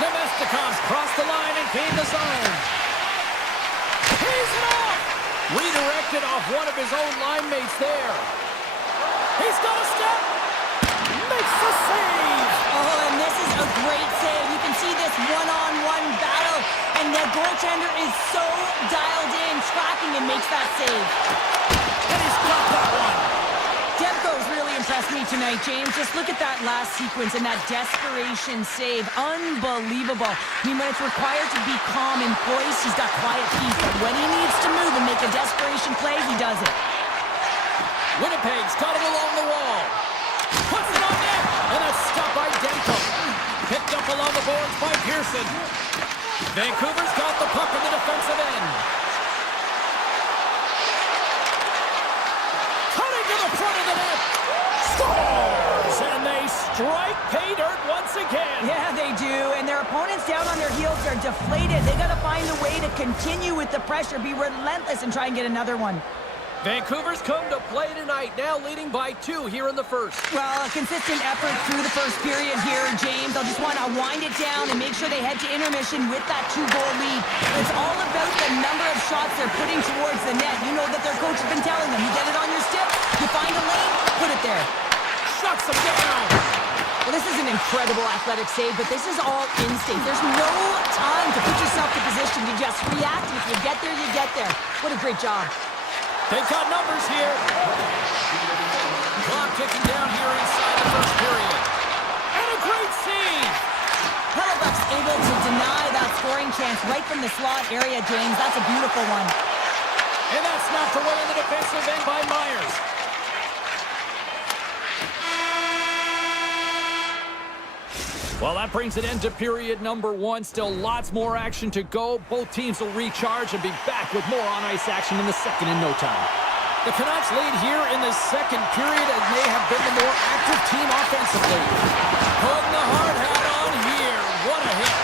Nemestikov's crossed the line and gained the zone. He's it off. Redirected off one of his own line mates there. He's got a step. Makes the save. Oh, and this is a great save. You can see this one-on-one battle, and the goaltender is so dialed in, tracking, and makes that save. And he's got that one. Demko's really impressed me tonight, James. Just look at that last sequence and that desperation save. Unbelievable. I mean, when it's required to be calm and poised, he's got quiet feet. But when he needs to move and make a desperation play, he does it. Winnipeg's got it along the wall. Puts it on net. And that's stopped by Demko. Picked up along the boards by Pearson. Vancouver's got the puck in the defensive end. Cutting to the front of the net. Scores! And they strike pay dirt once again. Yeah, they do. And their opponents down on their heels are deflated. They got to find a way to continue with the pressure, be relentless, and try and get another one. Vancouver's come to play tonight, now leading by 2 here in the first. Well, a consistent effort through the first period here, James. They'll just want to wind it down and make sure they head to intermission with that 2-goal lead. It's all about the number of shots they're putting towards the net. You know that their coach has been telling them, you get it on your stick, you find a lane, put it there. Shuts them down. Well, this is an incredible athletic save, but this is all instinct. There's no time to put yourself in position. You just react, and if you get there, you get there. What a great job. They've got numbers here. Clock ticking down here inside the first period. And a great save. Hellebuck's able to deny that scoring chance right from the slot area, James. That's a beautiful one. And that's knocked away in the defensive end by Myers. Well, that brings an end to period number 1. Still lots more action to go. Both teams will recharge and be back with more on-ice action in the second in no time. The Canucks lead here in the second period and they have been the more active team offensively. Putting the hard hat on here. What a hit.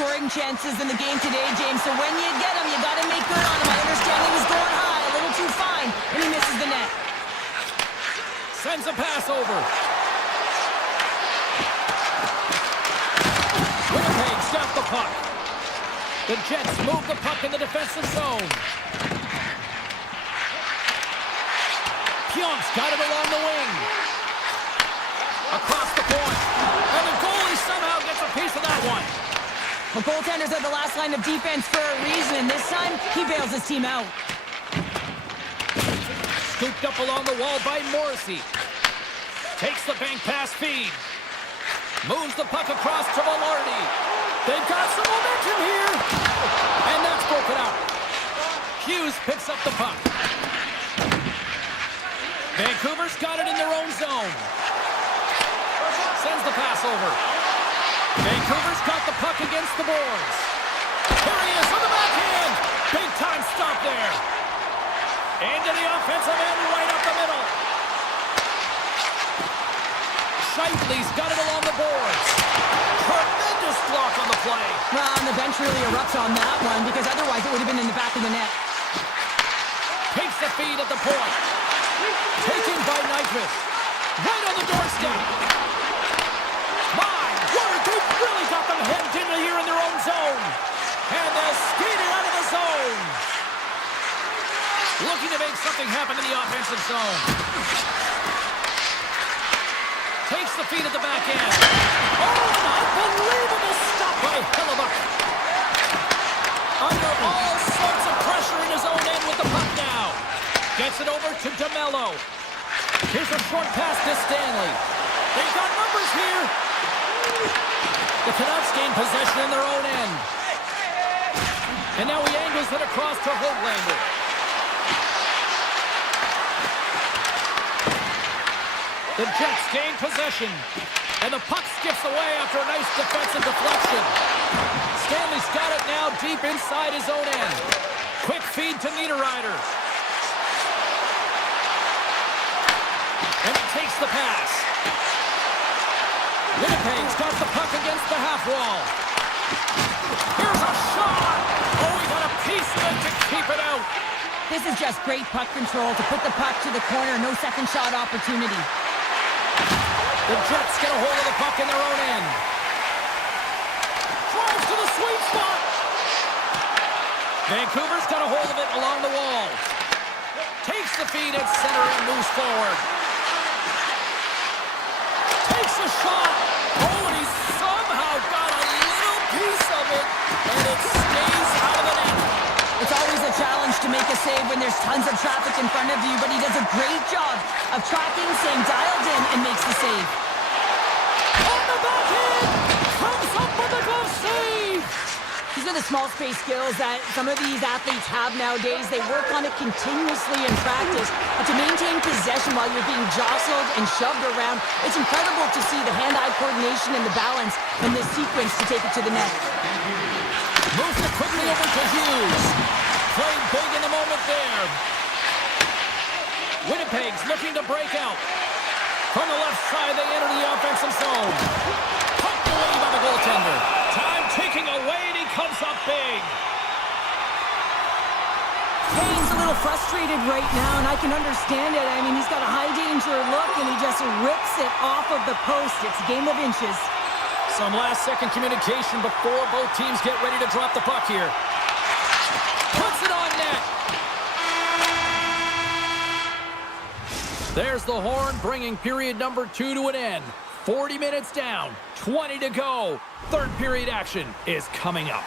scoring chances in the game today, James. So when you get them, you got to make good on them. I understand he was going high, a little too fine, and he misses the net. Sends a pass over. Winnipeg's got the puck. The Jets move the puck in the defensive zone. Pionk's got it along the wing. Across the point. And the goalie somehow gets a piece of that one. Well, goaltenders are the last line of defense for a reason, and this time, he bails his team out. Scooped up along the wall by Morrissey. Takes the bank pass feed. Moves the puck across to Velarde. They've got some momentum here. And that's broken out. Hughes picks up the puck. Vancouver's got it in their own zone. Sends the pass over. Vancouver's got the puck against the boards. Here he is on the backhand. Big time stop there. Into the offensive end right up the middle. Shifley's got it along the boards. Tremendous block on the play. Well, and the bench really erupts on that one because otherwise it would have been in the back of the net. Takes the feed at the point. Taken by Nyquist. Right on the doorstep. My word, they've really got them hemmed in here in their own zone. And they'll skate it out of the zone. Looking to make something happen in the offensive zone. Takes the feed at the back end. Oh, an unbelievable stop by Hellebuyck. Under all sorts of pressure in his own end with the puck now. Gets it over to DeMello. Here's a short pass to Stanley. They've got numbers here. The Canucks gain possession in their own end. And now he angles it across to Hoglander. The Jets gain possession. And the puck skips away after a nice defensive deflection. Stanley's got it now deep inside his own end. Quick feed to Niederreiter. And he takes the pass. Winnipeg's got the puck against the half wall. Here's a shot. Oh, he got a piece of it to keep it out. This is just great puck control to put the puck to the corner. No second shot opportunity. The Jets get a hold of the puck in their own end. Drives to the sweet spot. Vancouver's got a hold of it along the wall. Takes the feed at center and moves forward. Takes a shot. Oh, and he somehow got a little piece of it, and it stays out of the net. It's always a challenge to make a save when there's tons of traffic in front of you, but he does a great job of tracking, staying dialed in, and makes the save. On the backhand! Comes up with a glove save! These are the small space skills that some of these athletes have nowadays. They work on it continuously in practice. But to maintain possession while you're being jostled and shoved around, it's incredible to see the hand-eye coordination and the balance in this sequence to take it to the net. Moves it quickly over to Hughes. Playing big in the moment there. Winnipeg's looking to break out. From the left side, they enter the offensive zone. Pumped away by the goaltender. Time ticking away, and he comes up big. Kane's a little frustrated right now, and I can understand it. I mean, he's got a high-danger look, and he just rips it off of the post. It's a game of inches. Some last-second communication before both teams get ready to drop the puck here. Puts it on net. There's the horn, bringing period number 2 to an end. 40 minutes down, 20 to go. Third period action is coming up.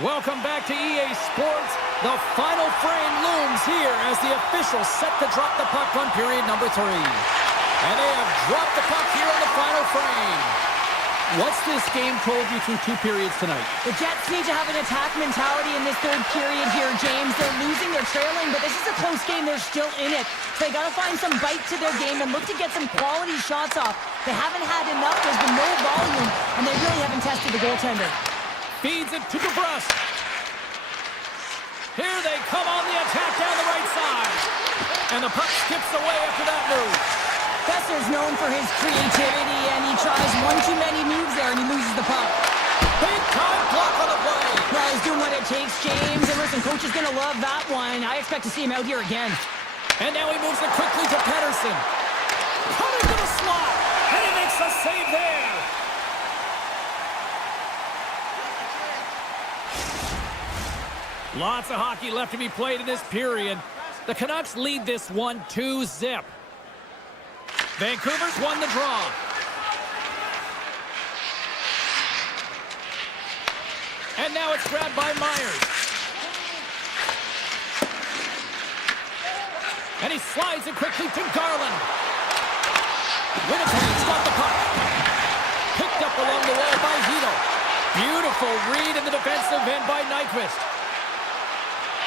Welcome back to EA Sports. The final frame looms here as the officials set to drop the puck on period number 3. And they have dropped the puck here on the final frame. What's this game told you through 2 periods tonight? The Jets need to have an attack mentality in this third period here, James. They're losing, they're trailing, but this is a close game. They're still in it. So they got to find some bite to their game and look to get some quality shots off. They haven't had enough. There's been no volume, and they really haven't tested the goaltender. Feeds it to DeBrusque. Here they come on the attack down the right side. And the puck skips away after that move. Besser's known for his creativity, and he tries one too many moves there, and he loses the puck. Big time block on the play. Well, he's doing what it takes, James. And listen, coach is going to love that one. I expect to see him out here again. And now he moves it quickly to Pedersen. Coming to the slot. And he makes a save there. Lots of hockey left to be played in this period. The Canucks lead this one 2-0. Vancouver's won the draw. And now it's grabbed by Myers. And he slides it quickly to Garland. Winnipeg's got the puck. Picked up along the wall by Hito. Beautiful read in the defensive end by Nyquist.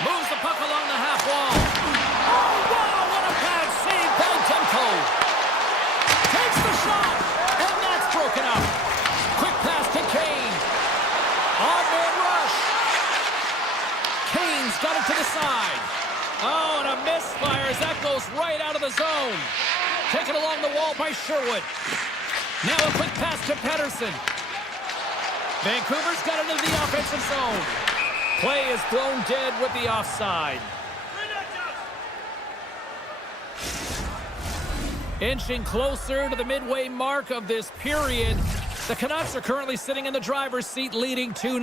Moves the puck along the half wall. Oh, wow, what a bad save by Demko. Takes the shot, and that's broken up. Quick pass to Kane. On-man rush. Kane's got it to the side. Oh, and a misfire as that goes right out of the zone. Taken along the wall by Sherwood. Now a quick pass to Pedersen. Vancouver's got it into the offensive zone. Play is blown dead with the offside. Inching closer to the midway mark of this period, the Canucks are currently sitting in the driver's seat, leading 2-0.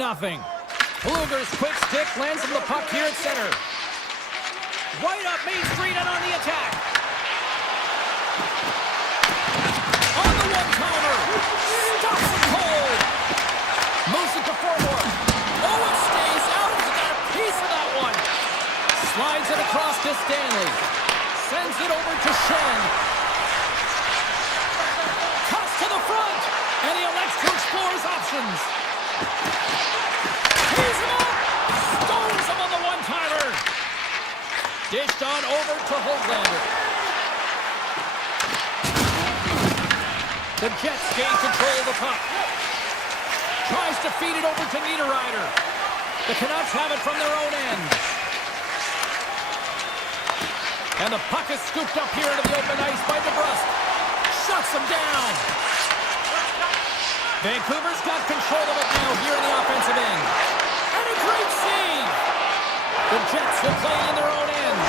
Blueger's quick stick lands him the puck here at center. Right up Main Street and on the attack. On the one-timer. Stops him cold. Moves it to forward. Oh, it stays out. He got a piece of that one. Slides it across to Stanley. Sends it over to Shen. Cuts to the front. And he elects to explore his options. Tees him up. Stones him on the one-timer. Dished on over to Hoglander. The Jets gain control of the puck. Tries to feed it over to Niederreiter. The Canucks have it from their own end. And the puck is scooped up here into the open ice by DeBrusque. Shuts him down. Vancouver's got control of it now here in the offensive end. And a great save. The Jets will play in their own end.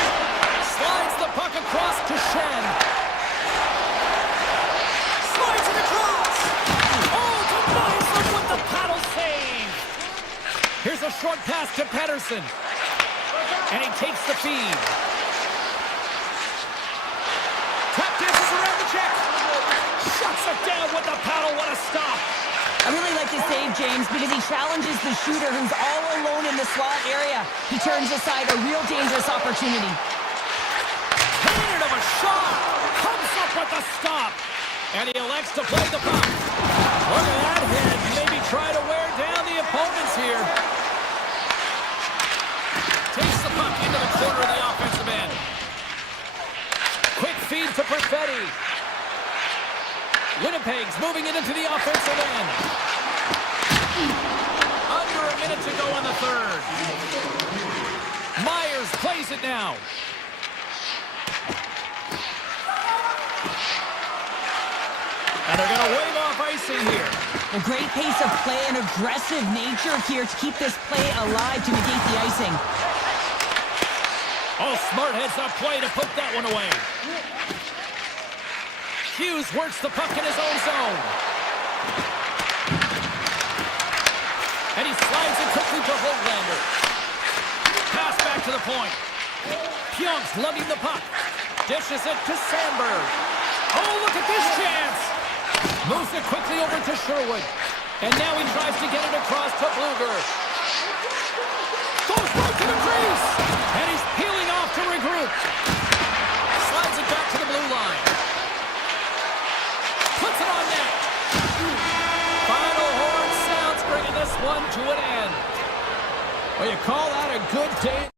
Slides the puck across to Shen. Slides it across. Oh, denies him with the paddle save. Here's a short pass to Pedersen. And he takes the feed. Tap dances around the check. Shuts it down with the paddle. What a stop. I really like this save, James, because he challenges the shooter who's all alone in the slot area. He turns aside a real dangerous opportunity. Cannon of a shot. Comes up with the stop. And he elects to play the puck. Look at that hit. Maybe try to wear down the opponents here. Takes the puck into the corner of the offensive end. Quick feed to Perfetti. Winnipeg's moving it into the offensive end. Under a minute to go in the third. Myers plays it now. And they're going to wave off icing here. A great pace of play and aggressive nature here to keep this play alive to negate the icing. Oh, smart heads-up play to put that one away. Hughes works the puck in his own zone. And he slides it quickly to Hoglander. Pass back to the point. Pionk's lugging the puck. Dishes it to Sandberg. Oh, look at this chance. Moves it quickly over to Sherwood. And now he tries to get it across to Blueger. Goes right to the crease. And he's peeling off to regroup. Slides it back to the blue line. Puts it on net. Final horn sounds, bringing this one to an end. Well, you call that a good day.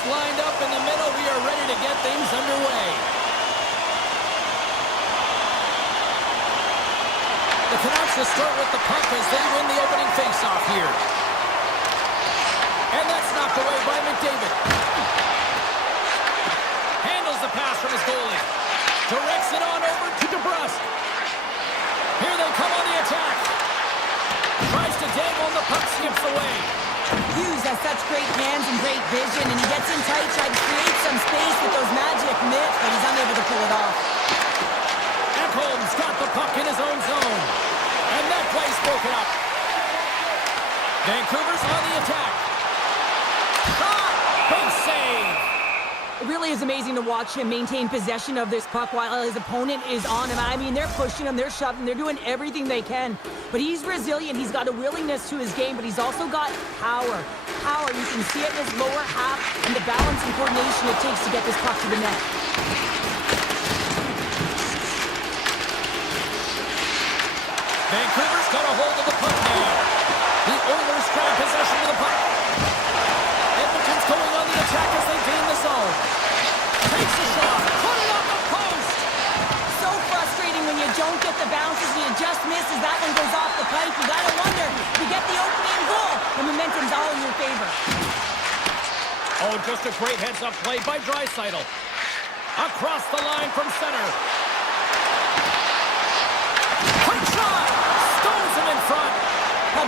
players lined up in the middle. We are ready to get things underway. The Canucks will start with the puck as they win the opening faceoff here. And that's knocked away by McDavid. Handles the pass from his goalie. Directs it on over to DeBrusque. Here they come on the attack. Tries to dangle and the puck skips away. Hughes has such great hands and great vision, and he gets in tight, tries to create some space with those magic mitts, but he's unable to pull it off. Ekholm's got the puck in his own zone. And that play's broken up. Vancouver's on the attack. Shot! Big save! It really is amazing to watch him maintain possession of this puck while his opponent is on him. I mean, they're pushing him, they're shoving, they're doing everything they can. But he's resilient, he's got a willingness to his game, but he's also got power. Power, you can see it in his lower half and the balance and coordination it takes to get this puck to the net. Vancouver's got a hold of the puck now. The Oilers grab possession of the puck. Edmonton's going on the attack as they gain the zone. Takes a shot. Put it on the post. So frustrating when you don't get the bounces and you just miss as that one goes off the pipe. You gotta wonder, you get the opening goal, the momentum's all in your favor. Oh, just a great heads-up play by Draisaitl. Across the line from center. Quick shot! Stones him in front.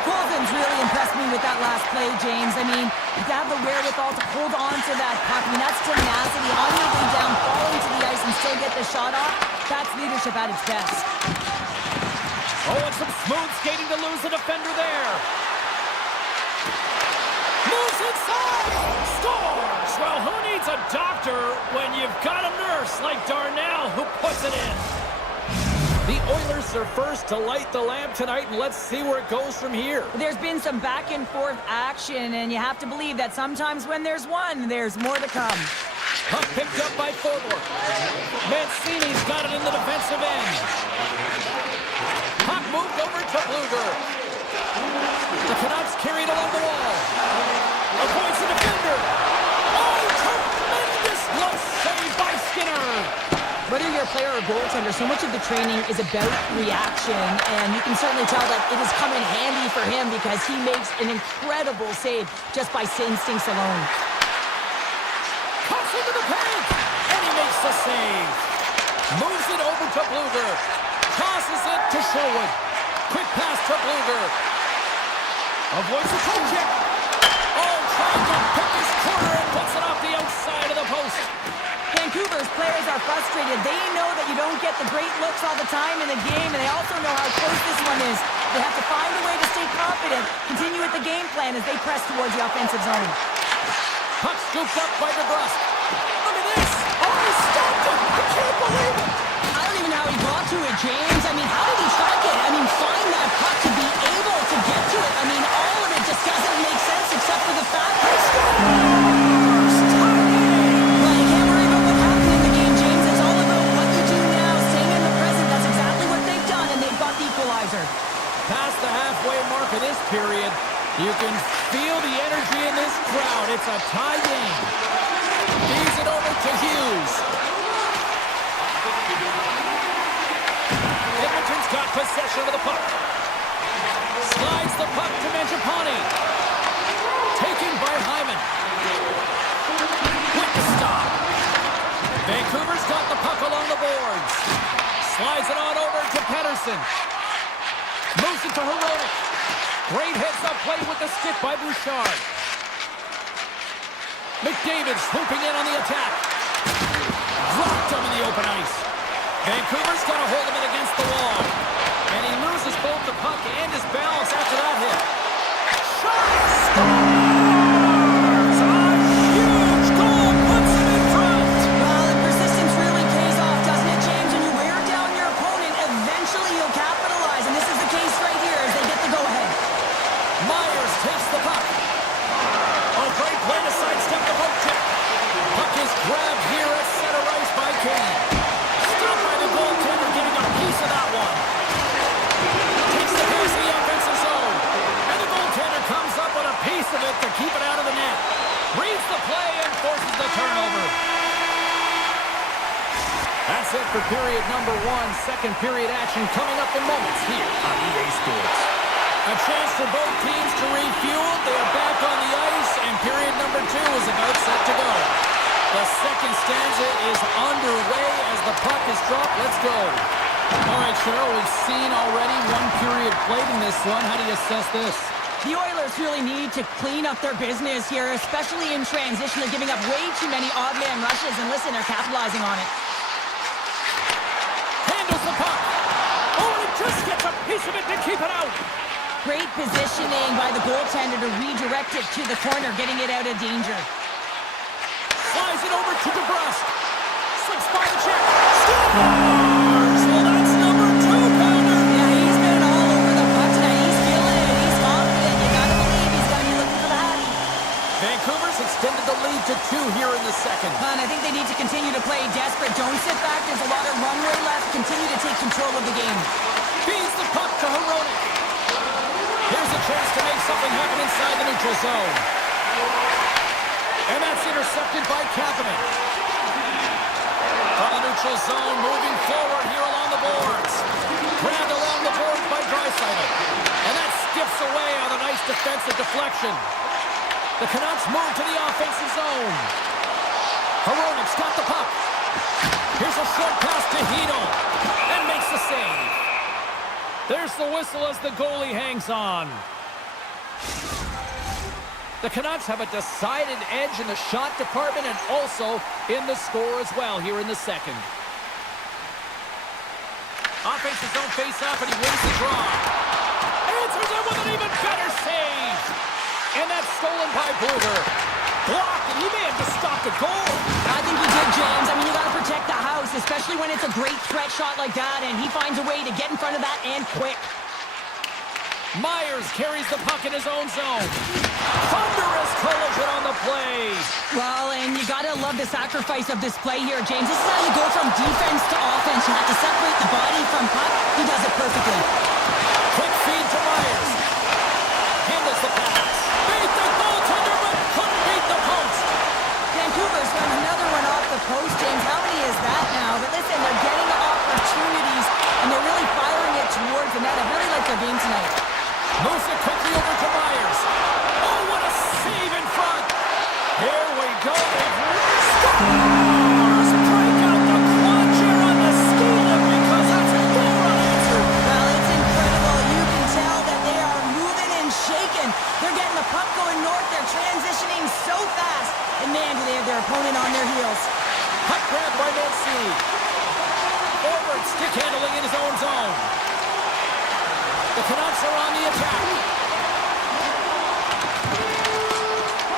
Colton's really impressed me with that last play, James. I mean, to have the wherewithal to hold on to that puck, I mean, that's tenacity, on your way down, falling to the ice and still get the shot off. That's leadership at its best. Oh, and some smooth skating to lose the defender there. Moves inside! Scores! Well, who needs a doctor when you've got a nurse like Darnell who puts it in? The Oilers are first to light the lamp tonight, and let's see where it goes from here. There's been some back and forth action, and you have to believe that sometimes when there's one, there's more to come. Puck picked up by Forward. Mancini's got it in the defensive end. Puck moved over to Bluger. The Canucks carried along the wall. Avoids the defender. Oh, tremendous glove save by Skinner. Whether you're a player or a goaltender, so much of the training is about reaction, and you can certainly tell that it has come in handy for him because he makes an incredible save just by instincts alone. Cuts into the paint, and he makes the save. Moves it over to Bluger. Tosses it to Sherwood. Quick pass to Bluger. Avoids the toe check. Oh, trying to pick his corner and puts it off the outside of the post. Vancouver's players are frustrated. They know that you don't get the great looks all the time in the game, and they also know how close this one is. They have to find a way to stay confident, continue with the game plan as they press towards the offensive zone. Puck scooped up by DeBrusque. Look at this! Oh, he stopped it! I can't believe it! I don't even know how he got to it, James. I mean, how did he track it? I mean, find that puck to be able to get to it. I mean, all of it just doesn't make sense except for the fact that he scored. Past the halfway mark of this period, you can feel the energy in this crowd. It's a tie game. Feeds it over to Hughes. Edmonton's got possession of the puck. Slides the puck to Mangiapane. Taken by Hyman. Quick stop. Vancouver's got the puck along the boards. Slides it on over to Pettersson. Moves it to Heroic. Great heads-up play with the stick by Bouchard. McDavid swooping in on the attack. Dropped him in the open ice. Vancouver's got a hold of it against the wall. And he loses both the puck and his balance after that hit. Shot! Scores! A huge goal puts him in front. Well, the persistence really pays off, doesn't it, James? When you wear down your opponent, eventually you'll capitalize. And this is the case right here as they get the go-ahead. Myers takes the puck. A great play to sidestep the poke check. Puck is grabbed here at center ice by Kane. Stopped by the goaltender, getting a piece of that one. Takes the pass for period number 1. Second period action coming up in moments here on EA Sports. A chance for both teams to refuel. They are back on the ice, and period number 2 is about set to go. The second stanza is underway as the puck is dropped. Let's go. All right, Cheryl, we've seen already one period played in this one. How do you assess this? The Oilers really need to clean up their business here, especially in transition. They're giving up way too many odd man rushes, and listen, they're capitalizing on it. Handles the puck. Oh, and just gets a piece of it to keep it out. Great positioning by the goaltender to redirect it to the corner, getting it out of danger. Flies it over to DeBrusque. Slips by the check. Scores! Well, that's number 2, Pounder. Yeah, he's been all over the puck tonight. He's feeling it. He's confident. You gotta believe he's gonna be looking for the hat. Vancouver's extended the lead to 2 here in the second. And I think they need to continue to play desperate. Don't sit back. There's a lot of runway left. Continue to take control of the game. Feeds the puck to Hronek. Here's a chance to make something happen inside the neutral zone. And that's intercepted by Kapanen. From the neutral zone, moving forward here along the boards. Grabbed along the boards by Draisaitl. And that skips away on a nice defensive deflection. The Canucks move to the offensive zone. Hronek's got the puck. Here's a short pass to Hedel. And makes the save. There's the whistle as the goalie hangs on. The Canucks have a decided edge in the shot department and also in the score as well here in the second. Offensive zone face-off, and he wins the draw. Answers it with an even better save. And that's stolen by Bluger. Blocked, and he may have just stopped a goal. I think he did, James. I mean, you got to protect the house, especially when it's a great threat shot like that, and he finds a way to get in front of that and quick. Myers carries the puck in his own zone. Thunderous collision on the play. Well, and you got to love the sacrifice of this play here, James. This is how you go from defense to offense. You have to separate the body from puck. He does it perfectly. Quick feed to Myers. Handles the pass. Beat the goaltender, but couldn't beat the post. Vancouver's run another one off the post, James. How many is that now? But listen, they're getting opportunities, and they're really firing it towards the net. I really like their game tonight. Moves it quickly over to Myers. Oh, what a save in front. Here we go. Scores! Break out the clutch here on the skate because that's a goal unanswered. Well, it's incredible. You can tell that they are moving and shaking. They're getting the puck going north. They're transitioning so fast. And man, do they have their opponent on their heels. Puck grab by Mancini. Forward stick handling in his own zone. The Canucks are on the attack.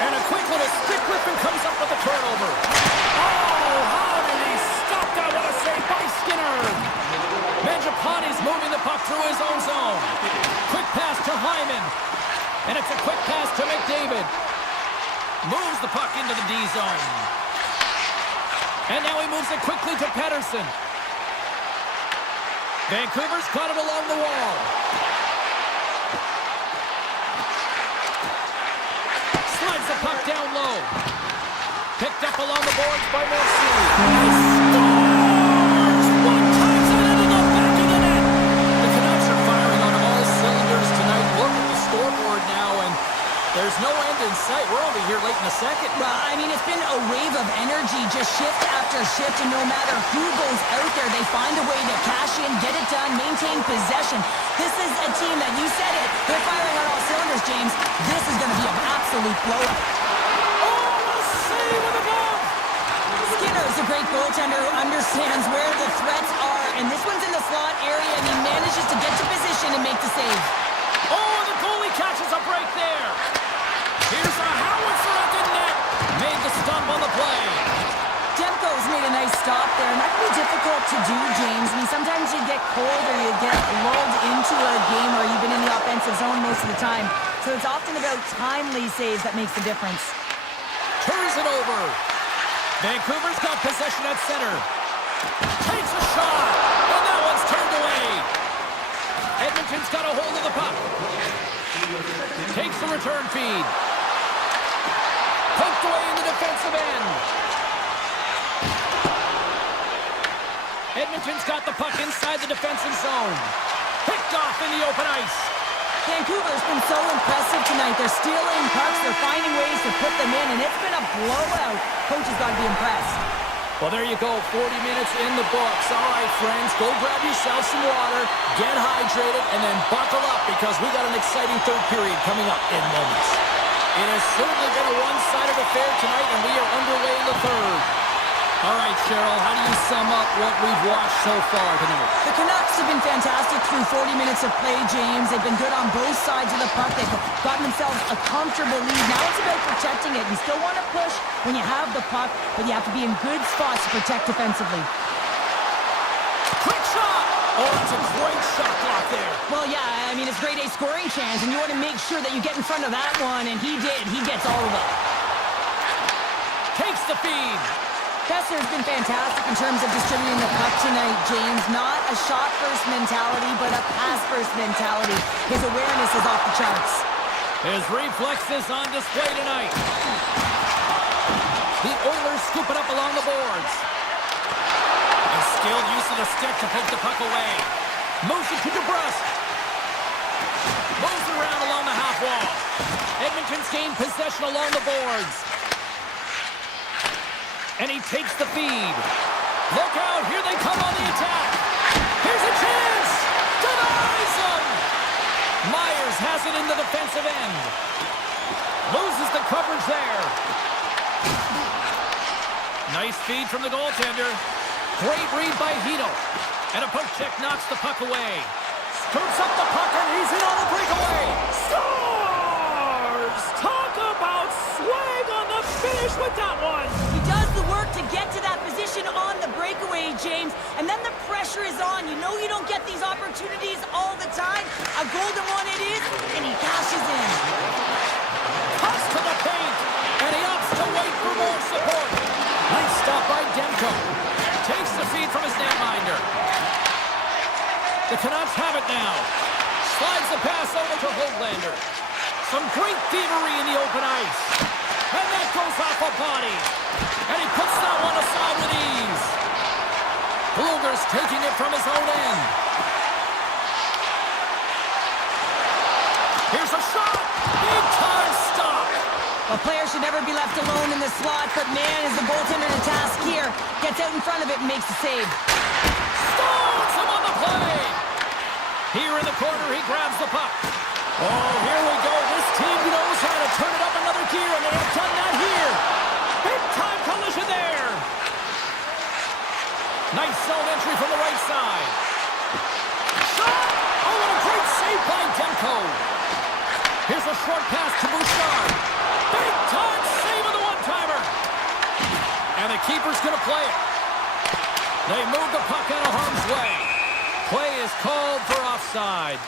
And a quick little stick Griffin comes up with a turnover. Oh, how did he stop that? What a save by Skinner. Mangiapane's moving the puck through his own zone. Quick pass to Hyman. And it's a quick pass to McDavid. Moves the puck into the D zone. And now he moves it quickly to Pettersson. Vancouver's caught it along the wall. Slides the puck down low. Picked up along the boards by Mancini. He scores! One times it ending up back in the net. The Canucks are firing on all cylinders tonight. Look at the scoreboard now, and there's no end in sight. We're over here late in the second. Well, I mean, it's been a wave of energy, just shift after shift, and no matter who goes out there, they find a way to cash in, get it done, maintain possession. This is a team that, you said it, they're firing on all cylinders, James. This is going to be an absolute blowout. Oh, a save with a glove! Skinner is a great goaltender who understands where the threats are, and this one's in the slot area, and he manages to get to position and make the save. Oh, the goalie catches a break there. Here's a howitzer at the net. Made the stump on the play. Demko's made a nice stop there, and that can be difficult to do, James. I mean, sometimes you get cold or you get lulled into a game where you've been in the offensive zone most of the time. So it's often about timely saves that makes the difference. Turns it over. Vancouver's got possession at center. Takes a shot, and that one's turned away. Edmonton's got a hold of the puck. Takes the return feed. Poked away in the defensive end. Edmonton's got the puck inside the defensive zone. Picked off in the open ice. Vancouver's been so impressive tonight. They're stealing pucks, they're finding ways to put them in, and it's been a blowout. Coach has got to be impressed. Well, there you go, 40 minutes in the books. All right, friends, go grab yourself some water, get hydrated, and then buckle up because we got an exciting third period coming up in moments. It has certainly been a one-sided affair tonight, and we are underway in the third. All right, Cheryl, how do you sum up what we've watched so far tonight? The Canucks have been fantastic through 40 minutes of play, James. They've been good on both sides of the puck. They've gotten themselves a comfortable lead. Now it's about protecting it. You still want to push when you have the puck, but you have to be in good spots to protect defensively. Quick shot! Oh, that's a great shot block there. Well, yeah, I mean, it's grade A scoring chance, and you want to make sure that you get in front of that one, and he did. He gets all of it. Takes the feed. Kessler's been fantastic in terms of distributing the puck tonight, James. Not a shot-first mentality, but a pass-first mentality. His awareness is off the charts. His reflexes on display tonight. The Oilers scoop it up along the boards. A skilled use of the stick to poke the puck away. Moves it to DeBrusque. Moves around along the half wall. Edmonton's gained possession along the boards. And he takes the feed. Look out, here they come on the attack. Here's a chance. Denies him. Myers has it in the defensive end. Loses the coverage there. Nice feed from the goaltender. Great read by Hito. And a poke check knocks the puck away. Scoops up the puck and he's in on the breakaway. Stars! Talk about swag on the finish with that one. He does the work to get to that position on the breakaway, James, and then the pressure is on. You know you don't get these opportunities all the time. A golden one it is, and he cashes in. Cuts to the paint, and he opts to wait for more support. Nice stop by Demko. Takes the feed from his netminder. The Canucks have it now. Slides the pass over to Hoaglander. Some great thievery in the open ice. And that goes off a body. And he puts that one aside with ease. Bluger's taking it from his own end. Here's a shot. Big time stop. A player should never be left alone in the slot, but man, is the goaltender to task here. Gets out in front of it and makes the save. Stones him on the play. Here in the corner, he grabs the puck. Oh, here we go. This team knows how to turn it up another gear, and they have done that here. Big time collision there. Nice zone entry from the right side. Shot! Oh, what a great save by Demko. Here's a short pass to Bouchard. Big time save of the one-timer. And the keeper's going to play it. They move the puck out of harm's way. Play is called for offside.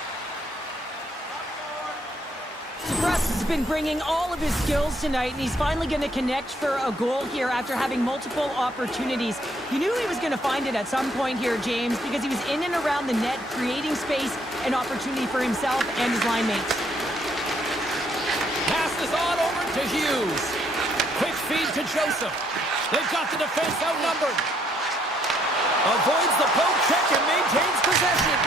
Russ has been bringing all of his skills tonight, and he's finally going to connect for a goal here after having multiple opportunities. You knew he was going to find it at some point here, James, because he was in and around the net, creating space and opportunity for himself and his line mates. Pass is on over to Hughes. Quick feed to Joseph. They've got the defense outnumbered. Avoids the poke check and maintains possession.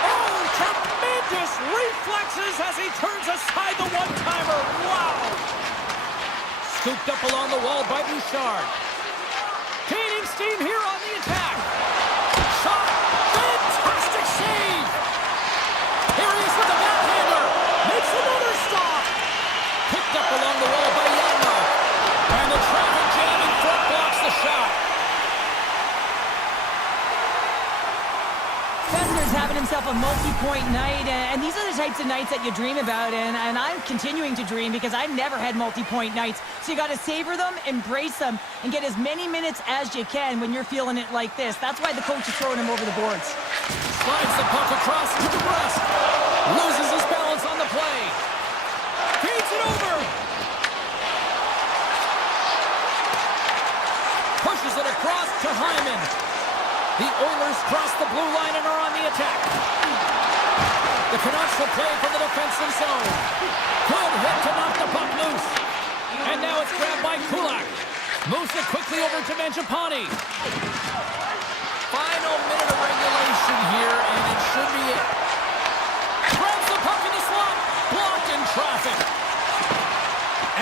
Oh, tremendous reflexes as he turns aside the one-timer. Wow! Scooped up along the wall by Bouchard. Gaining steam here on the attack. Shot! Fantastic save! Here he is with the backhander. Makes another stop. Picked up along the wall by Yanmark. And the traffic jam in front blocks the shot. Kessler's having himself a multi-point night, and these are the types of nights that you dream about, and I'm continuing to dream because I've never had multi-point nights. So you got to savor them, embrace them, and get as many minutes as you can when you're feeling it like this. That's why the coach is throwing him over the boards. Slides the puck across to the breast. Loses his balance on the play. Feeds it over. Pushes it across to Hyman. The Oilers cross the blue line and are on the attack. The Canucks will play from the defensive zone. Good hit to knock the puck loose. And now it's grabbed by Kulak. Moves it quickly over to Mangiapane. Final final minute of regulation here, and it should be it. Grabs the puck in the slot. Blocked in traffic.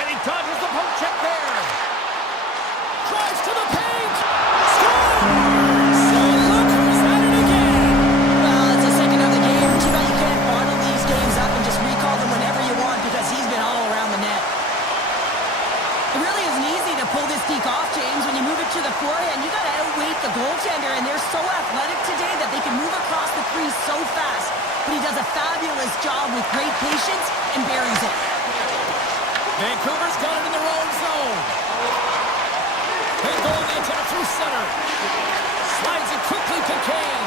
And he dodges the poke check there. Drives to the paint. Scores! So look who's at it again. Well, it's the second of the game. Too bad you can't bottle these games up and just recall them whenever you want because he's been all around the net. It really isn't easy to pull this deke off, James. When you move it to the forehand, you got to outweight the goaltender, and they're so athletic today that they can move across the crease so fast. But he does a fabulous job with great patience and buries it. Vancouver's got it in their own zone. They go on the attack through center. Slides it quickly to Kane.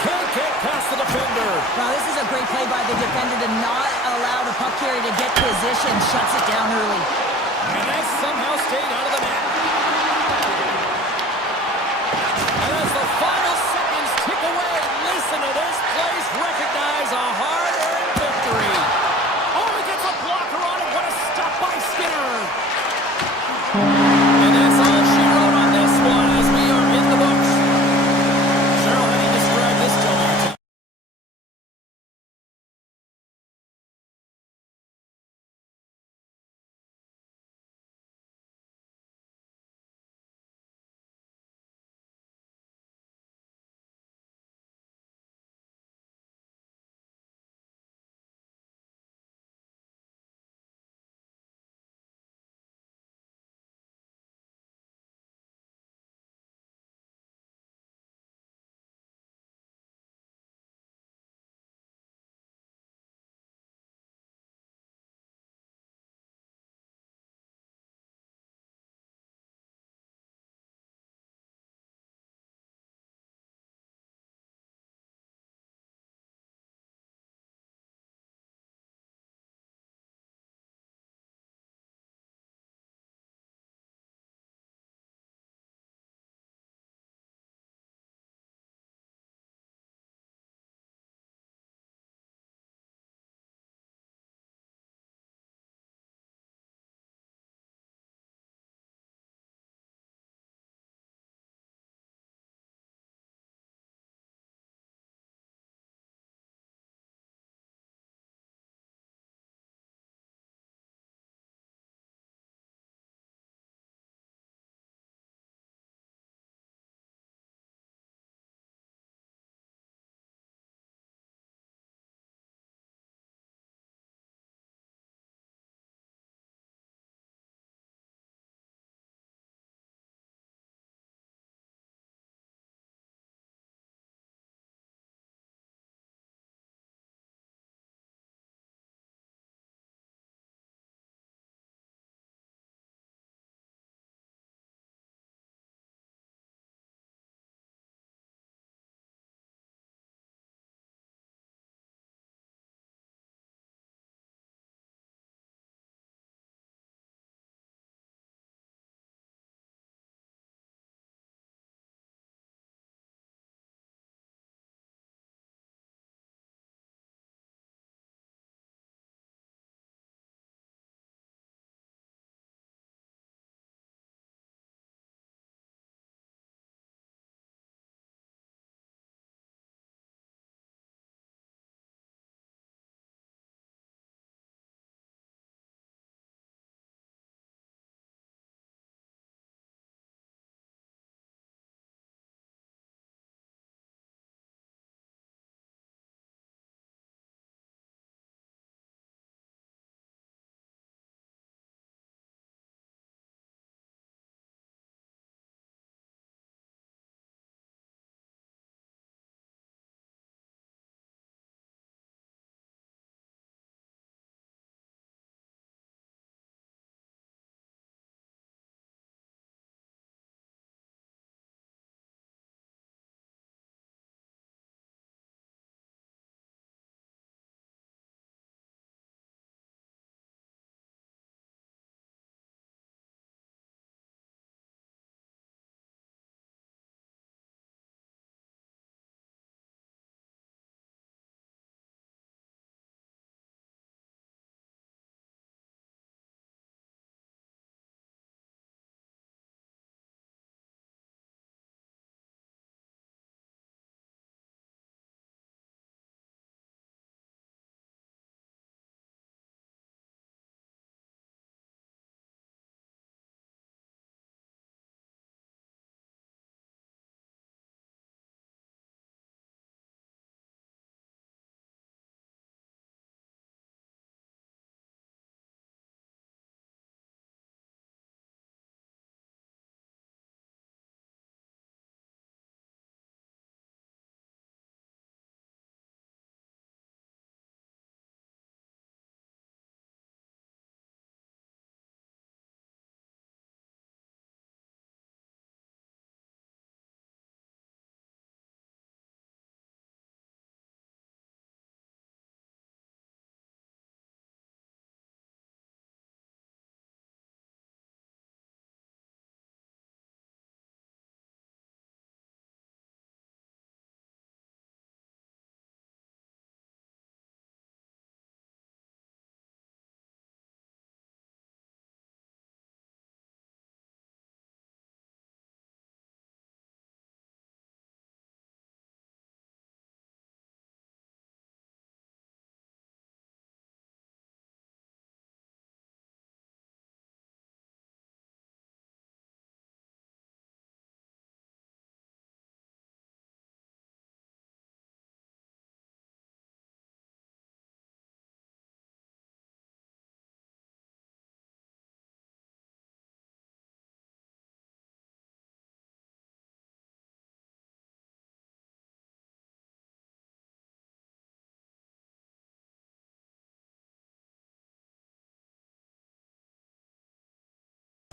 Can't get past the defender. Wow, this is a great play by the defender to not allow the puck carrier to get position. Shuts it down early. And that somehow stayed out of the net. And as the final seconds tick away, listen to this place recognize a hard-earned victory. Oh, he gets a blocker on it. What a stop by Skinner.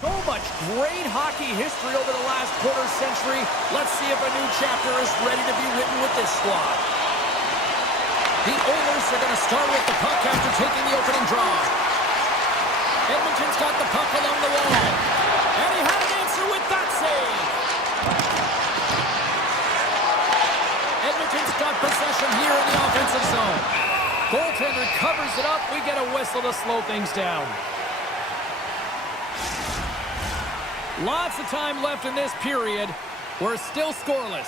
So much great hockey history over the last quarter century. Let's see if a new chapter is ready to be written with this squad. The Oilers are going to start with the puck after taking the opening draw. Edmonton's got the puck along the wall. And he had an answer with that save. Edmonton's got possession here in the offensive zone. Goaltender covers it up. We get a whistle to slow things down. Lots of time left in this period. We're still scoreless.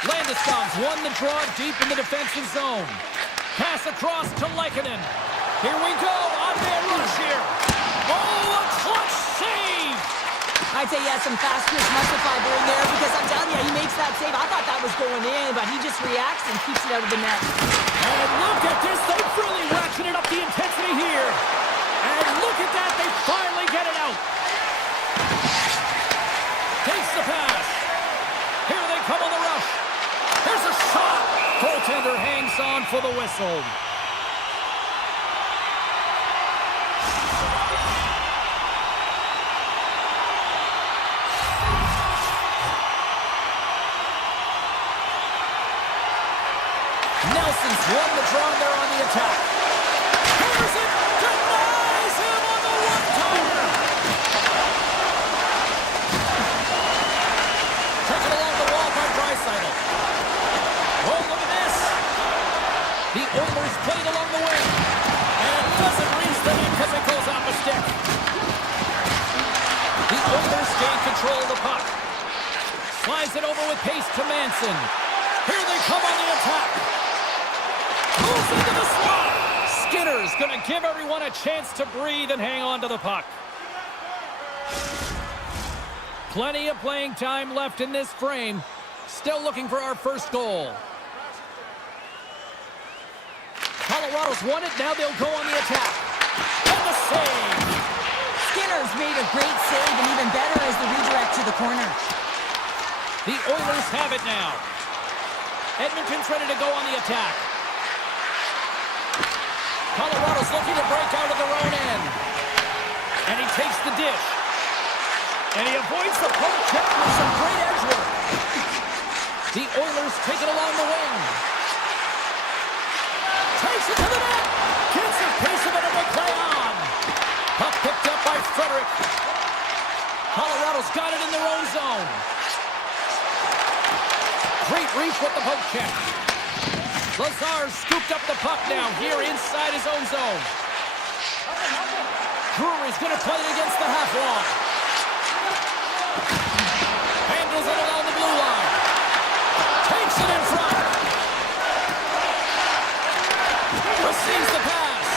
Landeskog's won the draw deep in the defensive zone. Pass across to Lehkonen. Here we go. On-man rush here. Oh, a clutch save! I'd say he has some fast-twitch muscle fiber in there because I'm telling you, he makes that save. I thought that was going in, but he just reacts and keeps it out of the net. And look at this. They're really ratcheting up the intensity here. And look at that. They finally get it out. Takes the pass. Here they come on the rush. Here's a shot. Goaltender hangs on for the whistle. Nelson's won the draw and they're on the attack. Here's it. Denies him on the one-timer. Taken along the wall by Draisaitl. Oh, look at this. The Oilers played along the wing. And it doesn't reach the net because it goes off a stick. The Oilers gain control of the puck. Slides it over with pace to Manson. Here they come on the attack. Moves into the slot. Skinner's going to give everyone a chance to breathe and hang on to the puck. Plenty of playing time left in this frame. Still looking for our first goal. Colorado's won it. Now they'll go on the attack. And the save. Skinner's made a great save, and even better is the redirect to the corner. The Oilers have it now. Edmonton's ready to go on the attack. Colorado's looking to break out of their own end. And he takes the dish. And he avoids the poke check with some great edge work. The Oilers take it along the wing. Takes it to the net. Gets a piece of it and they play on. Puck picked up by Frederick. Colorado's got it in their own zone. Great reach with the poke check. Lazar's scooped up the puck now here inside his own zone. Drury's going to play it against the half wall. Handles it along the blue line. Takes it in front. Receives the pass.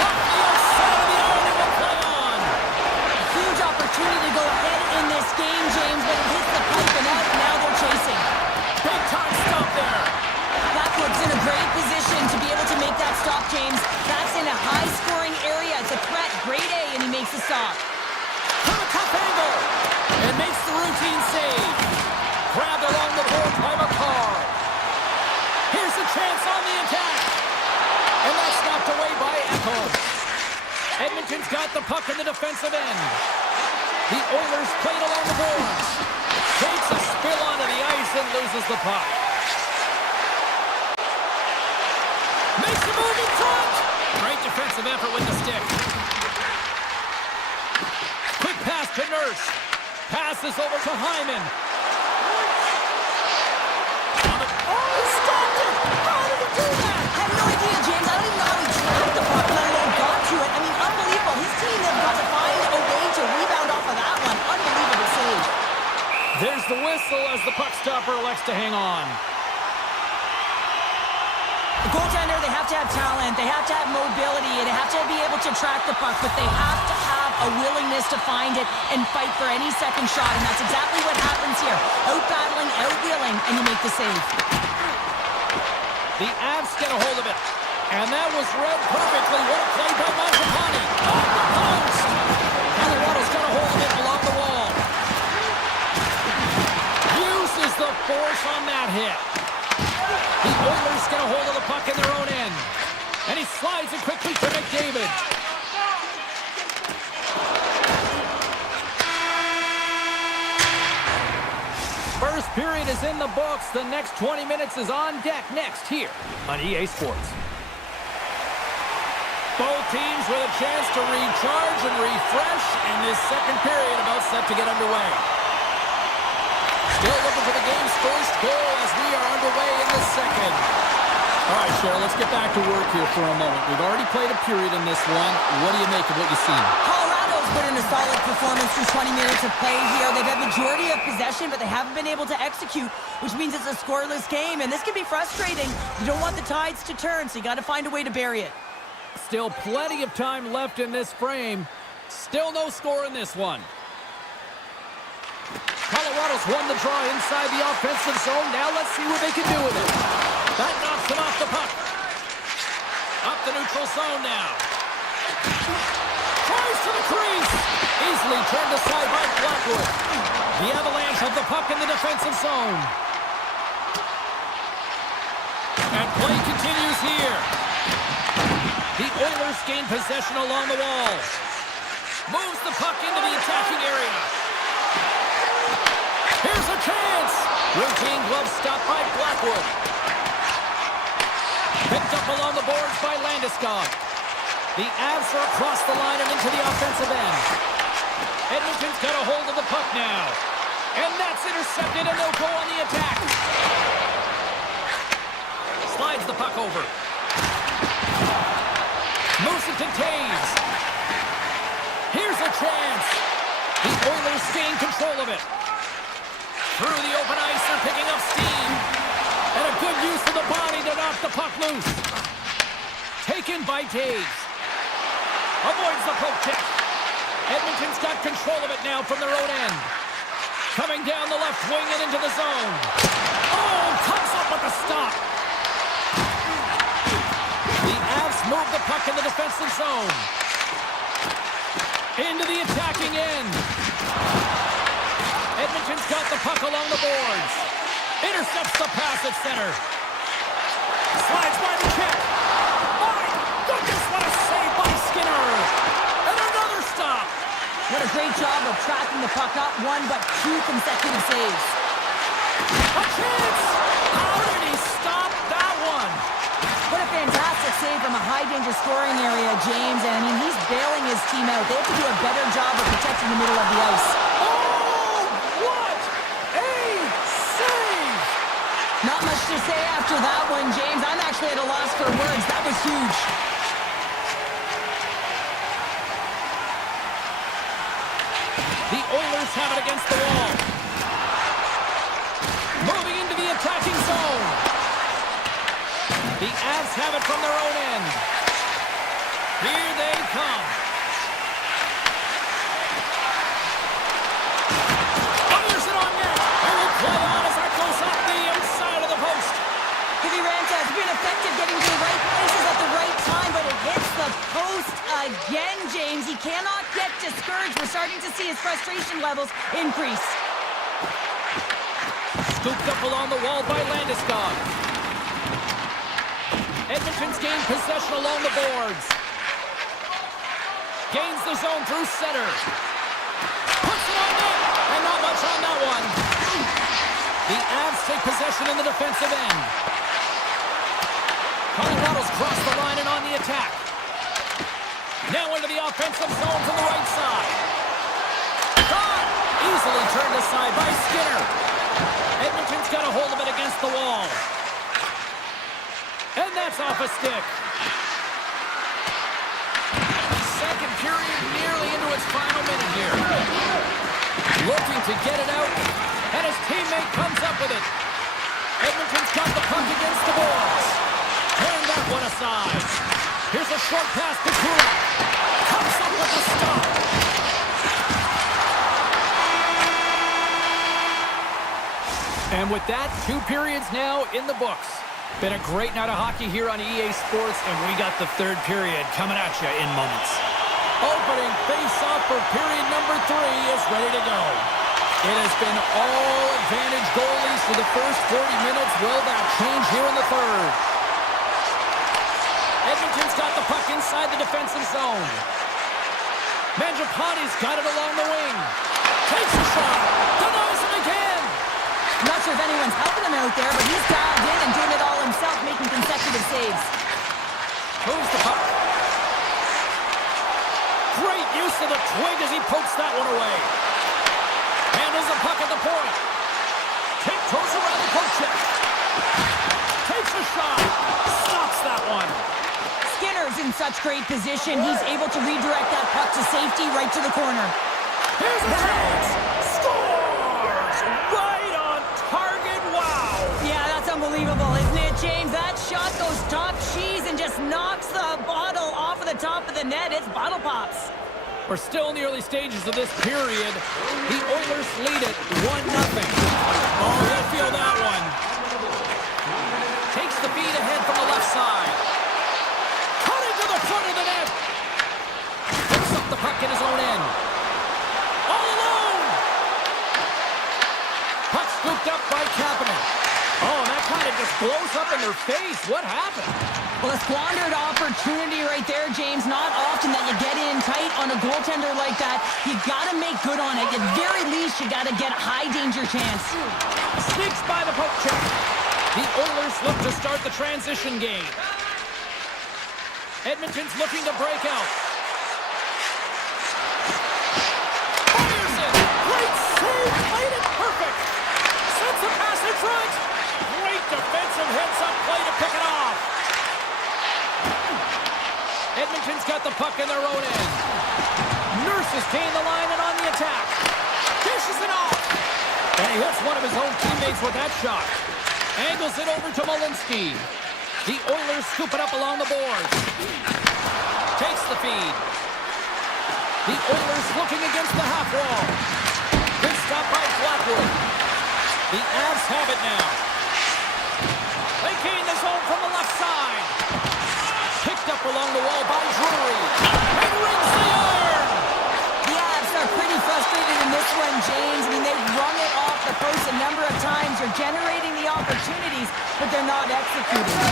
Off the outside of the iron and will play on. A huge opportunity to go ahead in this game, James, but it hits the pipe and out, and now they're chasing. Big time stop there. Blackwood's in a great position to be able to make that stop, James. That's in a high-scoring area. It's a threat, grade A, and he makes the stop. From a tough angle. And makes the routine save. Grabbed along the board by McCarr. Here's a chance on the attack. And that's knocked away by Echo. Edmonton's got the puck in the defensive end. The Oilers played along the boards. Takes a spill onto the ice and loses the puck. Makes a move in front. Great defensive effort with the stick. Quick pass to Nurse. Passes over to Hyman. Oh, he stopped it! How did he do that? I have no idea, James. I don't even know how he tracked the puck, let alone got to it. I mean, unbelievable. His team has got to find a way to rebound off of that one. Unbelievable save. There's the whistle as the puck stopper elects to hang on. The goaltender, they have to have talent, they have to have mobility, and they have to be able to track the puck, but they have to have a willingness to find it and fight for any second shot, and that's exactly what happens here. Out-battling, out-wheeling, and you make the save. The Avs get a hold of it, and that was read perfectly. What a play by Mangiapane. Off the post. Colorado's got a hold of it along the wall. Uses the force on that hit. The Oilers get a hold of the puck in their own end. And he slides it quickly to McDavid. minutes in the books. The next 20 minutes is on deck next here on EA Sports. Both teams with a chance to recharge and refresh, and this second period about set to get underway. Still looking for the game's first goal as we are underway in the second. All right, Cheryl, let's get back to work here for a moment. We've already played a period in this one. What do you make of what you've seen? Colorado's put in a solid performance through 20 minutes of play here. They've had majority of possession, but they haven't been able to execute, which means it's a scoreless game, and this can be frustrating. You don't want the tides to turn, so you got to find a way to bury it. Still plenty of time left in this frame. Still no score in this one. Colorado's won the draw inside the offensive zone. Now let's see what they can do with it. That knocks them off the puck. Up the neutral zone now. Tries to the crease. Easily turned aside by Blackwood. The Avalanche have the puck in the defensive zone. And play continues here. The Oilers gain possession along the wall. Moves the puck into the attacking area. Here's a chance. Routine glove stopped by Blackwood. Picked up along the boards by Landeskog. The Avs are across the line and into the offensive end. Edmonton's got a hold of the puck now. And that's intercepted, and they'll go on the attack. Slides the puck over. Moves it to Taves. Here's a chance. The Oilers gain control of it. Through the open ice, they're picking up steam. And a good use of the body to knock the puck loose. Taken by Taves. Avoids the poke check. Edmonton's got control of it now from their own end. Coming down the left wing and into the zone. Oh, comes up with a stop. The Avs move the puck in the defensive zone. Into the attacking end. Edmonton's got the puck along the boards. Intercepts the pass at center. Slides by the check. My goodness, what a save by Skinner. And another stop. What a great job of tracking the puck up, one but two consecutive saves. A chance. How did he stop that one? What a fantastic save from a high-danger scoring area, James. And I mean, he's bailing his team out. They have to do a better job of protecting the middle of the ice. Not much to say after that one, James. I'm actually at a loss for words. That was huge. The Oilers have it against the wall. Moving into the attacking zone. The Avs have it from their own end. Here they come. Fires it on net. And will play on as that goes up the outside of the post. Kiviranta has been effective getting to the right places at the right time, but it hits the post again, James. He cannot get discouraged. We're starting to see his frustration levels increase. Scooped up along the wall by Landeskog. Edmonton's gained possession along the boards. Gains the zone through center. Puts it on net, and not much on that one. The Avs take possession in the defensive end. Colorado's crossed the line and on the attack. Now into the offensive zone from the right side. Gone! Easily turned aside by Skinner. Edmonton's got a hold of it against the wall. And that's off a stick. Second period nearly into its final minute here. Looking to get it out, and his teammate comes up with it. Edmonton's got the puck against the boards. Turn that one aside. Here's a short pass to Kulak. Comes up with a stop. And with that, 2 periods now in the books. Been a great night of hockey here on EA Sports, and we got the third period coming at you in moments. Opening face-off for period number 3 is ready to go. It has been all advantage goalies for the first 40 minutes. Will that change here in the third? Edmonton's got the puck inside the defensive zone. Mangiapane's got it along the wing. Takes a shot. Denies it again. Not sure if anyone's helping him out there, but he's dialed in and doing it all himself, making consecutive saves. Moves the puck. Great use of the twig as he pokes that one away. Handles the puck at the point. Tiptoes around the poke check. Takes a shot. Stops that one. Skinner's in such great position. He's able to redirect that puck to safety right to the corner. Here's a chance. Scores! Right on target. Wow. Yeah, that's unbelievable, isn't it, James? That shot goes top cheese and just knocks the bottle off of the top of the net. It's bottle pops. We're still in the early stages of this period. The Oilers lead it 1-0. Oh, he'll feel that one. Takes the feed ahead from the left side. Cutting to the front of the net. Picks up the puck in his own end. All alone. Puck scooped up by Kapanen. Oh, and that kind of just blows up in their face. What happened? Well, a squandered opportunity right there, James. Not often that you get in tight on a goaltender like that. You got to make good on it. At very least, you got to get a high-danger chance. Sneaks by the poke check. The Oilers look to start the transition game. Edmonton's looking to break out. Fires it! Great save! Played it perfect! Sends the pass in front! Great defensive heads-up play to pick it off! Edmonton's got the puck in their own end. Nurses gain the line and on the attack. Dishes it off! And he hits one of his own teammates with that shot. Angles it over to Malinsky. The Oilers scoop it up along the boards. Takes the feed. The Oilers looking against the half wall. Good stop by Blackwood. The Avs have it now. They gain the zone from the left side. Picked up along the wall by Drury. And rings the iron. The Avs are pretty frustrated in this one, James. I mean, they've rung it off the post a number of times. They're generating the opportunities, but they're not executing.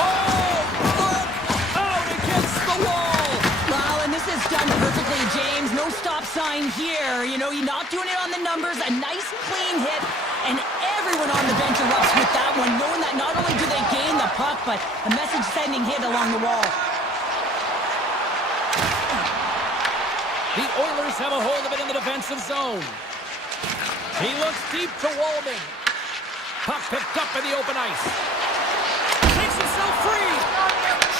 Oh, look! Out against the wall! Wow, and this is done perfectly, James. No stop sign here. You know, you're not doing it on the numbers. A nice, clean hit, and everyone on the bench erupts with that one, knowing that not only do they gain the puck, but a message-sending hit along the wall. The Oilers have a hold of it in the defensive zone. He looks deep to Waldman. Puck picked up in the open ice. Takes himself free.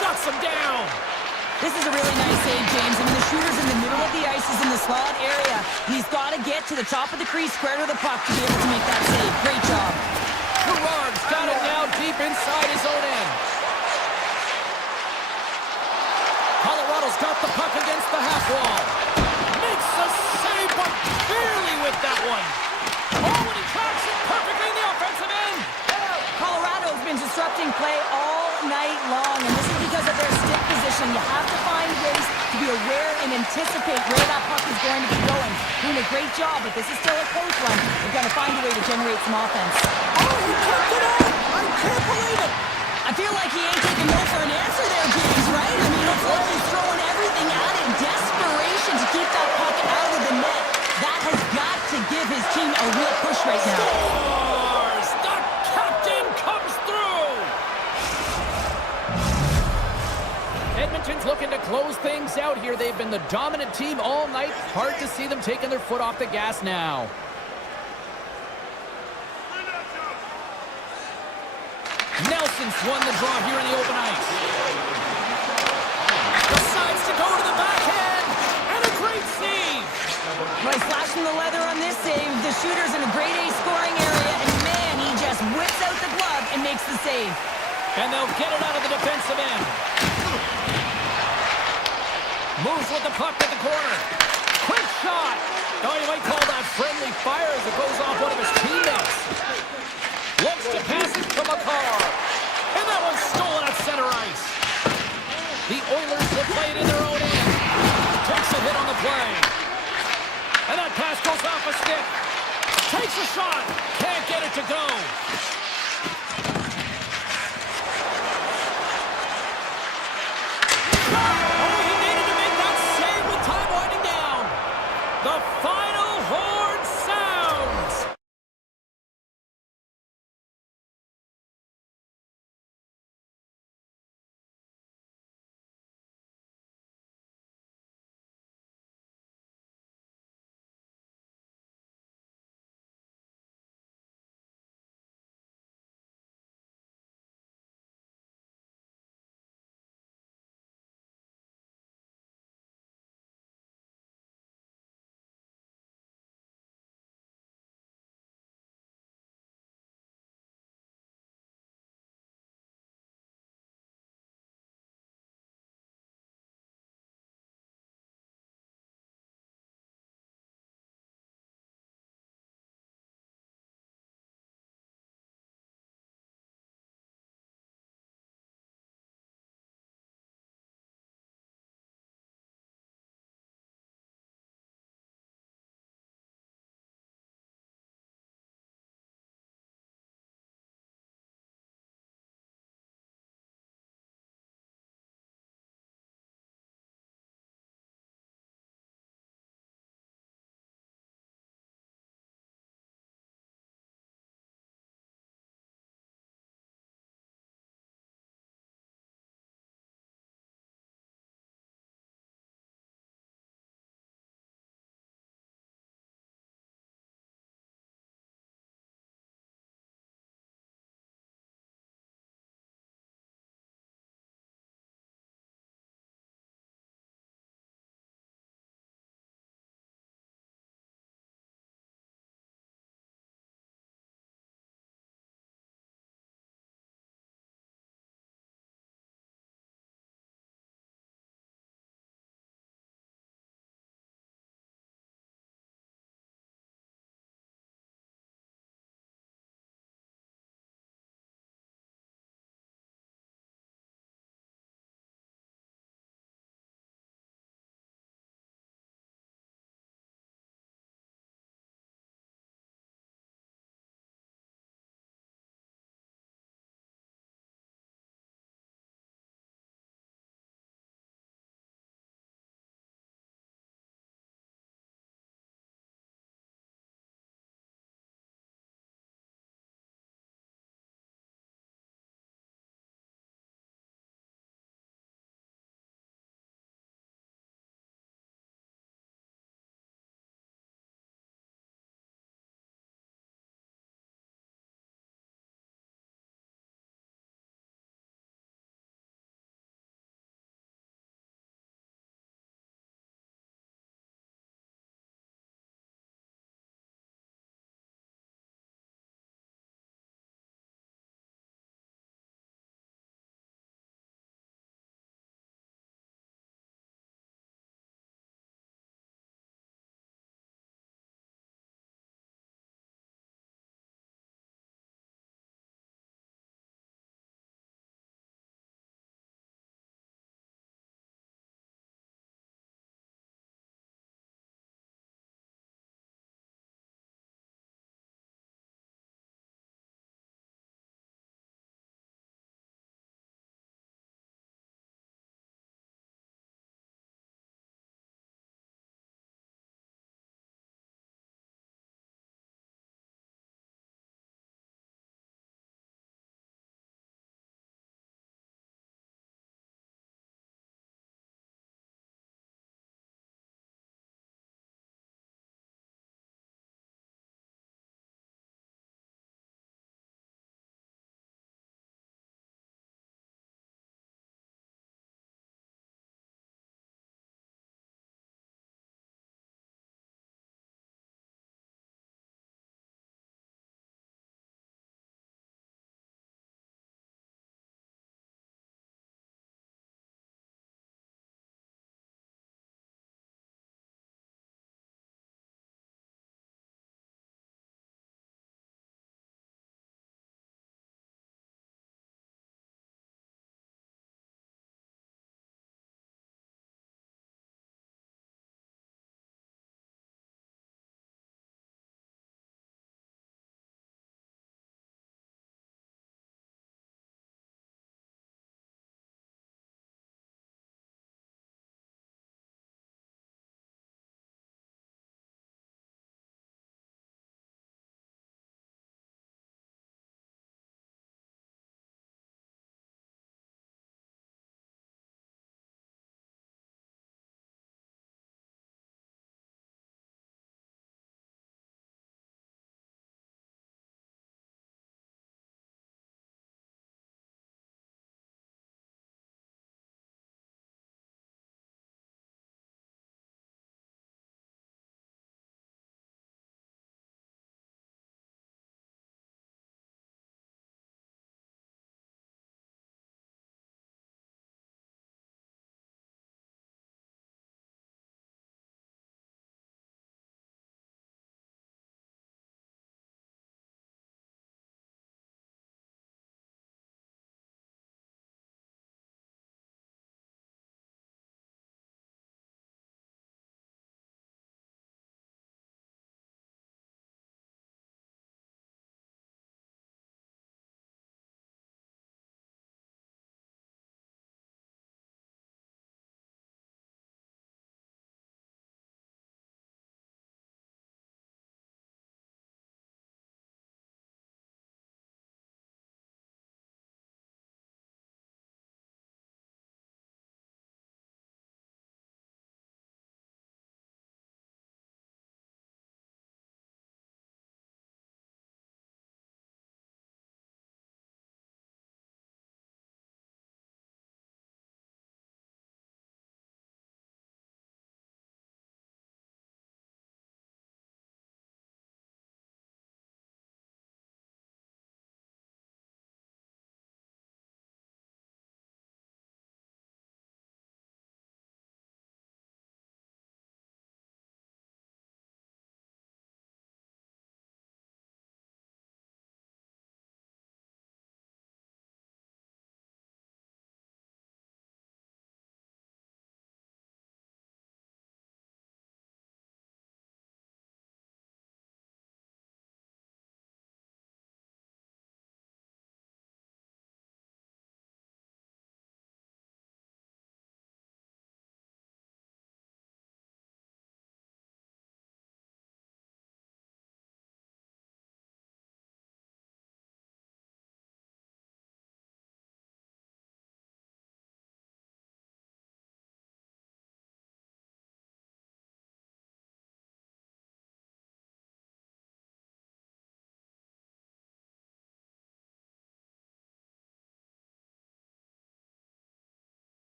Shuts him down. This is a really nice save, James. I mean, the shooter's in the middle of the ice, is in the slot area. He's got to get to the top of the crease, square to the puck to be able to make that save. Great job. Gerard's got it now deep inside his own end. Colorado's got the puck against the half wall. Makes the save, but barely with that one. Oh, and he tracks it perfectly in the offensive end. Colorado's been disrupting play all night long, and this is because of their stick position. You have to find ways to be aware and anticipate where that puck is going to be going. Doing a great job, but this is still a close one. They've got to find a way to generate some offense. Oh, he kept it out! I can't believe it! I feel like he ain't taking no for an answer there, James, right? I mean, it's like he's throwing everything at it in desperation to keep that puck out of the net. That has got to give his team a real push right now. Scores! The captain comes through! Edmonton's looking to close things out here. They've been the dominant team all night. Hard to see them taking their foot off the gas now. Nelson's won the draw here in the open ice. Decides to go to the backhand, and a great save. Well, he's flashing the leather on this save. The shooter's in a grade A scoring area, and man, he just whips out the glove and makes the save. And they'll get it out of the defensive end. Moves with the puck at the corner. Quick shot. Oh, you might call that friendly fire as it goes off one of his teammates. Looks to pass it to McCarr. And that one's stolen at center ice. The Oilers will play it in their own end. Takes a hit on the play. And that pass goes off a stick. Takes a shot. Can't get it to go.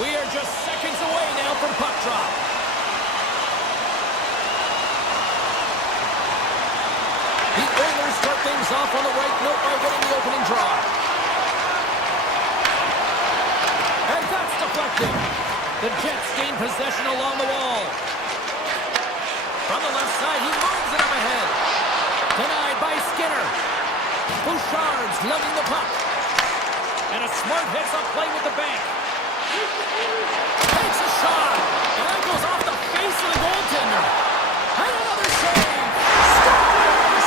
We are just seconds away now from puck drop. The Oilers start things off on the right note by winning the opening draw. And that's deflected. The Jets gain possession along the wall. From the left side, he moves it up ahead. Denied by Skinner. Bouchard's lugging the puck. And a smart heads-up play with the bank. Takes a shot. And that goes off the face of the goaltender. And another save. Scores!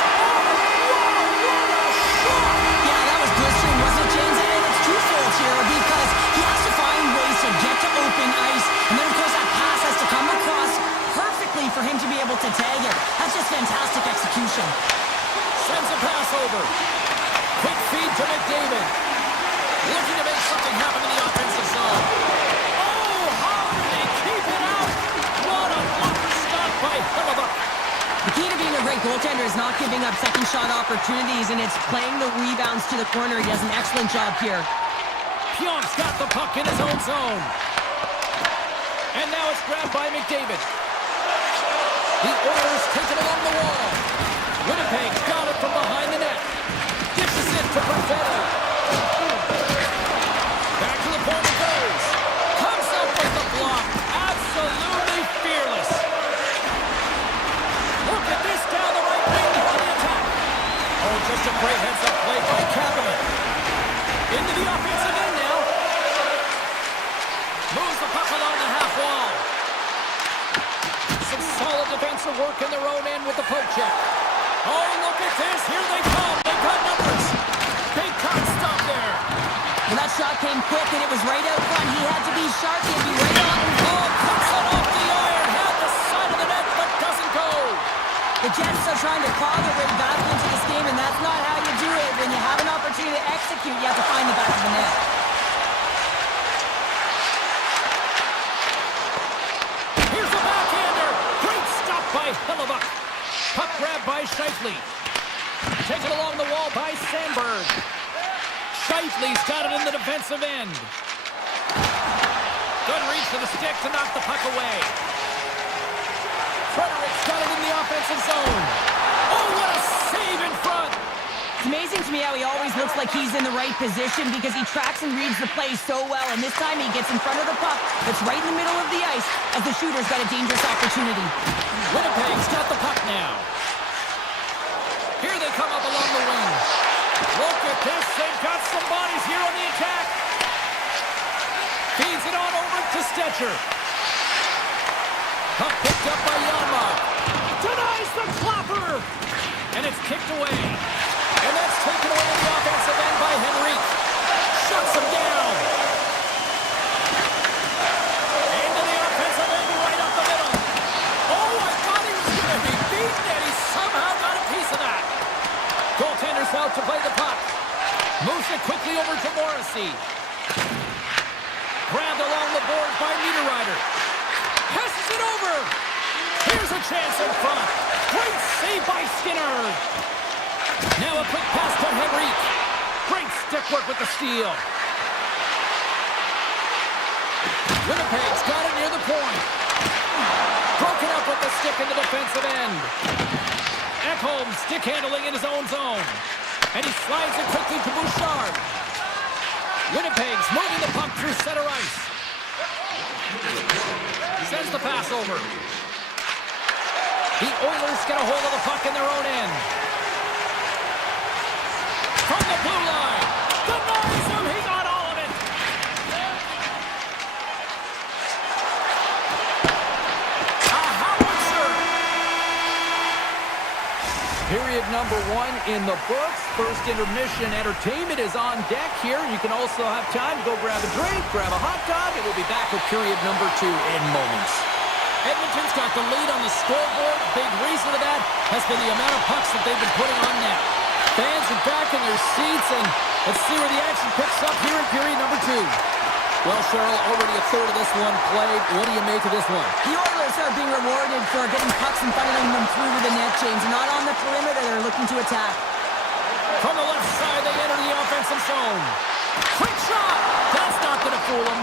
Oh, what a shot! Yeah, that was blistering, wasn't it, James? And it's twofold here because he has to find ways to get to open ice. And then, of course, that pass has to come across perfectly for him to be able to tag it. That's just fantastic execution. Sends a pass over. Quick feed to McDavid. Looking to make something happen in the offensive zone. Oh, how did they keep it out? What a blocker stop by Hellebuyck. The key to being a great goaltender is not giving up second shot opportunities, and it's playing the rebounds to the corner. He does an excellent job here. Pionk's got the puck in his own zone. And now it's grabbed by McDavid. The Oilers take it along the wall. Winnipeg got it from behind the net. Dishes it to Perfetto. Back to the point it goes. Comes up with the block. Absolutely fearless. Look at this down the right wing on the attack. Oh, just a great heads-up play by Kapanen. Into the offensive end now. Moves the puck along the half wall. Some solid defensive work in their own end with the poke check. Oh, look at this. Here they come. They've got numbers. Big time stop there. Well, that shot came quick, and it was right out front. He had to be sharp. He had to be right on. Oh, puts it off the iron. Had the side of the net, but doesn't go. The Jets are trying to claw their way back into this game, and that's not how you do it. When you have an opportunity to execute, you have to find the back of the net. Here's a backhander. Great stop by Hellebuyck. Puck grab by Scheifele. Taken along the wall by Sandberg. Scheifele's got it in the defensive end. Good reach to the stick to knock the puck away. Frederick's got it in the offensive zone. Oh, what a save in front. It's amazing to me how he always looks like he's in the right position because he tracks and reads the play so well, and this time he gets in front of the puck that's right in the middle of the ice as the shooter's got a dangerous opportunity. Winnipeg's got the puck now. Here they come up along the wing. Look at this. They've got some bodies here on the attack. Feeds it on over to Stetcher. Puck picked up by Janmark. Denies the clapper. And it's kicked away. And that's taken away in the offensive end by Henrique. Shuts him down. Into the offensive end right up the middle. Oh, I thought he was going to be beaten, and he somehow got a piece of that. Goaltender's out to play the puck. Moves it quickly over to Morrissey. Grabbed along the boards by Niederreiter. Passes it over. Here's a chance in front. Great save by Skinner. Now a quick pass to Henrique. Great stick work with the steal. Winnipeg's got it near the point. Broken up with the stick in the defensive end. Ekholm stick handling in his own zone. And he slides it quickly to Bouchard. Winnipeg's moving the puck through center ice. Sends the pass over. The Oilers get a hold of the puck in their own end. From the blue line. Denies him. He got all of it. A howitzer. Period number 1 in the books. First intermission entertainment is on deck here. You can also have time to go grab a drink, grab a hot dog, and we'll be back with period number 2 in moments. Edmonton's got the lead on the scoreboard. Big reason to that has been the amount of pucks that they've been putting on net. Fans are back in their seats, and let's see where the action picks up here in period number 2. Well, Cheryl, already a third of this one played. What do you make of this one? The Oilers are being rewarded for getting pucks and funneling them through to the net, James. Not on the perimeter. They're looking to attack. From the left side, they enter the offensive zone. Quick shot! That's not going to fool them.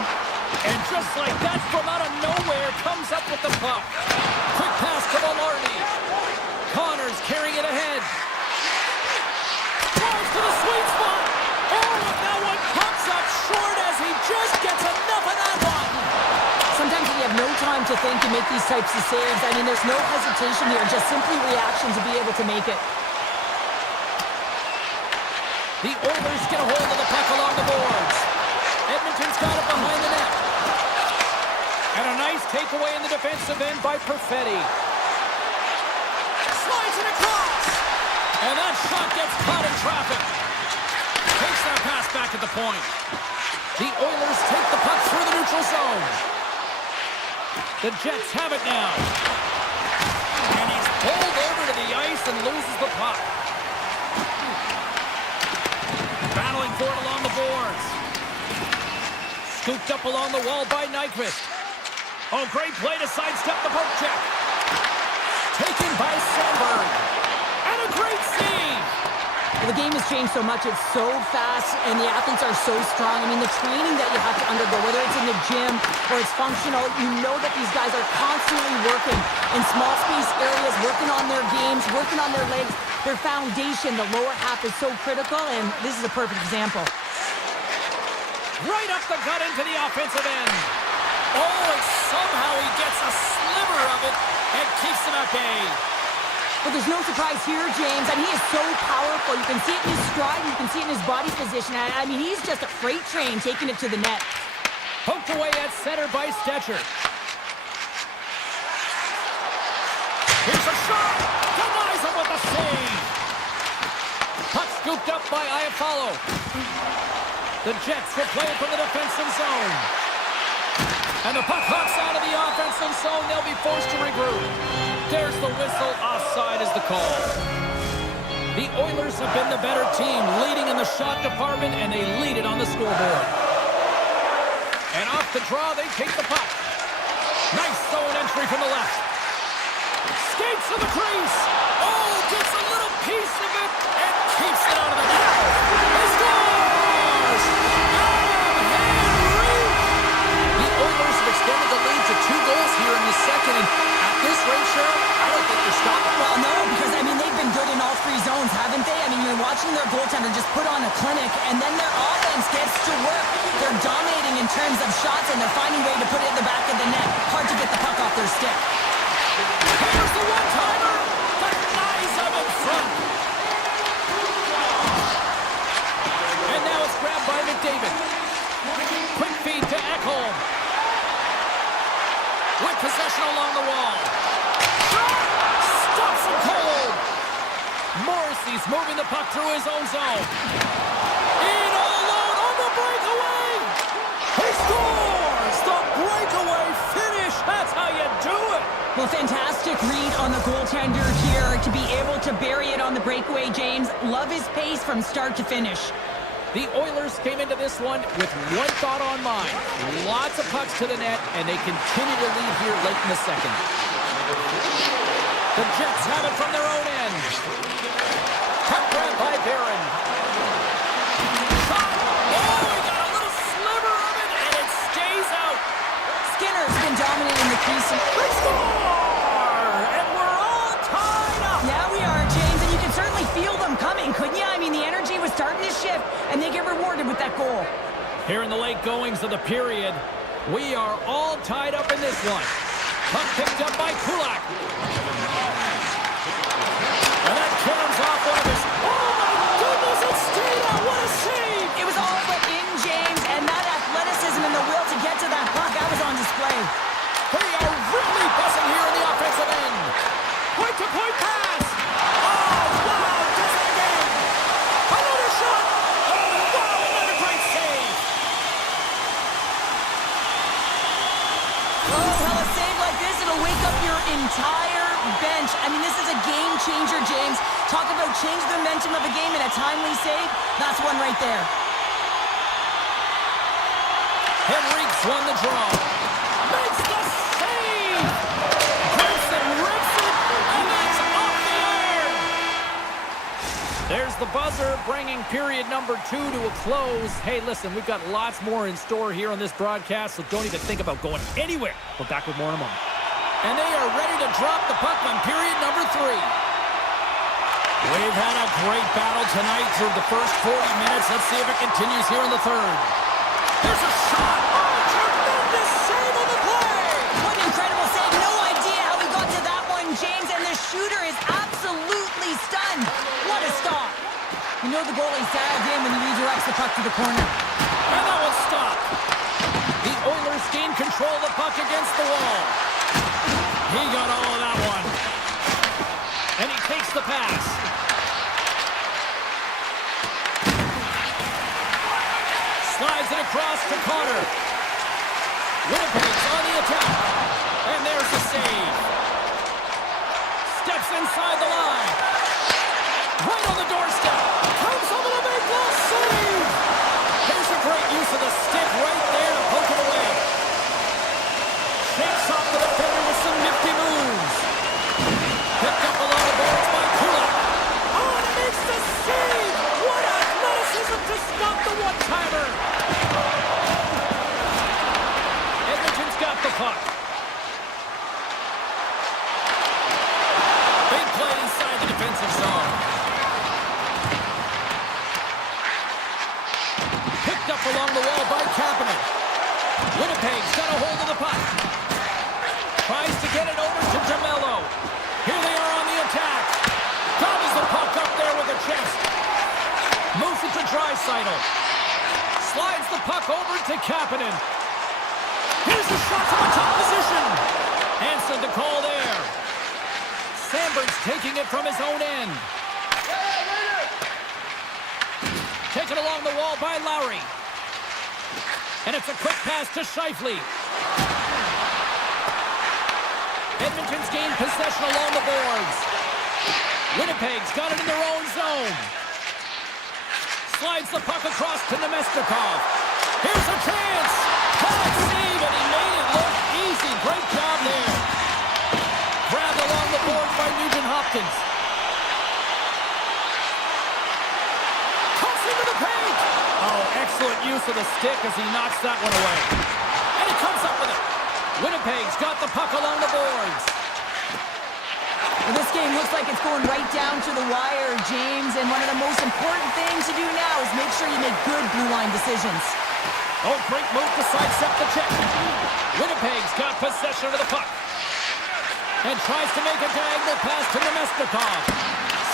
And just like that, from out of nowhere, comes up with the puck. Quick pass to Maloney. Connors carrying it ahead. Drives to the sweet spot. Oh, and that one comes up short as he just gets enough of that one. Sometimes when you have no time to think and make these types of saves, I mean, there's no hesitation here, just simply reaction to be able to make it. The Oilers get a hold of the puck along the boards. Edmonton's got it behind the net. And a nice takeaway in the defensive end by Perfetti. Slides it across. And that shot gets caught in traffic. Takes that pass back at the point. The Oilers take the puck through the neutral zone. The Jets have it now. And he's pulled over to the ice and loses the puck. Battling for it along the boards. Scooped up along the wall by Nyquist. Oh, great play to sidestep the poke check. Taken by Sandberg. And a great save. Well, the game has changed so much. It's so fast, and the athletes are so strong. I mean, the training that you have to undergo, whether it's in the gym or it's functional, you know that these guys are constantly working in small space areas, working on their games, working on their legs. Their foundation, the lower half, is so critical, and this is a perfect example. Right up the gut into the offensive end. Oh, and somehow he gets a sliver of it and keeps him at bay. But there's no surprise here, James. I mean, he is so powerful. You can see it in his stride, you can see it in his body position. I mean, he's just a freight train taking it to the net. Poked away at center by Stetcher. Here's a shot! Denies him with a save! Puck scooped up by Iafallo. The Jets will play it from the defensive zone. And the puck hops out of the offensive zone. They'll be forced to regroup. There's the whistle. Offside is the call. The Oilers have been the better team, leading in the shot department, and they lead it on the scoreboard. And off the draw, they take the puck. Nice zone entry from the left. Skates to the crease. Oh, gets a little piece of it and keeps it out of the net. He scores! The Oilers have extended the lead to 2 goals here in the second, and at this rate, Cheryl, I don't think they're stopping. Well, no, because, I mean, they've been good in all 3 zones, haven't they? I mean, you're watching their goaltender just put on a clinic, and then their offense gets to work. They're dominating in terms of shots, and they're finding a way to put it in the back of the net. Hard to get the puck off their stick. Here's the one-timer. Denies him in front. And now it's grabbed by McDavid. Quick feed to Ekholm. With possession along the wall. Stops him cold. Morrissey's moving the puck through his own zone. In all alone on the breakaway. He scores! The breakaway finish. That's how you do it. Well, fantastic read on the goaltender here to be able to bury it on the breakaway, James. Love his pace from start to finish. The Oilers came into this one with one thought on mind. Lots of pucks to the net, and they continue to lead here late in the second. The Jets have it from their own end. Puck grab by Barron. Shot! Oh, he got a little sliver of it, and it stays out. Skinner's been dominating the crease. They score! And we're all tied up. Yeah, we are, James, and you can certainly feel them coming, couldn't you? I mean, the energy was starting to shift, and they get rewarded with that goal. Here in the late goings of the period, we are all tied up in this one. Puck picked up by Kulak. And that turns off one of his... Oh, my goodness, it stayed out. What a save! It was all but in, James, and that athleticism and the will to get to that puck, that was on display. They are really buzzing here in the offensive end. Point-to-point pass. Oh, wow, does it again. Another shot. Oh, wow, another great save. Oh, hell, a save like this, it'll wake up your entire bench. I mean, this is a game changer, James. Talk about change the momentum of a game in a timely save. That's one right there. Henrique's won the draw. Makes the save. Grayson rips it, and that's off the air. There's the buzzer, bringing period number 2 to a close. Hey, listen, we've got lots more in store here on this broadcast, so don't even think about going anywhere. We're back with more in a moment. And they are ready to drop the puck on period number 3. We've had a great battle tonight through the first 40 minutes. Let's see if it continues here in the third. There's a shot. Oh, tremendous save on the play. What an incredible save. No idea how he got to that one, James. And the shooter is absolutely stunned. What a stop. You know the goalie's dialed in when he redirects the puck to the corner. And that was stopped. The Oilers gain control of the puck against the wall. He got all of that one. And he takes the pass. Slides it across to Connor. Winnipeg's on the attack. And there's the save. Steps inside the line. Right on the doorstep. Comes up with a big ball save. There's a great use of the stick right there to poke it away. Shakes off the defender with some nifty moves. Picked up along the boards by Kulak. Oh, and it makes the save. What athleticism to stop the one-timer. Edmonton's got the puck. Big play inside the defensive zone. Picked up along the wall by Kapanen. Winnipeg's got a hold of the puck. Tries to get it over to DeMello. Here they are on the attack. Gobbles the puck up there with the chest. Moves it to Draisaitl. Slides the puck over to Kapanen. Here's the shot from the top position. Answered the call there. Sandberg's taking it from his own end. Taken along the wall by Lowry. And it's a quick pass to Scheifele. Edmonton's gained possession along the boards. Winnipeg's got it in their own zone. Slides the puck across to Nemestikov. Here's a chance. Hard save, and he made it look easy. Great job there. Grabbed along the boards by Nugent-Hopkins. Cuts into the paint. Oh, excellent use of the stick as he knocks that one away. And he comes up with it. Winnipeg's got the puck along the boards. Well, this game looks like it's going right down to the wire, James, and one of the most important things to do now is make sure you make good blue line decisions. Oh, great move to sidestep the check. Winnipeg's got possession of the puck. And tries to make a diagonal pass to Nemestikov.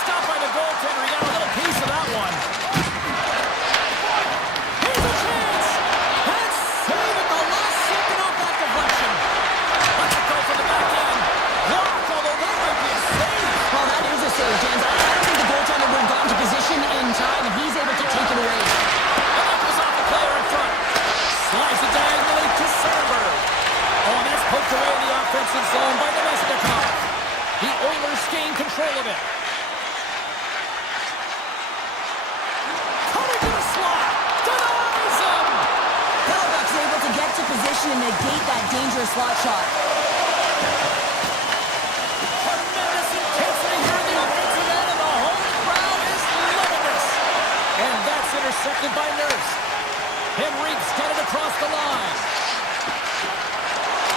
Stopped by the goaltender. He got a little piece of that one. Here's a chance. And save at the last second off that deflection. Let's it go from the back end. Blocked, although that might be a save. Well, that is a save, James. I don't think the goaltender would have gotten to position in time, and he's able to take it away. And that goes off the player in front. Slides it diagonally to Sandberg. Oh, and that's poked away in the offensive zone by Nemestikov. The Oilers gain control of it. Coming to the slot. Denies him. Hellebuyck's able to get to position and negate that dangerous slot shot. Tremendous intensity here in the offensive end, and the home crowd is loving this. And that's intercepted by Nurse. Henrique's got it across the line.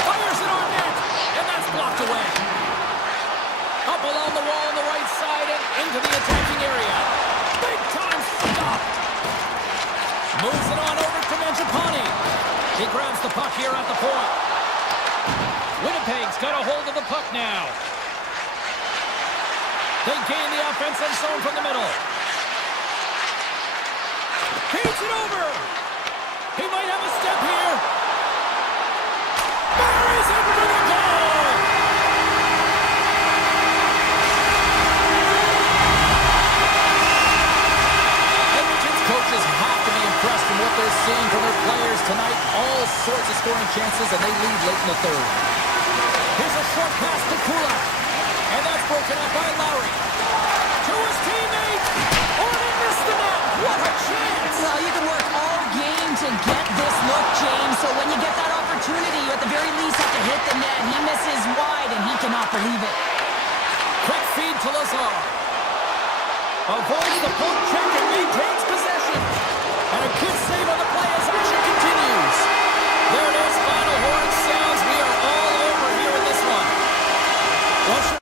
Fires it on net, and that's blocked away. Up along the wall on the right side and into the attacking area. Big time stop. Moves it on over to Mangiapane. He grabs the puck here at the point. Winnipeg's got a hold of the puck now. They gain the offensive zone from the middle. Feeds it over. He might have a step here. Buries it for the goal. Edmonton's coaches have to be impressed from what they're seeing from their players tonight. All sorts of scoring chances, and they lead late in the third. Here's a short pass to Kulak. And that's broken up by Lowry. To his teammate. Oh, and he missed the net. What a chance. Well, you can work all game to get this look, James. So when you get that opportunity, you at the very least have to hit the net. He misses wide, and he cannot believe it. Quick feed to Lazar. Avoids the poke check and maintains possession. And a good save on the play as action continues. There it is, final horn sounds. We are all over here in this one. Well,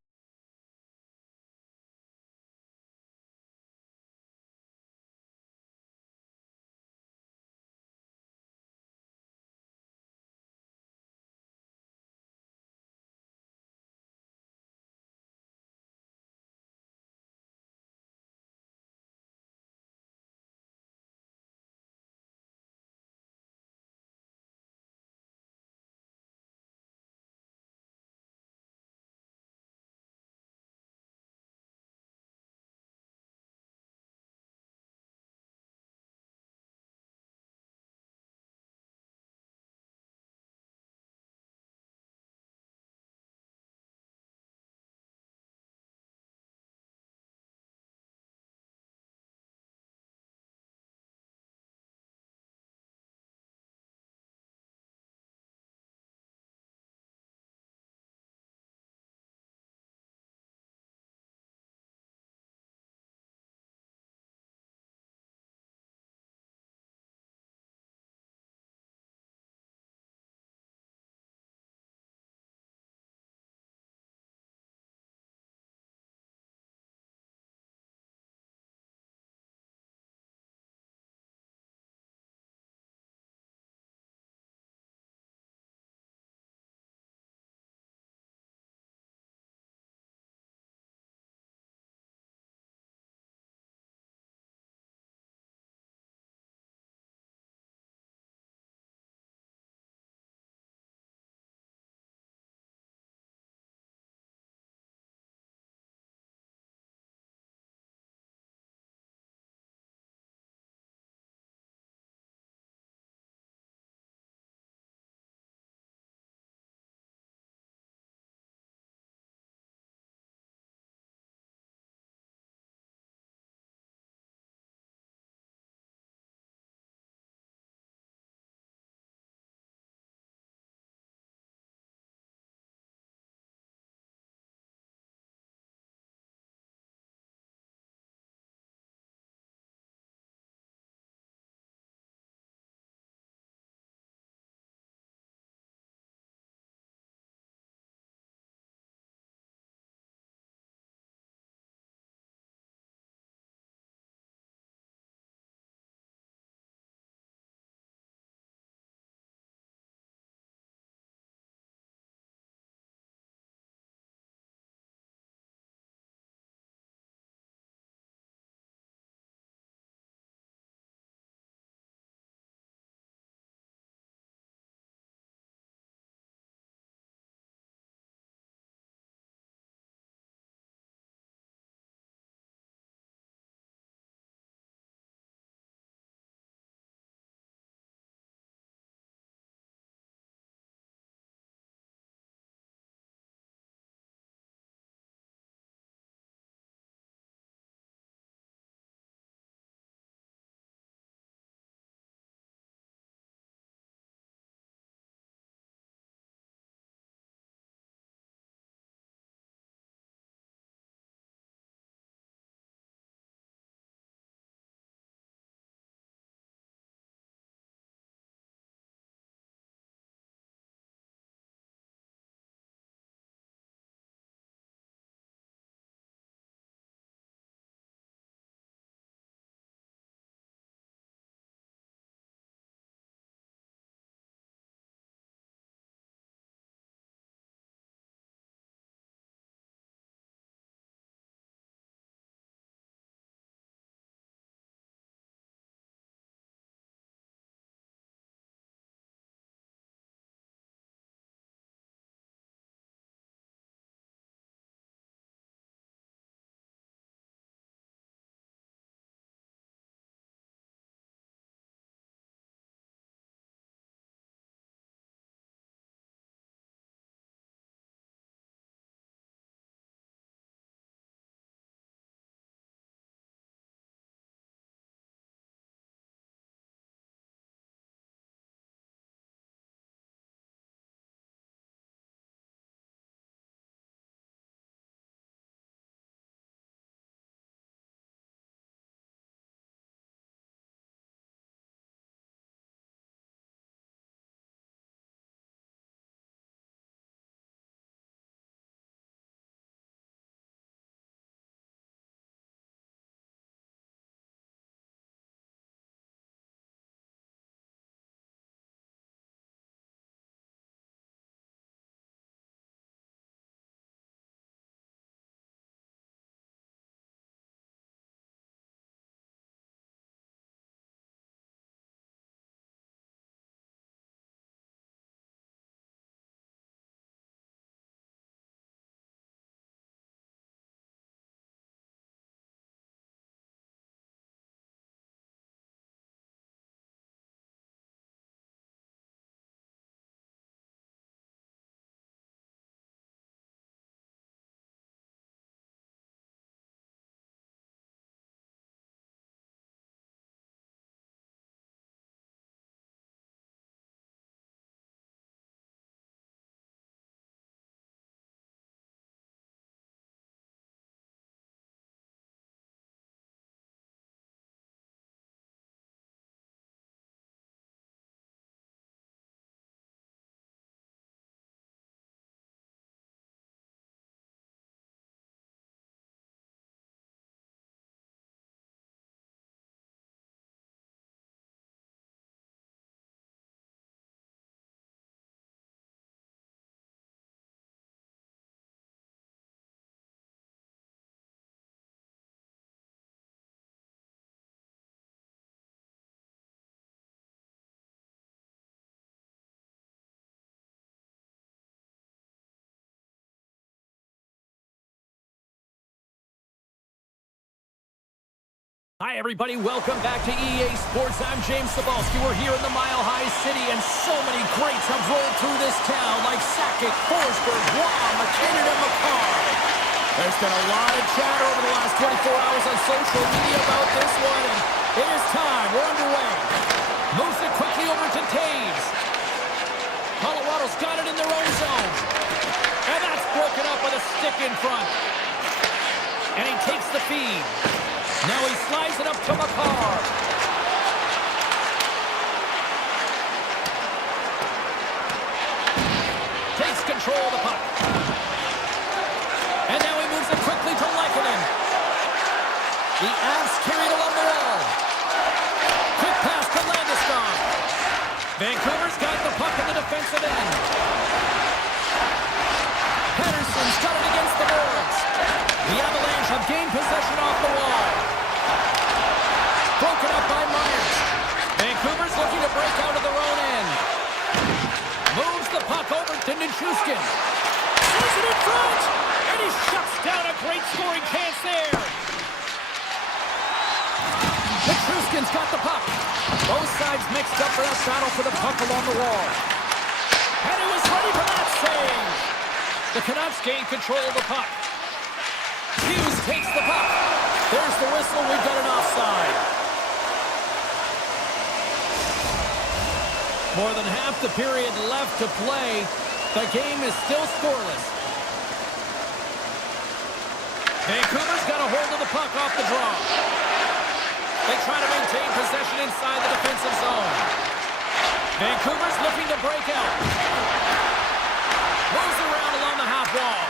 Hi everybody, welcome back to EA Sports. I'm James Cebulski. We're here in the Mile High City, and so many greats have rolled through this town, like Sakic, Forsberg, Guam, McKinnon, and McCarr. There's been a lot of chatter over the last 24 hours on social media about this one, and it is time. We're underway. Moves it quickly over to Taves. Colorado's got it in their own zone. And that's broken up with a stick in front. And he takes the feed. Now he slides it up to McCarr. Takes control of the puck. And now he moves it quickly to Lehkonen. The Avs carried along the wall. Quick pass to Landeskog. Vancouver's got the puck in the defensive end. Pettersson's got it against the boards. The Avalanche have gained possession off the wall. Broken up by Myers. Vancouver's looking to break out of their own end. Moves the puck over to Nichushkin. Sees it in front! And he shuts down a great scoring chance there. Nichushkin's got the puck. Both sides mixed up for that battle for the puck along the wall. And he was ready for that save. The Canucks gain control of the puck. Hughes takes the puck. There's the whistle. We've got an offside. More than half the period left to play. The game is still scoreless. Vancouver's got a hold of the puck off the draw. They try to maintain possession inside the defensive zone. Vancouver's looking to break out. Moves around along the half wall.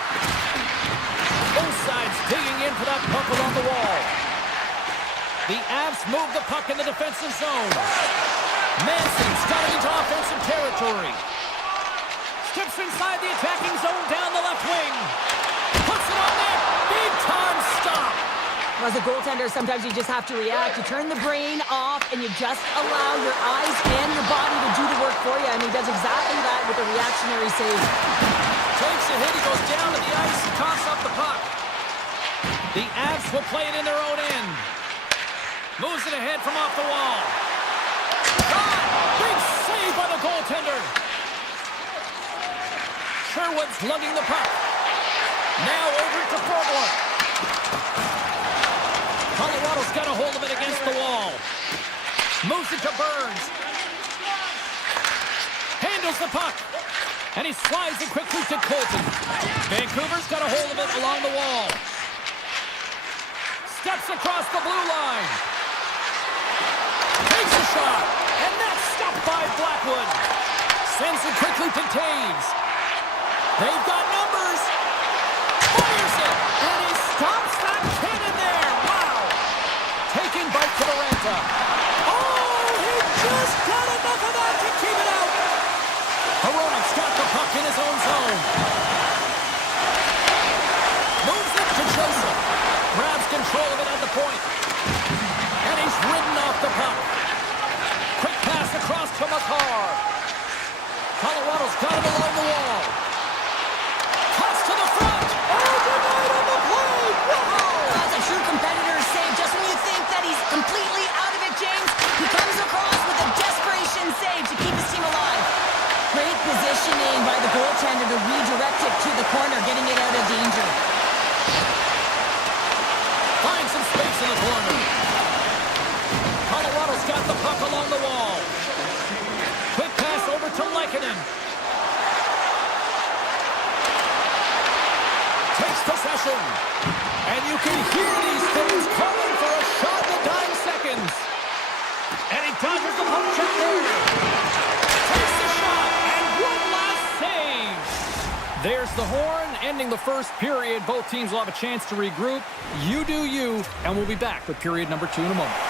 Both sides digging in for that puck along the wall. The Avs move the puck in the defensive zone. Manson's got it into offensive territory. Steps inside the attacking zone down the left wing. Puts it on net. Big time stop. As a goaltender, sometimes you just have to react. You turn the brain off and you just allow your eyes and your body to do the work for you. And he does exactly that with a reactionary save. Takes a hit. He goes down to the ice and coughs up the puck. The Avs will play it in their own end. Moves it ahead from off the wall. Shot! Big save by the goaltender. Sherwood's lugging the puck. Now over to Forbort. Colorado's got a hold of it against the wall. Moves it to Burns. Handles the puck. And he slides it quickly to Colton. Vancouver's got a hold of it along the wall. Steps across the blue line. Takes a shot. And that's stopped by Blackwood. Sends it quickly to Taves. They've got numbers. Fires it. And he stops that cannon there. Wow. Taken by Kudoranta. Oh, he just got enough of that to keep it out. Hronek's got the puck in his own zone. Moves it to Joseph. Grabs control of it at the point. And he's ridden off the puck. Quick pass across to McCarr. Colorado's got him along the wall. Pass to the front. Oh, denied on the play. Wow. That's a true competitor's save. Just when you think that he's completely out of it, James, he comes across with a desperation save to keep his team alive. Great positioning by the goaltender to redirect it to the corner, getting it out of danger. Finds some space in the corner. Colorado's got the puck along the wall. Quick pass over to Lehkonen. Takes possession. And you can hear these things calling for a shot in the dying seconds. And he dodges the puck check there. Takes the shot. And one last save. There's the horn, ending the first period. Both teams will have a chance to regroup. You do you, and we'll be back with period number 2 in a moment.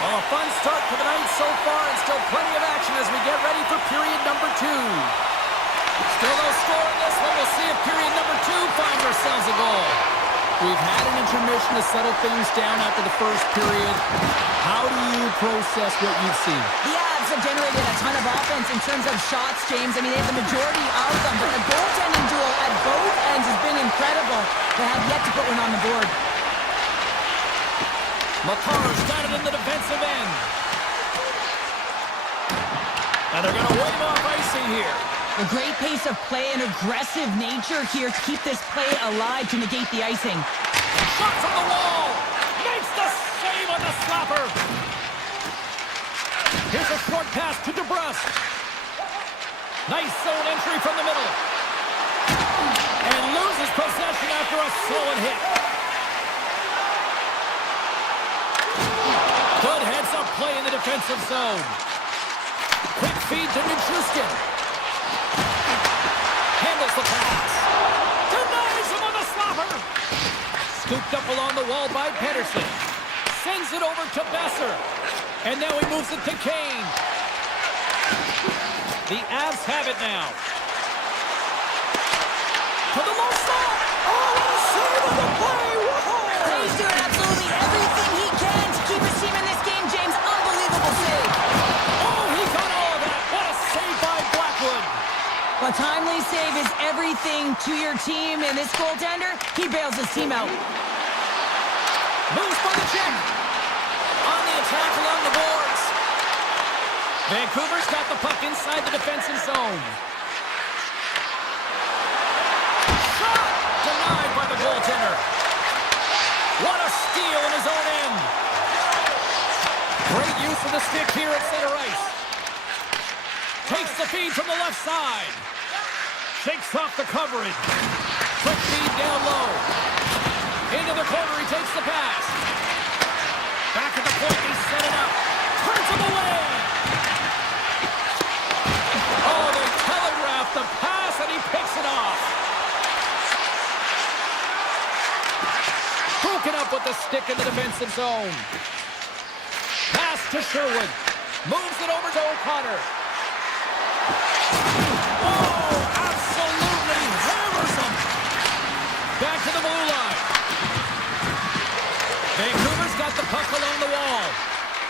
Well, a fun start to the night so far, and still plenty of action as we get ready for period number 2. Still no score in this one. We'll see if period number 2 finds ourselves a goal. We've had an intermission to settle things down after the first period. How do you process what you've seen? The Avs have generated a ton of offense in terms of shots, James. I mean, they have the majority of them, but the goaltending duel at both ends has been incredible. They have yet to put one on the board. Makar's got it in the defensive end. And they're going to wave off icing here. A great pace of play and aggressive nature here to keep this play alive to negate the icing. Shot from the wall. Makes the save on the slapper. Here's a short pass to DeBrusque. Nice zone entry from the middle. And loses possession after a solid hit. Good heads-up play in the defensive zone. Quick feed to Nichushkin. Handles the pass. Denies him on the slapper. Scooped up along the wall by Pedersen. Sends it over to Besser. And now he moves it to Kane. The Avs have it now. To the low slot. Oh, what a save on the play. Whoa. He's doing absolutely everything he can to keep his team in this game, James. Unbelievable save. Oh, he got all of that. What a save by Blackwood. A timely save is everything to your team, and this goaltender, he bails his team out. Moves by the check. On the attack along the boards. Vancouver's got the puck inside the defensive zone. Shot! Denied by the goaltender. What a steal in his own end. Great use of the stick here at center ice. Takes the feed from the left side. Shakes off the coverage. Quick feed down low. Into the corner, he takes the pass. Back at the point, he set it up. Turns him away. Oh, they telegraphed the pass, and he picks it off. Broken up with the stick in the defensive zone. Pass to Sherwood. Moves it over to O'Connor. Oh, absolutely hammers him. Back to the blue line. Vancouver's got the puck along the wall.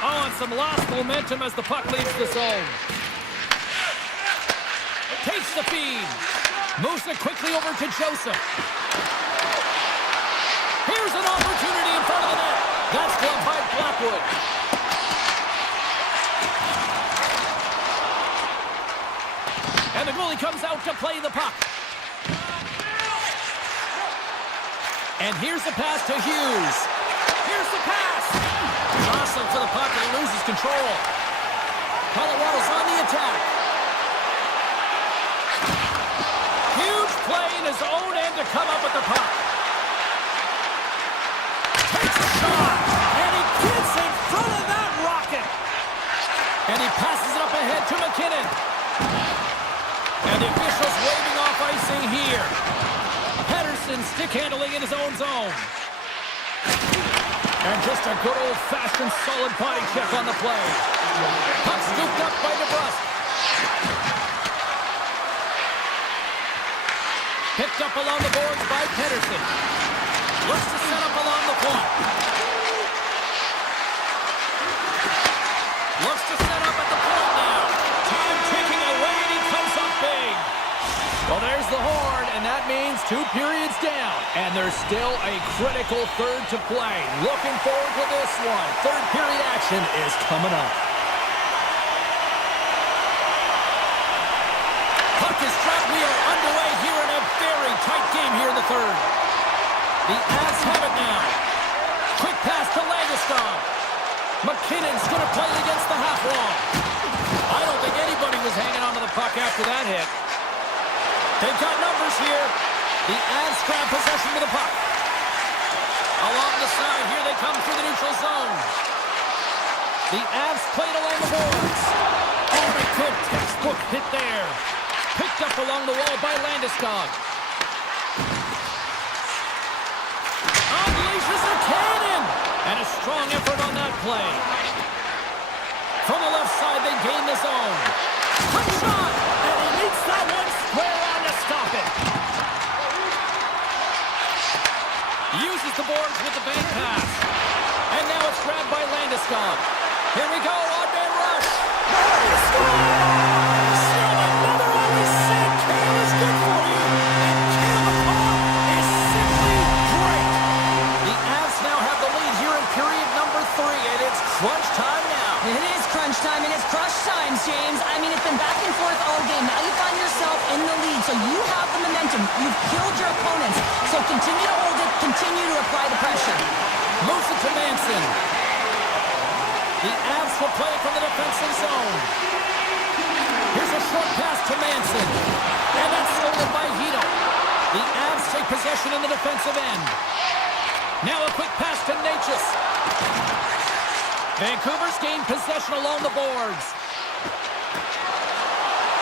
Oh, and some lost momentum as the puck leaves the zone. Takes the feed. Moves it quickly over to Joseph. Here's an opportunity in front of the net. That's gloved by Blackwood. And the goalie comes out to play the puck. And here's the pass to Hughes. Here's the pass. Jostling for the puck and he loses control. Colorado's on the attack. Huge play in his own end to come up with the puck. Takes a shot. And he gets in front of that rocket. And he passes it up ahead to McKinnon. And the officials waving off icing here. Pedersen stick handling in his own zone. And just a good old-fashioned solid body check on the play. Puck scooped up by DeBrusque. Picked up along the boards by Pedersen. Looks to set up along the point. Looks to set up at the point now. Time ticking away and he comes up big. Well, there's the horn, and that means 2 periods down. And there's still a critical third to play. Looking forward to this one. Third period action is coming up. Puck is dropped. We are underway here in a very tight game here in the third. The Avs have it now. Quick pass to Landeskog. McKinnon's going to play it against the half wall. I don't think anybody was hanging on to the puck after that hit. They've got numbers here. The Avs grab possession with the puck. Along the side, here they come through the neutral zone. The Avs played along the boards. Oh, a good textbook hit there. Picked up along the wall by Landeskog. Unleashes a cannon. And a strong effort on that play. From the left side, they gain the zone. Quick shot. And he meets that one square on to stop it. Uses the boards with the bank pass. And now it's grabbed by Landeskog. Here we go, odd-man rush. Landeskog! Still another one. We said Cam is good for you. And Cam is simply great. The Avs now have the lead here in period number possession. You've killed your opponents, so continue to hold it, continue to apply the pressure. Moves it to Manson. The Avs will play it from the defensive zone. Here's a short pass to Manson. And that's stolen by Hito. The Avs take possession in the defensive end. Now a quick pass to Natchez. Vancouver's gained possession along the boards.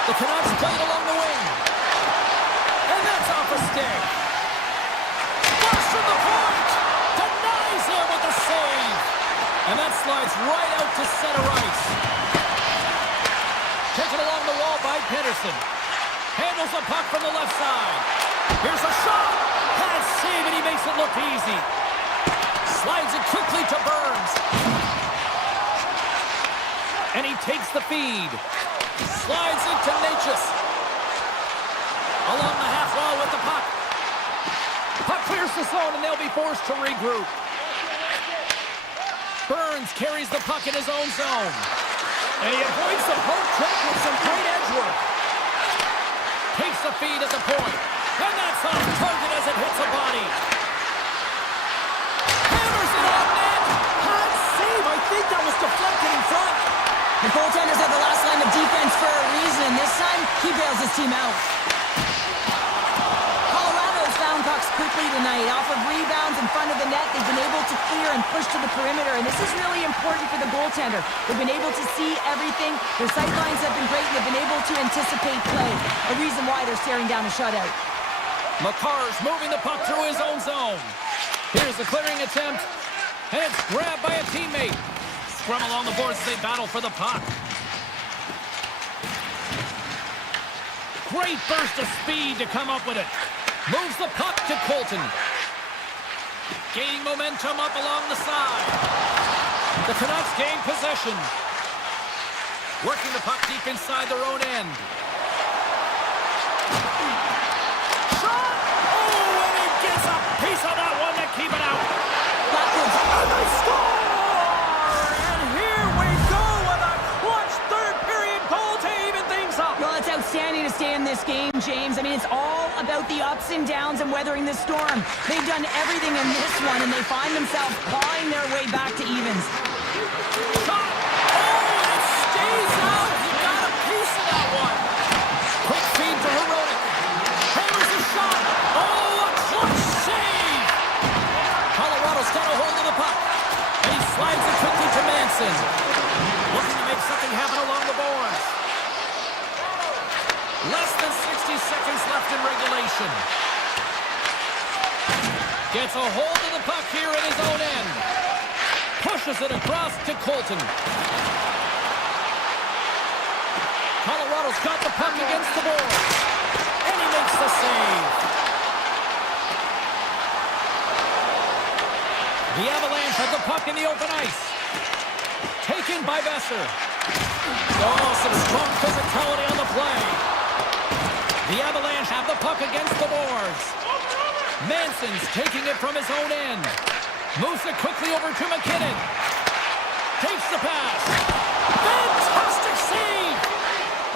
The Canucks play it along the wing. And that's off a stick. Flush from the point. Denies him with the save. And that slides right out to center ice. Taken along the wall by Pedersen. Handles the puck from the left side. Here's a shot. Has save, and he makes it look easy. Slides it quickly to Burns. And he takes the feed. Slides it to Natchez. Along the half wall with the puck. Puck clears the zone, and they'll be forced to regroup. Burns carries the puck in his own zone. And he avoids the poke check with some great edge work. Takes the feed at the point. And that's off target as it hits a body. Hammers it on net. Hard save. I think that was deflected in front. The goaltender's at the last line of defense for a reason. This time, he bails his team out. Colorado's found pucks quickly tonight. Off of rebounds in front of the net, they've been able to clear and push to the perimeter, and this is really important for the goaltender. They've been able to see everything. Their sight lines have been great, and they've been able to anticipate play. A reason why they're staring down a shutout. McCarr's moving the puck through his own zone. Here's the clearing attempt, and it's grabbed by a teammate. Scrum along the boards as they battle for the puck. Great burst of speed to come up with it. Moves the puck to Colton. Gaining momentum up along the side. The Canucks gain possession. Working the puck deep inside their own end. Shot! Oh, and he gets a piece of that one to keep it out. Backwards. And they score! And here we go with a clutch third-period goal to even things up. Well, it's outstanding to stay in this game, James. I mean, it's all about the ups and downs and weathering the storm. They've done everything in this one, and they find themselves clawing their way back to evens. Shot! Oh, and it stays out. He got a piece of that one. Quick feed to Heroic. Hammers a shot. Oh, a clutch save. Colorado's got a hold of the puck. And he slides it quickly to Manson. Looking to make something happen along the boards. Less than 60 seconds left in regulation. Gets a hold of the puck here at his own end. Pushes it across to Colton. Colorado's got the puck against the board. And he makes the save. The Avalanche have the puck in the open ice. Taken by Besser. Oh, some strong physicality on the play. The Avalanche have the puck against the boards. Manson's taking it from his own end. Moves it quickly over to McKinnon. Takes the pass. Fantastic save!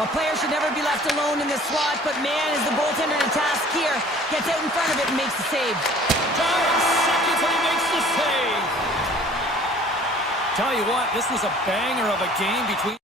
A player should never be left alone in this slot, but man, is the goaltender to task here. Gets out in front of it and makes the save. 5 seconds and he makes the save. Tell you what, this was a banger of a game between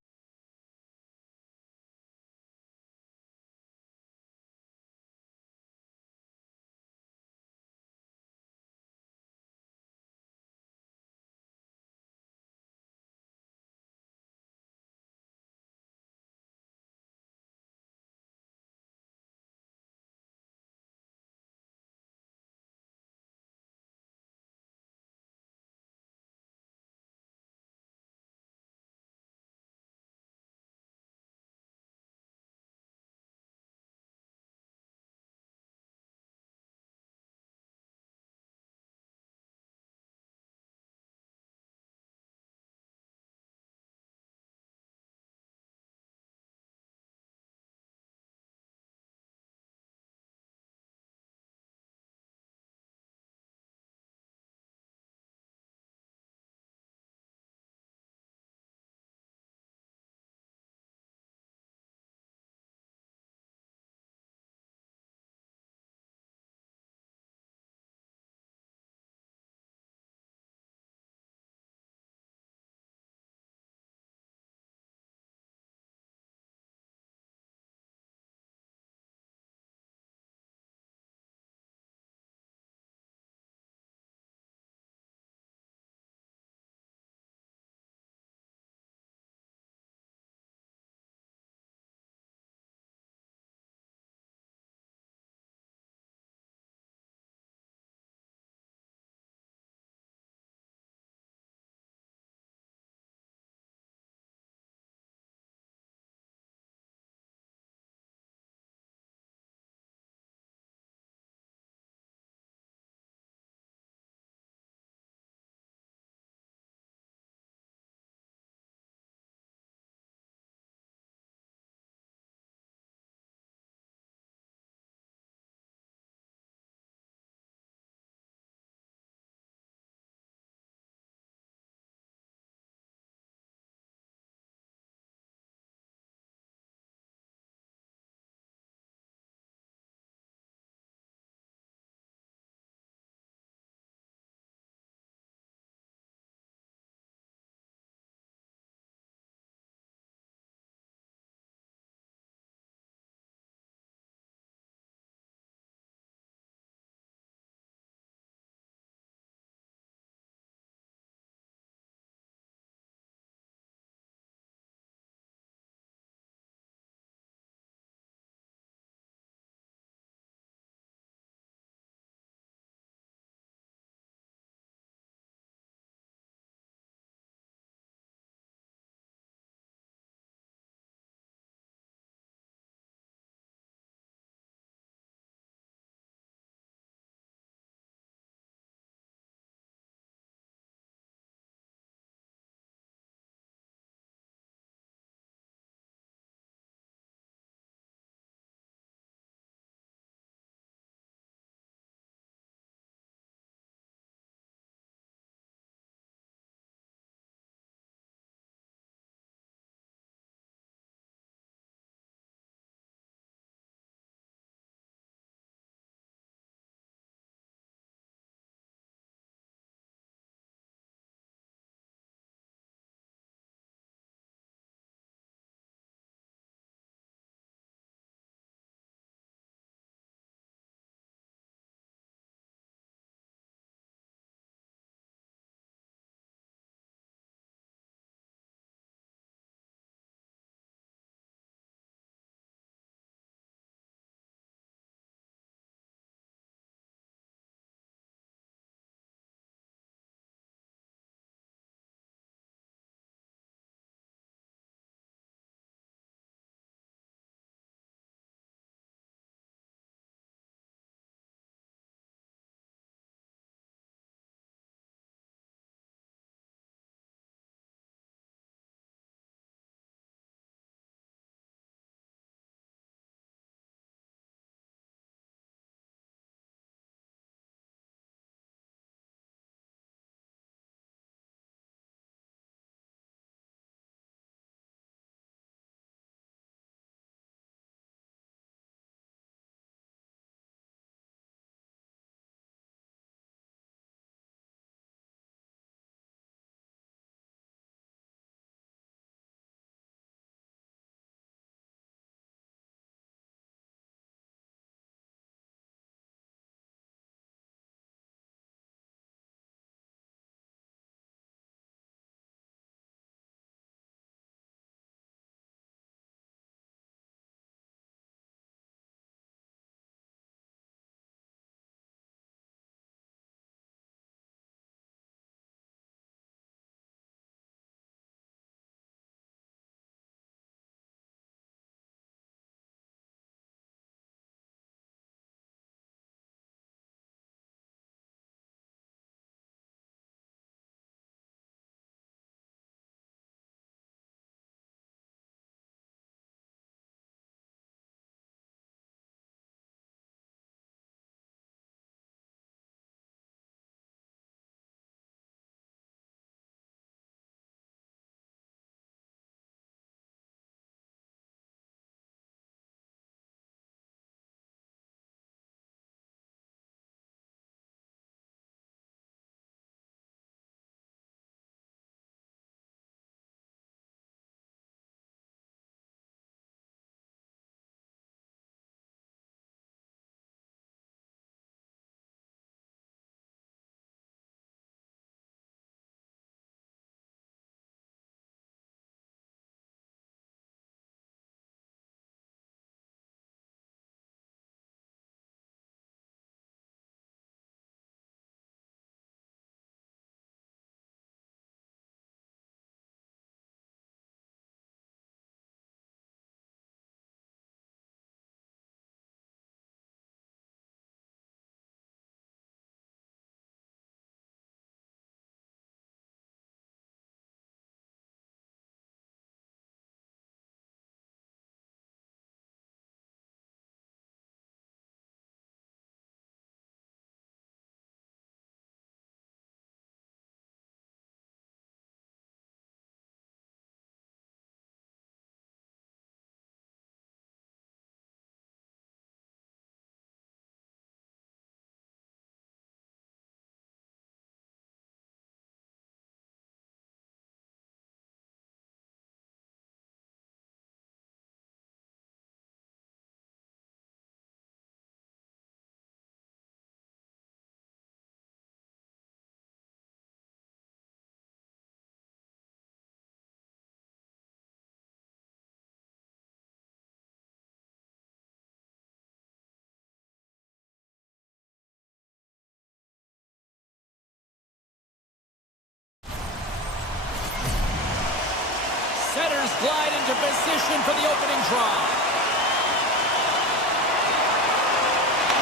glide into position for the opening draw.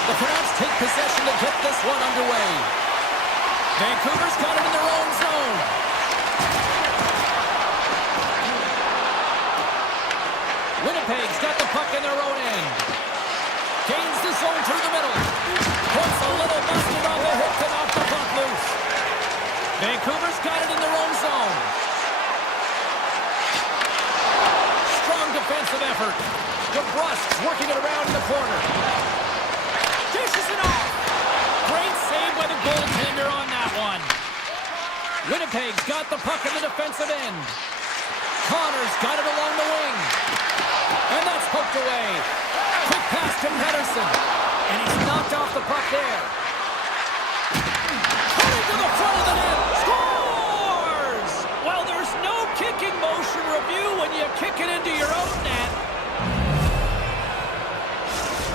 The Canucks take possession to get this one underway. Vancouver's got it in their own zone. Winnipeg's got the puck in their own end. Gains the zone through the middle. Puts a little busted on the hit to knock the puck loose. Vancouver's got it in their own zone. Strong defensive effort. DeBrusk's working it around in the corner. Dishes it off. Great save by the goaltender on that one. Winnipeg's got the puck in the defensive end. Connor's got it along the wing. And that's poked away. Quick pass to Pettersson. And he's knocked off the puck there. Coming to the front of the net. Scores! Well, there's no kicking motion review when you kick it into your own net.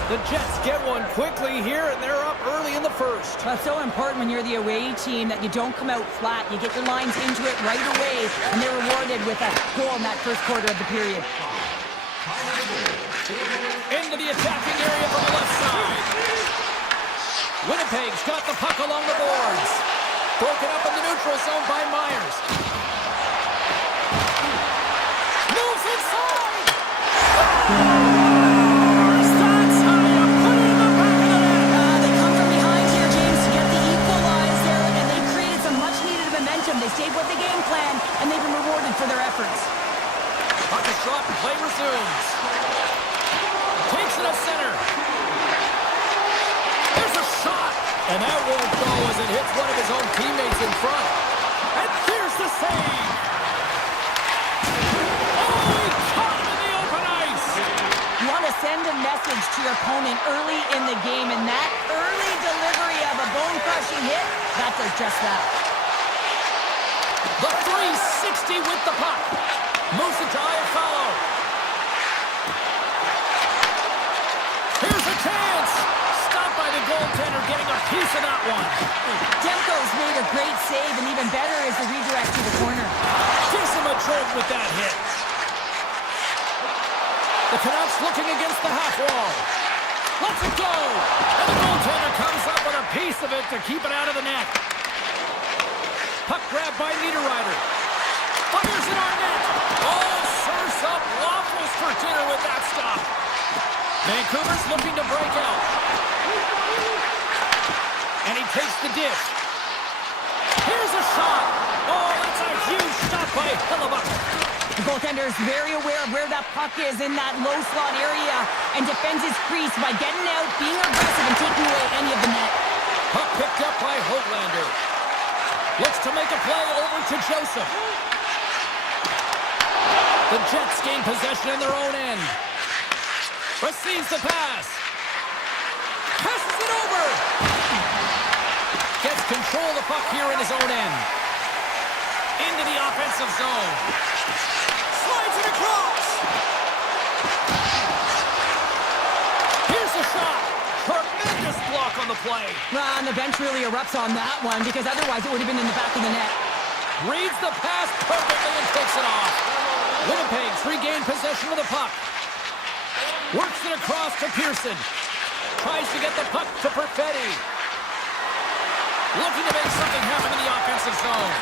The Jets get one quickly here, and they're up early in the first. That's so important when you're the away team that you don't come out flat. You get your lines into it right away, and they're rewarded with a goal in that first quarter of the period. Into the attacking area from the left side. Winnipeg's got the puck along the boards. Broken up in the neutral zone by Myers. Moves inside! That's how you put it in the back of the net! They come from behind here, James, to get the equalizer, and they created some much-needed momentum. They stayed with the game plan, and they've been rewarded for their efforts. Puck is dropped and play resumes. Takes it up center. There's a shot. And that won't go as it hits one of his own teammates in front. And there's the save. Oh, he caught him in the open ice. You want to send a message to your opponent early in the game, and that early delivery of a bone-crushing hit, that does just that. The 360 with the puck. Moves it to Iafallo. Here's a chance. Stopped by the goaltender, getting a piece of that one. Demko's made a great save, and even better is the redirect to the corner. Gives him a jolt with that hit. The Canucks looking against the half wall. Lets it go. And the goaltender comes up with a piece of it to keep it out of the net. Puck grabbed by Niederreiter. Fires it on net. Oh, serves up waffles for dinner with that stop. Vancouver's looking to break out. And he takes the dish. Here's a shot. Oh, that's a huge stop by Hellebuyck. The goaltender is very aware of where that puck is in that low slot area and defends his crease by getting out, being aggressive, and taking away any of the net. Puck picked up by Hoglander. Looks to make a play over to Joseph. The Jets gain possession in their own end. Receives the pass. Passes it over. Gets control of the puck here in his own end. Into the offensive zone. Slides it across. Here's the shot. Tremendous block on the play. And the bench really erupts on that one because otherwise it would have been in the back of the net. Reads the pass perfectly and takes it off. Winnipeg's regained possession of the puck. Works it across to Pearson. Tries to get the puck to Perfetti. Looking to make something happen in the offensive zone.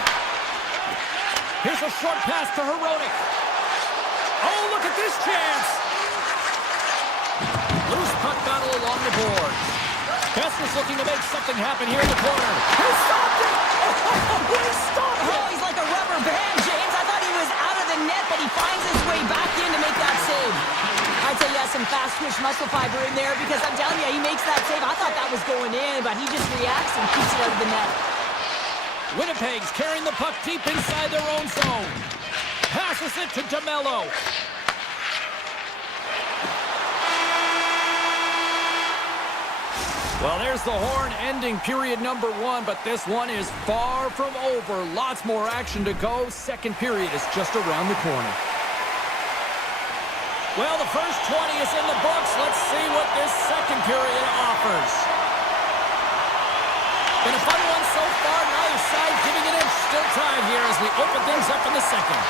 Here's a short pass to Hronek. Oh, look at this chance. Loose puck battle along the boards. Besser's looking to make something happen here in the corner. He stopped it! Oh, he stopped it! Oh, he's like a rubber band, James. I thought he was out of the net, but he finds his way back in to make that save. I'd say he has some fast-twitch muscle fiber in there because I'm telling you, he makes that save. I thought that was going in, but he just reacts and keeps it out of the net. Winnipeg's carrying the puck deep inside their own zone. Passes it to DeMello. Well, there's the horn ending period number 1, but this one is far from over. Lots more action to go. Second period is just around the corner. Well, the first 20 is in the books. Let's see what this second period offers. Been a fun one so far. Neither side giving an inch. Still tied here as we open things up in the second.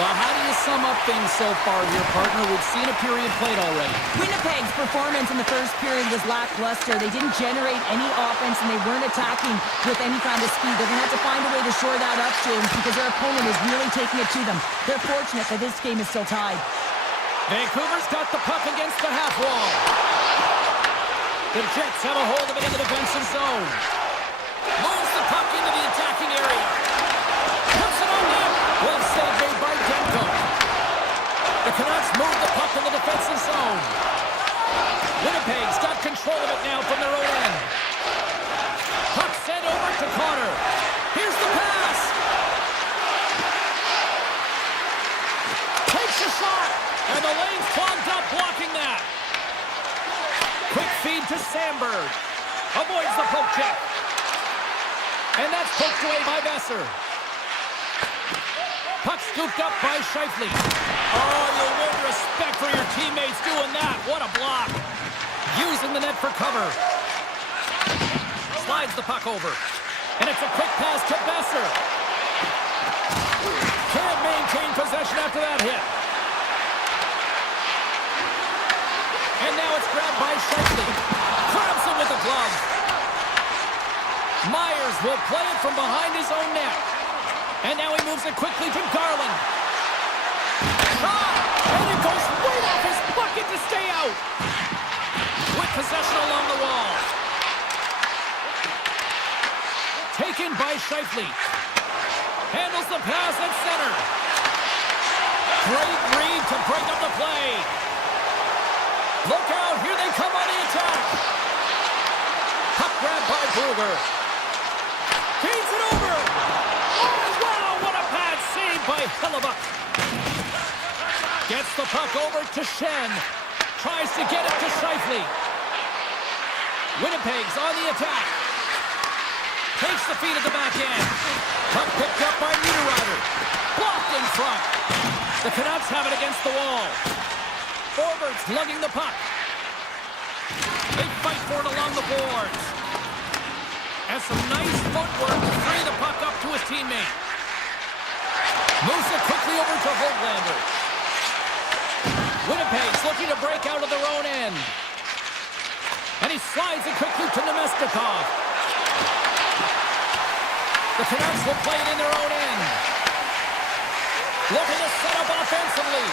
Well, how do you sum up things so far here, partner? We've seen a period played already. Winnipeg's performance in the first period was lackluster. They didn't generate any offense, and they weren't attacking with any kind of speed. They're going to have to find a way to shore that up, James, because their opponent is really taking it to them. They're fortunate that this game is still tied. Vancouver's got the puck against the half wall. The Jets have a hold of it in the defensive zone. Moves the puck into the attacking area. Puts it on net. Well saved made by Demko. The Canucks move the puck in the defensive zone. Winnipeg's got control of it now from their own end. Puck sent over to Connor. Here's the pass. Takes a shot. And the lane's clogged up blocking that. Quick feed to Sandberg. Avoids the poke check. And that's poked away by Besser. Puck scooped up by Scheifele. Oh, you'll win respect for your teammates doing that. What a block. Using the net for cover. Slides the puck over. And it's a quick pass to Besser. Can't maintain possession after that hit. And now it's grabbed by Scheifele. Grabs him with the glove. Myers will play it from behind his own net. And now he moves it quickly to Garland. Shot! And it goes right off his bucket to stay out. With possession along the wall. Taken by Scheifele. Handles the pass at center. Great read to break up the play. Look out, here they come on the attack. Puck grabbed by Brugger. Feeds it over. Oh, wow, what a bad save by Hellebuyck. Gets the puck over to Shen. Tries to get it to Scheifele. Winnipeg's on the attack. Takes the feed at the back end. Puck picked up by Niederreiter. Blocked in front. The Canucks have it against the wall. Forwards lugging the puck. They fight for it along the boards. Has some nice footwork to free the puck up to his teammate. Moves it quickly over to Hoglander. Winnipeg's looking to break out of their own end. And he slides it quickly to Nemestikov. The Canucks will play it in their own end. Looking to set up offensively.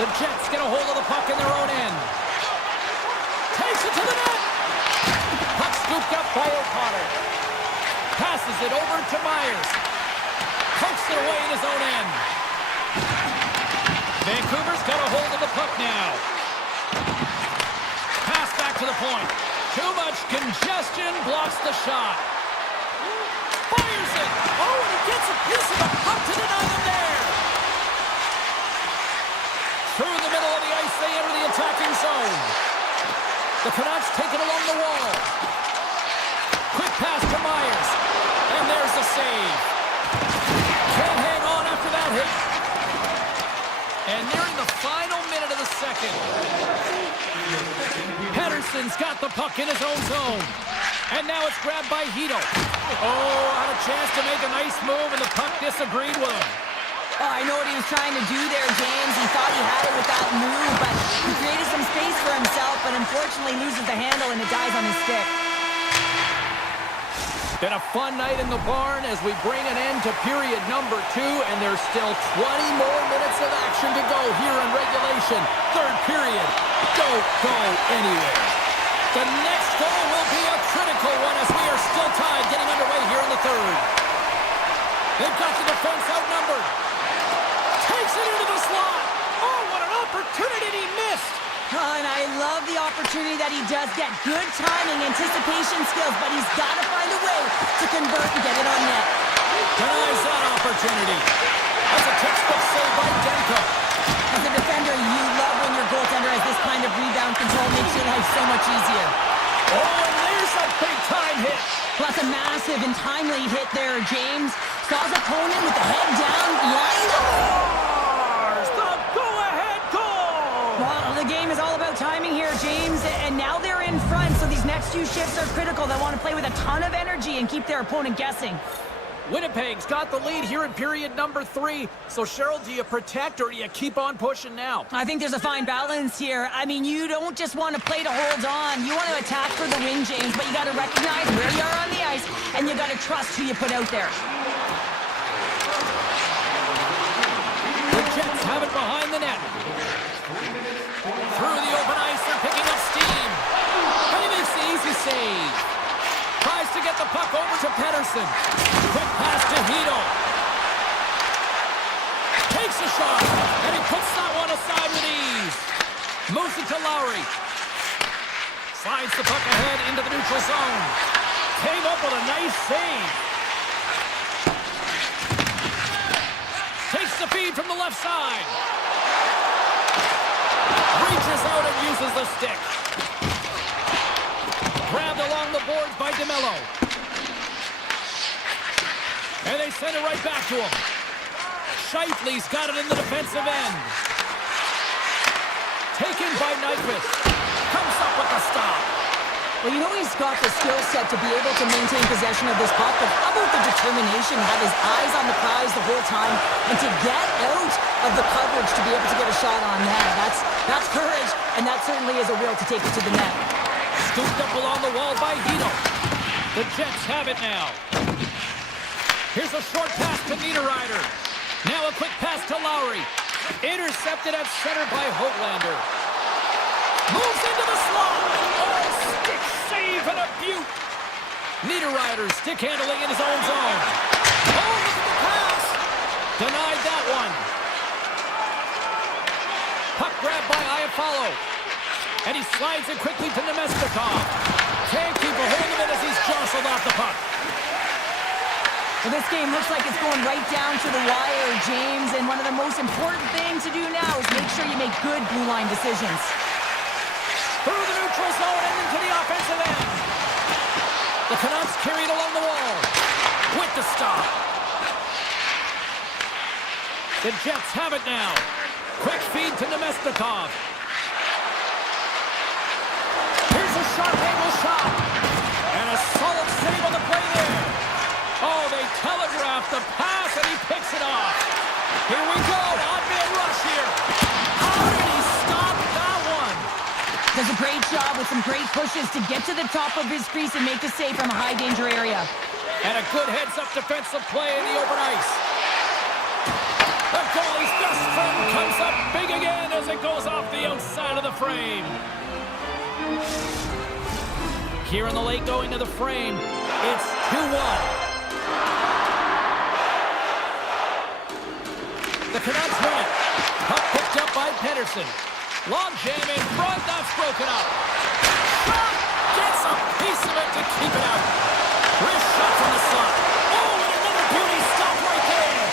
The Jets get a hold of the puck in their own end. Takes it to the net. Puck scooped up by O'Connor. Passes it over to Myers. Pokes it away in his own end. Vancouver's got a hold of the puck now. Pass back to the point. Too much congestion blocks the shot. Fires it. Oh, and he gets a piece of the puck to deny them there. Through the middle of the ice, they enter the attacking zone. The Canucks take it along the wall. Quick pass to Myers. And there's the save. Can't hang on after that hit. And nearing the final minute of the second. Pettersson's got the puck in his own zone. And now it's grabbed by Hito. Oh, had a chance to make a nice move, and the puck disagreed with him. Oh, I know what he was trying to do there, James. He thought he had it with that move, but he created some space for himself, but unfortunately loses the handle and it dies on his stick. Been a fun night in the barn as we bring an end to period number 2, and there's still 20 more minutes of action to go here in regulation. Third period. Don't go anywhere. The next goal will be a critical one as we are still tied getting underway here in the third. They've got the defense outnumbered. Takes it into the slot. Oh, what an opportunity he missed. Oh, and I love the opportunity that he does get. Good timing, anticipation skills, but he's got to find a way to convert and get it on net. Denies that opportunity. That's a textbook save by Demko. As a defender, you love when your goaltender has this kind of rebound control. Makes your life so much easier. Oh, and there's a big-time hit. Plus a massive and timely hit there, James. Saw his opponent with the head down, lined up. The go-ahead goal! Well, the game is all about timing here, James, and now they're in front, so these next few shifts are critical. They want to play with a ton of energy and keep their opponent guessing. Winnipeg's got the lead here in period number 3. So, Cheryl, do you protect or do you keep on pushing now? I think there's a fine balance here. I mean, you don't just want to play to hold on. You want to attack for the win, James, but you got to recognize where you are on the ice, and you got to trust who you put out there. The Jets have it behind the net. Through the open ice, they're picking up steam. And he makes the easy save. Tries to get the puck over to Pedersen. Quick pass to Hito. Takes a shot, and he puts that one aside with ease. Moves it to Lowry. Slides the puck ahead into the neutral zone. Came up with a nice save. Takes the feed from the left side. Reaches out and uses the stick. Grabbed along the boards by DeMello. And they send it right back to him. Scheifele's got it in the defensive end. Taken by Nyquist. Comes up with the stop. Well, you know he's got the skill set to be able to maintain possession of this puck, but how about the determination, have his eyes on the prize the whole time, and to get out of the coverage to be able to get a shot on net. That's courage, and that certainly is a will to take it to the net. Scooped up along the wall by Hito. The Jets have it now. Here's a short pass to Niederreiter. Now a quick pass to Lowry. Intercepted at center by Hoglander. Moves into the slot. Oh, stick save and a beaut. Niederreiter stick handling in his own zone. Oh, look at the pass. Denied that one. Puck grabbed by Iafallo. And he slides it quickly to Nemestikov. Can't keep a hold of it as he's jostled off the puck. Well, this game looks like it's going right down to the wire, James, and one of the most important things to do now is make sure you make good blue line decisions. Through the neutral zone and into the offensive end. The Canucks carried along the wall. With the stop. The Jets have it now. Quick feed to Nemestikov. Here's a sharp angle shot. And a solid save on the play there. Oh, they telegraphed the pass and he picks it off. Here we go. Odd man rush here. How did he stop that one? Does a great job with some great pushes to get to the top of his crease and make the save from a high danger area. And a good heads-up defensive play in the open ice. The goalie's best friend comes up big again as it goes off the outside of the frame. Here in the late going to the frame, it's 2-1. The Canucks win it. Puck picked up by Pedersen. Long jam in front, that's broken up. Shot! Gets a piece of it to keep it out. Wrist shot from the slot. Oh, and another beauty stop right there.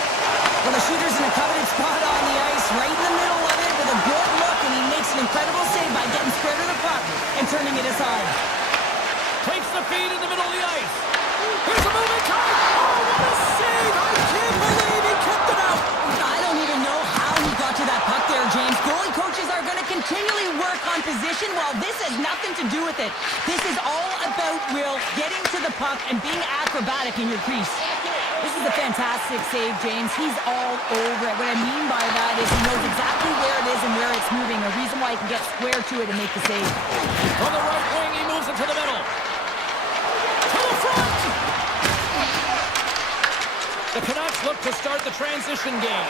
Well, the shooter's in a coveted spot on the ice, right in the middle of it with a good look, and he makes an incredible save by getting square to the puck and turning it aside. Takes the feed in the middle of the ice. Here's a moving target. Oh, what a save! I can't believe he kept it out. I don't even know how he got to that puck there, James. Goalie coaches are going to continually work on position. Well, this has nothing to do with it. This is all about Will getting to the puck and being acrobatic in your crease. This is a fantastic save, James. He's all over it. What I mean by that is he knows exactly where it is and where it's moving. A reason why he can get square to it and make the save. From the right wing, he moves it to the middle. To the front! The Canucks look to start the transition game.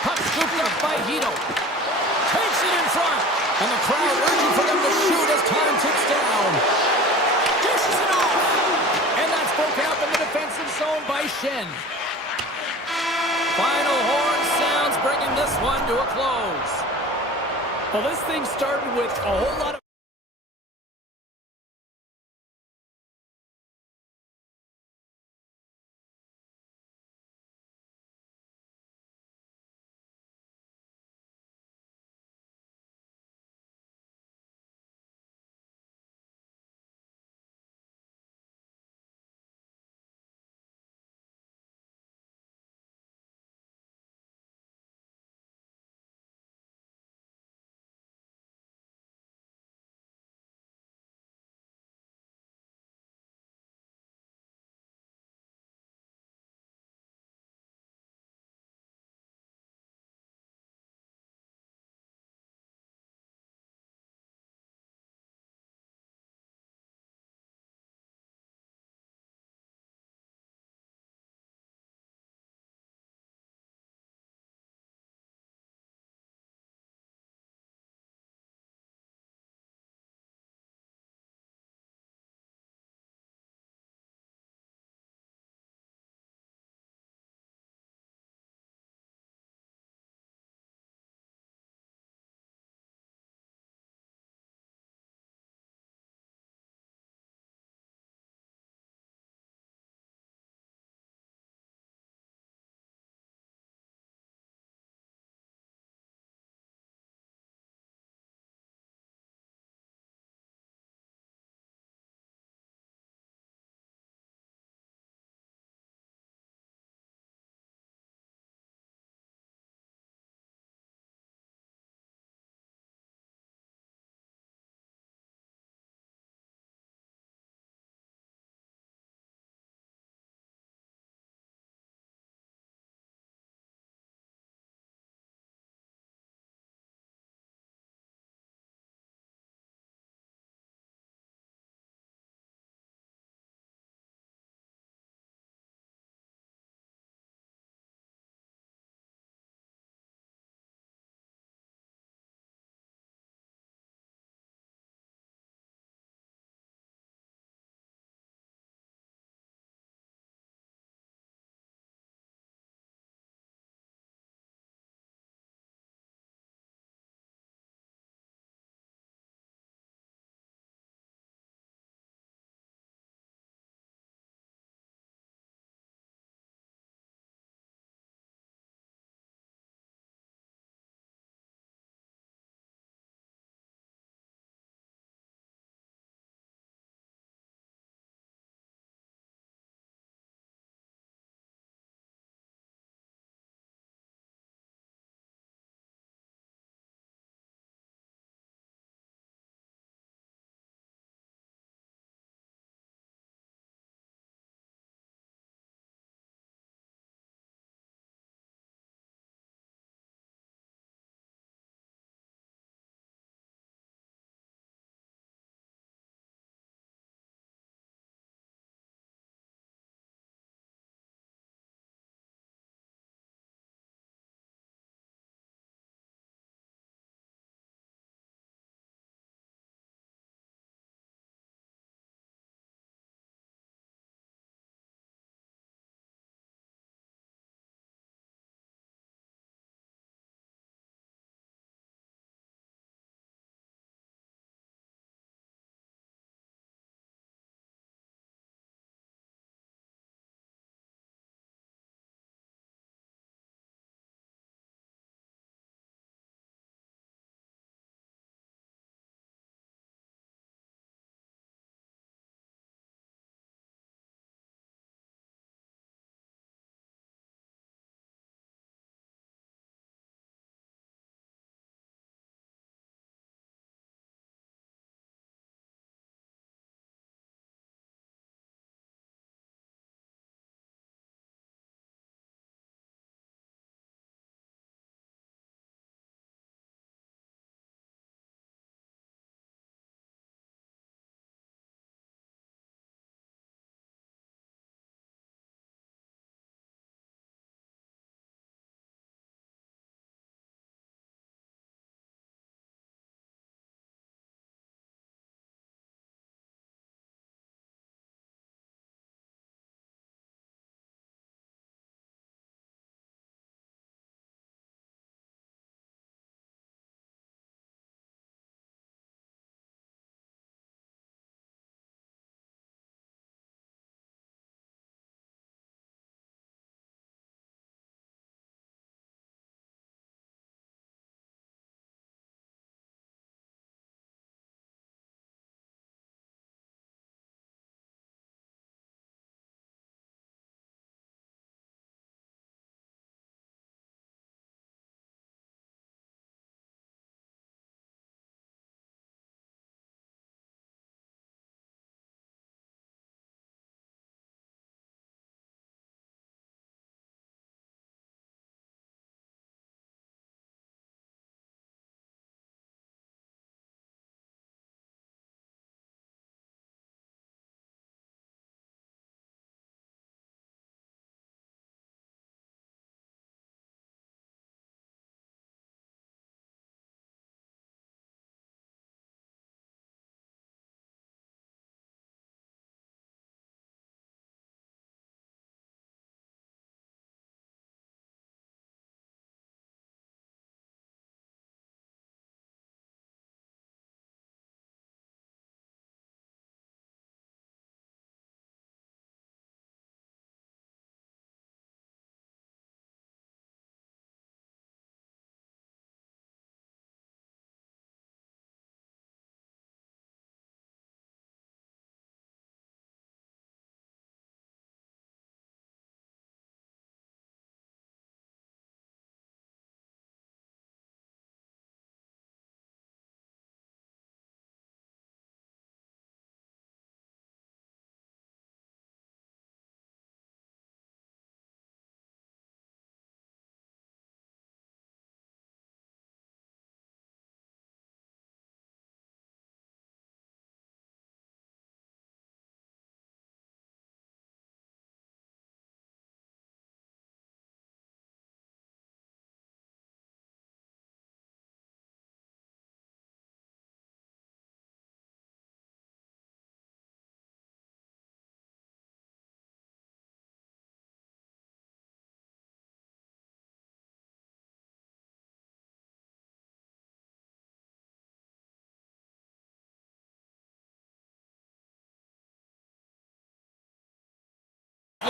Puck scooped up by Hito. Takes it in front. And the crowd urging for them to shoot as time ticks down. Dishes it off. And that's broken up in the defensive zone by Shen. Final horn sounds bringing this one to a close. Well, this thing started with a whole lot of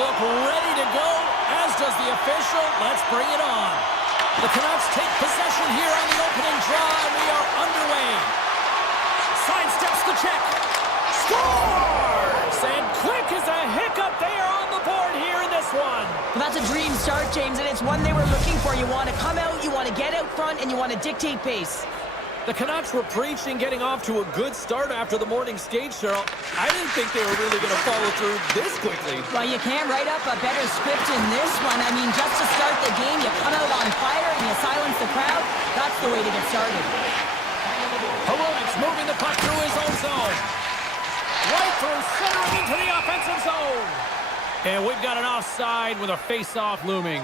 look ready to go, as does the official. Let's bring it on. The Canucks take possession here on the opening draw, and we are underway. Sidesteps the check. Scores! And quick as a hiccup, they are on the board here in this one. Well, that's a dream start, James, and it's one they were looking for. You want to come out, you want to get out front, and you want to dictate pace. The Canucks were preaching getting off to a good start after the morning skate, Cheryl. I didn't think they were really going to follow through this quickly. Well, you can't write up a better script in this one. I mean, just to start the game, you come out on fire and you silence the crowd. That's the way to get started. Heroic's moving the puck through his own zone. Right through center and into the offensive zone. And we've got an offside with a face-off looming.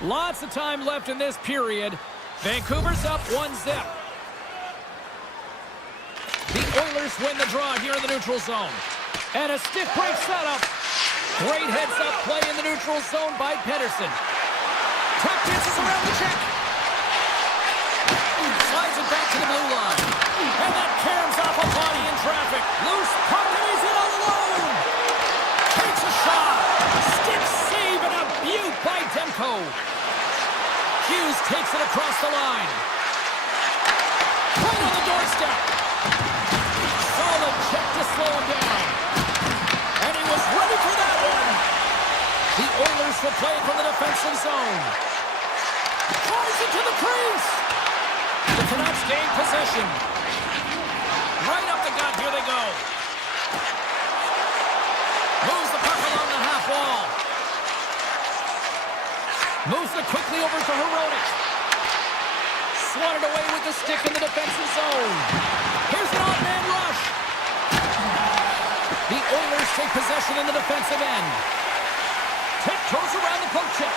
Lots of time left in this period. Vancouver's up 1-0. The Oilers win the draw here in the neutral zone. And a stiff break setup. Great heads-up play in the neutral zone by Pedersen. Tap dances around the check. Slides it back to the blue line. And that caroms off a body in traffic. Loose puck, and he's in alone. Takes a shot. Stiff save and a beaut by Demko. Hughes takes it across the line. Right on the doorstep. Solid check to slow him down. And he was ready for that one. The Oilers will play from the defensive zone. Tries it to the crease. The Canucks gain possession. Right up the gut, here they go. Moves the puck along the half wall. Moves it quickly over to Heroic. Swatted away with the stick in the defensive zone. Here's an odd-man rush. The Oilers take possession in the defensive end. Tiptoes around the poke check.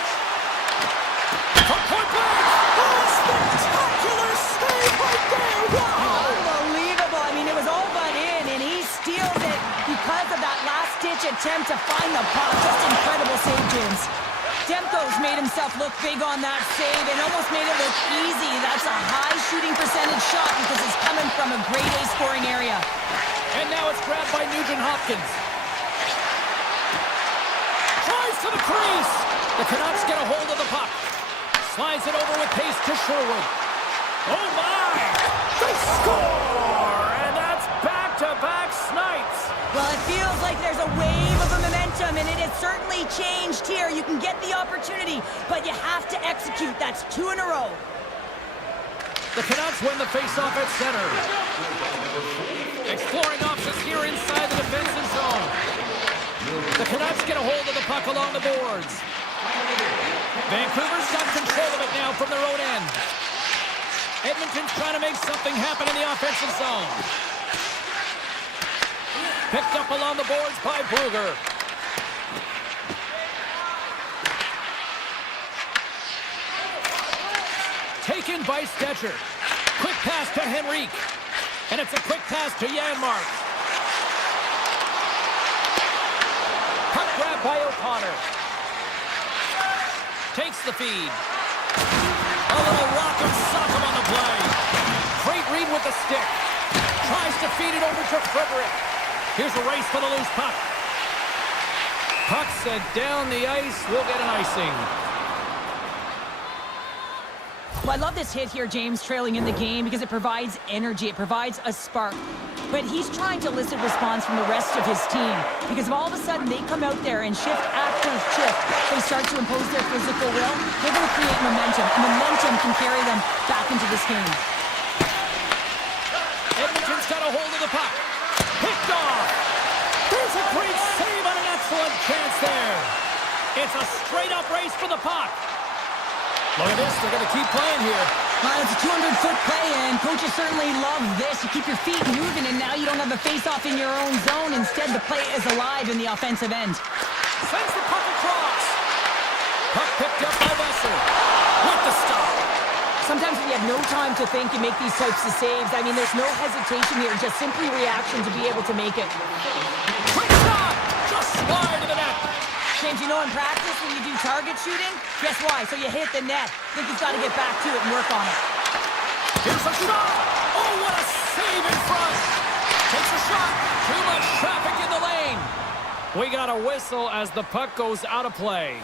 From point blank. Oh, spectacular save right there. Wow. Unbelievable. I mean, it was all but in, and he steals it because of that last-ditch attempt to find the puck. Just incredible save, James. Demko's made himself look big on that save and almost made it look easy. That's a high shooting percentage shot because it's coming from a grade A scoring area. And now it's grabbed by Nugent Hopkins. Tries to the crease. The Canucks get a hold of the puck. Slides it over with pace to Sherwood. Oh my! They score! And that's back-to-back snipes. Well, it feels like there's a wave of momentum, and it has certainly changed here. You can get the opportunity, but you have to execute. That's 2 in a row. The Canucks win the face-off at center. Exploring options here inside the defensive zone. The Canucks get a hold of the puck along the boards. Vancouver's got control of it now from their own end. Edmonton's trying to make something happen in the offensive zone. Picked up along the boards by Brugger. Taken by Stetcher. Quick pass to Henrique. And it's a quick pass to Janmark. Puck grab by O'Connor. Takes the feed. A little rock'em sock'em on the play. Great read with the stick. Tries to feed it over to Frederick. Here's a race for the loose puck. Puck sent down the ice. We'll get an icing. Well, I love this hit here, James, trailing in the game because it provides energy. It provides a spark. But he's trying to elicit response from the rest of his team because if all of a sudden they come out there and shift after shift, they start to impose their physical will, they're going to create momentum. And momentum can carry them back into this game. Edmonton's got a hold of the puck. Picked off. There's a great save on an excellent chance there. It's a straight-up race for the puck. Look at this. They're going to keep playing here. It's a 200-foot play, and coaches certainly love this. You keep your feet moving, and now you don't have a face-off in your own zone. Instead, the play is alive in the offensive end. Sends the puck across. Puck picked up by Besser. With the stop. Sometimes when you have no time to think, you make these types of saves. I mean, there's no hesitation here, just simply reaction to be able to make it. Quick shot! Just wide of the net. James, you know in practice when you do target shooting, guess why? So you hit the net. Think you've got to get back to it and work on it. Here's a shot! Oh, what a save in front! Takes a shot! Too much traffic in the lane! We We got a whistle as the puck goes out of play.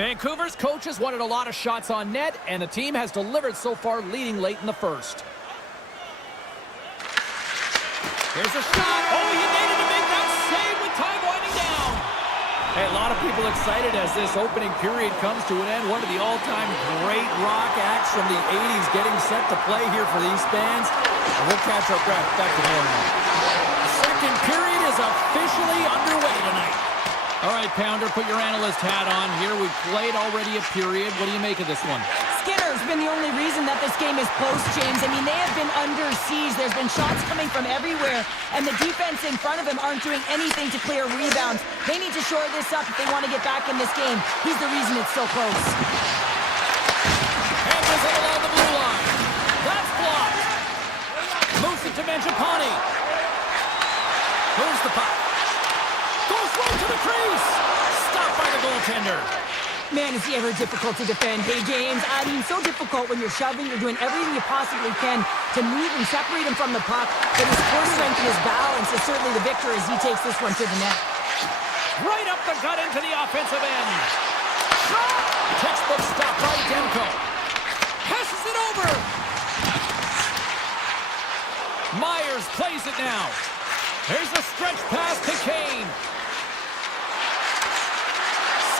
Vancouver's coaches wanted a lot of shots on net, and the team has delivered so far, leading late in the first. Here's a shot. Oh, he needed to make that save with time winding down. Hey, a lot of people excited as this opening period comes to an end. One of the all-time great rock acts from the 80s getting set to play here for these fans. And we'll catch our breath back to normal. The second period is officially underway tonight. All right, Pounder, put your analyst hat on here. We've played already a period. What do you make of this one? Skinner's been the only reason that this game is close, James. I mean, they have been under siege. There's been shots coming from everywhere, and the defense in front of him aren't doing anything to clear rebounds. They need to shore this up if they want to get back in this game. He's the reason it's so close. Hammers it along the blue line. That's blocked. Moves it to Mangiapane. Moves the puck. Goes right to the crease. Stopped by the goaltender. Man, is he ever difficult to defend. Hey, James, I mean, so difficult when you're shoving. You're doing everything you possibly can to move and separate him from the puck. But his core strength and his balance is certainly the victor as he takes this one to the net. Right up the gut into the offensive end. Shot! Textbook stop by Demko. Passes it over. Myers plays it now. Here's a stretch pass to Kane.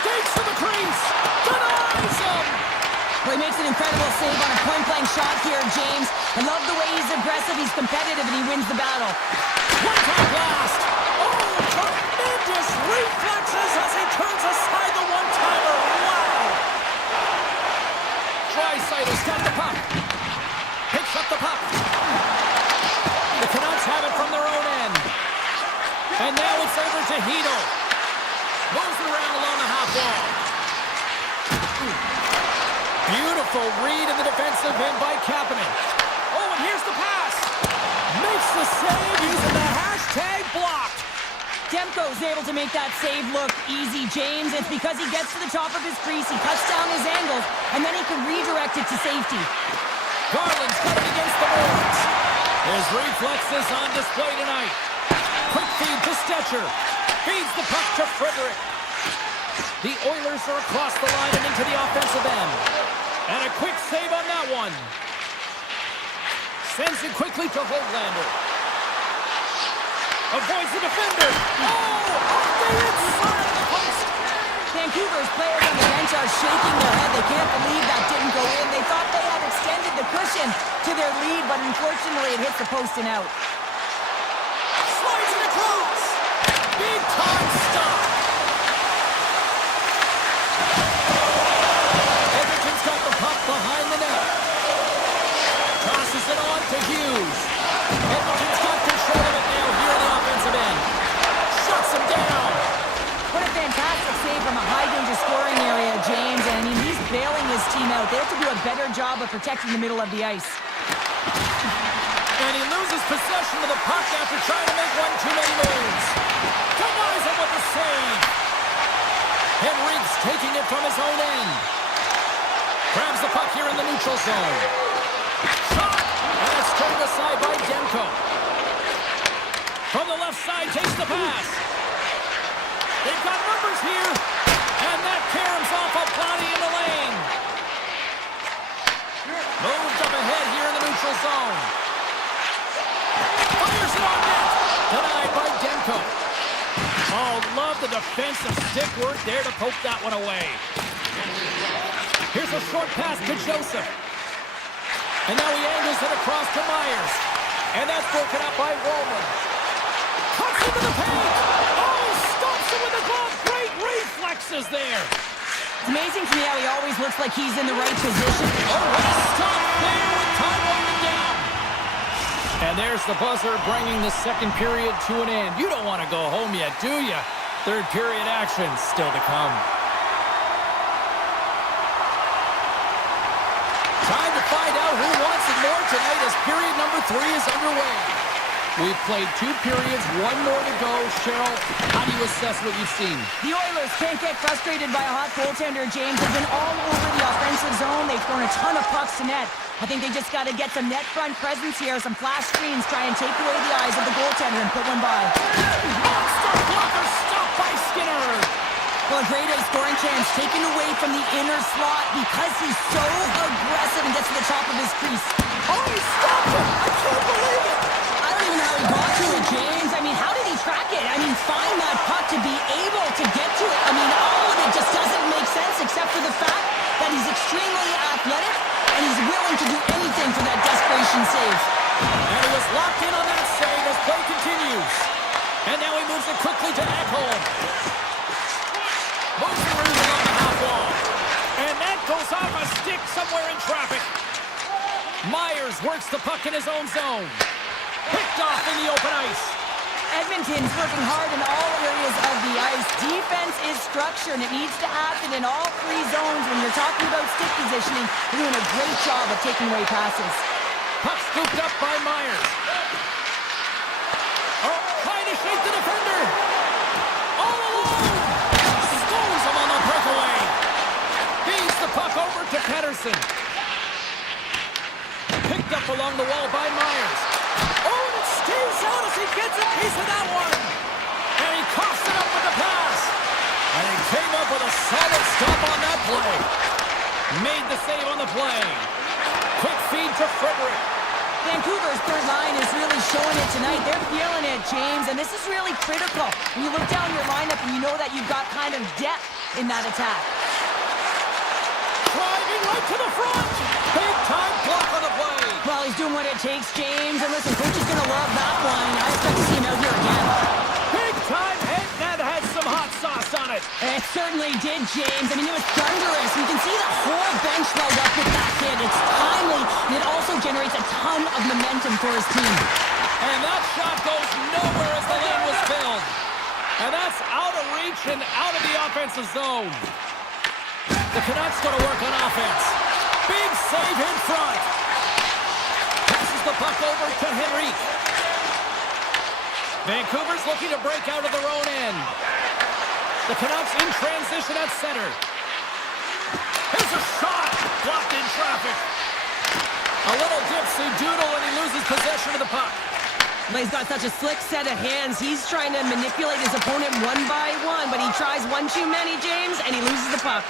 Skates to the crease. Denies him. Well, he makes an incredible save on a point-blank shot here, James. I love the way he's aggressive, he's competitive, and he wins the battle. One-time blast. Oh, tremendous reflexes as he turns aside the one-timer. Wow. Draisaitl got the puck. Picks up the puck. The Canucks have it from their own end. And now it's over to Hito. Moves around along the half wall. Beautiful read in the defensive end by Kapanen. Oh, and here's the pass. Makes the save using the hashtag blocked. Demko's able to make that save look easy, James. It's because he gets to the top of his crease, he cuts down his angles, and then he can redirect it to safety. Garland's got it against the boards. His reflexes on display tonight. Quick feed to Stetcher. Feeds the puck to Frederick. The Oilers are across the line and into the offensive end. And a quick save on that one. Sends it quickly to Höglander. Avoids the defender. Oh, off the inside of the post. Vancouver's players on the bench are shaking their head. They can't believe that didn't go in. They thought they had extended the cushion to their lead, but unfortunately it hits the post and out. Slides it across. Big time stop. Edmonton's got the puck behind the net. Tosses it on to Hughes. Edmonton's got control of it now here in the offensive end. Shuts him down. What a fantastic save from a high-danger scoring area, James. And I mean, he's bailing his team out. They have to do a better job of protecting the middle of the ice. And he loses possession of the puck after trying to make one too many moves. Denies him with the save. Henrique's taking it from his own end. Grabs the puck here in the neutral zone. Shot! And it's turned aside by Demko. From the left side, takes the pass. They've got numbers here. And that caroms off a body in the lane. Moved up ahead here in the neutral zone. Fires it on net. Denied by Demko. Oh, love the defensive stick work there to poke that one away. Here's a short pass to Joseph. And now he angles it across to Myers. And that's broken up by Roman. Cuts into the paint. Oh, stops him with the glove. Great reflexes there. It's amazing to me how he always looks like he's in the right position. Oh, what a stop there with time winding down. And there's the buzzer bringing the second period to an end. You don't want to go home yet, do you? Third period action still to come. Time to find out who wants it more tonight as period number 3 is underway. We've played 2 periods, 1 more to go. Cheryl, how do you assess what you've seen? The Oilers can't get frustrated by a hot goaltender, James. They've been all over the offensive zone. They've thrown a ton of pucks to net. I think they just got to get some net front presence here, some flash screens, try and take away the eyes of the goaltender and put one by. Monster blocker stopped by Skinner. Well, a great A scoring chance taken away from the inner slot because he's so aggressive and gets to the top of his crease. Oh, he stopped him. I can't believe it. I don't even know how he got to it, James. I mean, how did he track it? I mean, find that puck to be able to get to it. I mean, all of it just doesn't make sense except for the fact that he's extremely athletic and he's willing to do anything for that desperation save. And he was locked in on that save as play continues. And now he moves it quickly to Ekholm. Moves the Roos on the half wall. And that goes off a stick somewhere in traffic. Myers works the puck in his own zone. Picked off in the open ice. Edmonton's working hard in all areas of the ice. Defense is structure, and it needs to happen in all 3 zones. When you're talking about stick positioning, they're doing a great job of taking away passes. Puck scooped up by Myers. Oh, trying to shake the defender. All alone. Stones him on the breakaway. Feeds the puck over to Pettersson. Picked up along the wall by Myers. Oh, and it stays out as he gets a piece of that one. And he coughs it up with the pass. And he came up with a solid stop on that play. Made the save on the play. Quick feed to Frederick. Vancouver's third line is really showing it tonight. They're feeling it, James, and this is really critical. When you look down your lineup and you know that you've got kind of depth in that attack. Driving right to the front. Big time block on the play. Well, he's doing what it takes, James, and listen, coach is going to love that one. I expect to see him out here again. Big time hit, that had some hot sauce on it. It certainly did, James. I mean, it was thunderous. You can see the whole bench swelled up with that hit. It's timely, and it also generates a ton of momentum for his team. And that shot goes nowhere as the lane was filled. And that's out of reach and out of the offensive zone. The Canucks going to work on offense. Big save in front. Passes the puck over to Henrique. Vancouver's looking to break out of their own end. The Canucks in transition at center. Here's a shot. Blocked in traffic. A little dipsy doodle and he loses possession of the puck. But he's got such a slick set of hands. He's trying to manipulate his opponent one by one, but he tries one too many, James, and he loses the puck.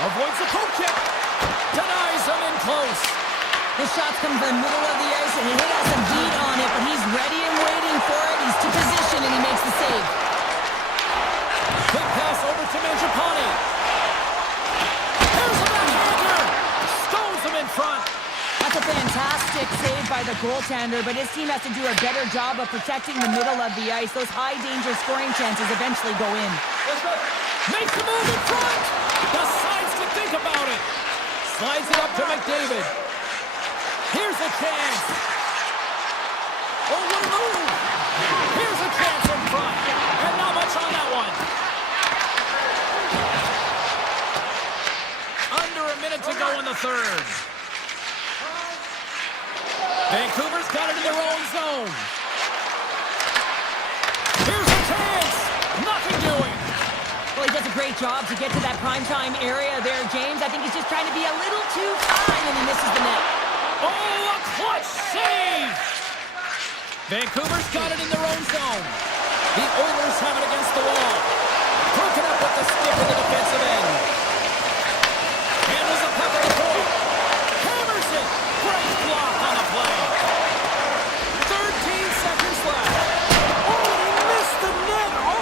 Avoids the poke check. Denies him in close. This shot's coming from the middle of the ice, and he has a beat on it, but he's ready and waiting for it. He's to position, and he makes the save. Quick pass over to Mangiapane. Here's a backhander. Stones him in front. That's a fantastic save by the goaltender, but his team has to do a better job of protecting the middle of the ice. Those high-danger scoring chances eventually go in. Makes the move in front. Decides to think about it. Slides it up to McDavid. Here's a chance. Oh, what a move. Here's a chance in front. And not much on that one. Under a minute to go in the third. Vancouver's got it in their own zone. Here's a chance. Nothing doing. Well, he does a great job to get to that primetime area there, James. I think he's just trying to be a little too fine, and he misses the net. Oh, a clutch save! Vancouver's got it in their own zone. The Oilers have it against the wall. Broken up with the stick in the defensive end. Handles the puck at the point. Hammers it. Great block on the play. 13 seconds left. Oh, he missed the net. Oh!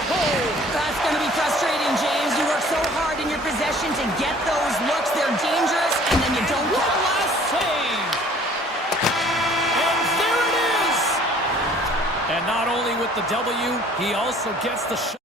That's going to be frustrating, James. You work so hard in your possession to get those looks. They're dangerous, and then you don't get one last save. And there it is. And not only with the W, he also gets the shot.